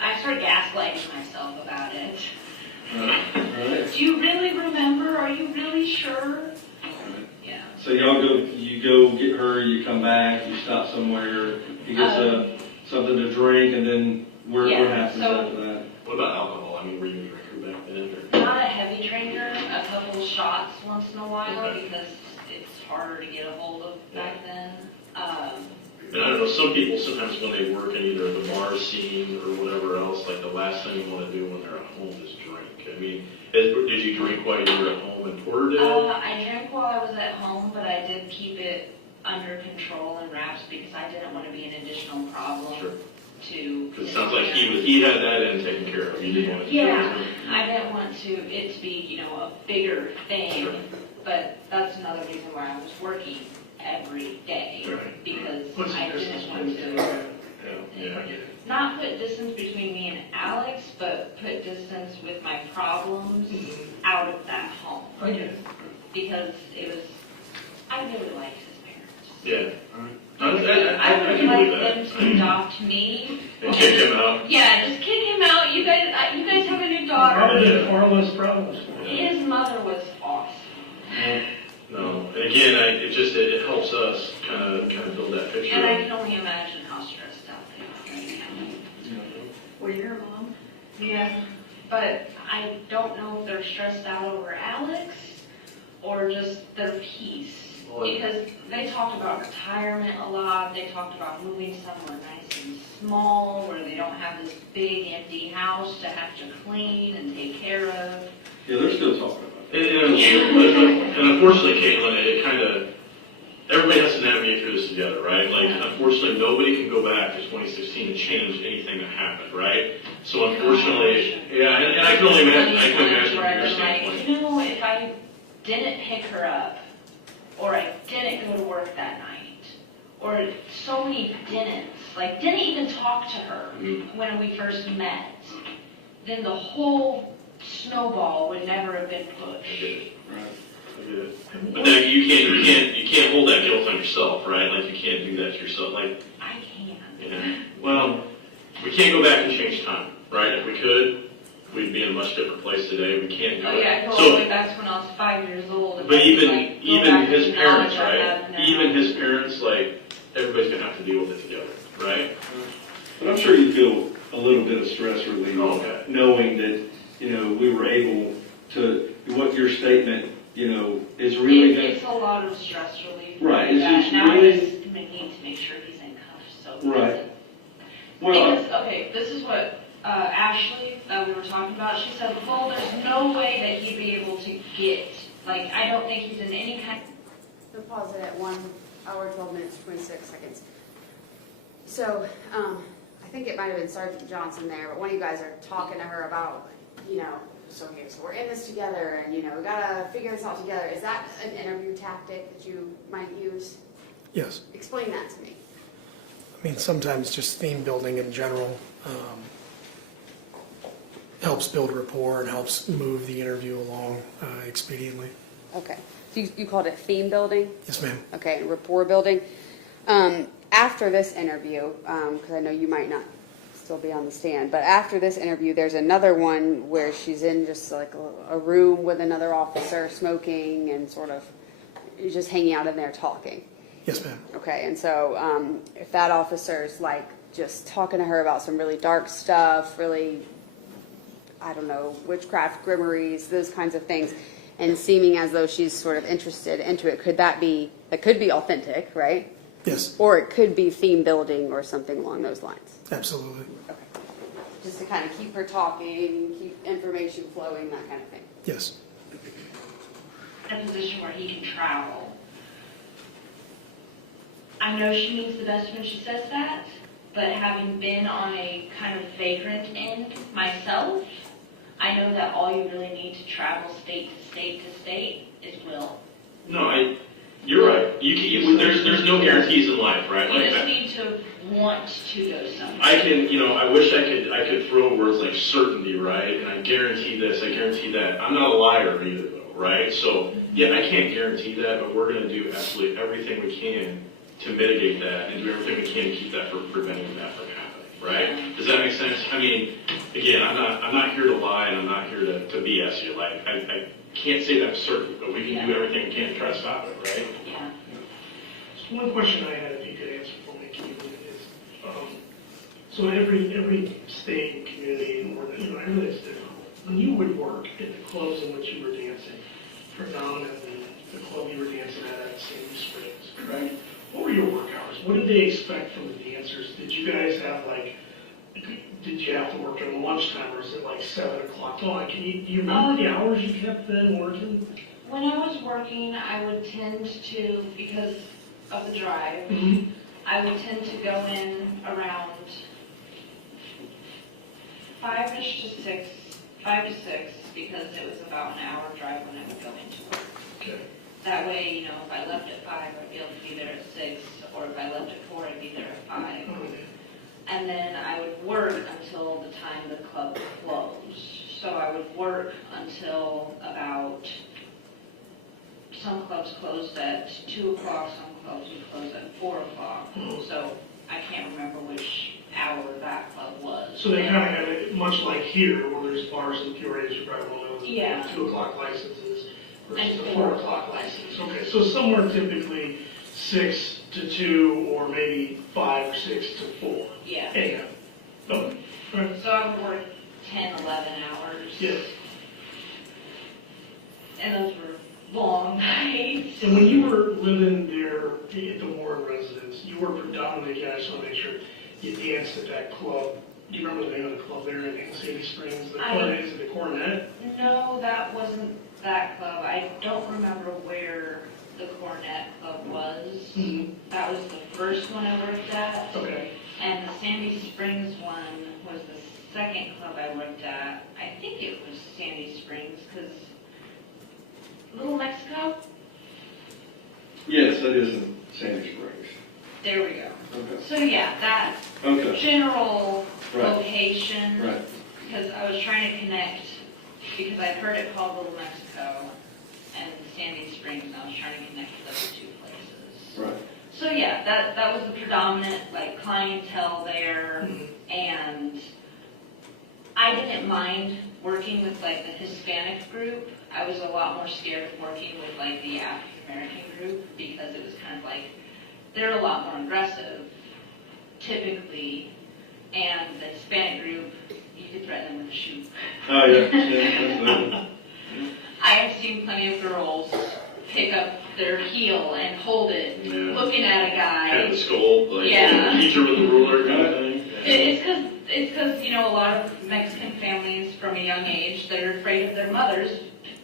I start gaslighting myself about it. Right. Do you really remember? Are you really sure? Yeah. So you go get her, you come back, you stop somewhere, he gets something to drink, and then what happens after that? What about alcohol? I mean, were you a drinker back then? Or? Not a heavy drinker, a couple shots once in a while, because it's harder to get a hold of back then. And I don't know, some people, sometimes when they work in either the bar scene or whatever else, like the last thing you want to do when they're at home is drink. I mean, did you drink while you were at home in Porterdale? I drank while I was at home, but I did keep it under control and wraps because I didn't want to be an additional problem. Sure. Because it sounds like he had that and taken care of. You didn't want to. Yeah, I didn't want it to be, a bigger thing. Sure. But that's another reason why I was working every day, Right. because What's the I distance didn't want between to Yeah. not put distance between me and Alex, but put distance with my problems out of that home. I get it. Because I really liked his parents. Yeah. I would like them to adopt me. And kick him out. Yeah, just kick him out. You guys have a new daughter. Probably far less problems. His mother was awesome. No, and again, it helps us kind of build that picture. And I can only imagine how stressed out they are right now. Well, you're a mom. Yeah, but I don't know if they're stressed out over Alex or just their peace. Because they talked about retirement a lot. They talked about moving somewhere nice and small where they don't have this big empty house to have to clean and take care of. Yeah, they're still talking about that. And unfortunately, Caitlin, everybody has to navigate through this together, right? Like, unfortunately, nobody can go back to 2016 and change anything that happened, right? So unfortunately, and I can only imagine from your standpoint. If I didn't pick her up, or I didn't go to work that night, or so many didn't even talk to her when we first met, then the whole snowball would never have been pushed. I get it. But then you can't hold that guilt on yourself, right? Like, you can't do that to yourself. Like, I can. Yeah. Well, we can't go back and change time, right? If we could, we'd be in a much different place today. We can't do it. I go all the way back to when I was 5 years old. But even his parents, right? Even his parents, like, everybody's gonna have to deal with it together, right? But I'm sure you feel a little bit of stress relief knowing that, we were able to, what your statement, is really going to... It's a lot of stress relief. Right. Now I just need to make sure he's in cuffs. So right. Because, this is what Ashley, that we were talking about, she said, well, there's no way that he'd be able to get, I don't think he's in any kind So pause it at 1 hour, 12 minutes, 26 seconds. So, I think it might have been Sergeant Johnson there, but one of you guys are talking to her about, so we're in this together, and, we gotta figure this out together. Is that an interview tactic that you might use? Yes. Explain that to me. I mean, sometimes just theme building in general helps build rapport and helps move the interview along expediently. Okay. So you called it theme building? Yes, ma'am. Okay, rapport building. After this interview, because I know you might not still be on the stand, but after this interview, there's another one where she's in just like a room with another officer smoking and sort of just hanging out in there talking. Yes, ma'am. Okay, and so if that officer's just talking to her about some really dark stuff, really, I don't know, witchcraft, grimoires, those kinds of things, and seeming as though she's sort of interested into it, that could be authentic, right? Yes. Or it could be theme building or something along those lines. Absolutely. Okay. Just to kind of keep her talking, keep information flowing, that kind of thing. Yes. in a position where he can travel. I know she means the best when she says that, but having been on a kind of vagrant end myself, I know that all you really need to travel state to state to state is will. No, you're right. There's no guarantees in life, right? You Like just need to want to go somewhere. I can, I wish I could throw words like certainty, right? And I guarantee this, I guarantee that. I'm not a liar either, though, right? So, yeah, I can't guarantee that, but we're going to do absolutely everything we can to mitigate that and do everything we can to keep that from preventing that from happening, right? Does that make sense? I mean, again, I'm not here to lie and I'm not here to BS you. Like, I can't say that for certain, but we can do everything we can to try to stop it, right? Yeah. So one question I had, if you could answer for me, Katelyn, is, so every state and community, or everything's different. When you would work at the clubs in which you were dancing, predominantly the club you were dancing at Sandy Springs, right? What were your work hours? What did they expect from the dancers? Did you guys have did you have to work at lunchtime, or is it like 7 o'clock on? Do you remember the hours you kept then working? When I was working, I would tend to, because of the drive, I would tend to go in around 5 to 6, because it was about an hour drive when I would go into work. Okay. That way, if I left at 5, I'd be able to be there at 6, or if I left at 4, I'd be there at 5. And then I would work until the time the club closed. So I would work until about, some clubs closed at 2 o'clock, some clubs would close at 4 o'clock. So I can't remember which hour that club was. So they kind of had it much like here, where there's bars and curators, you probably will know, Yeah. 2 o'clock licenses versus And a 4 4 o'clock license. Okay, so somewhere typically 6 to 2, or maybe 5 or 6 to 4. Yeah. AM. Okay. All right. So I would work 10, 11 hours. Yeah. And those were long nights. And when you were living there at the Warren residence, you were predominantly, I just want to make sure, you danced at that club. Do you remember the name of the club there in Sandy Springs? The Coronet? Is it the Coronet? No, that wasn't that club. I don't remember where the Coronet Club was. That was the first one I worked at. Okay. And the Sandy Springs one was the second club I worked at. I think it was Sandy Springs, because Little Mexico? Yes, that is in Sandy Springs. There we go. Okay. So yeah, that general location, because I was trying to connect, because I'd heard it called Little Mexico and Sandy Springs, and I was trying to connect those two places. Right. So yeah, that was the predominant clientele there, and I didn't mind working with the Hispanic group. I was a lot more scared of working with the African American group, because it was kind of they're a lot more aggressive, typically, and the Hispanic group, you could threaten them with a shoe. Oh yeah. I have seen plenty of girls pick up their heel and hold it, looking at a guy. Kind of scold, teacher with a ruler kind of thing. It's because a lot of Mexican families from a young age, they're afraid of their mothers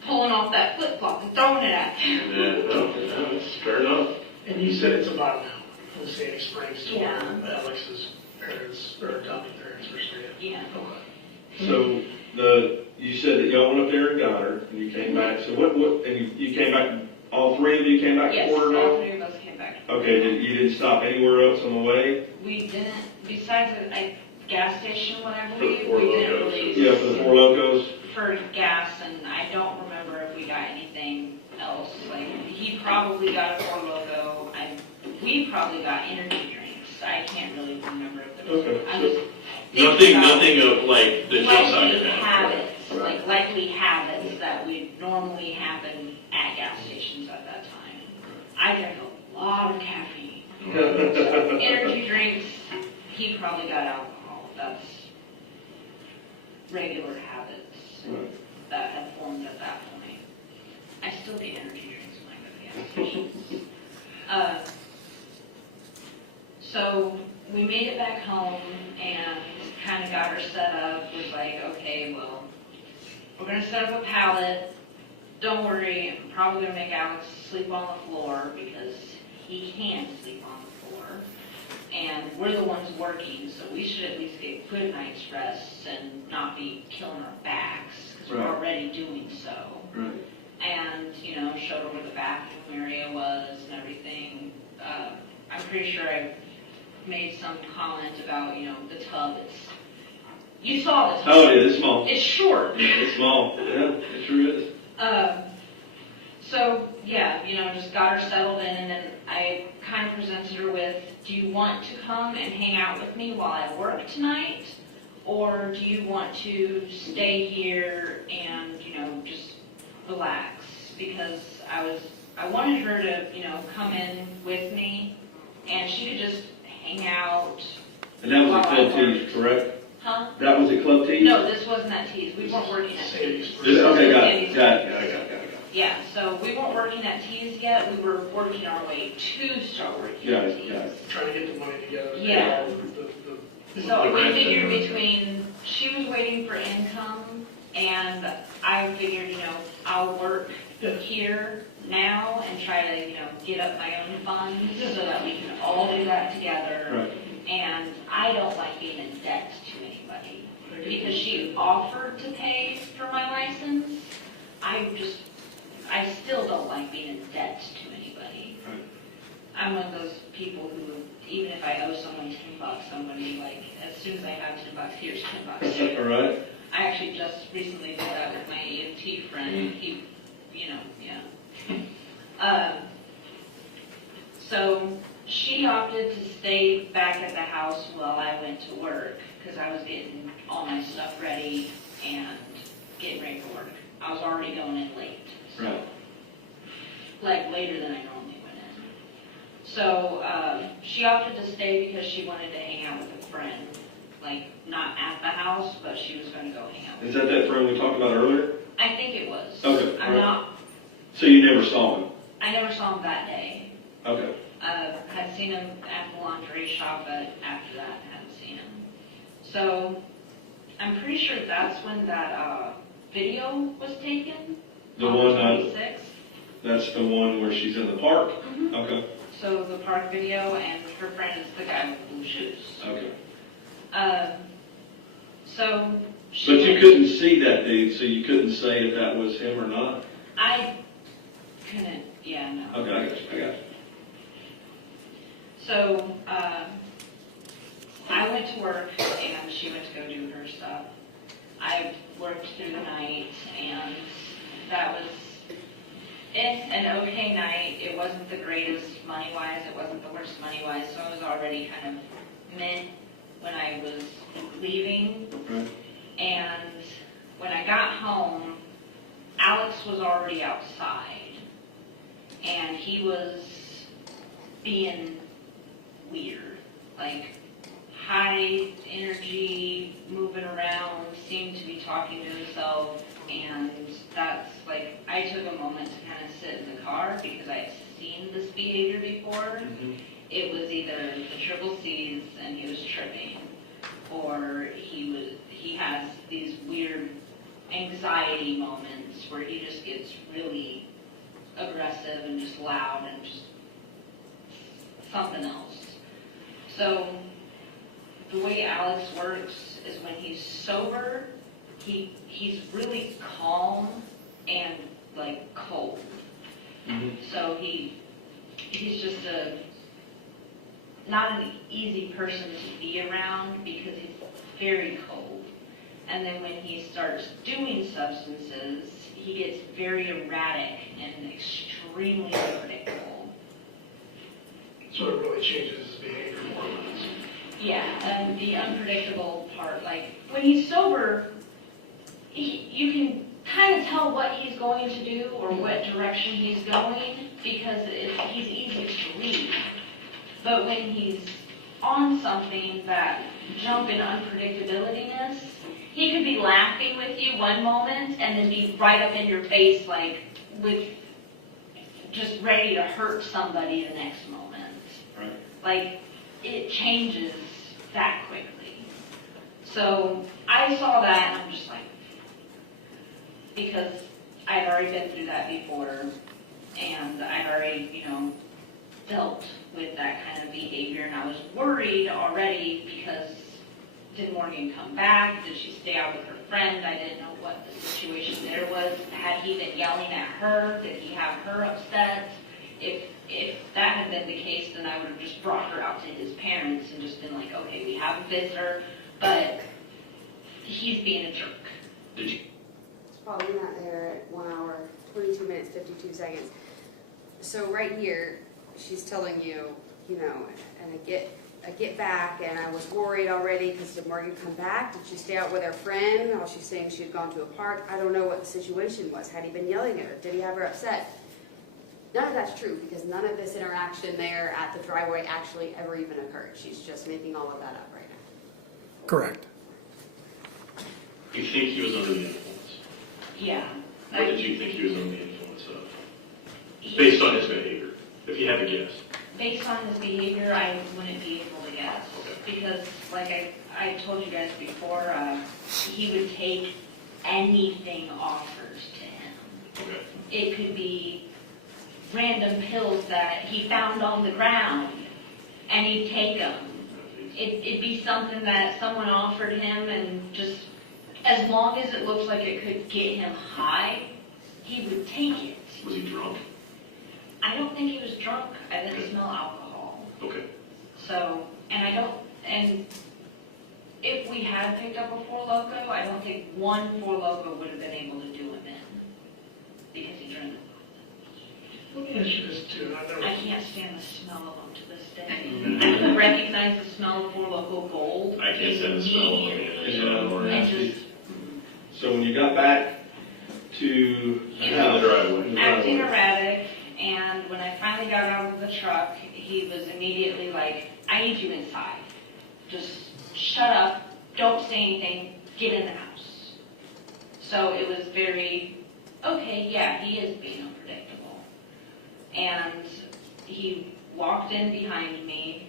pulling off that flip-flop and throwing it at them. Yeah, no, it's fair enough. And you said it's about an hour from Sandy Springs to where Alex's parents, or adopted parents, were staying. Yeah. Okay. So you said that y'all went up there and got her, and you came back. So and you came back. All three of you came back Yes, to Porter now? all three of us came back. Okay. You didn't stop anywhere else on the way? We didn't, besides a gas station one, I believe, For we didn't really. Yeah, for the Four Locos. For gas, and I don't remember if we got anything else. He probably got a Four Loko. We probably got energy drinks. I can't really remember if there was. Okay. Nothing of that jumps out your head. Likely habits that would normally happen at gas stations at that time. I drank a lot of caffeine. Energy drinks, he probably got alcohol. That's regular habits that had formed at that point. I still get energy drinks when I go to gas stations. So we made it back home and kind of got her set up. Was okay, well, we're going to set up a pallet. don't worry, I'm probably gonna make Alex sleep on the floor because he can't sleep on the floor. And we're the ones working, so we should at least get good night's rest and not be killing our backs, because we're already doing so. Right. And, you know, showed her where the bathroom area was and everything. I'm pretty sure I made some comment about, you know, the tub. You saw the tub. Oh, yeah, it's small. It's short. Yeah, it's small. Yeah, it sure is. So, yeah, you know, just got her settled in, and then I kind of presented her with, do you want to come and hang out with me while I work tonight? Or do you want to stay here and, you know, just relax? Because I wanted her to, you know, come in with me, and she could just hang out. And that was at Club Tees, correct? Huh? That was at Club Tees? No, this wasn't at Tees. We weren't working at Tees. Okay, got it. Yeah, so we weren't working at Tees yet. We were working our way to start working at Tees. Trying to get the money together. Yeah. So we figured between, she was waiting for income, and I figured, you know, I'll work here now and try to, you know, get up my own funds so that we can all do that together. Right. And I don't like being in debt to anybody. Because she offered to pay for my license, I still don't like being in debt to anybody. Right. I'm one of those people who, even if I owe someone $10, I'm going to be like, as soon as I have $10, here's $10. All right. I actually just recently did that with my EMT friend. He, you know, yeah. So she opted to stay back at the house while I went to work because I was getting all my stuff ready and getting ready for work. I was already going in late. So, right. Like later than I normally went in. So she opted to stay because she wanted to hang out with a friend. Like, not at the house, but she was going to go hang out with Is that friend we talked about earlier? I think it was. Okay. I'm not. So you never saw him? I never saw him that day. Okay. Had seen him at the laundry shop, but after that, I hadn't seen him. So I'm pretty sure that's when that video was taken. The on one, 26th. That's the one where she's in the park? Mm-hmm. Okay. So the park video, and her friend is the guy with the blue shoes. Okay. So But you couldn't see that dude, so you couldn't say if that was him or not? I couldn't, yeah, no. Okay, I got you. So, I went to work and she went to go do her stuff. I worked through the night and that was an okay night. It wasn't the greatest money-wise, it wasn't the worst money-wise, so I was already kind of meh when I was leaving. Right. And when I got home, Alex was already outside and he was being weird, like high energy, moving around, seemed to be talking to himself, and that's like, I took a moment to kind of sit in the car because I had seen this behavior before. Mm-hmm. It was either the triple C's and he was tripping, or he has these weird anxiety moments where he just gets really aggressive and just loud and just something else. So the way Alex works is when he's sober, he's really calm and like cold. Mm-hmm. So he's just not an easy person to be around because he's very cold. And then when he starts doing substances, he gets very erratic and extremely unpredictable. So it really changes his behavior more or less. Yeah, and the unpredictable part, like when he's sober, you can kind of tell what he's going to do or what direction he's going because he's easy to read. But when he's on something that jump in unpredictability-ness, he could be laughing with you one moment and then be right up in your face, like with just ready to hurt somebody the next moment. Right. Like it changes that quickly. So I saw that and I'm just like, because I'd already been through that before, and I'd already, you know, dealt with that kind of behavior, and I was worried already because did Morgan come back? Did she stay out with her friend? I didn't know what the situation there was. Had he been yelling at her? Did he have her upset? If that had been the case, then I would have just brought her out to his parents and just been like, okay, we have a visitor, but he's being a jerk. Did you? It's probably not there at 1 hour, 22 minutes, 52 seconds. So right here, she's telling you, you know, and I get back, and I was worried already because did Morgan come back? Did she stay out with her friend? Or she's saying she had gone to a park. I don't know what the situation was. Had he been yelling at her? Did he have her upset? None of that's true because none of this interaction there at the driveway actually ever even occurred. She's just making all of that up right now. Correct. You think he was under the influence? Yeah. What did you think he was under the influence of? Based on his behavior, if you had to guess. Based on his behavior, I wouldn't be able to guess. Okay. Because, like I told you guys before, he would take anything offers to him. Okay. It could be random pills that he found on the ground, and he'd take them. It'd be something that someone offered him, and just as long as it looked like it could get him high, he would take it. Was he drunk? I don't think he was drunk. I didn't smell alcohol. Okay. So, and if we had picked up a 4 Loko, I don't think 1 4 Loko would have been able to do him in. Because he drank. Let me ask you this too. I can't stand the smell of them to this day. I can recognize the smell of 4 Loko Gold. I can't stand the smell of it. And just So when you got back to He the house, driveway. acting erratic, and when I finally got out of the truck, he was immediately like, I need you inside. Just shut up, don't say anything, get in the house. So it was very, okay, yeah, he is being unpredictable. And he walked in behind me,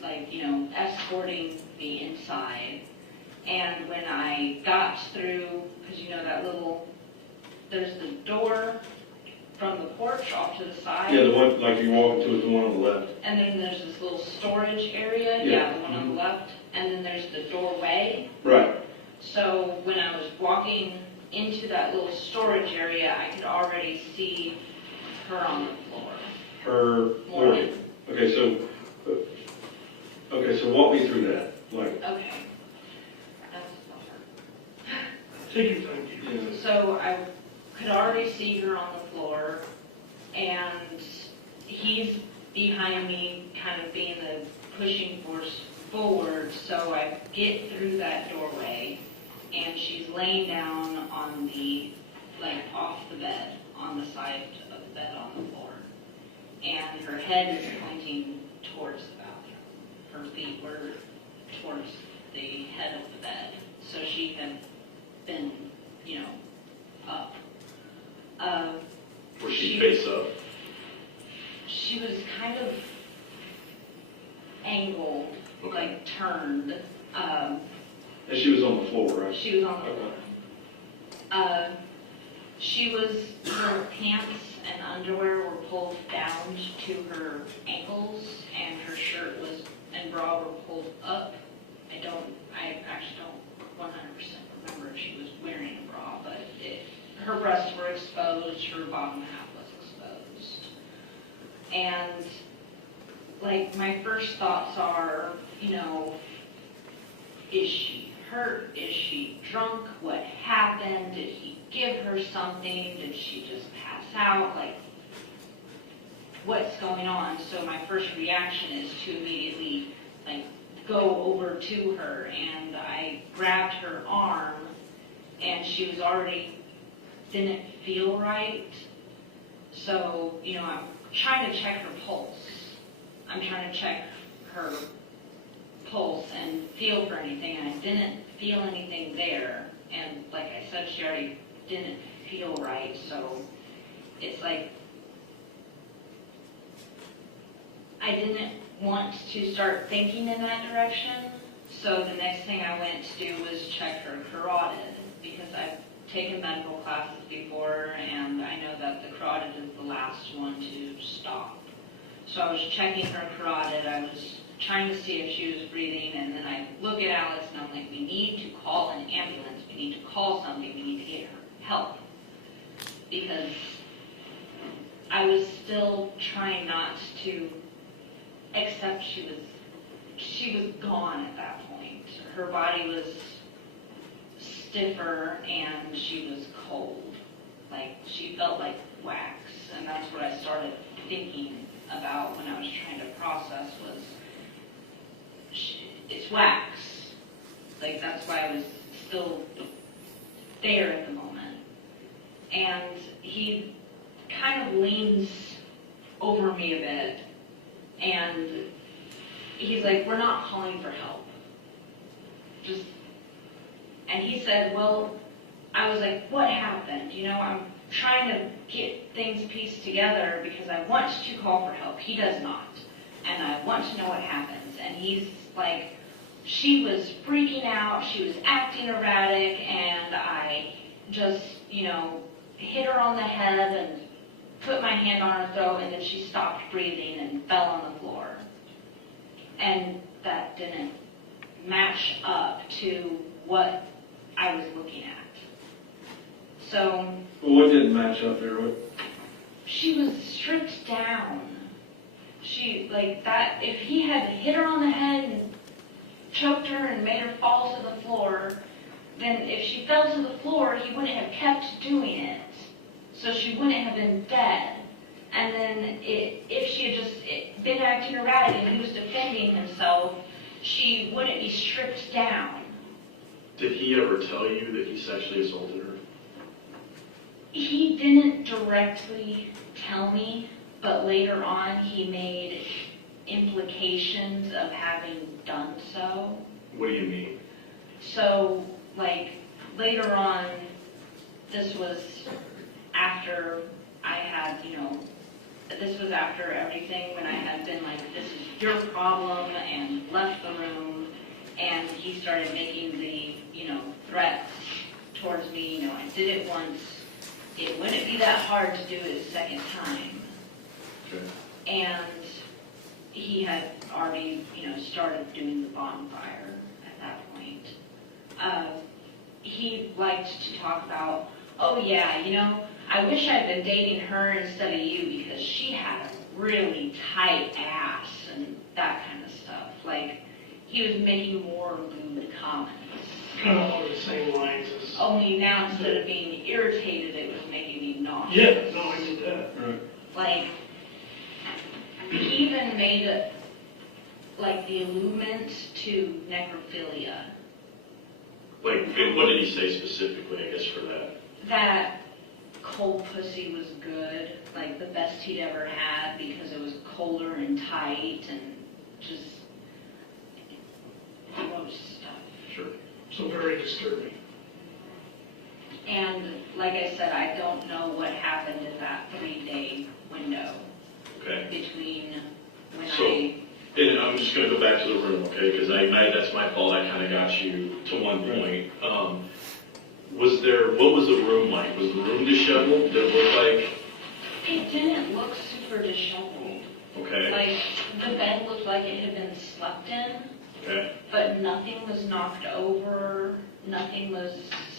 like, you know, escorting me inside. And when I got through, because you know that little, there's the door from the porch off to the side. yeah, the one like you walk into is the one on the left. And then there's this little storage area, Yeah. the one on the left. And then there's the doorway. Right. So when I was walking into that little storage area, I could already see her on the floor. Her. Morgan. Okay, so walk me through that. Like. Okay. Take your time. Yeah. So I could already see her on the floor, and he's behind me, kind of being the pushing force forward, so I get through that doorway, and she's laying down on the, like, off the bed, on the side of the bed on the floor. And her head is pointing towards the bathroom. Her feet were towards the head of the bed. So she had been, you know, up. Was she face up? She was kind of angled, like turned. And she was on the floor, right? She was on the floor. She was, her pants and underwear were pulled down to her ankles, and her shirt was, and bra were pulled up. I actually don't 100% remember if she was wearing a bra, but her breasts were exposed, her bottom half was exposed. And, like, my first thoughts are, you know, is she hurt? Is she drunk? What happened? Did he give her something? Did she just pass out? Like, what's going on? So my first reaction is to immediately, like, go over to her, and I grabbed her arm, and she was already, didn't feel right. So, you know, I'm trying to check her pulse. I'm trying to check her pulse and feel for anything, and I didn't feel anything there. And like I said, she already didn't feel right, so it's like I didn't want to start thinking in that direction. So the next thing I went to do was check her carotid, because taken medical classes before, and I know that the carotid is the last one to stop. So I was checking her carotid. I was trying to see if she was breathing, and then I look at Alex and I'm like, we need to call an ambulance. We need to call something. We need to get her help. Because I was still trying not to accept she was gone at that point. Her body was stiffer and she was cold. Like, she felt like wax. And that's what I started thinking about when I was trying to process was, it's wax. Like, that's why I was still there at the moment. And he kind of leans over me a bit, and he's like, we're not calling for help. And he said, well, I was like, what happened? You know, I'm trying to get things pieced together because I want to call for help. He does not. And I want to know what happens. And he's like, she was freaking out, she was acting erratic, and I just, you know, hit her on the head and put my hand on her throat, and then she stopped breathing and fell on the floor. And that didn't match up to what I was looking at. So... Well, what didn't match up there? What? She was stripped down. She, like that, if he had hit her on the head and choked her and made her fall to the floor, then if she fell to the floor, he wouldn't have kept doing it. So she wouldn't have been dead. And then if she had just been acting erratic and he was defending himself, she wouldn't be stripped down. Did he ever tell you that he sexually assaulted her? He didn't directly tell me, but later on he made implications of having done so. What do you mean? So, like, later on, this was after I had, you know, this was after everything when I had been like, this is your problem, and left the room, and he started making the, you know, threats towards me. You know, I did it once. It wouldn't be that hard to do it a second time. Okay. And he had already, you know, started doing the bonfire at that point. He liked to talk about, oh yeah, you know, I wish I'd been dating her instead of you because she had a really tight ass and that kind of stuff. Like, he was making more lewd comments. Kind of along the same lines as... Only now, instead of being irritated, it was making me nauseous. Yeah, no, I did that. Right. Like, he even made it, like, the allurement to necrophilia. Like, and what did he say specifically, I guess, for that? That cold pussy was good, like the best he'd ever had because it was colder and tight and just gross stuff. Sure. So very disturbing. And like I said, I don't know what happened in that 3-day window. Okay. Between when And I'm just going to go back to the room, okay, because that's my fault. I kind of got you to one point. What was the room like? Was the room disheveled? Did it look like? It didn't look super disheveled. Okay. Like, the bed looked like it had been slept in. Okay. But nothing was knocked over. Nothing was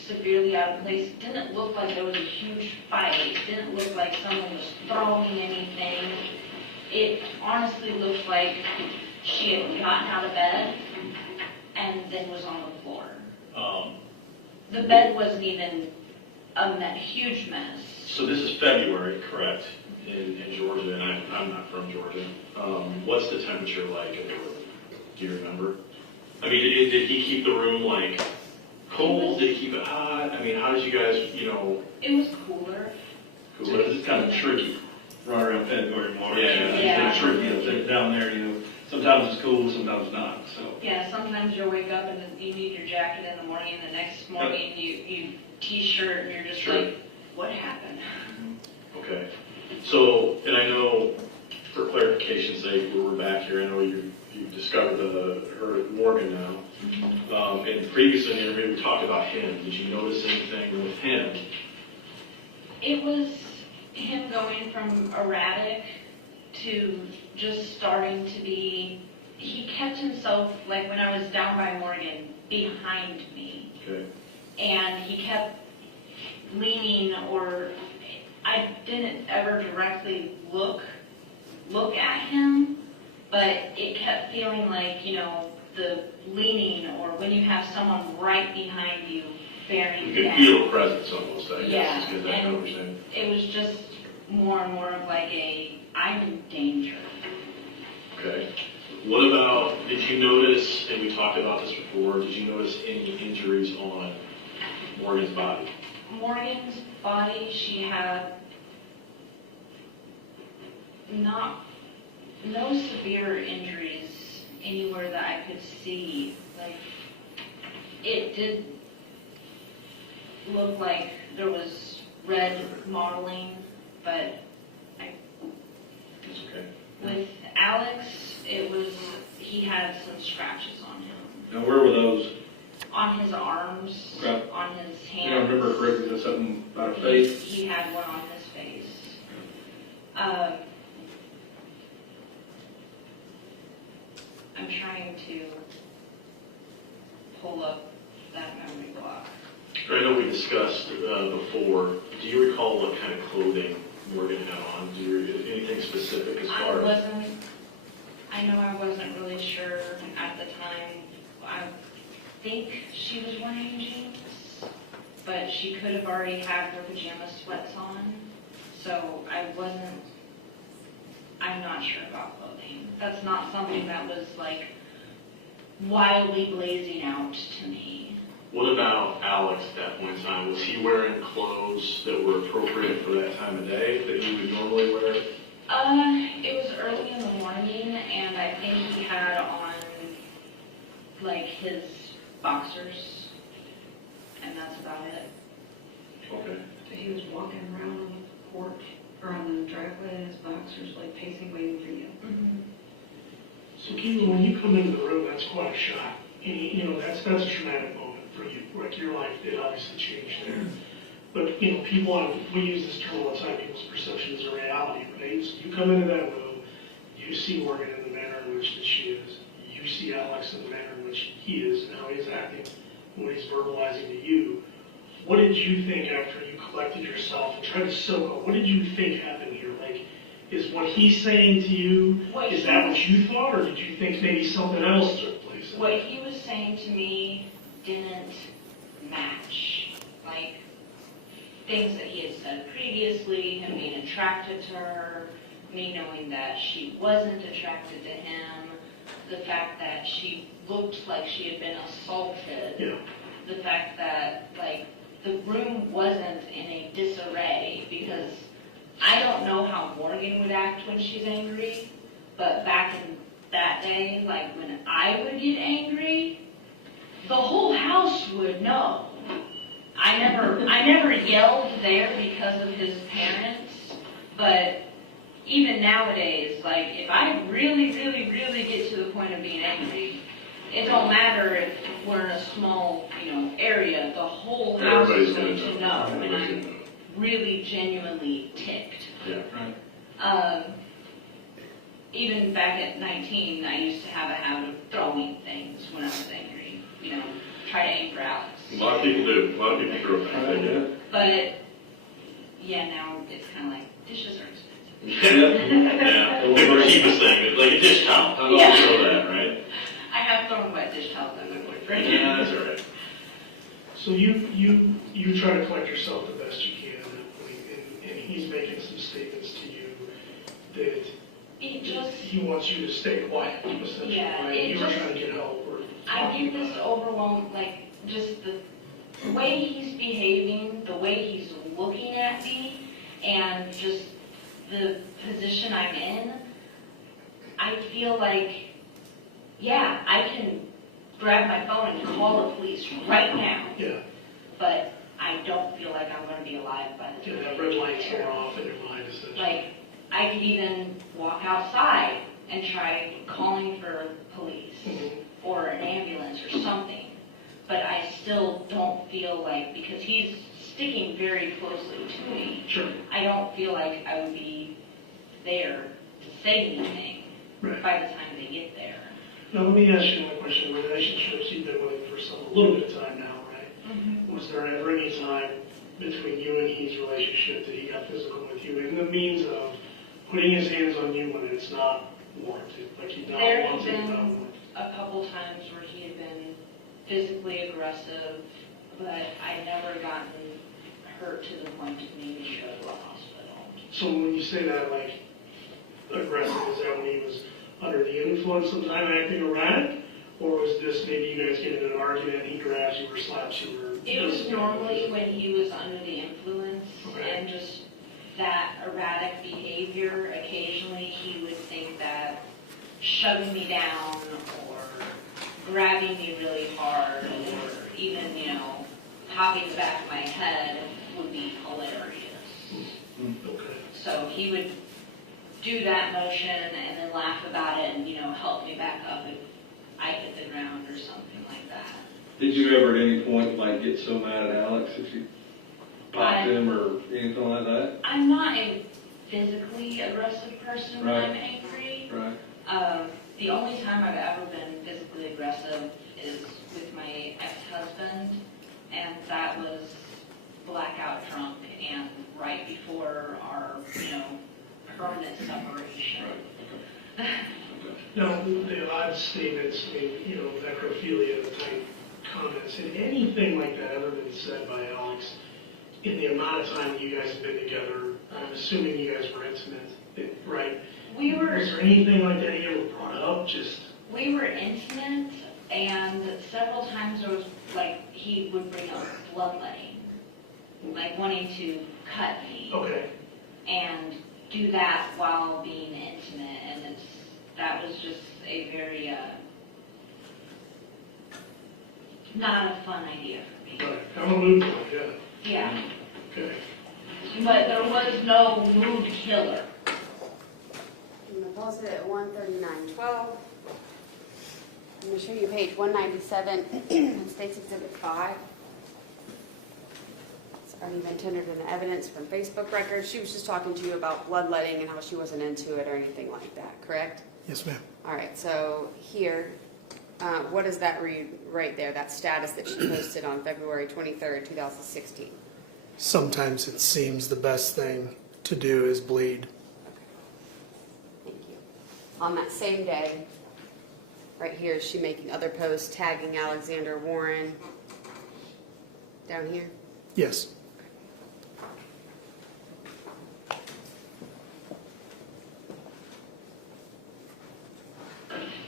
severely out of place. It didn't look like there was a huge fight. It didn't look like someone was throwing anything. It honestly looked like she had gotten out of bed and then was on the floor. The bed wasn't even a huge mess. So this is February, correct, in Georgia, and I'm not from Georgia. What's the temperature like in the room? Do you remember? I mean, did he keep the room, like, cold? Did he keep it hot? I mean, how did you guys, you know? It was cooler. So this is kind of tricky, right around February, March. Yeah. It's kind of tricky up there, down there, you know. Sometimes it's cool, sometimes not, so. Yeah, sometimes you'll wake up and you need your jacket in the morning, and the next morning you t-shirt, and you're just like, what happened? Okay. So, and I know, for clarification's sake, we're back here, I know you discovered her at Morgan now. And previously in the interview, we talked about him. Did you notice anything with him? It was him going from erratic to just starting to be, he kept himself, like when I was down by Morgan, behind me. Okay. And he kept leaning, or I didn't ever directly look at him, but it kept feeling like, the leaning, or when you have someone right behind you bearing You could down. feel a presence almost, I guess. Yeah, Is that and what you're saying? it was just more and more of like I'm in danger. Okay. What about, did you notice, and we talked about this before, did you notice any injuries on Morgan's body? Morgan's body, she had no severe injuries anywhere that I could see. Like, it did look like there was red mottling, but It's okay. with Alex, he had some scratches on him. Now, where were those? On his arms, Okay. on his You hands. don't remember correctly, was that something about her face? He had one on his face. I'm trying to pull up that memory block. I know we discussed before, do you recall what kind of clothing Morgan had on? Do you, anything specific as far as? I know I wasn't really sure at the time. I think she was wearing jeans, but she could have already had her pajama sweats on. So I'm not sure about clothing. That's not something that was like wildly blazing out to me. What about Alex at that point in time? Was he wearing clothes that were appropriate for that time of day that he would normally wear? It was early in the morning, and I think he had on like his boxers, and that's about it. Okay. So he was walking around on the porch, or on the driveway in his boxers, like pacing, waiting for you. Mm-hmm. So Katelyn, when you come into the room, that's quite a shock. And, that's a traumatic moment for you. Like, your life did obviously change there. But, people, we use this term all the time, people's perception is a reality, right? So you come into that room, you see Morgan in the manner in which that she is. You see Alex in the manner in which he is, and how he's acting, and what he's verbalizing to you. What did you think after you collected yourself and tried to soak up? What did you think happened here? Like, is what he's saying to you, is that what you thought, or did you think maybe something else took place? What he was saying to me didn't match, like, things that he had said previously, him being attracted to her, me knowing that she wasn't attracted to him, the fact that she looked like she had been assaulted, the fact that, like, the room wasn't in a disarray, because I don't know how Morgan would act when she's angry, but back in that day, like when I would get angry, the whole house would know. I never yelled there because of his parents, but even nowadays, like if I really, really, really get to the point of being angry, it don't matter if we're in a small, area, the whole house is going to know when I'm really genuinely ticked. Yeah, right. Even back at 19, I used to have a habit of throwing things when I was angry. Try to aim for Alex. A lot of people do. A lot of people throw things. Yeah. But now it's kind of like dishes are expensive. Yeah. The cheapest thing, like a dish towel. How do you throw that, right? I have thrown wet dish towels at my boyfriend. Yeah, that's all right. So you try to collect yourself the best you can, and he's making some statements to you that he wants you to stay quiet, essentially. Yeah, right? You were trying to get help. I get this overwhelmed, like, just the way he's behaving, the way he's looking at me, and just the position I'm in. I feel like, yeah, I can grab my phone and call the police right now. Yeah. But I don't feel like I'm going to be alive by the time. Yeah, that red light's going off in your mind, essentially. Like, I could even walk outside and try calling for police. Mm-hmm. or an ambulance or something. But I still don't feel like, because he's sticking very closely to me, Sure. I don't feel like I would be there to say anything Right. by the time they get there. Now, let me ask you one question. Relationships, you've been with him for a little bit of time now, right? Mm-hmm. Was there ever any time between you and his relationship that he got physical with you in the means of putting his hands on you when it's not warranted? Like he's not There had wanted, not been wanted. a couple times where he had been physically aggressive, but I never gotten hurt to the point of needing to go to a hospital. So when you say that, like, aggressive, is that when he was under the influence sometime acting erratic? Or was this maybe you guys get in an argument, he grabs you or slaps you or... It was normally when he was under the influence and just that erratic behavior. Occasionally he would think that shoving me down or grabbing me really hard or even, popping the back of my head would be hilarious. Okay. So he would do that motion and then laugh about it and, help me back up if I hit the ground or something like that. Did you ever at any point like get so mad at Alex if you popped him or anything like that? I'm not a physically aggressive person when I'm angry. Right. The only time I've ever been physically aggressive is with my ex-husband, and that was blackout drunk and right before our, permanent separation. Now, the odd statements, necrophilia type comments, had anything like that ever been said by Alex in the amount of time that you guys have been together? I'm assuming you guys were intimate, right? Was there anything like that you ever brought up? We were intimate, and several times there was, he would bring up bloodletting, wanting to cut me. Okay. And do that while being intimate, and that was just a very, not a fun idea for me. Right. I'm a mood killer, yeah. Yeah. Okay. But there was no mood killer. I'm going to pause it at 139:12. I'm going to show you page 197, State's Exhibit 5. It's already been tendered in evidence from Facebook records. She was just talking to you about bloodletting and how she wasn't into it or anything like that, correct? Yes, ma'am. All right, so here, what does that read right there, that status that she posted on February 23rd, 2016? Sometimes it seems the best thing to do is bleed. Thank you. On that same day, right here, is she making other posts tagging Alexander Warren down here? Yes.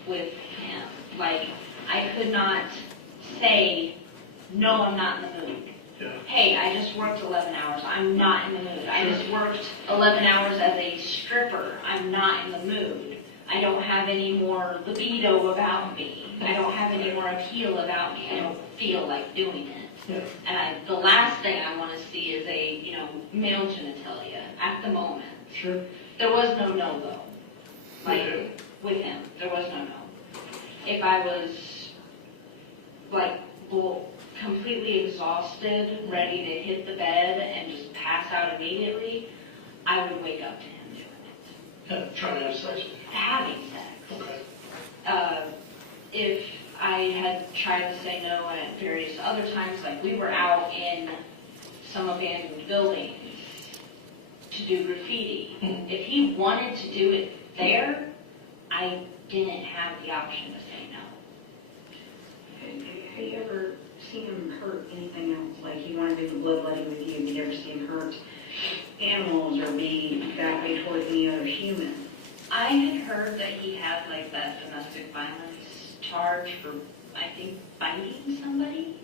With him. I could not say, no, I'm not in the mood. Yeah. Hey, I just worked 11 hours. I'm not in the mood. I just worked 11 hours as a stripper. I'm not in the mood. I don't have any more libido about me. I don't have any more appeal about me. I don't feel like doing it. Yeah. And the last thing I want to see is a, male genitalia at the moment. Sure. There was no no, though. With him, there was no no. If I was, completely exhausted, ready to hit the bed and just pass out immediately, I would wake up to him doing it. Trying to have sex with you. Having sex. Okay. If I had tried to say no at various other times, we were out in some abandoned buildings to do graffiti. If he wanted to do it there, I didn't have the option to say no. Have you ever seen him hurt anything else? Like he wanted to do the bloodletting with you, and you never seen him hurt animals or be that way toward any other human? I had heard that he had that domestic violence charge for, I think, biting somebody.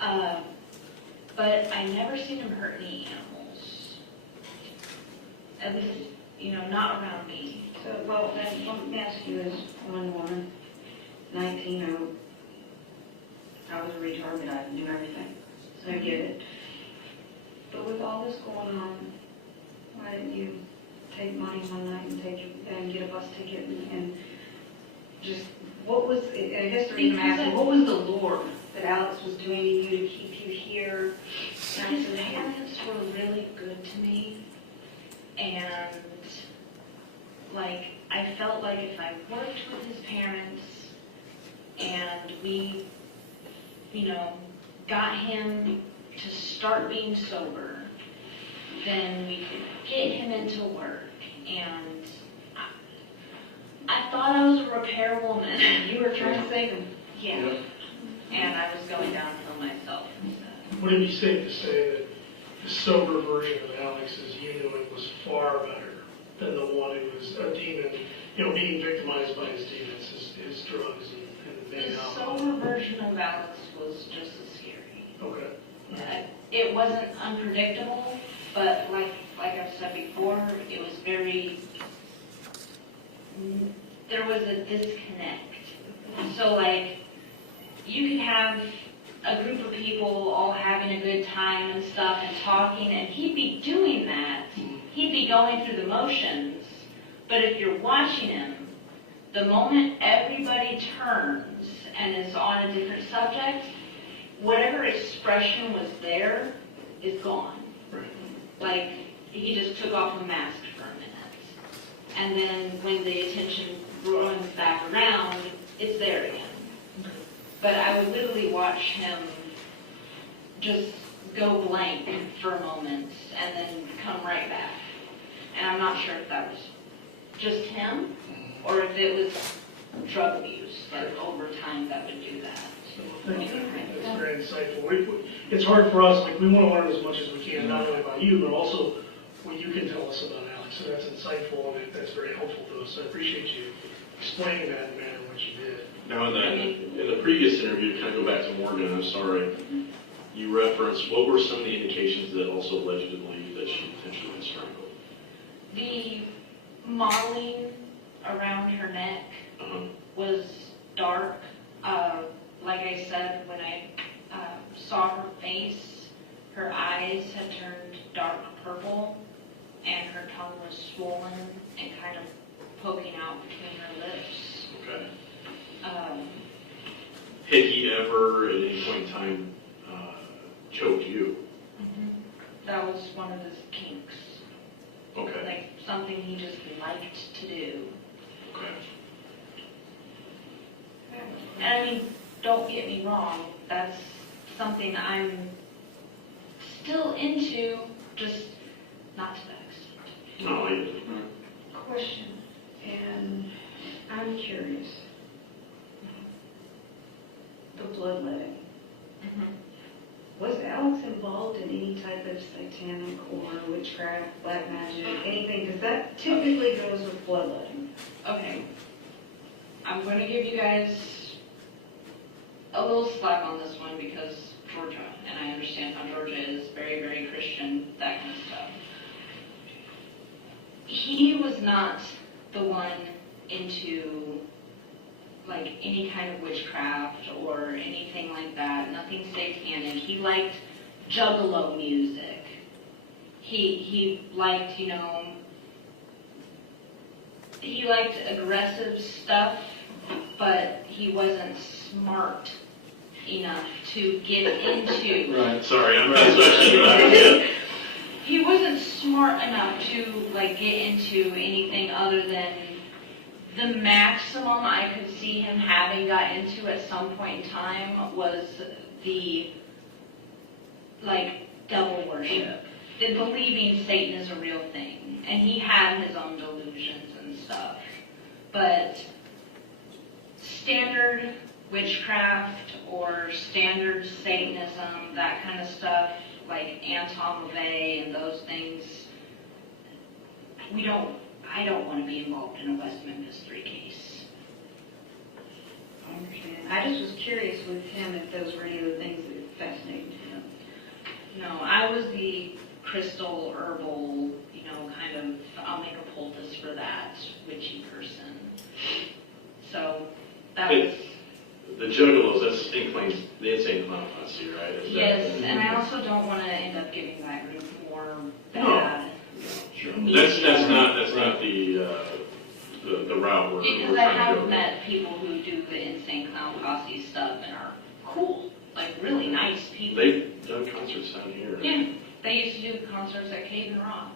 But I never seen him hurt any animals. At least, not around me. So, then let me ask you as one woman, 19, I was a retard, but I knew everything. So I get it. But with all this going on, why didn't you take money one night and get a bus ticket and just what was, I guess the reason I'm asking, what was the lure that Alex was doing to you to keep you here? His parents were really good to me, and like I felt like if I worked with his parents and we, got him to start being sober, then we could get him into work. And I thought I was a repair woman. You were trying to save him. Yeah. And I was going downhill myself. Would it be safe to say that the sober version of Alex, as you knew it, was far better than the one who was a demon, being victimized by his demons, his drugs and The alcohol? sober version of Alex was just as scary. Okay. It wasn't unpredictable, but like I've said before, it was there was a disconnect. So like, you could have a group of people all having a good time and stuff and talking, and he'd be doing that. He'd be going through the motions, but if you're watching him, the moment everybody turns and is on a different subject, whatever expression was there is gone. Right. Like, he just took off a mask for a minute. And then when the attention runs back around, it's there again. But I would literally watch him just go blank for a moment and then come right back. And I'm not sure if that was just him or if it was drug abuse, like over time that would do that. Thank you. That's very insightful. It's hard for us, like, we want to learn as much as we can, not only about you, but also what you can tell us about Alex. So that's insightful, and that's very helpful to us. So I appreciate you explaining that in the manner in which you did. Now, in the previous interview, to kind of go back to Morgan, I'm sorry, you referenced, what were some of the indications that also led you to believe that she potentially been strangled? The modeling around her neck was dark. Like I said, when I saw her face, her eyes had turned dark purple, and her tongue was swollen and kind of poking out between her lips. Okay. Had he ever, at any point in time, choked you? Mm-hmm. That was one of his kinks. Okay. Like something he just liked to do. Okay. And I mean, don't get me wrong, that's something I'm still into, just not to that extent. No, I Question, and I'm curious. The bloodletting. Was Alex involved in any type of satanic or witchcraft, black magic, anything? Because that typically goes with bloodletting. Okay. I'm going to give you guys a little slack on this one because Georgia, and I understand how Georgia is very, very Christian, that kind of stuff. He was not the one into like any kind of witchcraft or anything like that, nothing satanic. He liked juggalo music. He liked, he liked aggressive stuff, but he wasn't smart enough to get into. Right. Sorry, I'm not. He wasn't smart enough to like get into anything other than the maximum I could see him having got into at some point in time was the like devil worship, the believing Satan is a real thing, and he had his own delusions and stuff. But standard witchcraft or standard Satanism, that kind of stuff, like Anton LaVey and those things, I don't want to be involved in a West Memphis 3 case. I understand. I just was curious with him if those were any of the things that fascinated him. No, I was the crystal herbal, kind of, I'll make a poultice for that witchy person. So that was... The juggalos, that's the insane clown posse, right? Yes, and I also don't want to end up giving that group more bad. Sure. That's not the route we're because trying I to go. have met people who do the cool, like really nice people. They've done concerts down here. Yeah, they used to do concerts at Cave and Rock.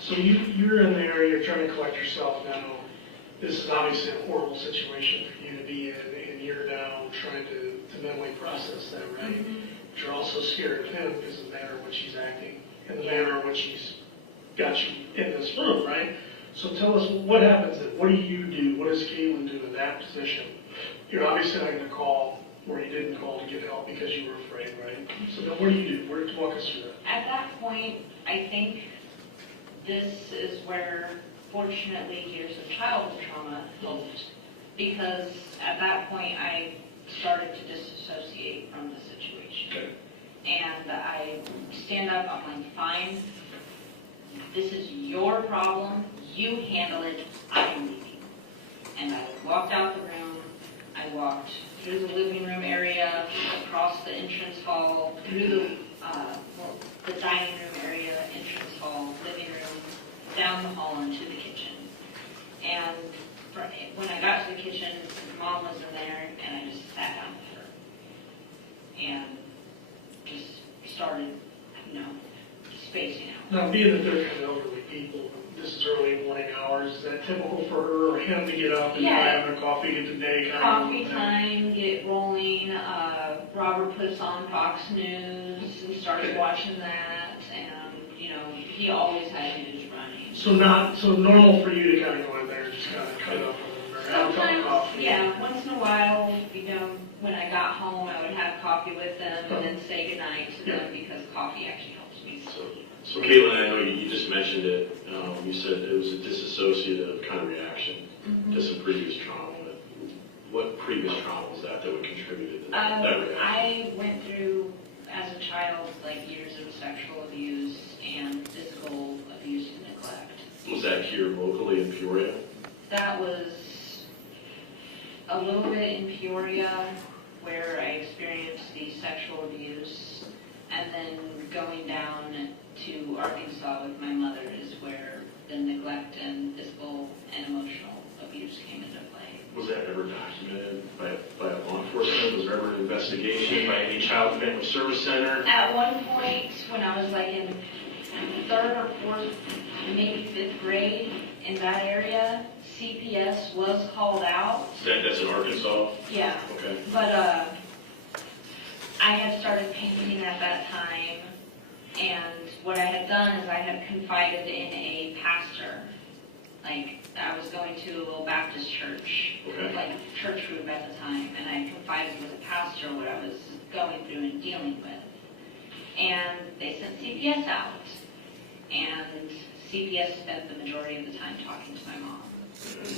So you're in there, you're trying to collect yourself now. This is obviously a horrible situation for you to be in, and you're now trying to mentally process that, right? Mm-hmm. But you're also scared of him because of the manner in which he's acting, and the manner in which he's got you in this room, right? So tell us, what happens then? What do you do? What does Katelyn do in that position? You're obviously not going to call where you didn't call to get help because you were afraid, right? So then what do you do? Walk us through that. At that point, I think this is where, fortunately, years of childhood trauma helped, because at that point I started to disassociate from the situation. Okay. And I stand up, I'm like, fine, this is your problem, you handle it, I'm leaving. And I walked out the room, I walked through the living room area, across the entrance hall, through the dining room area, entrance hall, living room, down the hall into the kitchen. And when I got to the kitchen, Mom was in there, and I just sat down with her. And just started, spacing out. Now, being that they're kind of elderly people, this is early morning hours, is that typical for her or him to get up and have their coffee, get the day kind Coffee time, get rolling. Robert puts on Fox News and started watching that, and he always had news running. So normal for you to kind of go in there and just kind of cut up with them or have a cup of coffee. Yeah, once in a while, when I got home, I would have coffee with them and then say goodnight to them because coffee actually helps me sleep. So Katelyn, I know you just mentioned it. You said it was a disassociative kind of reaction to some previous trauma. What previous trauma was that would contribute to that reaction? I went through, as a child, years of sexual abuse and physical abuse and neglect. Was that here locally in Peoria? That was a little bit in Peoria, where I experienced the sexual abuse, and then going down to Arkansas with my mother is where the neglect and physical and emotional abuse came into play. Was that ever documented by law enforcement? Was there ever an investigation by any child and family service center? At one point, when I was in 3rd or 4th, maybe 5th grade, in that area, CPS was called out. That's in Arkansas? Yeah. Okay. But I had started painting at that time, and what I had done is I had confided in a pastor. I was going to a little Baptist church, church group at the time, and I confided with a pastor what I was going through and dealing with. And they sent CPS out, and CPS spent the majority of the time talking to my mom.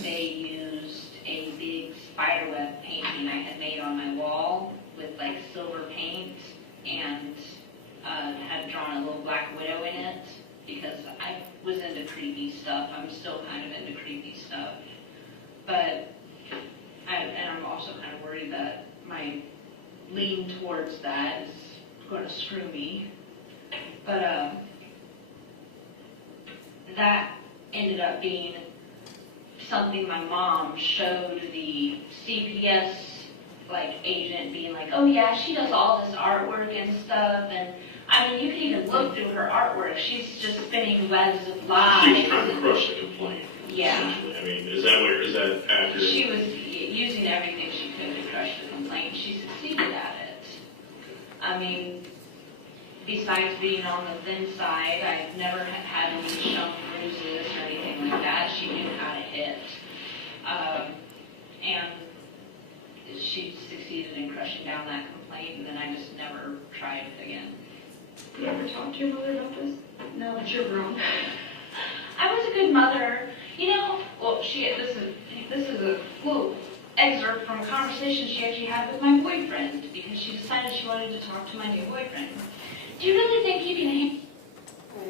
They used a big spiderweb painting I had made on my wall with silver paint, and had drawn a little black widow in it, because I was into creepy stuff. I'm still kind of into creepy stuff. But, I'm also kind of worried that my lean towards that is going to screw me. But that ended up being something my mom showed the CPS agent, being oh yeah, she does all this artwork and stuff, and you can even look through her artwork. She's just spinning webs of lies. She was trying to crush the complaint. Yeah. Is that accurate? She was using everything she could to crush the complaint. She succeeded at it. Besides being on the thin side, I've never had any shown bruises or anything like that. She knew how to hit. And she succeeded in crushing down that complaint, and then I just never tried it again. You ever talk to your mother about this? No, but you're grown. I was a good mother. This is a little excerpt from a conversation she actually had with my boyfriend, because she decided she wanted to talk to my new boyfriend. Do you really think you can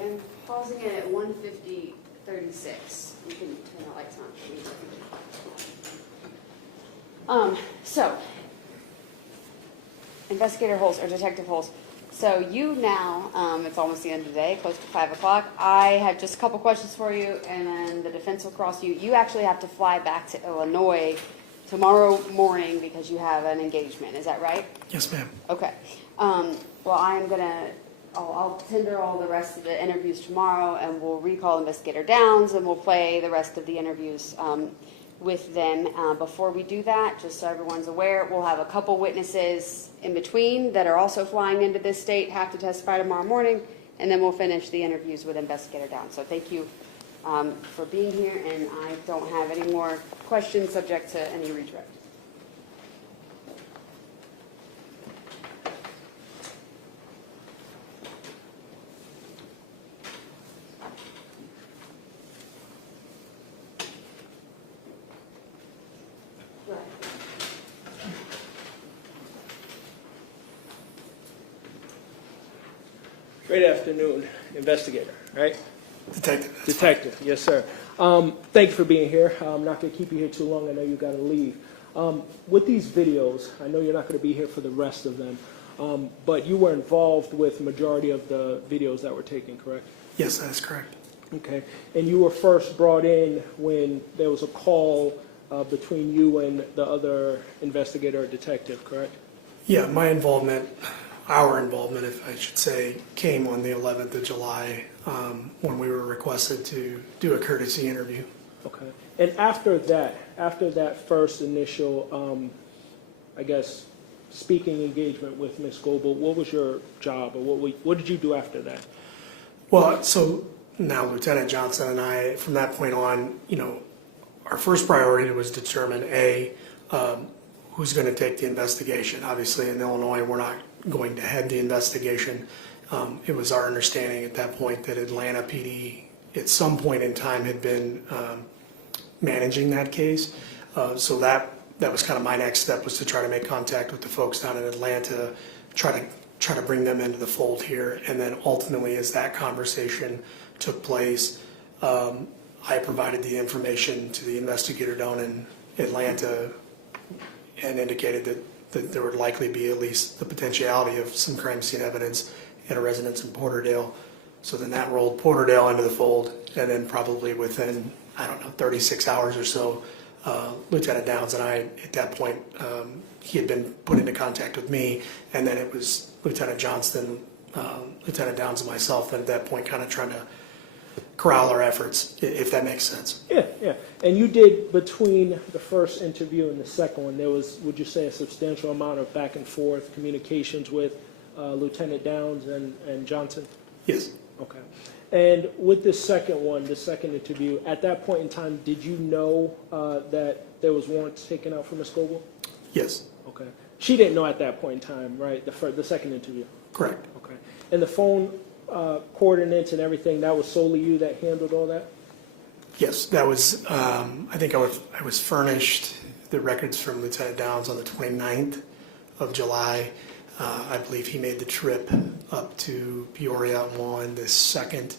I'm pausing it at 1:50:36. You can turn the lights on. So, investigator Holz or detective Holz. So you now, it's almost the end of the day, close to 5 o'clock. I have just a couple questions for you, and then the defense will cross you. You actually have to fly back to Illinois tomorrow morning because you have an engagement. Is that right? Yes, ma'am. Okay. Well, I'll tender all the rest of the interviews tomorrow, and we'll recall Investigator Downs, and we'll play the rest of the interviews with them. Before we do that, just so everyone's aware, we'll have a couple witnesses in between that are also flying into this state, have to testify tomorrow morning, and then we'll finish the interviews with Investigator Downs. So thank you for being here, and I don't have any more questions subject to any redirect. Good afternoon, investigator, right? Detective. Yes, sir. Thank you for being here. I'm not going to keep you here too long. I know you got to leave. With these videos, I know you're not going to be here for the rest of them, but you were involved with the majority of the videos that were taken, correct? Yes, that is correct. Okay. And you were first brought in when there was a call between you and the other investigator or detective, correct? Yeah, my involvement, our involvement, if I should say, came on the 11th of July when we were requested to do a courtesy interview. Okay. And after that first initial, I guess, speaking engagement with Ms. Goble, what was your job, or what did you do after that? Well, so now Lieutenant Johnson and I, from that point on, our first priority was to determine, who's going to take the investigation. Obviously, in Illinois, we're not going to head the investigation. It was our understanding at that point that Atlanta PD, at some point in time, had been managing that case. So that was kind of my next step, was to try to make contact with the folks down in Atlanta, try to bring them into the fold here. And then ultimately, as that conversation took place, I provided the information to the investigator down in Atlanta and indicated that there would likely be at least the potentiality of some crime scene evidence at a residence in Porterdale. So then that rolled Porterdale into the fold, and then probably within, 36 hours or so, Lieutenant Downs and I, at that point, he had been put into contact with me, and then it was Lieutenant Johnston, Lieutenant Downs and myself, that at that point kind of trying to corral our efforts, if that makes sense. Yeah. And you did, between the first interview and the second one, there was, would you say, a substantial amount of back and forth communications with Lieutenant Downs and Johnson? Yes. Okay. And with the second one, the second interview, at that point in time, did you know that there was warrants taken out for Ms. Goble? Yes. Okay. She didn't know at that point in time, right? The second interview? Correct. Okay. And the phone coordinates and everything, that was solely you that handled all that? Yes, that was, I think I was furnished the records from Lieutenant Downs on the 29th of July. I believe he made the trip up to Peoria on the 2nd.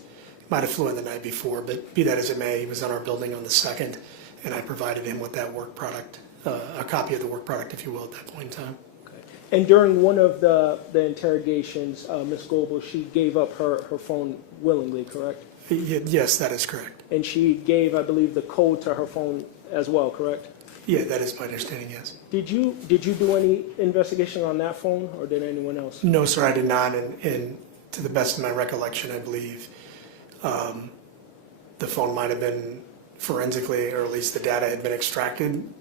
Might have flew in the night before, but be that as it may, he was on our building on the 2nd, and I provided him with that work product, a copy of the work product, if you will, at that point in time. And during one of the interrogations, Ms. Goble, she gave up her phone willingly, correct? Yes, that is correct. And she gave, I believe, the code to her phone as well, correct? Yeah, that is my understanding, yes. Did you do any investigation on that phone, or did anyone else? No, sir, I did not. And to the best of my recollection, I believe the phone might have been forensically, or at least the data had been extracted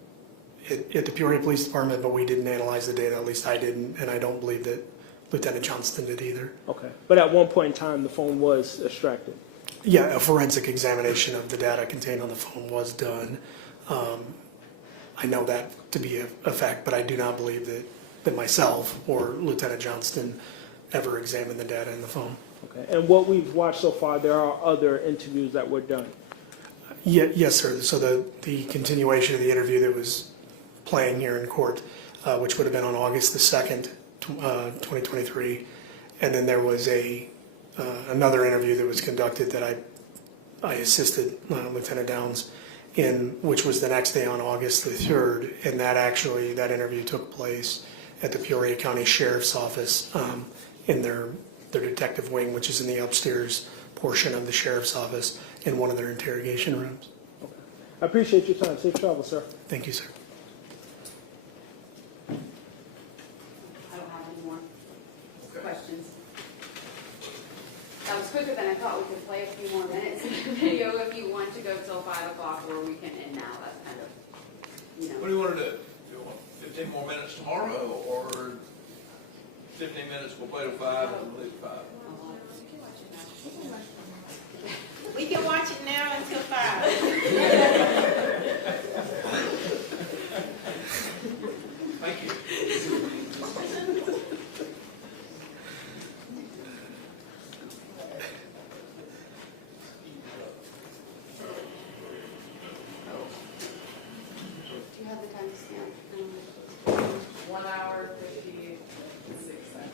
at the Peoria Police Department, but we didn't analyze the data. At least I didn't, and I don't believe that Lieutenant Johnston did either. Okay. But at one point in time, the phone was extracted? Yeah, a forensic examination of the data contained on the phone was done. I know that to be a fact, but I do not believe that myself or Lieutenant Johnston ever examined the data in the phone. Okay. And what we've watched so far, there are other interviews that were done? Yes, sir. So the continuation of the interview that was playing here in court, which would have been on August the 2nd, 2023. And then there was another interview that was conducted that I assisted Lieutenant Downs in, which was the next day on August the 3rd. And that interview took place at the Peoria County Sheriff's Office in their detective wing, which is in the upstairs portion of the Sheriff's Office in one of their interrogation rooms. Okay. I appreciate your time. Safe travel, sir. Thank you, sir. few more minutes in the video if you want to go till 5 o'clock, or we can end now. That's kind of, What do you want to do? Do you want 15 more minutes tomorrow, or 15 minutes, we'll play till 5 and leave at 5? We can watch it now until 5. Thank you. Do you have the time to stand? 1 hour, 56 seconds.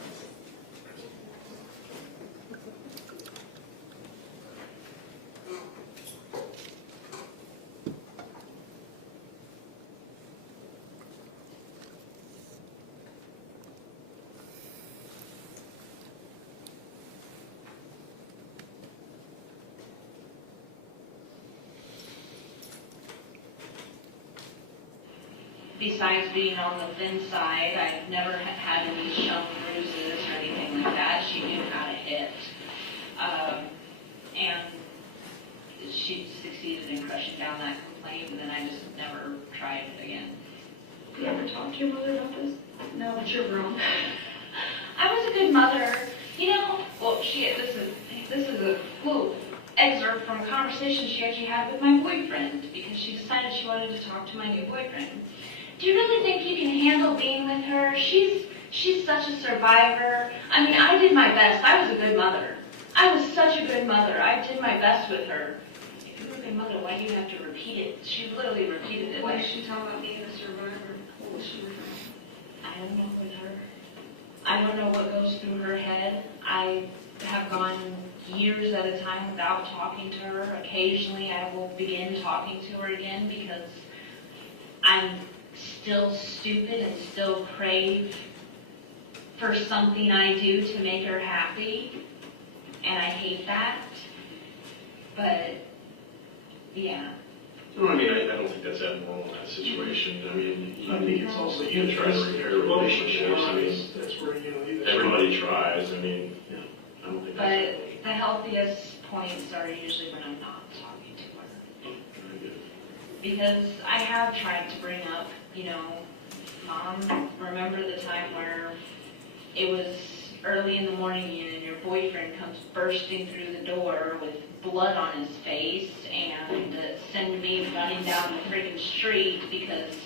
Besides being on the thin side, I've never had any sharp bruises or anything like that. She knew how to hit. And she succeeded in crushing down that complaint, and then I just never tried it again. You ever talk to your mother about this? No, but you're wrong. I was a good mother. You know, well, this is a quote excerpt from a conversation she actually had with my boyfriend, because she decided she wanted to talk to my new boyfriend. Do you really think you can handle being with her? She's such a survivor. I mean, I did my best. I was a good mother. I was such a good mother. I did my best with her. If you were a good mother, why do you have to repeat it? She literally repeated it. Why Like, is she talking about being a survivor? What was she referring to? I don't know with her. I don't know what goes through her head. I have gone years at a time without talking to her. Occasionally I will begin talking to her again because I'm still stupid and still crave for something I do to make her happy. And I hate that. But, yeah. No, I mean, I don't think that's abnormal in that situation. I mean, I think it's also you try to repair relationships. I mean, that's where, everybody tries. I mean, yeah, I don't think that's But the healthiest points are usually when I'm not talking to her. very good. Because I have tried to bring up, Mom, remember the time where it was early in the morning and your boyfriend comes bursting through the door with blood on his face and send me running down the freaking street because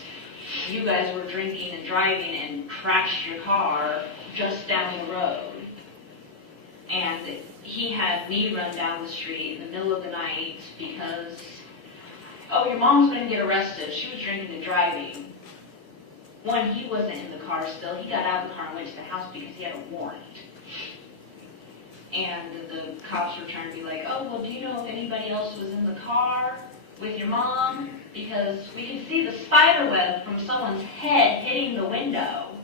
you guys were drinking and driving and crashed your car just down the road. And he had me run down the street in the middle of the night because, oh, your mom's going to get arrested. She was drinking and driving. One, he wasn't in the car still. He got out of the car and went to the house because he had a warrant. And the cops were trying to be like, oh, well, do you know if anybody else was in the car with your mom? Because we could see the spider web from someone's head hitting the window,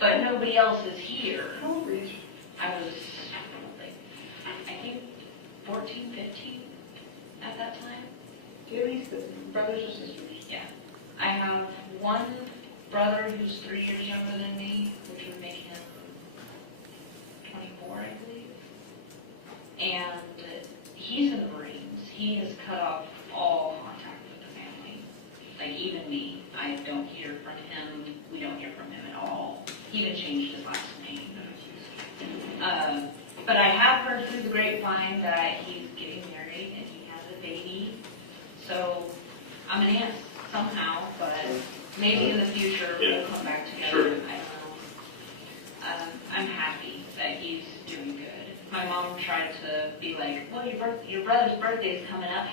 but nobody else is here. How old were you? I was, I think 14, 15 at that time. Do you have any brothers or sisters? Yeah. I have one brother who's 3 years younger than me, which would make him 24, I believe. And he's in the Marines. He has cut off all contact with the family. Like, even me. I don't hear from him. We don't hear from him at all. He even changed his last name. But I have heard through the grapevine that he's getting married and he has a baby. So I'm an aunt somehow, but maybe in the future we'll come back together. Sure. I don't know. I'm happy that he's doing good. My mom tried to be like, well, your brother's birthday is coming up.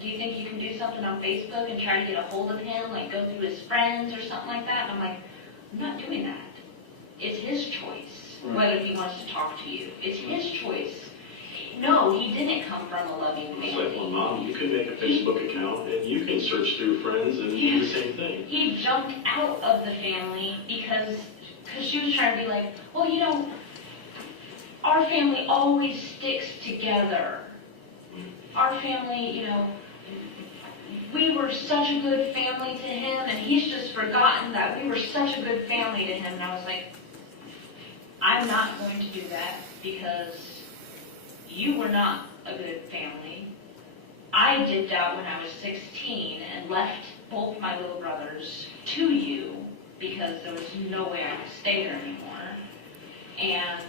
Do you think you can do something on Facebook and try to get a hold of him, like go through his friends or something like that? And I'm like, I'm not doing that. It's his choice, whether he wants to talk to you. It's his choice. No, he didn't come from a loving It's family. like, well, Mom, you can make a Facebook account and you can search through friends and do the same thing. He jumped out of the family because she was trying to be like, well, our family always sticks together. Our family, we were such a good family to him, and he's just forgotten that we were such a good family to him. And I was like, I'm not going to do that because you were not a good family. I dipped out when I was 16 and left both my little brothers to you because there was no way I could stay there anymore. And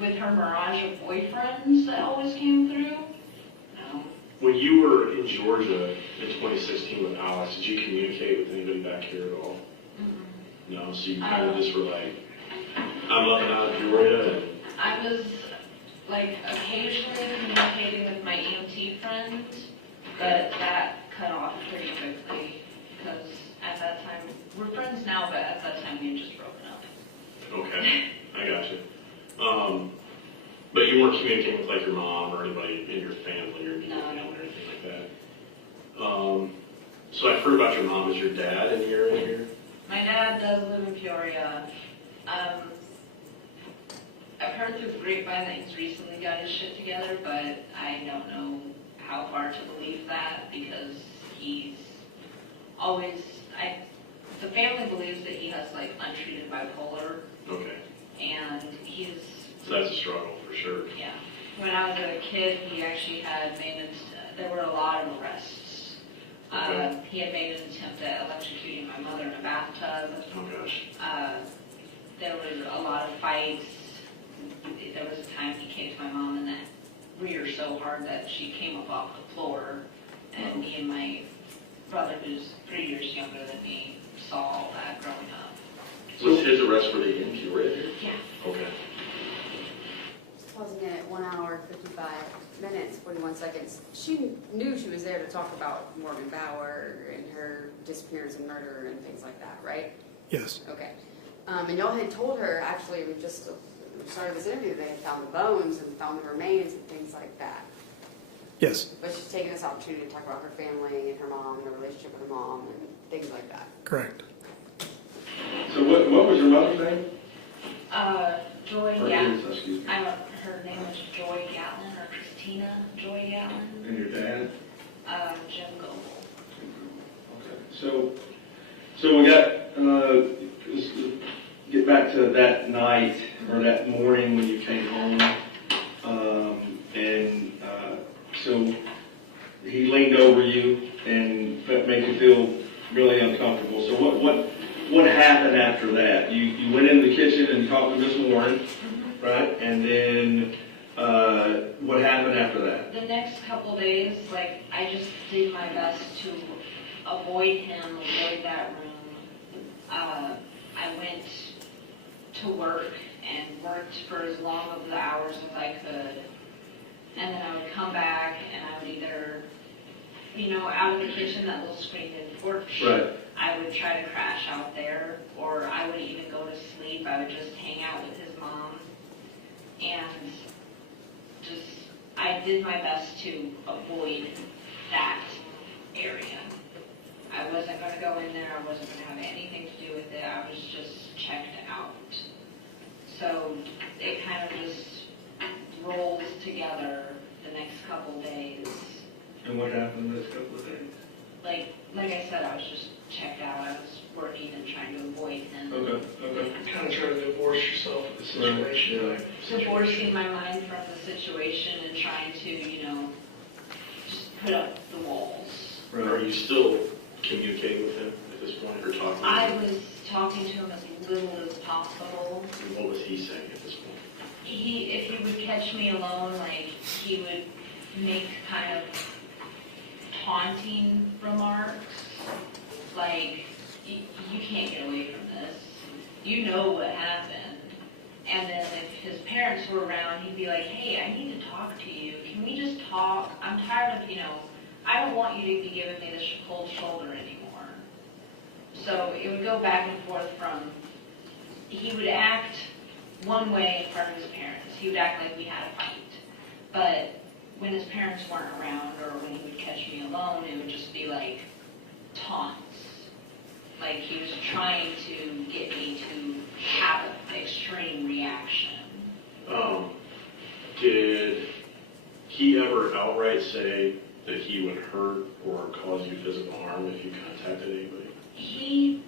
with her mirage of boyfriends that always came through, no. When you were in Georgia in 2016 with Alex, did you communicate with anybody back here at all? Mm-mm. No, so you kind of just were like, I'm up and out of Georgia. And I was like occasionally communicating with my EMT friend, but that cut off pretty quickly because at that time, we're friends now, but at that time we had just broken up. Okay, I got you. But you weren't communicating with like your mom or anybody in your family or immediate family or anything like that. So I've heard about your mom. Is your dad in here? My dad does live in Peoria. I've heard through the grapevine that he's recently got his shit together, but I don't know how far to believe that because he's always, the family believes that he has like untreated bipolar. Okay. And he's... So that's a struggle for sure. Yeah. When I was a kid, he actually had made, there were a lot of arrests. Okay. He had made an attempt at electrocuting my mother in a bathtub. Oh gosh. There were a lot of fights. There was a time he kicked my mom in the rear so hard that she came up off the floor. And me and my brother, who's 3 years younger than me, saw all that growing up. Was his arrest, were they in Peoria here? Yeah. Okay. Pausing it at 1 hour, 55 minutes, 41 seconds. She knew she was there to talk about Morgan Bauer and her disappearance and murder and things like that, right? Yes. Okay. And y'all had told her, actually, we just started this interview, they had found the bones and found the remains and things like that. Yes. But she's taken this opportunity to talk about her family and her mom and her relationship with her mom and things like that. Correct. So what was your mother's name? Joy Or Gatlin. his, excuse me. Her name was Joy Gatlin or Christina Joy Gatlin. And your dad? Jim Goble. Okay. So we got, let's get back to that night or that morning when you came home. So he leaned over you and that made you feel really uncomfortable. So what happened after that? You went into the kitchen and talked to Miss Warren, right? And then what happened after that? The next couple days, like, I just did my best to avoid him, avoid that room. I went to work and worked for as long of the hours as I could. And then I would come back and I would either, out of the kitchen, that little screened-in porch. Right. I would try to crash out there, or I would even go to sleep. I would just hang out with his mom. And I did my best to avoid that area. I wasn't going to go in there. I wasn't going to have anything to do with it. I was just checked out. So it kind of just rolled together the next couple days. And what happened the next couple of days? Like I said, I was just checked out. I was working and trying to avoid him. Okay. Kind of trying to divorce yourself from the situation. Right. Divorcing my mind from the situation and trying to, just put up the walls. Right. Are you still communicating with him at this point or talking? I was talking to him as little as possible. And what was he saying at this point? If he would catch me alone, like, he would make kind of taunting remarks. Like, you can't get away from this. You know what happened. And then if his parents were around, he'd be like, hey, I need to talk to you. Can we just talk? I'm tired of, I don't want you to be giving me this cold shoulder anymore. So it would go back and forth from, he would act one way in front of his parents. He would act like we had a fight. But when his parents weren't around or when he would catch me alone, it would just be like taunts. Like he was trying to get me to have an extreme reaction. Did he ever outright say that he would hurt or cause you physical harm if you contacted anybody? He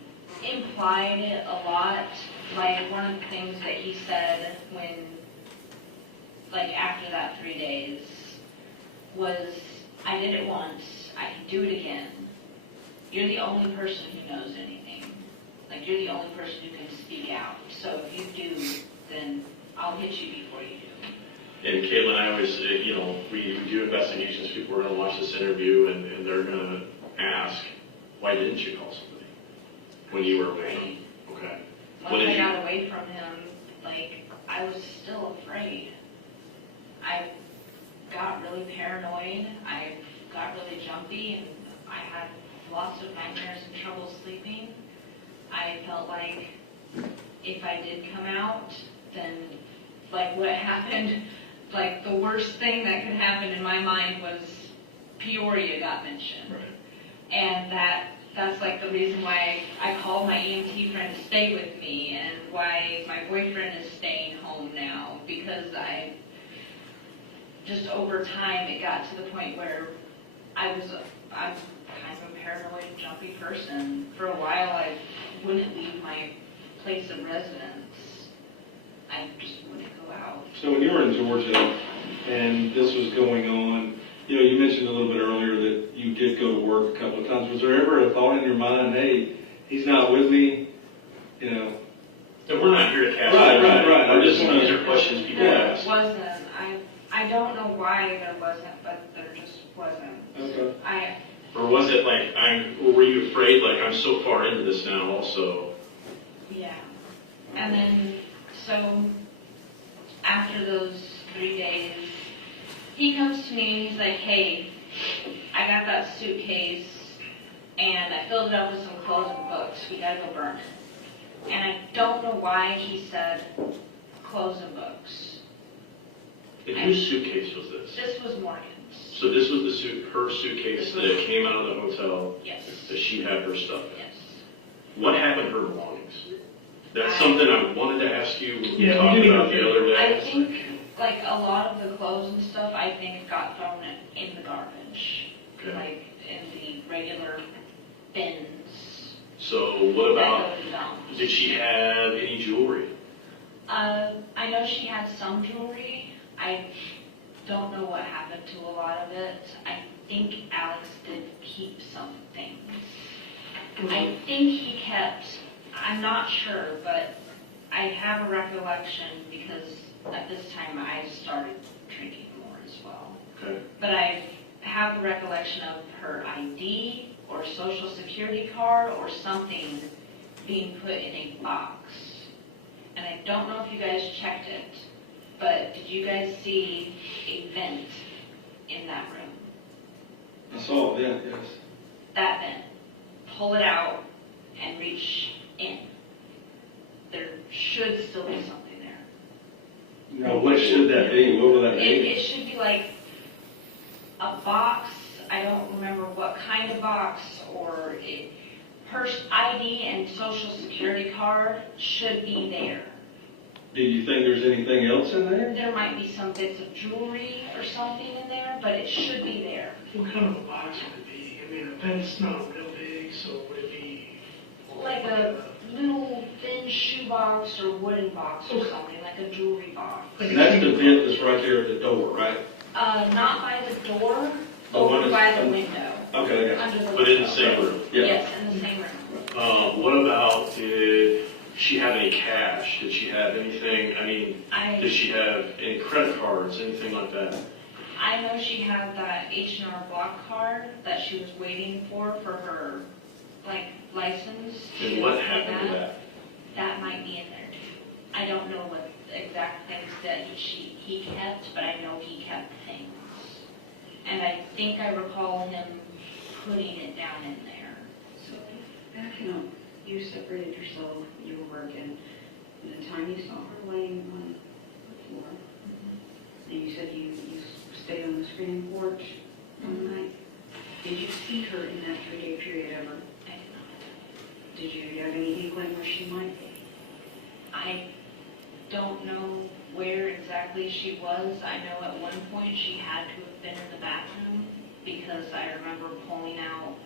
implied it a lot. Like one of the things that he said when, like after that 3 days, was I did it once, I can do it again. You're the only person who knows anything. Like, you're the only person who can speak out. So if you do, then I'll hit you before you do. And Katelyn, I always, we do investigations. People are going to watch this interview, and they're going to ask, why didn't you call somebody when you were away? Okay. Once I got away from him, like, I was still afraid. I got really paranoid. I got really jumpy, and I had lots of nightmares and trouble sleeping. I felt like if I did come out, then like what happened, like the worst thing that could happen in my mind was Peoria got mentioned. Right. And that's like the reason why I called my EMT friend to stay with me, and why my boyfriend is staying home now, because just over time it got to the point where I'm kind of a paranoid, jumpy person. For a while I wouldn't leave my place of residence. I just wouldn't go out. So when you were in Georgia and this was going on, you mentioned a little bit earlier that you did go to work a couple of times. Was there ever a thought in your mind, hey, he's not with me, And we're not here to cast Right. These are questions people ask. There wasn't. I don't know why there wasn't, but there just wasn't. Okay. Or was it like, or were you afraid, like, I'm so far into this now also? Yeah. And then, so, after those 3 days, he comes to me and he's like, hey, I got that suitcase, and I filled it up with some clothes and books. We gotta go burn it. And I don't know why he said clothes and books. And whose suitcase was this? This was Morgan's. So this was her suitcase that came out of the hotel? Yes. That she had her stuff in? Yes. What happened to her belongings? That's something I wanted to ask you when we Yeah, talked we did about the other day. I think, like, a lot of the clothes and stuff, I think, got thrown in the garbage. Okay. Like, in the regular bins. So what that about, go to dumps. did she have any jewelry? I know she had some jewelry. I don't know what happened to a lot of it. I think Alex did keep some things. I think he kept, I'm not sure, but I have a recollection because at this time I started drinking more as well. Okay. But I have the recollection of her ID or social security card or something being put in a box. And I don't know if you guys checked it, but did you guys see a vent in that room? I saw it, yeah, yes. That vent. Pull it out and reach in. There should still be something there. Now, what should that be? What will that be? It should be like a box. I don't remember what kind of box, or her ID and social security card should be there. Do you think there's anything else in there? There might be some bits of jewelry or something in there, but it should be there. What kind of a box would it be? I mean, a vent's not real big, so would it be? Like a little thin shoe box or wooden box or something, like a jewelry box. And that's the vent that's right there at the door, right? Not by the door, Oh, over by the window. Okay, I got Under the But in the window. same room? Yeah. Yes, in the same room. What about, did she have any cash? Did she have anything, did she have any credit cards, anything like that? I know she had that H&R Block card that she was waiting for her, like, license. And what happened to that? That might be in there too. I don't know what exact things that he kept, but I know he kept things. And I think I recall him putting it down in there. So, backing up, you separated yourself, you were working, and the time you saw her laying on the floor, and you said you stayed on the screening porch one night. Did you see her in that 3-day period ever? I did not. Did you have any inkling where she might be? I don't know where exactly she was. I know at one point she had to have been in the bathroom because I remember pulling out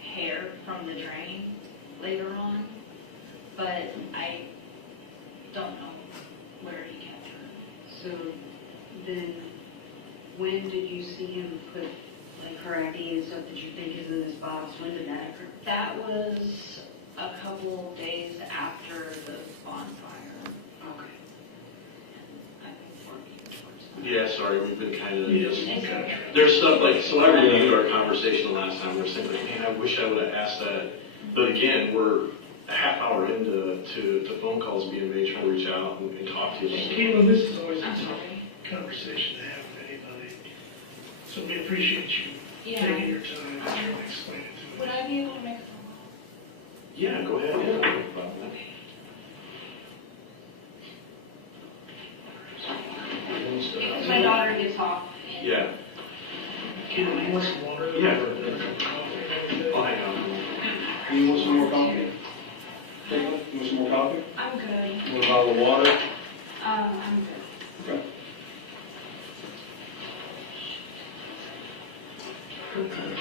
hair from the drain later on, but I don't know where he kept her. So then when did you see him put like her ID and stuff that you think is in this box? When did that occur? That was a couple days after the bonfire. Okay. I think working towards that. Yeah, sorry, we've been kind of, Yes. there's stuff like, so I reviewed our conversation last time, there's things like, man, I wish I would have asked that. But again, we're a half hour into phone calls being made, trying to reach out and talk to you. Katelyn, this is always a tough conversation to have with anybody. So we appreciate you taking your time and trying to explain it to us. Would I be able to make a phone call? Yeah, go ahead, yeah. No problem. Because my daughter gets off. Yeah. Katelyn, you want some water? Yeah. I'll hang on. You want some more coffee? Katelyn, you want some more coffee? I'm good. You want a bottle of water? I'm good. Okay.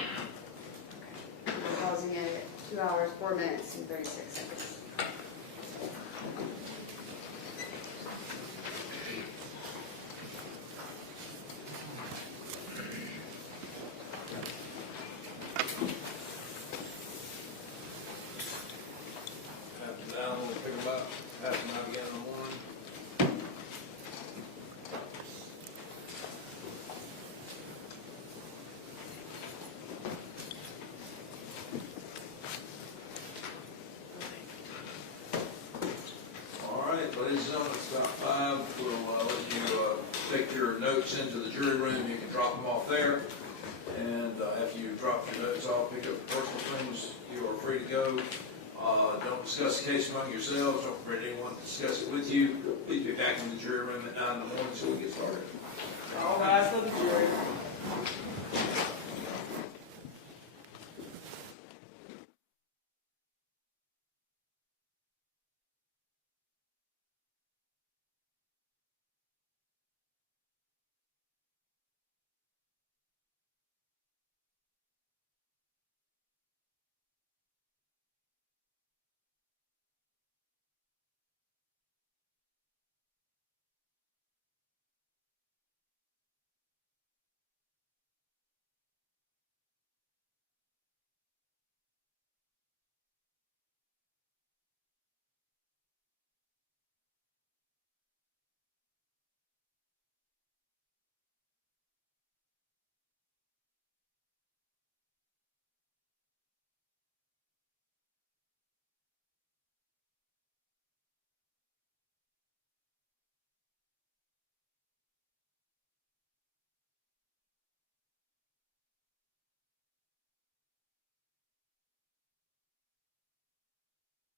We're pausing it at 2 hours, 4 minutes, and 36 seconds. Half an hour, we'll pick them up, half an hour again in the morning. All right, ladies and gentlemen, it's about 5. We'll let you take your notes into the jury room. You can drop them off there. And after you drop your notes off, pick up personal things, you are free to go. Don't discuss the case among yourselves. Don't permit anyone to discuss it with you. Please be back in the jury room at 9 in the morning so we get started. All rise for the jury.